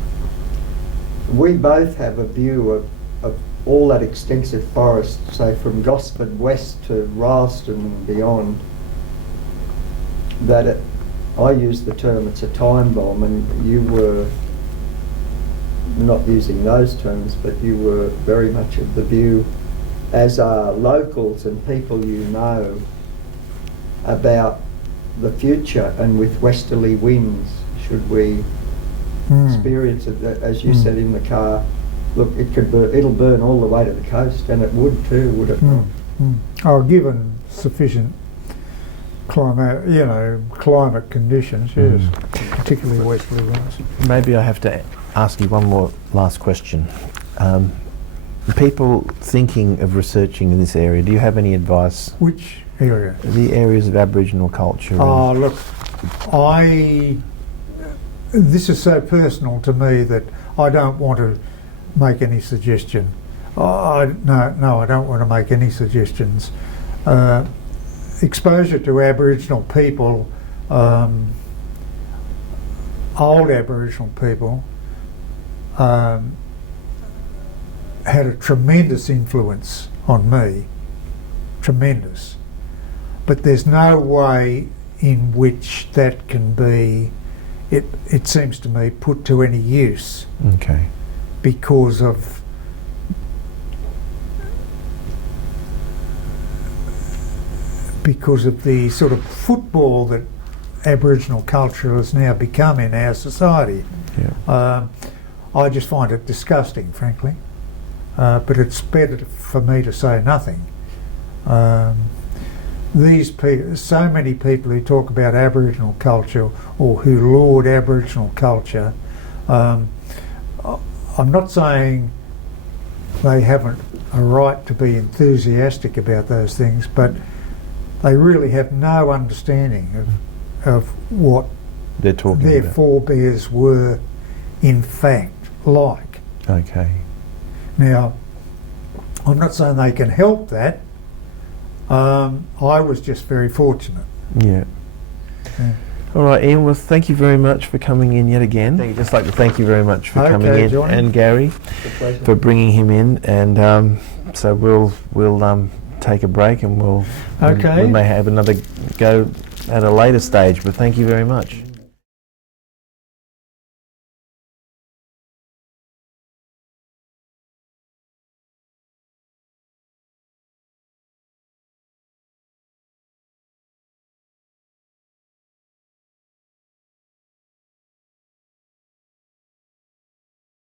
we both have a view of all that extensive forest, say from Gosford west to Ralston and beyond, that I use the term it's a time bomb, and you were not using those terms, but you were very much of the view, as are locals and people you know, about the future and with westerly winds, should we experience it, as you said in the car, look, it'll burn all the way to the coast, and it would too, would it not? Oh, given sufficient climate conditions, yes, particularly westerly winds. Maybe I have to ask you one more last question. People thinking of researching in this area, do you have any advice? Which area? The areas of Aboriginal culture. Oh, look, this is so personal to me that I don't want to make any suggestion. No, I don't want to make any suggestions. exposure to Aboriginal people, old Aboriginal people, had a tremendous influence on me, tremendous. But there's no way in which that can be, it seems to me, put to any use. Okay. Because of the sort of football that Aboriginal culture has now become in our society. Yeah. I just find it disgusting, frankly. But it's better for me to say nothing. These people, so many people who talk about Aboriginal culture or who laud Aboriginal culture, I'm not saying they haven't a right to be enthusiastic about those things, but they really have no understanding of what They're talking their about. forebears were in fact like. Okay. Now, I'm not saying they can help that. I was just very fortunate. Yeah. Yeah. All right, Ian, well, thank you very much for coming in yet again. I'd just like to thank you very much for coming in, Gionni. and Gary for bringing him in. And so we'll take a break, and we may have another go at a later stage. But thank you very much.